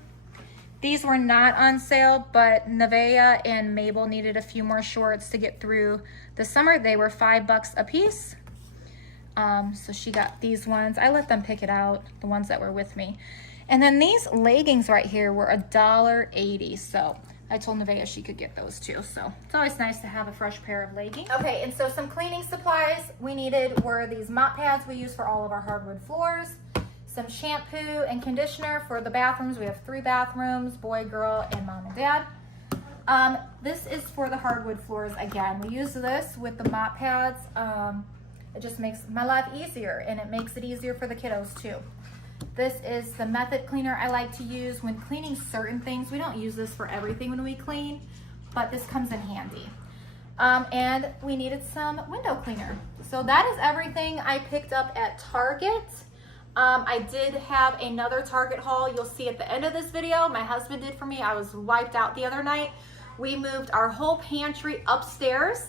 These were not on sale, but Nevaeh and Mabel needed a few more shorts to get through the summer. They were $5 a piece. So she got these ones. I let them pick it out, the ones that were with me. And then these leggings right here were $1.80. So I told Nevaeh she could get those too. So it's always nice to have a fresh pair of leggings. Okay, and so some cleaning supplies we needed were these mop pads we use for all of our hardwood floors. Some shampoo and conditioner for the bathrooms. We have 3 bathrooms, boy, girl, and mom and dad. This is for the hardwood floors again. We use this with the mop pads. It just makes my life easier, and it makes it easier for the kiddos too. This is the method cleaner I like to use when cleaning certain things. We don't use this for everything when we clean, but this comes in handy. And we needed some window cleaner. So that is everything I picked up at Target. I did have another Target haul you'll see at the end of this video. My husband did for me. I was wiped out the other night. We moved our whole pantry upstairs.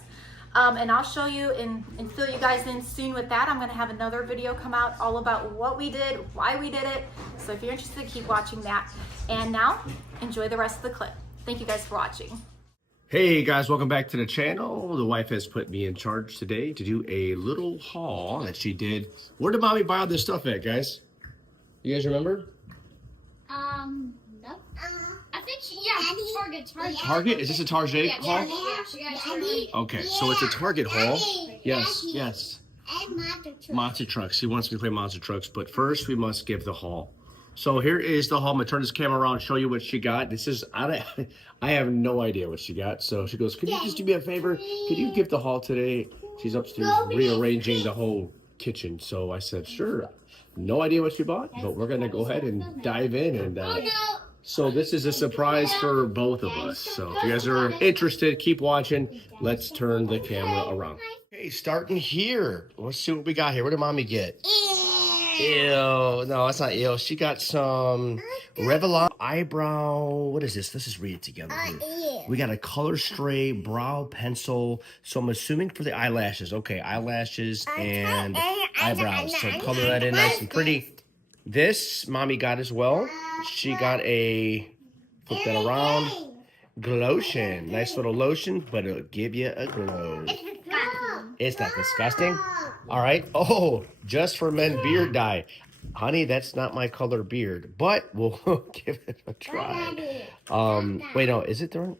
And I'll show you and fill you guys in soon with that. I'm gonna have another video come out all about what we did, why we did it. So if you're interested, keep watching that. And now, enjoy the rest of the clip. Thank you guys for watching. Hey guys, welcome back to the channel. The wife has put me in charge today to do a little haul that she did. Where did mommy buy all this stuff at, guys? You guys remember? No. I think Target. Target? Is this a Target haul? Yeah, she got Target. Okay, so it's a Target haul. Daddy, Yes, Daddy. yes. And monster truck. Monster trucks. She wants me to play monster trucks, but first we must give the haul. So here is the haul. I'm gonna turn this camera around and show you what she got. This is I have no idea what she got. So she goes, "Could you just do me a favor? Could you give the haul today?" She's upstairs rearranging the whole kitchen. So I said, "Sure." No idea what she bought, but we're gonna go ahead and dive in. And so this is a surprise for both of us. So if you guys are interested, keep watching. Let's turn the camera around. Okay, starting here. Let's see what we got here. What did mommy get? Ew, no, that's not ew. She got some Revlon eyebrow. What is this? Let's just read it together. Here. We got a Color Stray brow pencil. So I'm assuming for the eyelashes. Okay, eyelashes and eyebrows. So color that in nice and pretty. This mommy got as well. She got a, flip that around, Glotion. Nice little lotion, but it'll give you a glow. It's not disgusting. All right. Oh, just for men beard dye. Honey, that's not my color beard, but we'll give it a try. Wait, no, is it the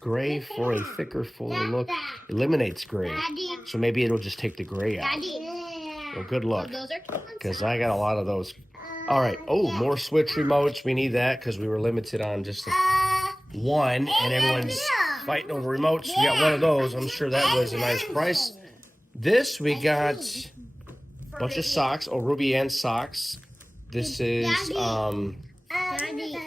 gray for a thicker, fuller look? Eliminates gray. So maybe it'll just take the gray out. Well, good luck, because I got a lot of those. All right. Oh, more switch remotes. We need that because we were limited on just one, and everyone's fighting over remotes. We got one of those. I'm sure that was a nice price. This we got a bunch of socks. Oh, Ruby Ann socks. This is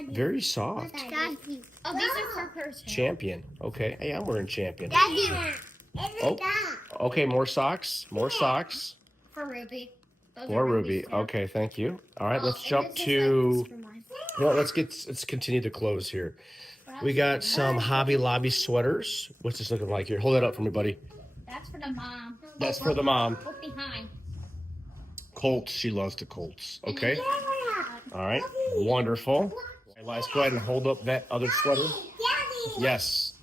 Very soft. Daddy. Oh, these are for person. Champion. Okay. Hey, I'm wearing Champion. Daddy. Oh. Okay, more socks. More socks. For Ruby. Those More are Ruby. Ruby's, too. Okay, thank you. All right, Oh, let's and jump this is to. like this for mine. You know, let's continue the clothes here. We got some Hobby Lobby sweaters. What's this looking like here? Hold that up for me, buddy. That's for the mom. That's for the mom. Look behind. Colts. She loves the Colts. Okay. All right. Wonderful. Hey, let's go ahead and hold up that other sweater. Daddy. Yes.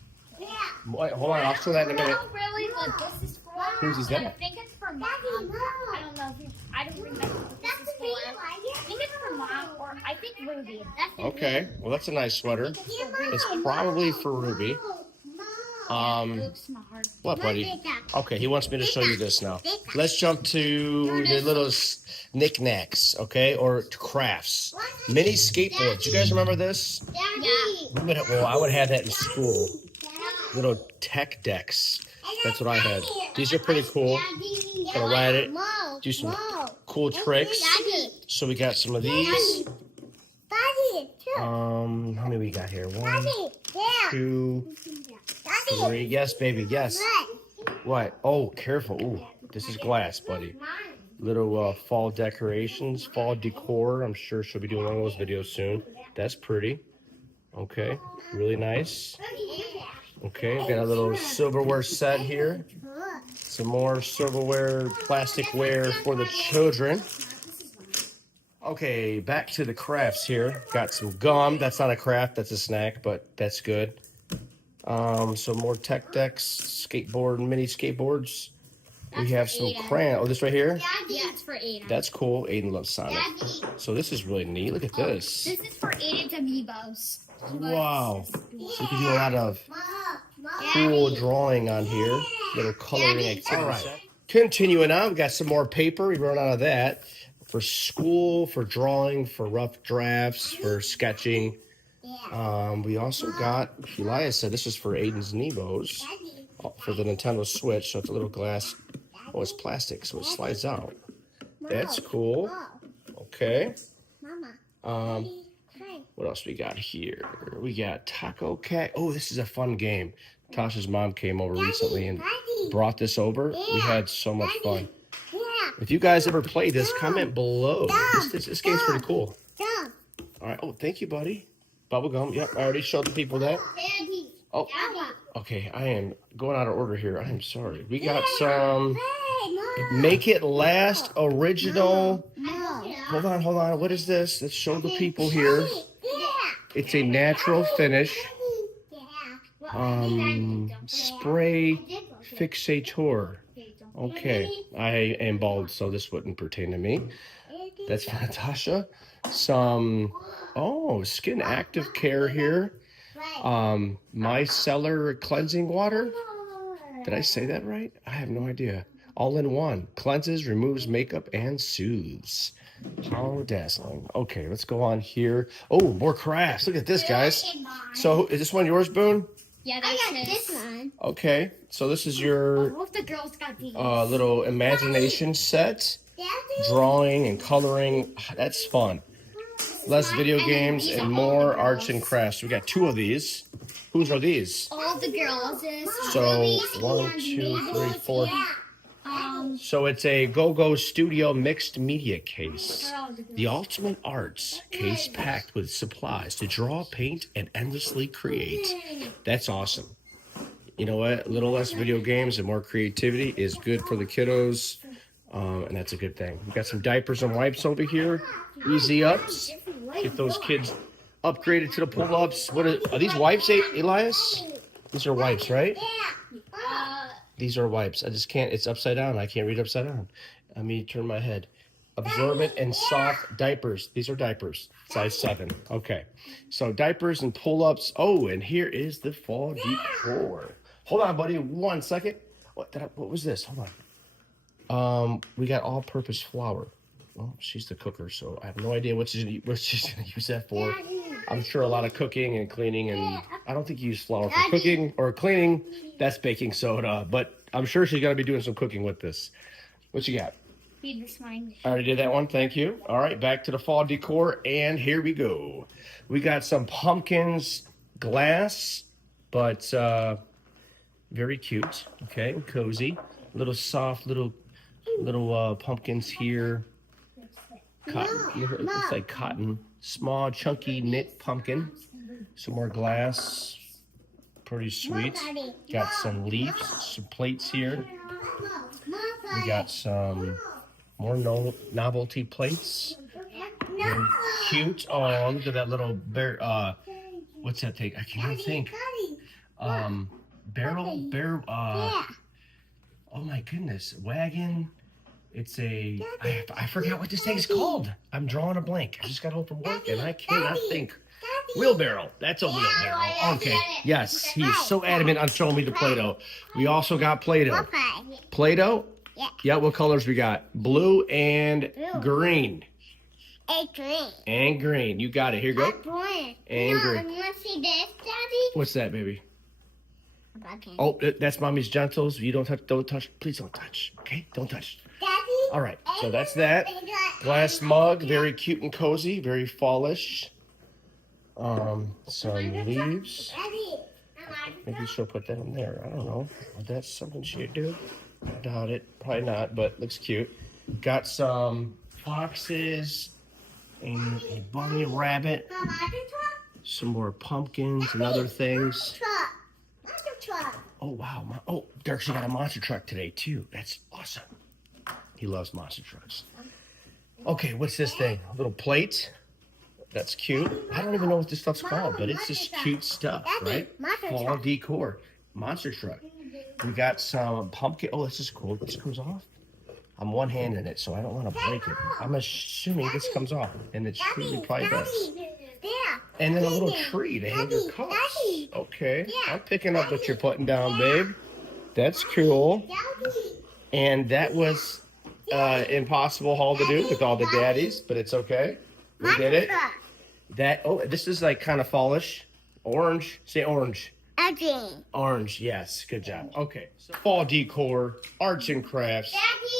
Wait, hold on. I'll show that in a minute. No, really, look, this is for. Whose is that? I think it's for mom. Daddy, no. I don't know. I don't remember what this is for. I think it's for mom, or I think Ruby. That's it. Okay. Well, that's a nice sweater. It's probably for Ruby. It Um, looks smart. what, buddy? Okay, he wants me to show you this now. Let's jump to the little knickknacks, okay, or crafts. Mini skateboards. You guys remember this? Daddy. Well, I would have that in school. Little tech decks. That's what I had. These are pretty cool. Gonna ride it. Do some cool tricks. Daddy. So we got some of these. Daddy. How many we got here? One, Daddy. Yeah. 2, Daddy. 3. Yes, baby. Yes. What? Oh, careful. Ooh, this is glass, buddy. Little fall decorations, fall decor. I'm sure she'll be doing one of those videos soon. That's pretty. Okay, really nice. Okay, got a little silverware set here. Some more silverware, plasticware for the children. Okay, back to the crafts here. Got some gum. That's not a craft, that's a snack, but that's good. Some more tech decks, skateboard, mini skateboards. We have some crayon. Oh, this right here? Yeah, it's for Aiden. That's cool. Aiden loves Sonic. So this is really neat. Look at this. This is for Aiden's amiibos. Wow. So you can do a lot of cool drawing on here. Little coloring activities. All right. Continuing on, we got some more paper. We run out of that. For school, for drawing, for rough drafts, for sketching. We also got, Elias said this is for Aiden's Amiibos for the Nintendo Switch. So it's a little glass. Oh, it's plastic, so it slides out. That's cool. Okay. Mama. What else we got here? We got Taco Cat. Oh, this is a fun game. Tasha's mom came over recently and brought this over. We had so much fun. If you guys ever played this, comment below. This game's pretty cool. All right. Oh, thank you, buddy. Bubblegum. Yep, I already showed the people that. Oh, okay. I am going out of order here. I am sorry. We got some Make It Last original. Hold on. What is this? Let's show the people here. It's a natural finish. Spray fixator. Okay. I am bald, so this wouldn't pertain to me. That's for Natasha. Some, skin active care here. Micellar cleansing water. Did I say that right? I have no idea. All in one. Cleanses, removes makeup, and soothes. How dazzling. Okay, let's go on here. Oh, more crafts. Look at this, guys. So, is this one yours, Boone? Yeah, I that's got his. this one. Okay, so this is your Both the girls got these. little imagination set. Daddy. Drawing and coloring. That's fun. Less video games and more arts and crafts. We got 2 of these. Whose are these? All the girls is. So 1, 2, 3, 4. So it's a Go-Go Studio mixed media case. The ultimate arts case packed with supplies to draw, paint, and endlessly create. That's awesome. You know what? A little less video games and more creativity is good for the kiddos. And that's a good thing. We've got some diapers and wipes over here. Easy ups. Get those kids upgraded to the pull-ups. What are these wipes, Elias? These are wipes, right? These are wipes. I just can't. It's upside down. I can't read upside down. Let me turn my head. Absorbent and soft diapers. These are diapers. Size 7. Okay. So diapers and pull-ups. Oh, and here is the fall decor. Hold on, buddy. 1 second. What was this? Hold on. We got all-purpose flour. Well, she's the cooker, so I have no idea what she's going to use that for. I'm sure a lot of cooking and cleaning, and I don't think you use flour for cooking or cleaning. That's baking soda, but I'm sure she's going to be doing some cooking with this. What you got? Feed this mine. I already did that one. Thank you. All right, back to the fall decor, and here we go. We got some pumpkins, glass, but very cute. Okay, cozy. Little soft, little pumpkins here. Cotton. It looks like cotton. Small, chunky knit pumpkin. Some more glass. Pretty sweet. Got some leaves, some plates here. We got some more novelty plates. Very cute. Oh, look at that little bear. What's that thing? I can't think. Bear. Oh my goodness. Wagon. It's a. I forgot what this thing's called. I'm drawing a blank. I just got home from work and I cannot think. Wheelbarrow. That's a wheelbarrow. Okay. Yes. He's so adamant on showing me the Play-Doh. We also got Play-Doh. Play-Doh? Yeah. Yeah, what colors we got? Blue and green. Green. And green. You got it. Here you go. Green. And green. I want to see this, Daddy. What's that, baby? Okay. Oh, that's Mommy's Gentles. You don't touch. Please don't touch. Okay? Don't touch. Daddy. All right. So that's that. Glass mug. Very cute and cozy. Very fallish. Some leaves. Daddy. Maybe she'll put that in there. I don't know. Would that something she'd do? I doubt it. Probably not, but looks cute. Got some foxes and a bunny rabbit. Mama, Some more pumpkins and other things. truck. Oh, wow. Oh, Dirk, she got a monster truck today, too. That's awesome. He loves monster trucks. Okay, what's this thing? A little plate. That's cute. I don't even know what this stuff's called, but it's just cute stuff, right? Fall decor. Monster truck. We got some pumpkin. Oh, this is cool. This comes off. I'm one-handed it, so I don't want to break it. I'm assuming this comes off, and it surely probably does. And then a little tree to hang your cups. Okay, I'm picking up what you're putting down, babe. That's cool. And that was impossible haul to do with all the daddies, but it's okay. We did it. This is like kind of fallish. Orange. Say orange. Orange, yes. Good job. Okay. So fall decor, arts and crafts,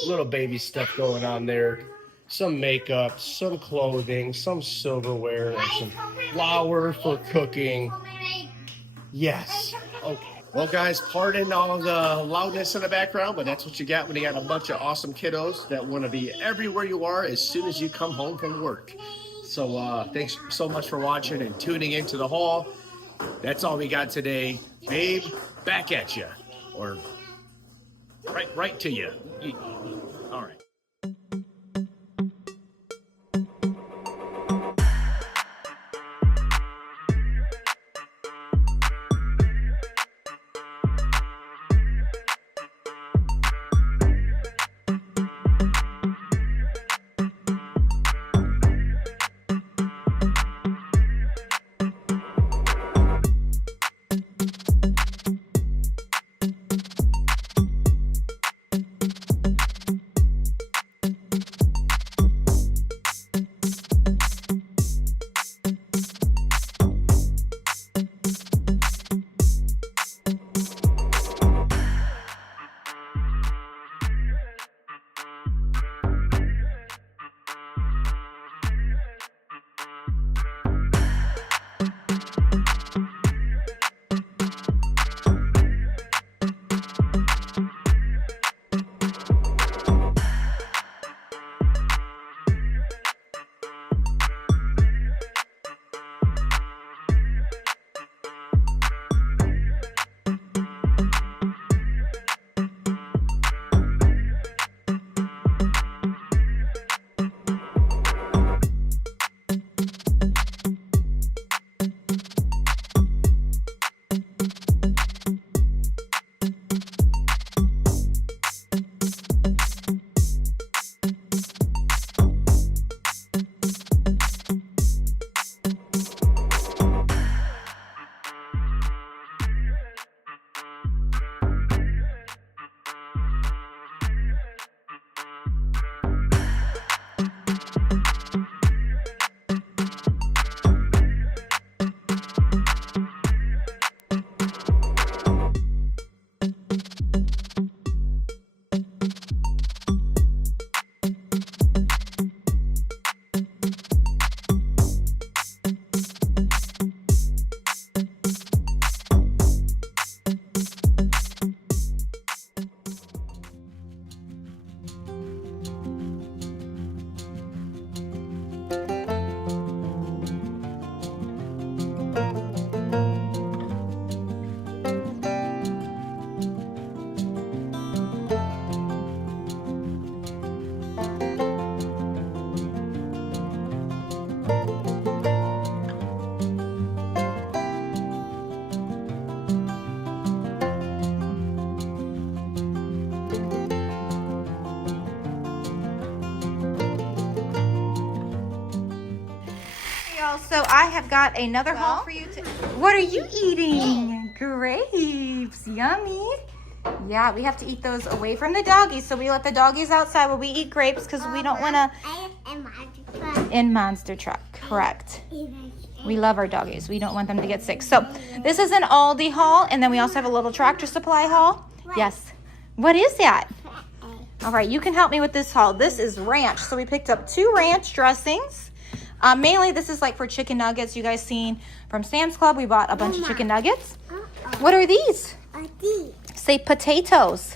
little baby stuff going on there. Some makeup, some clothing, some silverware, and some flour for cooking. Yes. Okay. Well, guys, pardon all the loudness in the background, but that's what you got when you got a bunch of awesome kiddos that want to be everywhere you are as soon as you come home from work. So thanks so much for watching and tuning into the haul. That's all we got today. Babe, back at you. Or right to you. All right. so I have got another haul for you. What are you eating? Grapes. Yummy. Yeah, we have to eat those away from the doggies. So we let the doggies outside while we eat grapes because we don't want to. In Monster Truck, correct. We love our doggies. We don't want them to get sick. So this is an Aldi haul, and then we also have a little Tractor Supply haul. Yes. What is that? All right, you can help me with this haul. This is ranch. So we picked up 2 ranch dressings. Mainly, this is like for chicken nuggets. You guys seen from Sam's Club, we bought a bunch of chicken nuggets. What are these? Say potatoes.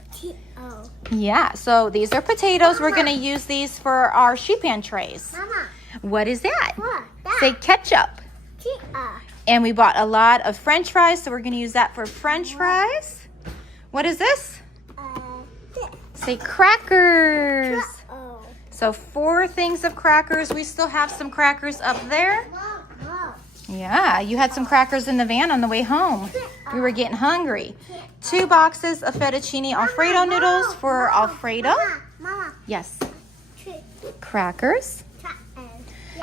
Yeah, so these are potatoes. We're going to use these for our sheet pan trays. Mama. What is that? What? Say ketchup. And we bought a lot of French fries, so we're going to use that for French fries. What is this? Say crackers. So 4 things of crackers. We still have some crackers up there. Yeah, you had some crackers in the van on the way home. We were getting hungry. 2 boxes of fettuccine Alfredo noodles for Alfredo. Yes. Crackers.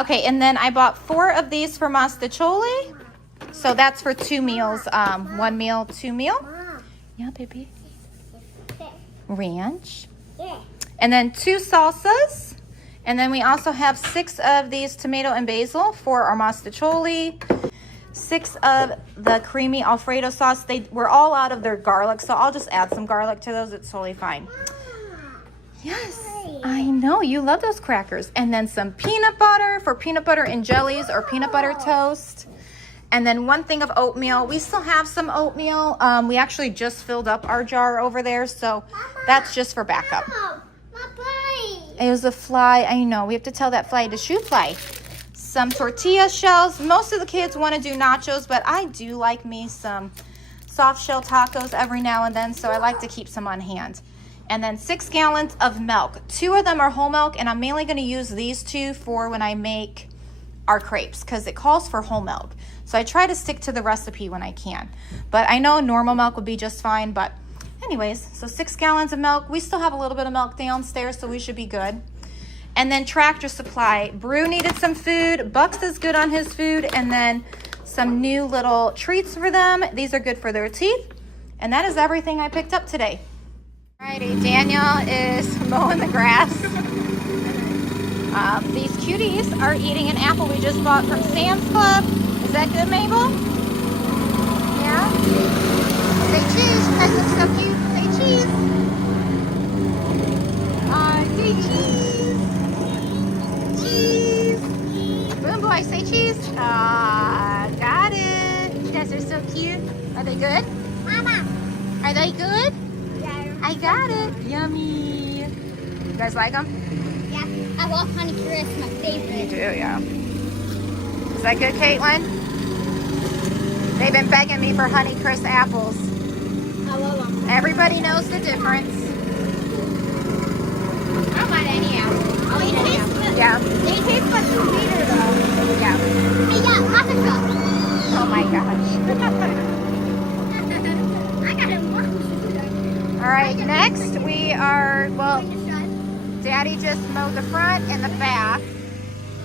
Okay, and then I bought 4 of these for Mastacholi. So that's for 2 meals. 1 meal, 2 meal. Yeah, baby. Ranch. And then 2 salsas. And then we also have 6 of these tomato and basil for our Mastacholi. 6 of the creamy Alfredo sauce. They were all out of their garlic, so I'll just add some garlic to those. It's totally fine. Yes, I know. You love those crackers. And then some peanut butter for peanut butter and jellies or peanut butter toast. And then 1 thing of oatmeal. We still have some oatmeal. We actually just filled up our jar over there, so that's just for backup. It was a fly. I know. We have to tell that fly to shoo fly. Some tortilla shells. Most of the kids want to do nachos, but I do like me some soft shell tacos every now and then, so I like to keep some on hand. And then 6 gallons of milk. 2 of them are whole milk, and I'm mainly going to use these 2 for when I make our crepes because it calls for whole milk. So I try to stick to the recipe when I can. But I know normal milk would be just fine, but anyways, so 6 gallons of milk. We still have a little bit of milk downstairs, so we should be good. And then Tractor Supply. Brew needed some food. Bucks is good on his food. And then some new little treats for them. These are good for their teeth. And that is everything I picked up today. Alrighty, Daniel is mowing the grass. These cuties are eating an apple we just bought from Sam's Club. Is that good, Mabel? Yeah? Say cheese. You guys look so cute. Say cheese. Say cheese. Cheese. Boom boy, say cheese. Got it. You guys are so cute. Are they good? Mama. Are they good? Yeah. I got it. Yummy. You guys like them? Yeah. I love Honey Crisp, my favorite. You do, yeah. Is that good, Caitlin? They've been begging me for Honey Crisp apples. I love them. Everybody knows the difference. I don't mind any apple. I'll eat any apple. Yeah. They taste much sweeter though. Yeah. Hey, yeah, Papa Cup. Oh my gosh. I got it once. All right, next we are, well, Daddy just mowed the front and the back.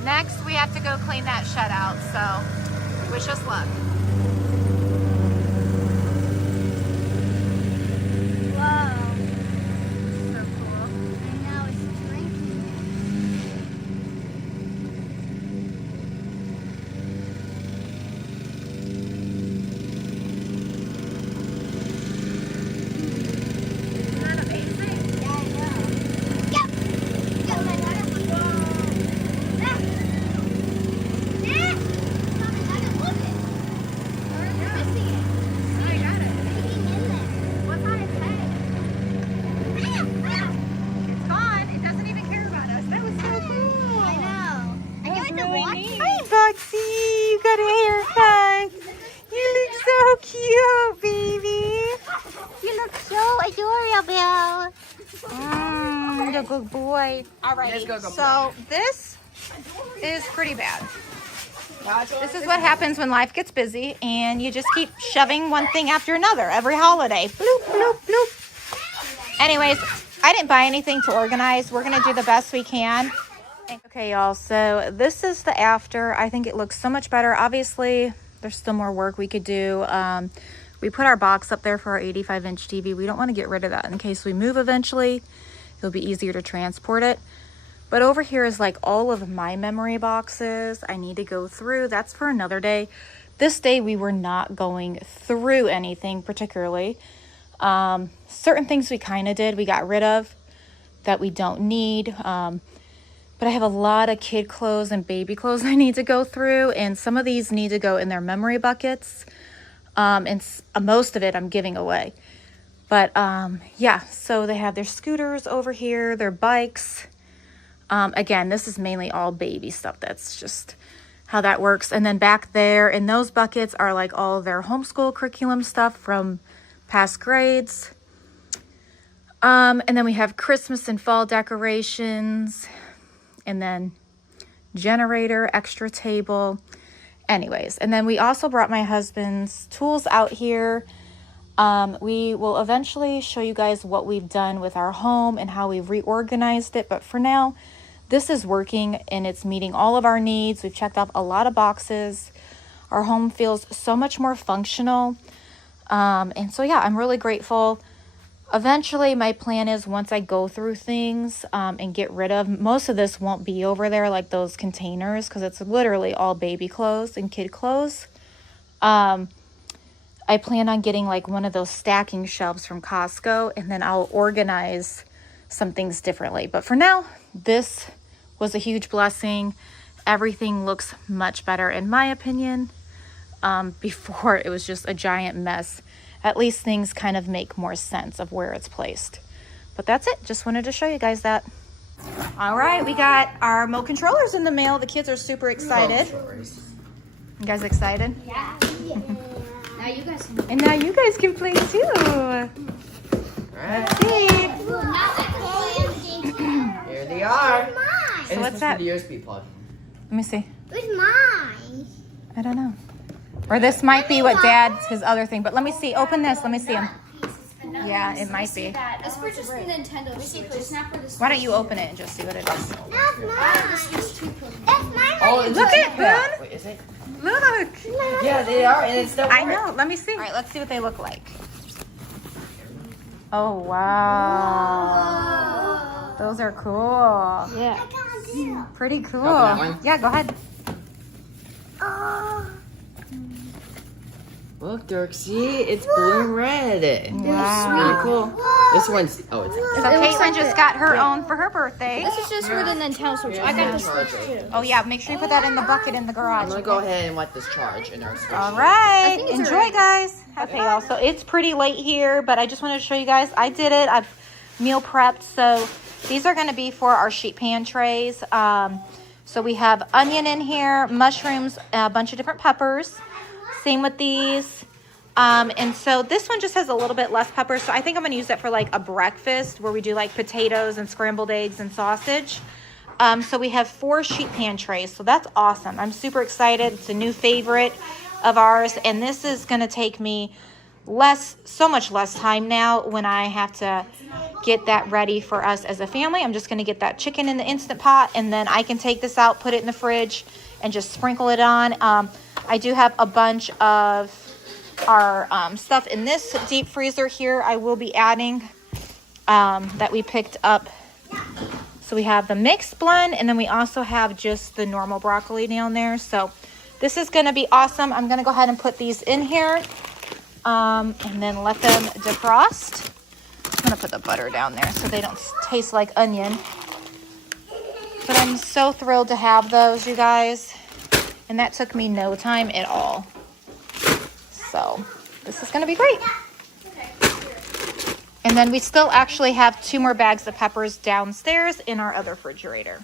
Next we have to go clean that shed out, so wish us luck. Whoa. So cool. I know, it's drinking. Isn't that amazing? Yeah, I know. Yep. Oh my God. Ah. Ah. Mama, I got look it. You're missing it. I got it. Hanging in there. What's on its head? Ah. It's gone. It doesn't even care about us. That was so cool. I know. I can't wait to watch it. Hi, Boxy. You got a haircut. You look so cute, baby. You look so adorable. You're a good boy. Alrighty, so this is pretty bad. This is what happens when life gets busy and you just keep shoving one thing after another every holiday. Bloop, bloop, bloop. Anyways, I didn't buy anything to organize. We're going to do the best we can. Okay, y'all, so this is the after. I think it looks so much better. Obviously, there's still more work we could do. We put our box up there for our 85-inch TV. We don't want to get rid of that in case we move eventually. It'll be easier to transport it. But over here is like all of my memory boxes I need to go through. That's for another day. This day we were not going through anything particularly. Certain things we kind of did, we got rid of that we don't need. But I have a lot of kid clothes and baby clothes I need to go through, and some of these need to go in their memory buckets. And most of it I'm giving away. But yeah, so they have their scooters over here, their bikes. Again, this is mainly all baby stuff. That's just how that works. And then back there in those buckets are like all their homeschool curriculum stuff from past grades. And then we have Christmas and fall decorations. And then generator, extra table. Anyways, and then we also brought my husband's tools out here. We will eventually show you guys what we've done with our home and how we've reorganized it. But for now, this is working and it's meeting all of our needs. We've checked off a lot of boxes. Our home feels so much more functional. And so, yeah, I'm really grateful. Eventually, my plan is once I go through things and get rid of, most of this won't be over there like those containers because it's literally all baby clothes and kid clothes. I plan on getting like one of those stacking shelves from Costco, and then I'll organize some things differently. But for now, this was a huge blessing. Everything looks much better in my opinion. Before it was just a giant mess. At least things kind of make more sense of where it's placed. But that's it. Just wanted to show you guys that. All right, we got our remote controllers in the mail. The kids are super excited. You guys excited? Yeah. Now you guys can. And now you guys can play too. Right. See? Here they are. Mine. And what's this that? is the USB plug. Let me see. Where's mine? I don't know. Or this might be what Dad's, his other thing. But let me see. Open this. Let me see him. Yeah, it might be. That's for just the Nintendo Switch. It's not for this. Why don't you open it and just see what it is? That's mine. That's mine. Oh, it's Look a at two-pack. Boone. Wait, is it? Look. Yeah, they are, and it's still I know. Let me see. All right, let's see what they look like. Oh, wow. Those are cool. Yeah. Pretty cool. Open that one? Yeah, go ahead. Look, Dirk, see? It's blue and red. Wow. Really cool. This one's, oh, it's So Caitlin just got her own for her birthday. This is just for the Nintendo Switch. I got the Switch too. Oh, yeah. Make sure you put that in the bucket in the garage. I'm gonna go ahead and let this charge in our Switch. All right. think it's Enjoy, already- guys. Okay, y'all. So it's pretty late here, but I just wanted to show you guys. I did it. I've meal prepped. So these are going to be for our sheet pan trays. So we have onion in here, mushrooms, a bunch of different peppers. Same with these. And so this one just has a little bit less pepper. So I think I'm going to use that for like a breakfast where we do like potatoes and scrambled eggs and sausage. So we have 4 sheet pan trays. So that's awesome. I'm super excited. It's a new favorite of ours. And this is going to take me so much less time now when I have to get that ready for us as a family. I'm just going to get that chicken in the Instant Pot, and then I can take this out, put it in the fridge, and just sprinkle it on. I do have a bunch of our stuff in this deep freezer here. I will be adding that we picked up. So we have the mixed blend, and then we also have just the normal broccoli down there. So this is going to be awesome. I'm going to go ahead and put these in here and then let them defrost. I'm going to put the butter down there so they don't taste like onion. But I'm so thrilled to have those, you guys. And that took me no time at all. So this is going to be great. And then we still actually have 2 more bags of peppers downstairs in our other refrigerator.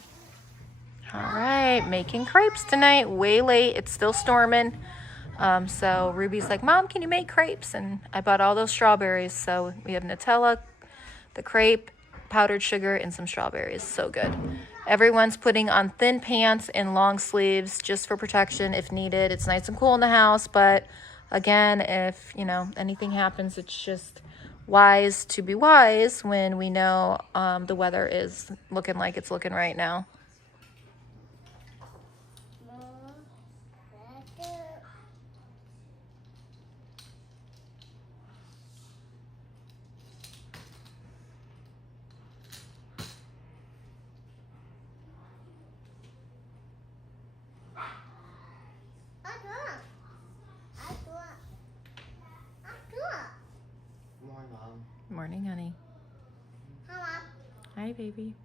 All right, making crepes tonight. Way late. It's still storming. So Ruby's like, Mom, can you make crepes? And I bought all those strawberries. So we have Nutella, the crepe, powdered sugar, and some strawberries. So good. Everyone's putting on thin pants and long sleeves just for protection if needed. It's nice and cool in the house, but again, if, you know, anything happens, it's just wise to be wise when we know the weather is looking like it's looking right now. morning, honey. Mama, Hi, baby.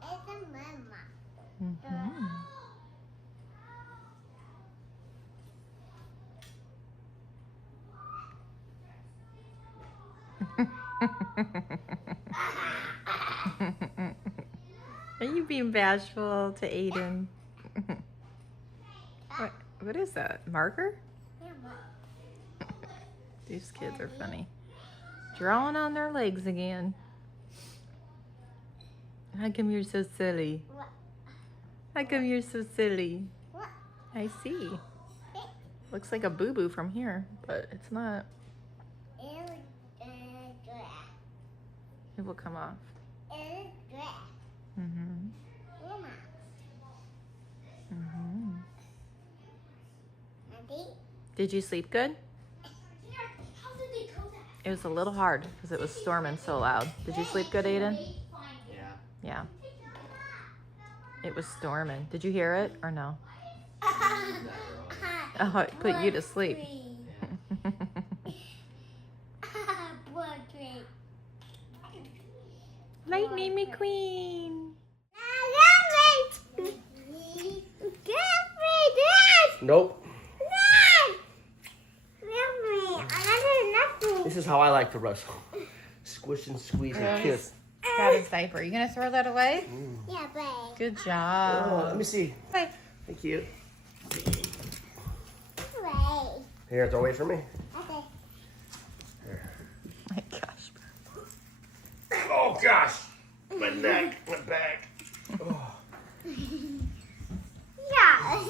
it's a mama. Mm-hmm. Are you being bashful to Aiden? What is that? Marker? These kids are funny. Drawing on their legs again. How come you're so silly? How come you're so silly? I see. Looks like a boo-boo from here, but it's not. It will come off. Mm-hmm. Mm-hmm. Did you sleep good? It was a little hard because it was storming so loud. Did you sleep good, Aiden? Yeah. Yeah. It was storming. Did you hear it or no? Oh, it put you to sleep. Lightning McQueen. Nope. This is how I like to wrestle. Squish and squeeze and kiss. Got his diaper. Are you gonna throw that away? Yeah, babe. Good Oh, job. let me see. Hey. Thank you. Wait. Here, throw away for me. Okay. My gosh. Oh gosh, my neck, my back. Oh. Yeah.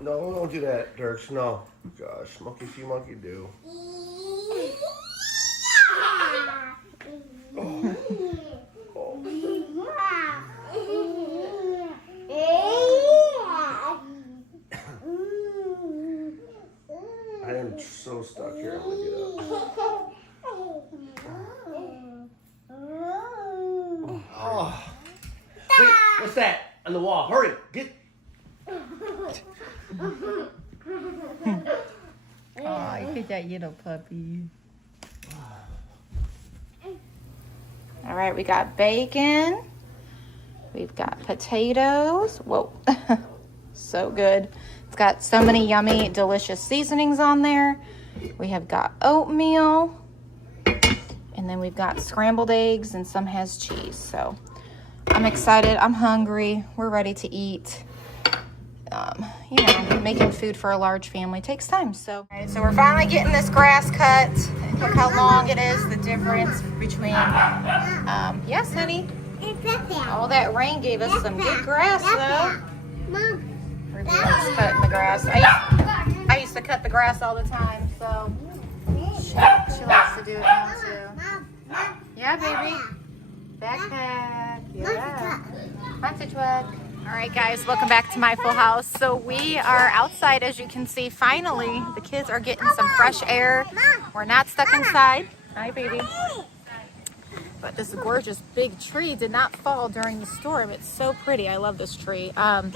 No, don't do that, Dirks. No. Gosh, monkey see, monkey do. I am so stuck here. I'm gonna get up. Oh. Wait, what's that on the wall? Hurry, get. Oh, look at that little puppy. All right, we got bacon. We've got potatoes. Whoa, so good. It's got so many yummy, delicious seasonings on there. We have got oatmeal. And then we've got scrambled eggs and some has cheese. So I'm excited. I'm hungry. We're ready to eat. You know, making food for a large family takes time. So, all right, so we're finally getting this grass cut. Look how long it is. The difference between, yes, honey. All that rain gave us some good grass, though. We're just cutting the grass. I used to cut the grass all the time, so she likes to do it now too. Yeah, baby. Backpack. Yeah. Fancy truck. All right, guys, welcome back to my full house. So we are outside, as you can see. Finally, the kids are getting some fresh air. We're not stuck inside. Hi, baby. But this gorgeous big tree did not fall during the storm. It's so pretty. I love this tree. But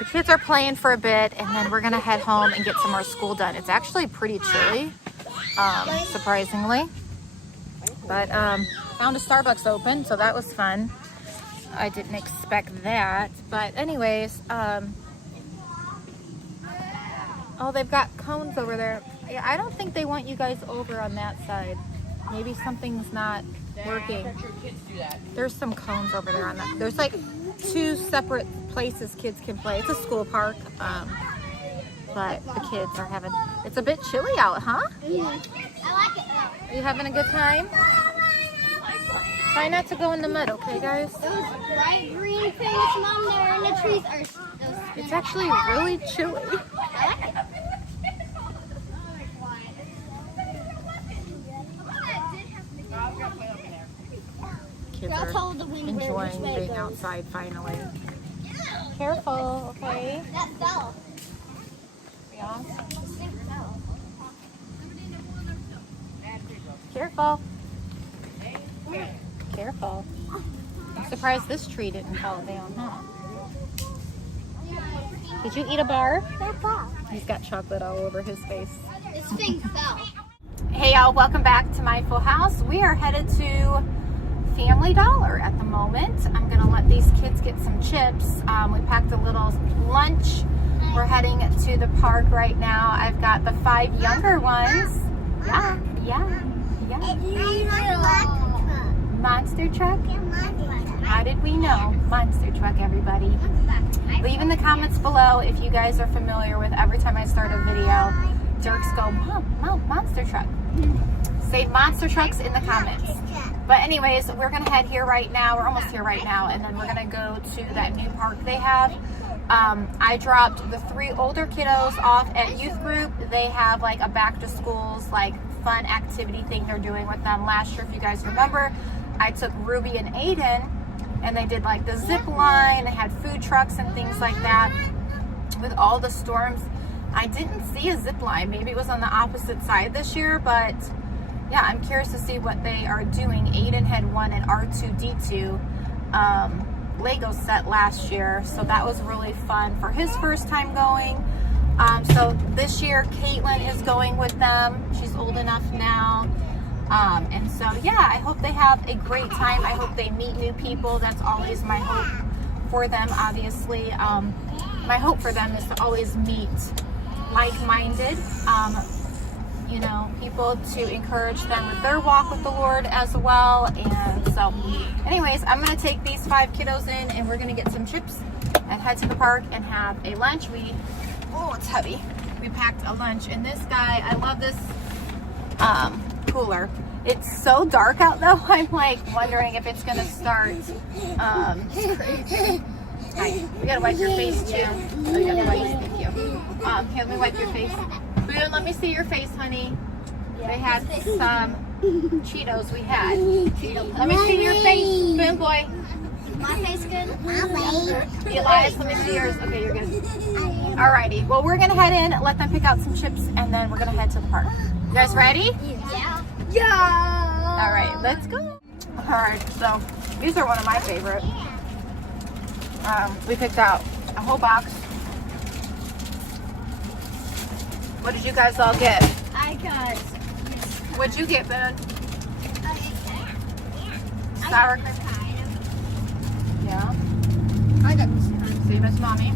the kids are playing for a bit, and then we're gonna head home and get some more school done. It's actually pretty chilly, surprisingly. But found a Starbucks open, so that was fun. I didn't expect that, but anyways, oh, they've got cones over there. Yeah, I don't think they want you guys over on that side. Maybe something's not working. There's some cones over there on that. There's like 2 separate places kids can play. It's a school park, but the kids are having, it's a bit chilly out, huh? I like it. Are you having a good time? Try not to go in the mud, okay, guys? Those bright green things, Mom, they're in the trees. Are those? It's actually really chilly. I like it. kids I'll are tell the wind where which enjoying way it being goes. outside finally. Careful, okay? That fell. Yeah. This thing fell. Careful. Careful. Surprised this tree didn't fall down, huh? Did you eat a bar? That fell. He's got chocolate all over his face. This thing fell. Hey y'all, welcome back to my full house. We are headed to Family Dollar at the moment. I'm gonna let these kids get some chips. We packed a little lunch. We're heading to the park right now. I've got the 5 younger ones. Yeah. Monster truck? How did we know? Monster truck, everybody. Leave in the comments below if you guys are familiar with every time I start a video, Dirks go, Mom, monster truck. Say monster trucks in the comments. But anyways, we're gonna head here right now. We're almost here right now, and then we're gonna go to that new park they have. I dropped the 3 older kiddos off at youth group. They have like a back to schools like fun activity thing they're doing with them. Last year, if you guys remember, I took Ruby and Aiden, and they did like the zip line. They had food trucks and things like that. With all the storms, I didn't see a zip line. Maybe it was on the opposite side this year, but yeah, I'm curious to see what they are doing. Aiden had won an R2-D2 Lego set last year, so that was really fun for his first time going. So this year, Caitlin is going with them. She's old enough now. And so, yeah, I hope they have a great time. I hope they meet new people. That's always my hope for them, obviously. My hope for them is to always meet like-minded, you know, people to encourage them with their walk with the Lord as well. And so, anyways, I'm going to take these 5 kiddos in, and we're going to get some chips and head to the park and have a lunch. Oh, it's heavy. We packed a lunch, and this guy, I love this cooler. It's so dark out though. I'm like wondering if it's gonna start. It's crazy. Hi, you gotta wipe your face too. Oh, you gotta wipe. Thank you. Here, let me wipe your face. Boone, let me see your face, honey. They had some Cheetos. We had. Let me see your face, Boone boy. My face good? Elias, let me see yours. Okay, you're good. Alrighty. Well, we're gonna head in, let them pick out some chips, and then we're gonna head to the park. You guys ready? Yeah. All right, let's go. All right, so these are one of my favorite. We picked out a whole box. What did you guys all get? I got. What'd you get, Boone? Sour cream. Yeah. I got this one. Same as mommy.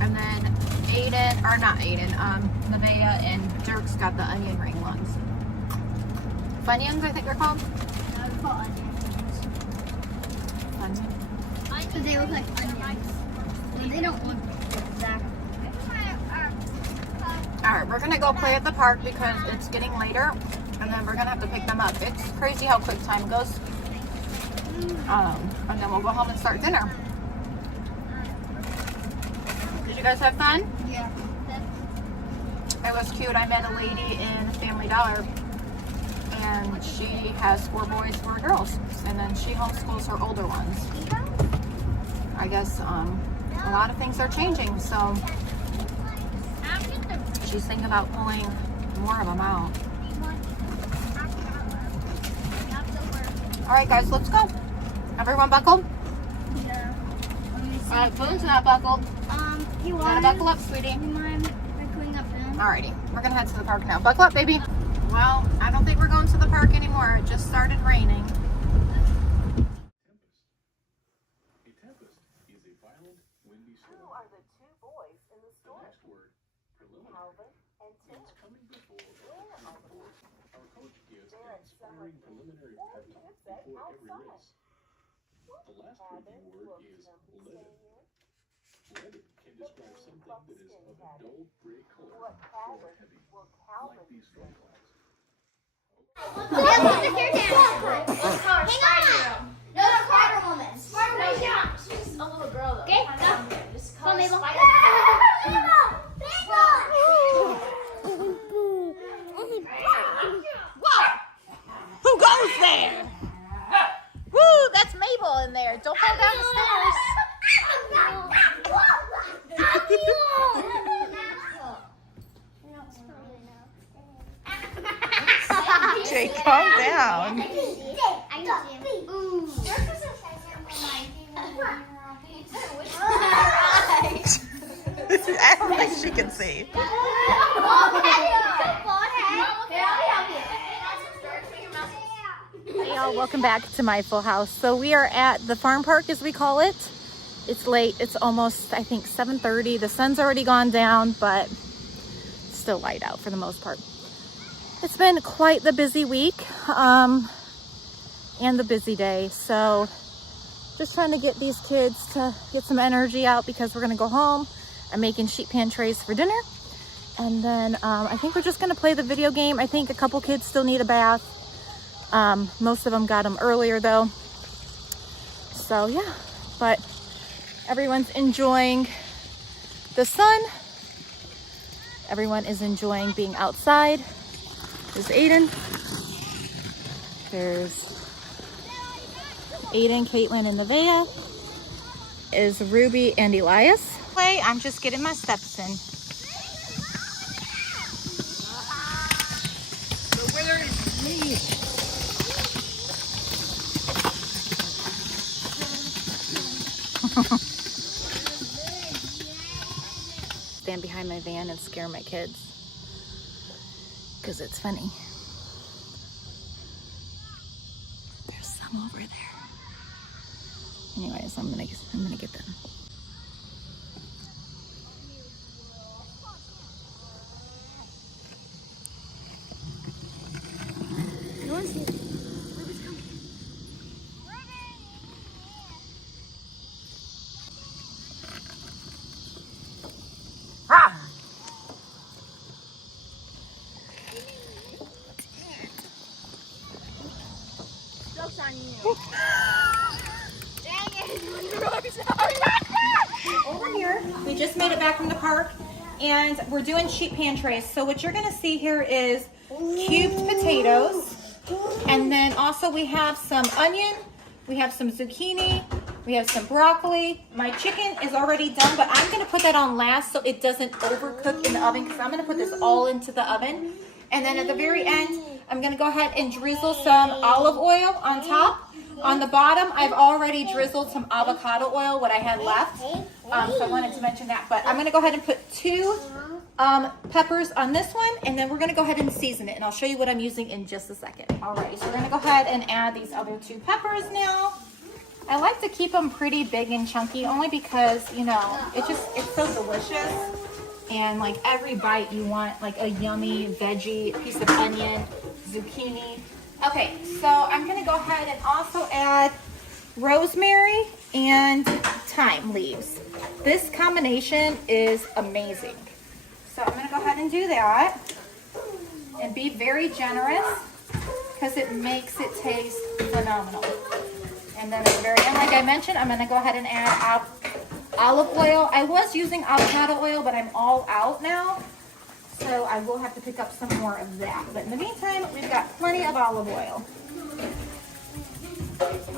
And then Aiden, or not Aiden, Nevaeh and Dirks got the onion ring ones. Funyuns, I think they're called. I would call onions. Funyuns. Because they look like onions. Well, they don't look exactly. Alright, we're gonna go play at the park because it's getting later, and then we're gonna have to pick them up. It's crazy how quick time goes. And then we'll go home and start dinner. Did you guys have fun? Yeah. It was cute. I met a lady in Family Dollar, and she has 4 boys, 4 girls, and then she homeschools her older ones. I guess a lot of things are changing, so she's thinking about pulling more of them out. All right, guys, let's go. Everyone buckled? Yeah. Boone's not buckled. You Gotta buckle up, sweetie. You mind buckling up now? Alrighty, we're gonna head to the park now. Buckle up, baby. Well, I don't think we're going to the park anymore. It just started raining. A tempest is a violent, windy storm. Who are the 2 boys in the The store? next word, preliminary, Calvin and Tim. is coming before our coach gives an inspiring preliminary pep talk before every race. The last word of the word is leaded. Leaded can describe something that is of a dull gray color or heavy, like these storm clouds. Hang on! No, spider woman. Spider woman. She's a little girl though. Okay, go. Just Go, call her Mabel. Spider. Who goes there? Woo, in there. Don't fall down the stairs. Jake, calm down. I don't think she can see. Hey y'all, welcome back to my full house. So we are at the farm park, as we call it. It's late. It's almost, I think, 7:30. The sun's already gone down, but it's still light out for the most part. It's been quite the busy week and the busy day. So just trying to get these kids to get some energy out because we're going to go home. I'm making sheet pan trays for dinner. And then I think we're just going to play the video game. I think a couple kids still need a bath. Most of them got them earlier though. So yeah, but everyone's enjoying the sun. Everyone is enjoying being outside. There's Aiden. There's Aiden, Caitlin, and Nevaeh. Is Ruby and Elias. I'm just getting my steps in. The winner is me. Stand behind my van and scare my kids because it's funny. There's some over there. Anyways, I'm gonna get them. Joke's on you. Dang it. Over here, we just made it back from the park and we're doing sheet pan trays. So what you're gonna see here is cubed potatoes, and then also we have some onion, we have some zucchini, we have some broccoli. My chicken is already done, but I'm gonna put that on last so it doesn't overcook in the oven because I'm gonna put this all into the oven. And then at the very end, I'm gonna go ahead and drizzle some olive oil on top. On the bottom, I've already drizzled some avocado oil, what I had left. So I wanted to mention that, but I'm gonna go ahead and put 2 peppers on this one, and then we're gonna go ahead and season it, and I'll show you what I'm using in just a second. All right, so we're gonna go ahead and add these other 2 peppers now. I like to keep them pretty big and chunky, only because, you know, it's so delicious. And like every bite you want like a yummy veggie, piece of onion, zucchini. Okay, so I'm gonna go ahead and also add rosemary and thyme leaves. This combination is amazing. So I'm gonna go ahead and do that and be very generous because it makes it taste phenomenal. And then at the very end, like I mentioned, I'm gonna go ahead and add olive oil. I was using avocado oil, but I'm all out now. So I will have to pick up some more of that. But in the meantime, we've got plenty of olive oil.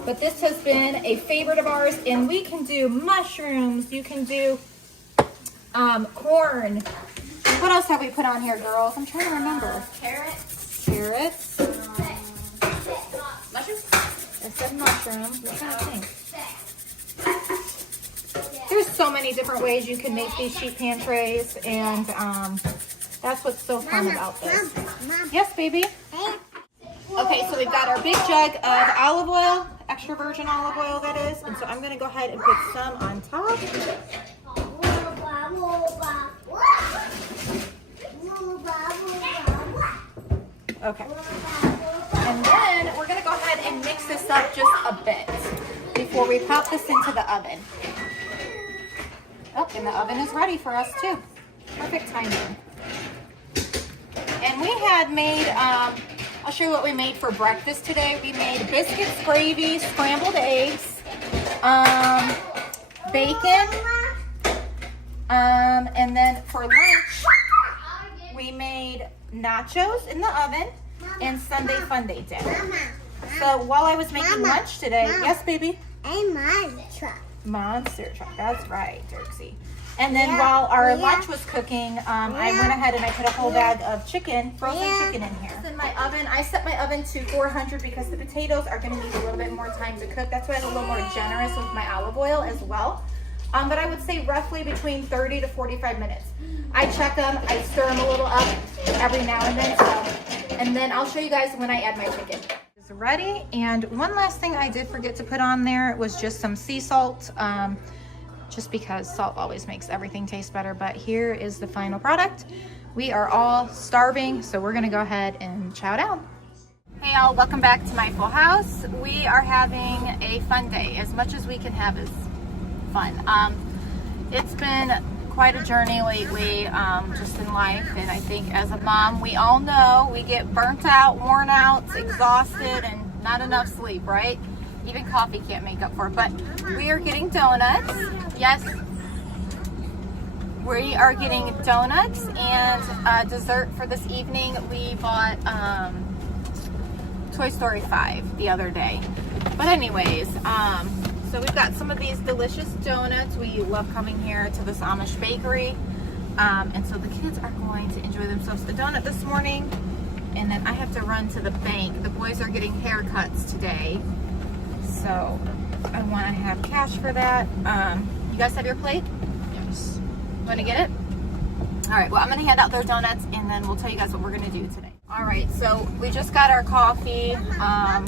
But this has been a favorite of ours, and we can do mushrooms. You can do corn. What else have we put on here, girls? I'm trying to remember. Carrots. Mushrooms? I said mushrooms. What kind of thing? There's so many different ways you can make these sheet pan trays, and that's what's so fun about this. Yes, baby? Okay, so we've got our big jug of olive oil, extra virgin olive oil that is, and so I'm going to go ahead and put some on top. Okay. And then we're going to go ahead and mix this up just a bit before we pop this into the oven. Oh, and the oven is ready for us too. Perfect timing. And we had made, I'll show you what we made for breakfast today. We made biscuits, gravy, scrambled eggs, bacon, and then for lunch, we made nachos in the oven and Sunday Fun Day dip. So while I was making lunch today, yes, baby? And monster truck. Monster truck, that's right, Dirksy. And then while our lunch was cooking, I went ahead and I put a whole bag of chicken, frozen chicken in here. In my oven, I set my oven to 400 because the potatoes are gonna need a little bit more time to cook. That's why I'm a little more generous with my olive oil as well. But I would say roughly between 30 to 45 minutes. I check them, I stir them a little up every now and then. And then I'll show you guys when I add my chicken. It's ready. And one last thing I did forget to put on there was just some sea salt. Just because salt always makes everything taste better. But here is the final product. We are all starving, so we're gonna go ahead and chow down. Hey y'all, welcome back to my full house. We are having a fun day. As much as we can have is fun. It's been quite a journey lately, just in life, and I think as a mom, we all know we get burnt out, worn out, exhausted, and not enough sleep, right? Even coffee can't make up for it. But we are getting donuts. Yes, we are getting donuts and dessert for this evening. We bought Toy Story 5 the other day. But anyways, so we've got some of these delicious donuts. We love coming here to this Amish bakery. And so the kids are going to enjoy themselves. A donut this morning, and then I have to run to the bank. The boys are getting haircuts today. So I want to have cash for that. You guys have your plate? Yes. You want to get it? All right, well, I'm going to hand out their donuts, and then we'll tell you guys what we're going to do today. All right, so we just got our coffee. I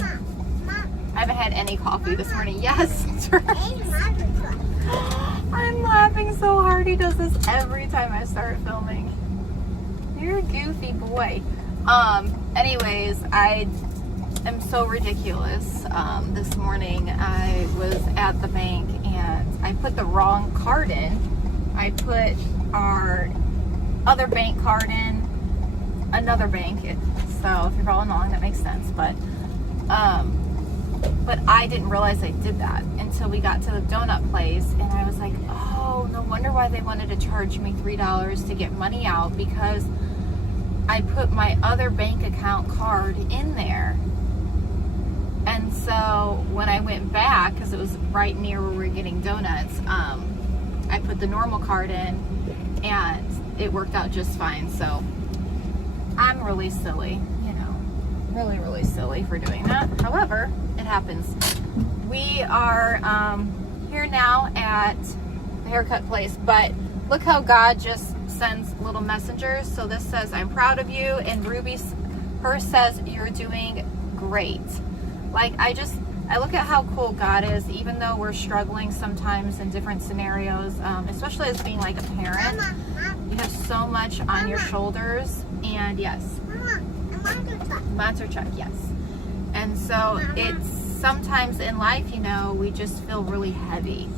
haven't had any coffee this morning. Yes. I'm laughing so hard. He does this every time I start filming. You're a goofy boy. Anyways, I am so ridiculous. This morning I was at the bank and I put the wrong card in. I put our other bank card in another bank. So if you're following along, that makes sense. But I didn't realize I did that until we got to the donut place, and I was like, oh, no wonder why they wanted to charge me $3 to get money out, because I put my other bank account card in there. And so when I went back, because it was right near where we were getting donuts, I put the normal card in and it worked out just fine. So I'm really silly, you know, really, really silly for doing that. However, it happens. We are here now at the haircut place, but look how God just sends little messengers. So this says, I'm proud of you, and hers says, you're doing great. Like, I look at how cool God is, even though we're struggling sometimes in different scenarios, especially as being like a parent. You have so much on your shoulders, and yes, monster truck, yes. And so it's sometimes in life, you know, we just feel really heavy,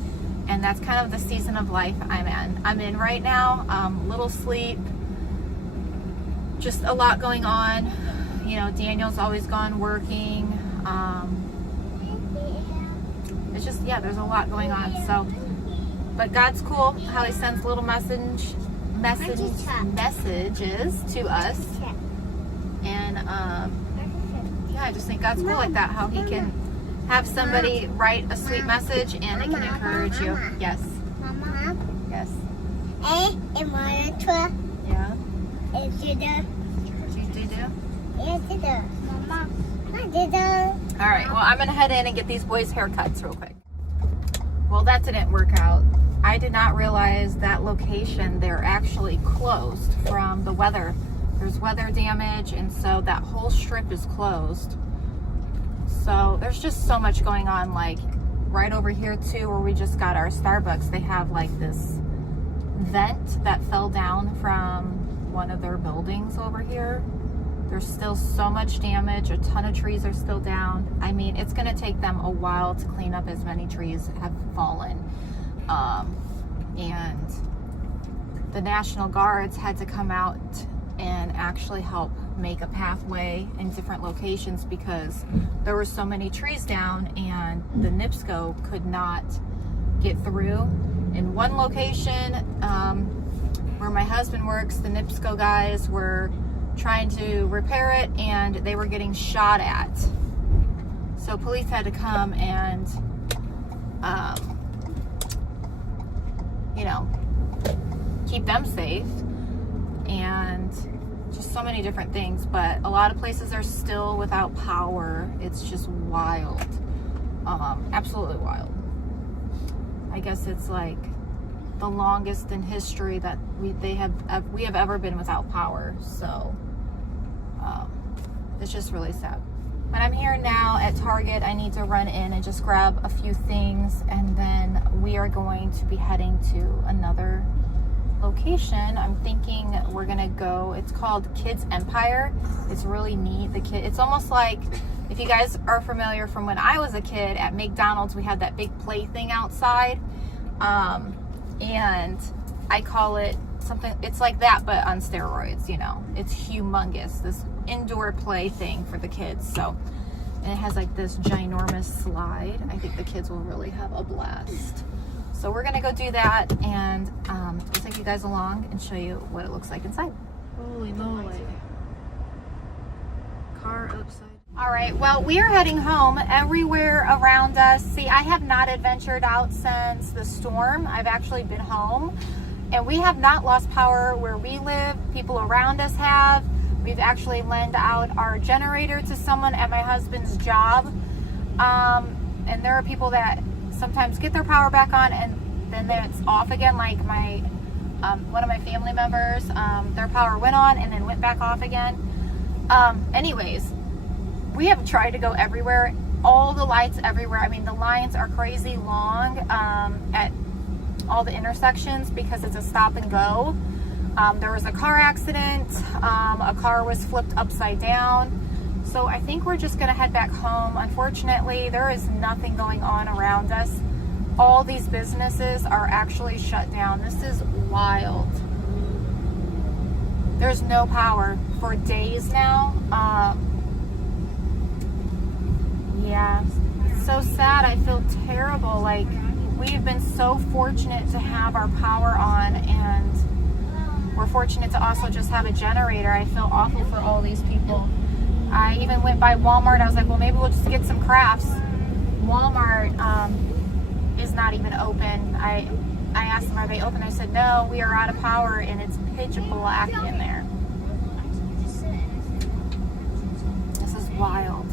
and that's kind of the season of life I'm in right now. Little sleep, just a lot going on. You know, Daniel's always gone working. It's just, yeah, there's a lot going on. So, but God's cool how He sends little messages to us, and yeah, I just think God's cool like that. How He can have somebody write a sweet message and it can encourage you. Yes. Mama. Yes. Yeah. Yeah. Yes, you do. You do? Yes, you do. Mama. I did it. All right, well, I'm gonna head in and get these boys' haircuts real quick. Well, that didn't work out. I did not realize that location, they're actually closed from the weather. There's weather damage, and so that whole strip is closed. So there's just so much going on. Like right over here too, where we just got our Starbucks, they have like this vent that fell down from one of their buildings over here. There's still so much damage. A ton of trees are still down. I mean, it's gonna take them a while to clean up as many trees have fallen. And the National Guards had to come out and actually help make a pathway in different locations because there were so many trees down and the NIPSCO could not get through. In one location where my husband works, the NIPSCO guys were trying to repair it and they were getting shot at. So police had to come and you know, keep them safe, and just so many different things. But a lot of places are still without power. It's just wild. Absolutely wild. I guess it's like the longest in history that we have ever been without power. So it's just really sad. But I'm here now at Target. I need to run in and just grab a few things, and then we are going to be heading to another location. I'm thinking we're gonna go, it's called Kids Empire. It's really neat. It's almost like, if you guys are familiar from when I was a kid, at McDonald's we had that big play thing outside, and I call it something, it's like that but on steroids, you know. It's humongous, this indoor play thing for the kids. So, and it has like this ginormous slide. I think the kids will really have a blast. So we're gonna go do that, and we'll take you guys along and show you what it looks like inside. Holy moly. Car upside. All right, well, we are heading home. Everywhere around us, see, I have not adventured out since the storm. I've actually been home, and we have not lost power where we live. People around us have. We've actually lent out our generator to someone at my husband's job. And there are people that sometimes get their power back on and then it's off again, like my one of my family members, their power went on and then went back off again. Anyways, we have tried to go everywhere, all the lights everywhere. I mean, the lines are crazy long at all the intersections because it's a stop and go. There was a car accident, a car was flipped upside down. So I think we're just gonna head back home. Unfortunately, there is nothing going on around us. All these businesses are actually shut down. This is wild. There's no power for days now. Yeah, it's so sad. I feel terrible. Like, we've been so fortunate to have our power on, and we're fortunate to also just have a generator. I feel awful for all these people. I even went by Walmart. I was like, well, maybe we'll just get some crafts. Walmart is not even open. I asked them, are they open? I said, no, we are out of power, and it's pitch black in there. This is wild.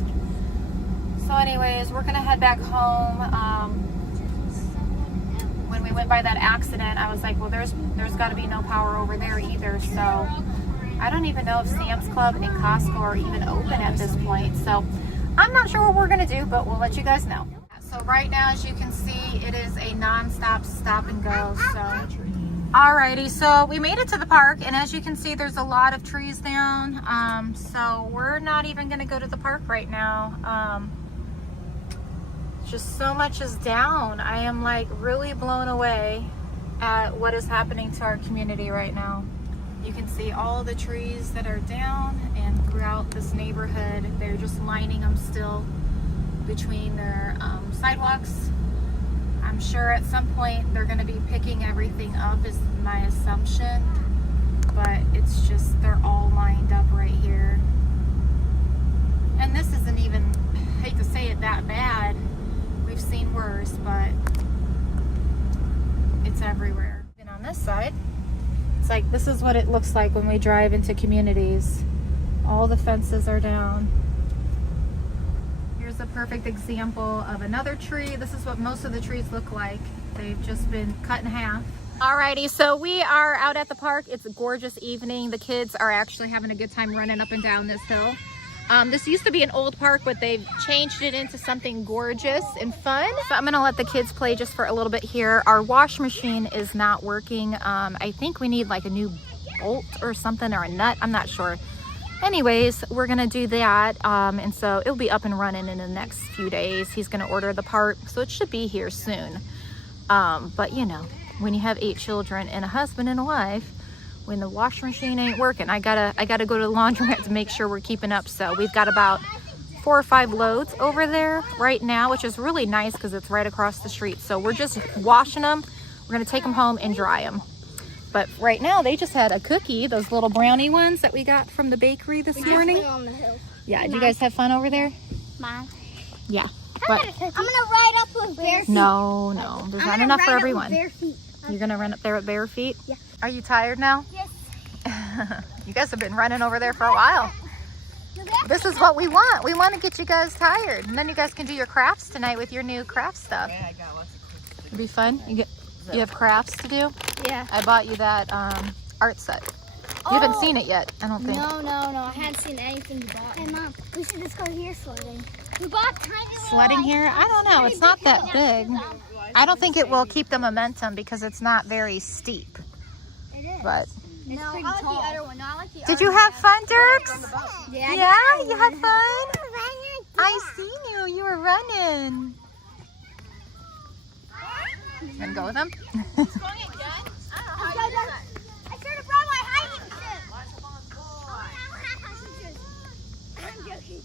So anyways, we're gonna head back home. When we went by that accident, I was like, well, there's got to be no power over there either. So I don't even know if Sam's Club and Costco are even open at this point. So I'm not sure what we're gonna do, but we'll let you guys know. So right now, as you can see, it is a non-stop stop and go. So alrighty, so we made it to the park, and as you can see, there's a lot of trees down. So we're not even gonna go to the park right now. Just so much is down. I am like really blown away at what is happening to our community right now. You can see all the trees that are down, and throughout this neighborhood, they're just lining them still between their sidewalks. I'm sure at some point they're going to be picking everything up, is my assumption, but it's just, they're all lined up right here. And this isn't even, I hate to say it, that bad. We've seen worse, but it's everywhere. And on this side, it's like, this is what it looks like when we drive into communities. All the fences are down. Here's a perfect example of another tree. This is what most of the trees look like. They've just been cut in half. Alrighty, so we are out at the park. It's a gorgeous evening. The kids are actually having a good time running up and down this hill. This used to be an old park, but they've changed it into something gorgeous and fun. So I'm gonna let the kids play just for a little bit here. Our wash machine is not working. I think we need like a new bolt or something, or a nut, I'm not sure. Anyways, we're gonna do that, and so it'll be up and running in the next few days. He's gonna order the part, so it should be here soon. But you know, when you have 8 children and a husband and a wife, when the washing machine ain't working, I gotta go to the laundromat to make sure we're keeping up. So we've got about 4 or 5 loads over there right now, which is really nice because it's right across the street. So we're just washing them. We're gonna take them home and dry them. But right now they just had a cookie, those little brownie ones that we got from the bakery this morning. On the hill. Yeah, did you guys have fun over there? Mom. Yeah. But I'm gonna ride up with bare feet. no, there's not enough for everyone. Bare feet. You're gonna run up there with bare feet? Yeah. Are you tired now? Yes. You guys have been running over there for a while. This is what we want. We want to get you guys tired. And then you guys can do your crafts tonight with your new craft stuff. Yeah, I got lots of cool stuff. It'll be fun. You have crafts to do? Yeah. I bought you that art set. You haven't seen it yet, I don't think. No. I hadn't seen anything you bought. Hey, Mom, we should just go here sledding. We bought tiny little Sledding here? I don't know. It's not that big. I don't think it will keep the momentum because it's not very steep. It is. But No, I like the other one. No, I like the did you have fun, Dirks? Yeah. Yeah, you had fun? I seen you. You were running. You gonna go with him? I should have brought my hiking suit. I'm joking.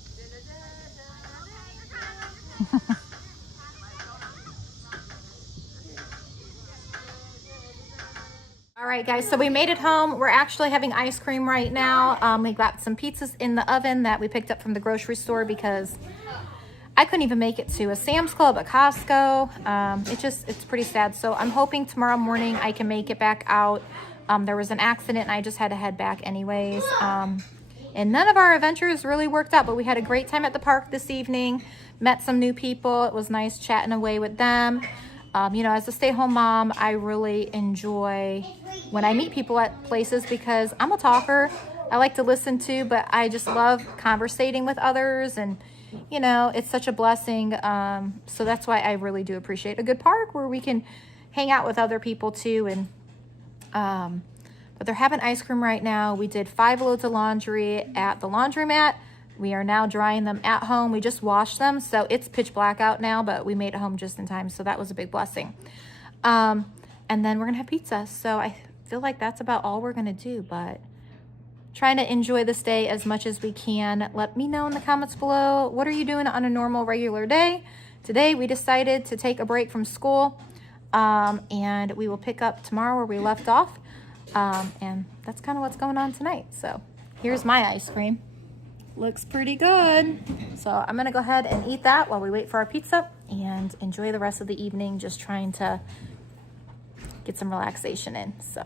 All right, guys, so we made it home. We're actually having ice cream right now. We got some pizzas in the oven that we picked up from the grocery store because I couldn't even make it to a Sam's Club, a Costco. It's pretty sad. So I'm hoping tomorrow morning I can make it back out. There was an accident and I just had to head back anyways. And none of our adventures really worked out, but we had a great time at the park this evening. Met some new people. It was nice chatting away with them. You know, as a stay-at-home mom, I really enjoy when I meet people at places because I'm a talker. I like to listen to, but I just love conversating with others, and you know, it's such a blessing. So that's why I really do appreciate a good park where we can hang out with other people too. And but they're having ice cream right now. We did 5 loads of laundry at the laundromat. We are now drying them at home. We just washed them, so it's pitch black out now, but we made it home just in time, so that was a big blessing. And then we're gonna have pizza, so I feel like that's about all we're gonna do, but trying to enjoy this day as much as we can. Let me know in the comments below, what are you doing on a normal, regular day? Today, we decided to take a break from school, and we will pick up tomorrow where we left off, and that's kind of what's going on tonight. So here's my ice cream. Looks pretty good. So I'm gonna go ahead and eat that while we wait for our pizza and enjoy the rest of the evening, just trying to get some relaxation in. So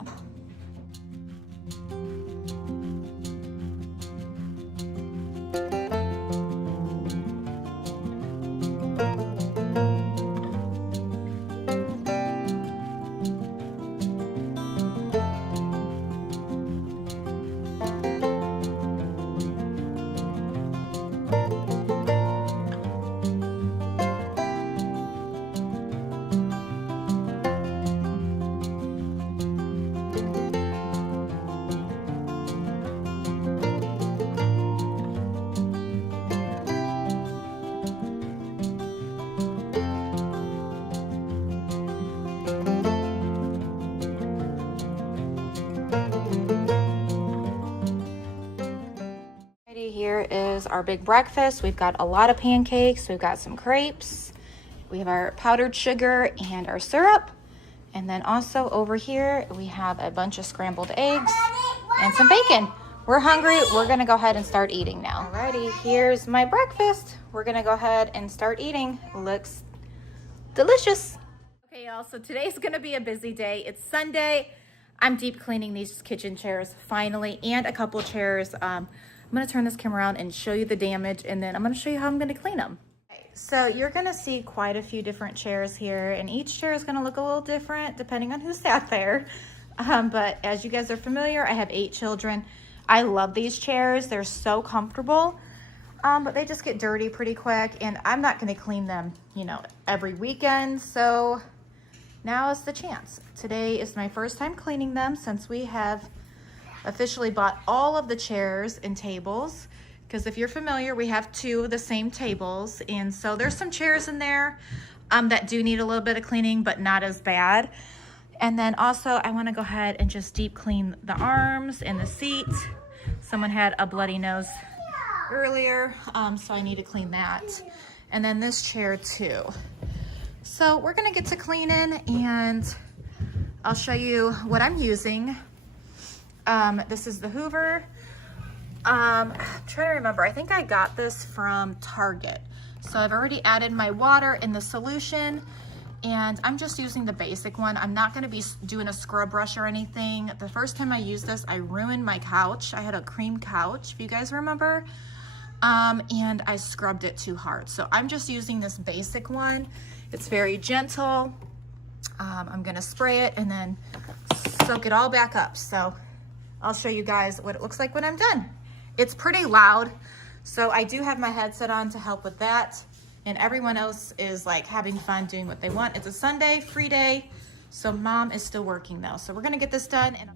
here is our big breakfast. We've got a lot of pancakes. We've got some crepes. We have our powdered sugar and our syrup. And then also over here, we have a bunch of scrambled eggs and some bacon. We're hungry. We're gonna go ahead and start eating now. Alrighty, here's my breakfast. We're gonna go ahead and start eating. Looks delicious. Okay, y'all, so today's gonna be a busy day. It's Sunday. I'm deep cleaning these kitchen chairs finally, and a couple chairs. I'm gonna turn this camera around and show you the damage, and then I'm gonna show you how I'm gonna clean them. Okay, so you're gonna see quite a few different chairs here, and each chair is gonna look a little different depending on who sat there. But as you guys are familiar, I have 8 children. I love these chairs. They're so comfortable, but they just get dirty pretty quick, and I'm not gonna clean them, you know, every weekend. So now is the chance. Today is my first time cleaning them since we have officially bought all of the chairs and tables, because if you're familiar, we have 2 of the same tables, and so there's some chairs in there that do need a little bit of cleaning, but not as bad. And then also I want to go ahead and just deep clean the arms and the seat. Someone had a bloody nose earlier, so I need to clean that. And then this chair too. So we're gonna get to cleaning, and I'll show you what I'm using. This is the Hoover. I'm trying to remember, I think I got this from Target. So I've already added my water in the solution, and I'm just using the basic one. I'm not gonna be doing a scrub brush or anything. The first time I used this, I ruined my couch. I had a cream couch, if you guys remember, and I scrubbed it too hard. So I'm just using this basic one. It's very gentle. I'm gonna spray it and then soak it all back up. So I'll show you guys what it looks like when I'm done. It's pretty loud, so I do have my headset on to help with that. And everyone else is like having fun doing what they want. It's a Sunday, free day. So mom is still working though. So we're gonna get this done. And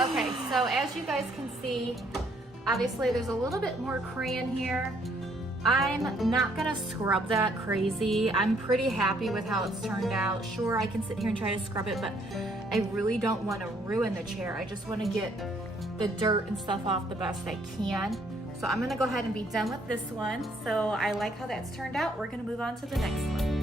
okay, so as you guys can see, obviously there's a little bit more crayon here. I'm not gonna scrub that crazy. I'm pretty happy with how it's turned out. Sure, I can sit here and try to scrub it, but I really don't wanna ruin the chair. I just wanna get the dirt and stuff off the best I can. So I'm gonna go ahead and be done with this one. So I like how that's turned out. We're gonna move on to the next one.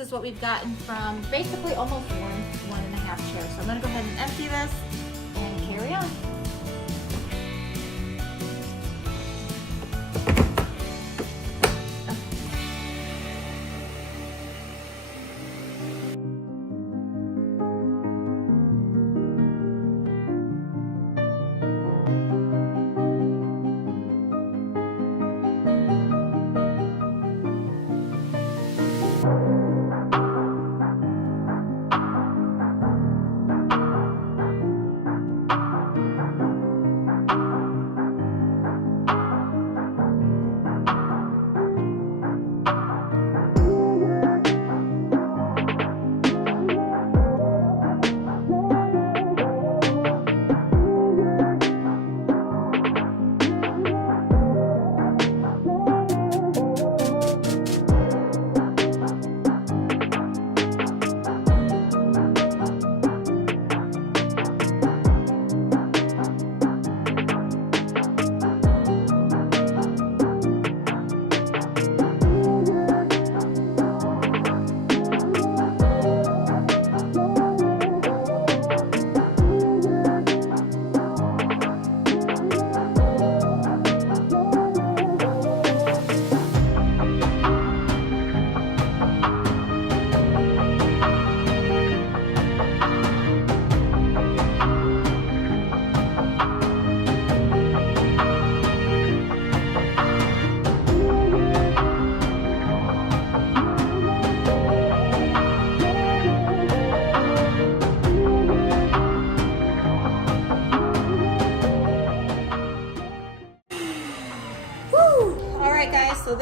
Is what we've gotten from basically almost one and a half chairs. So I'm gonna go ahead and empty this and carry on.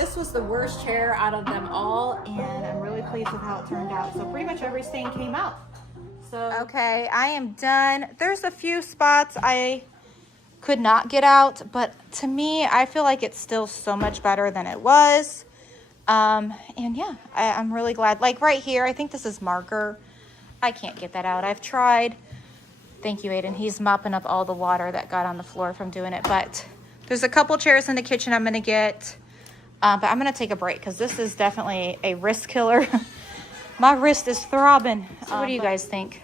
this was the worst chair out of them all, and I'm really pleased with how it turned out. So pretty much every stain came out. So okay, I am done. There's a few spots I could not get out, but to me, I feel like it's still so much better than it was. And yeah, I'm really glad. Like right here, I think this is marker. I can't get that out. I've tried. Thank you, Aiden. He's mopping up all the water that got on the floor from doing it. But there's a couple chairs in the kitchen I'm going to get. But I'm going to take a break because this is definitely a wrist killer. My wrist is throbbing. So what do you guys think?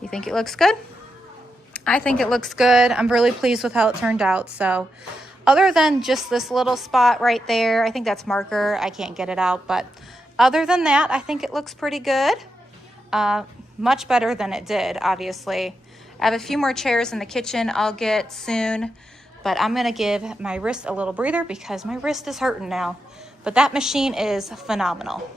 You think it looks good? I think it looks good. I'm really pleased with how it turned out. So other than just this little spot right there, I think that's marker. I can't get it out. But other than that, I think it looks pretty good. Much better than it did, obviously. I have a few more chairs in the kitchen I'll get soon. But I'm going to give my wrist a little breather because my wrist is hurting now. But that machine is phenomenal.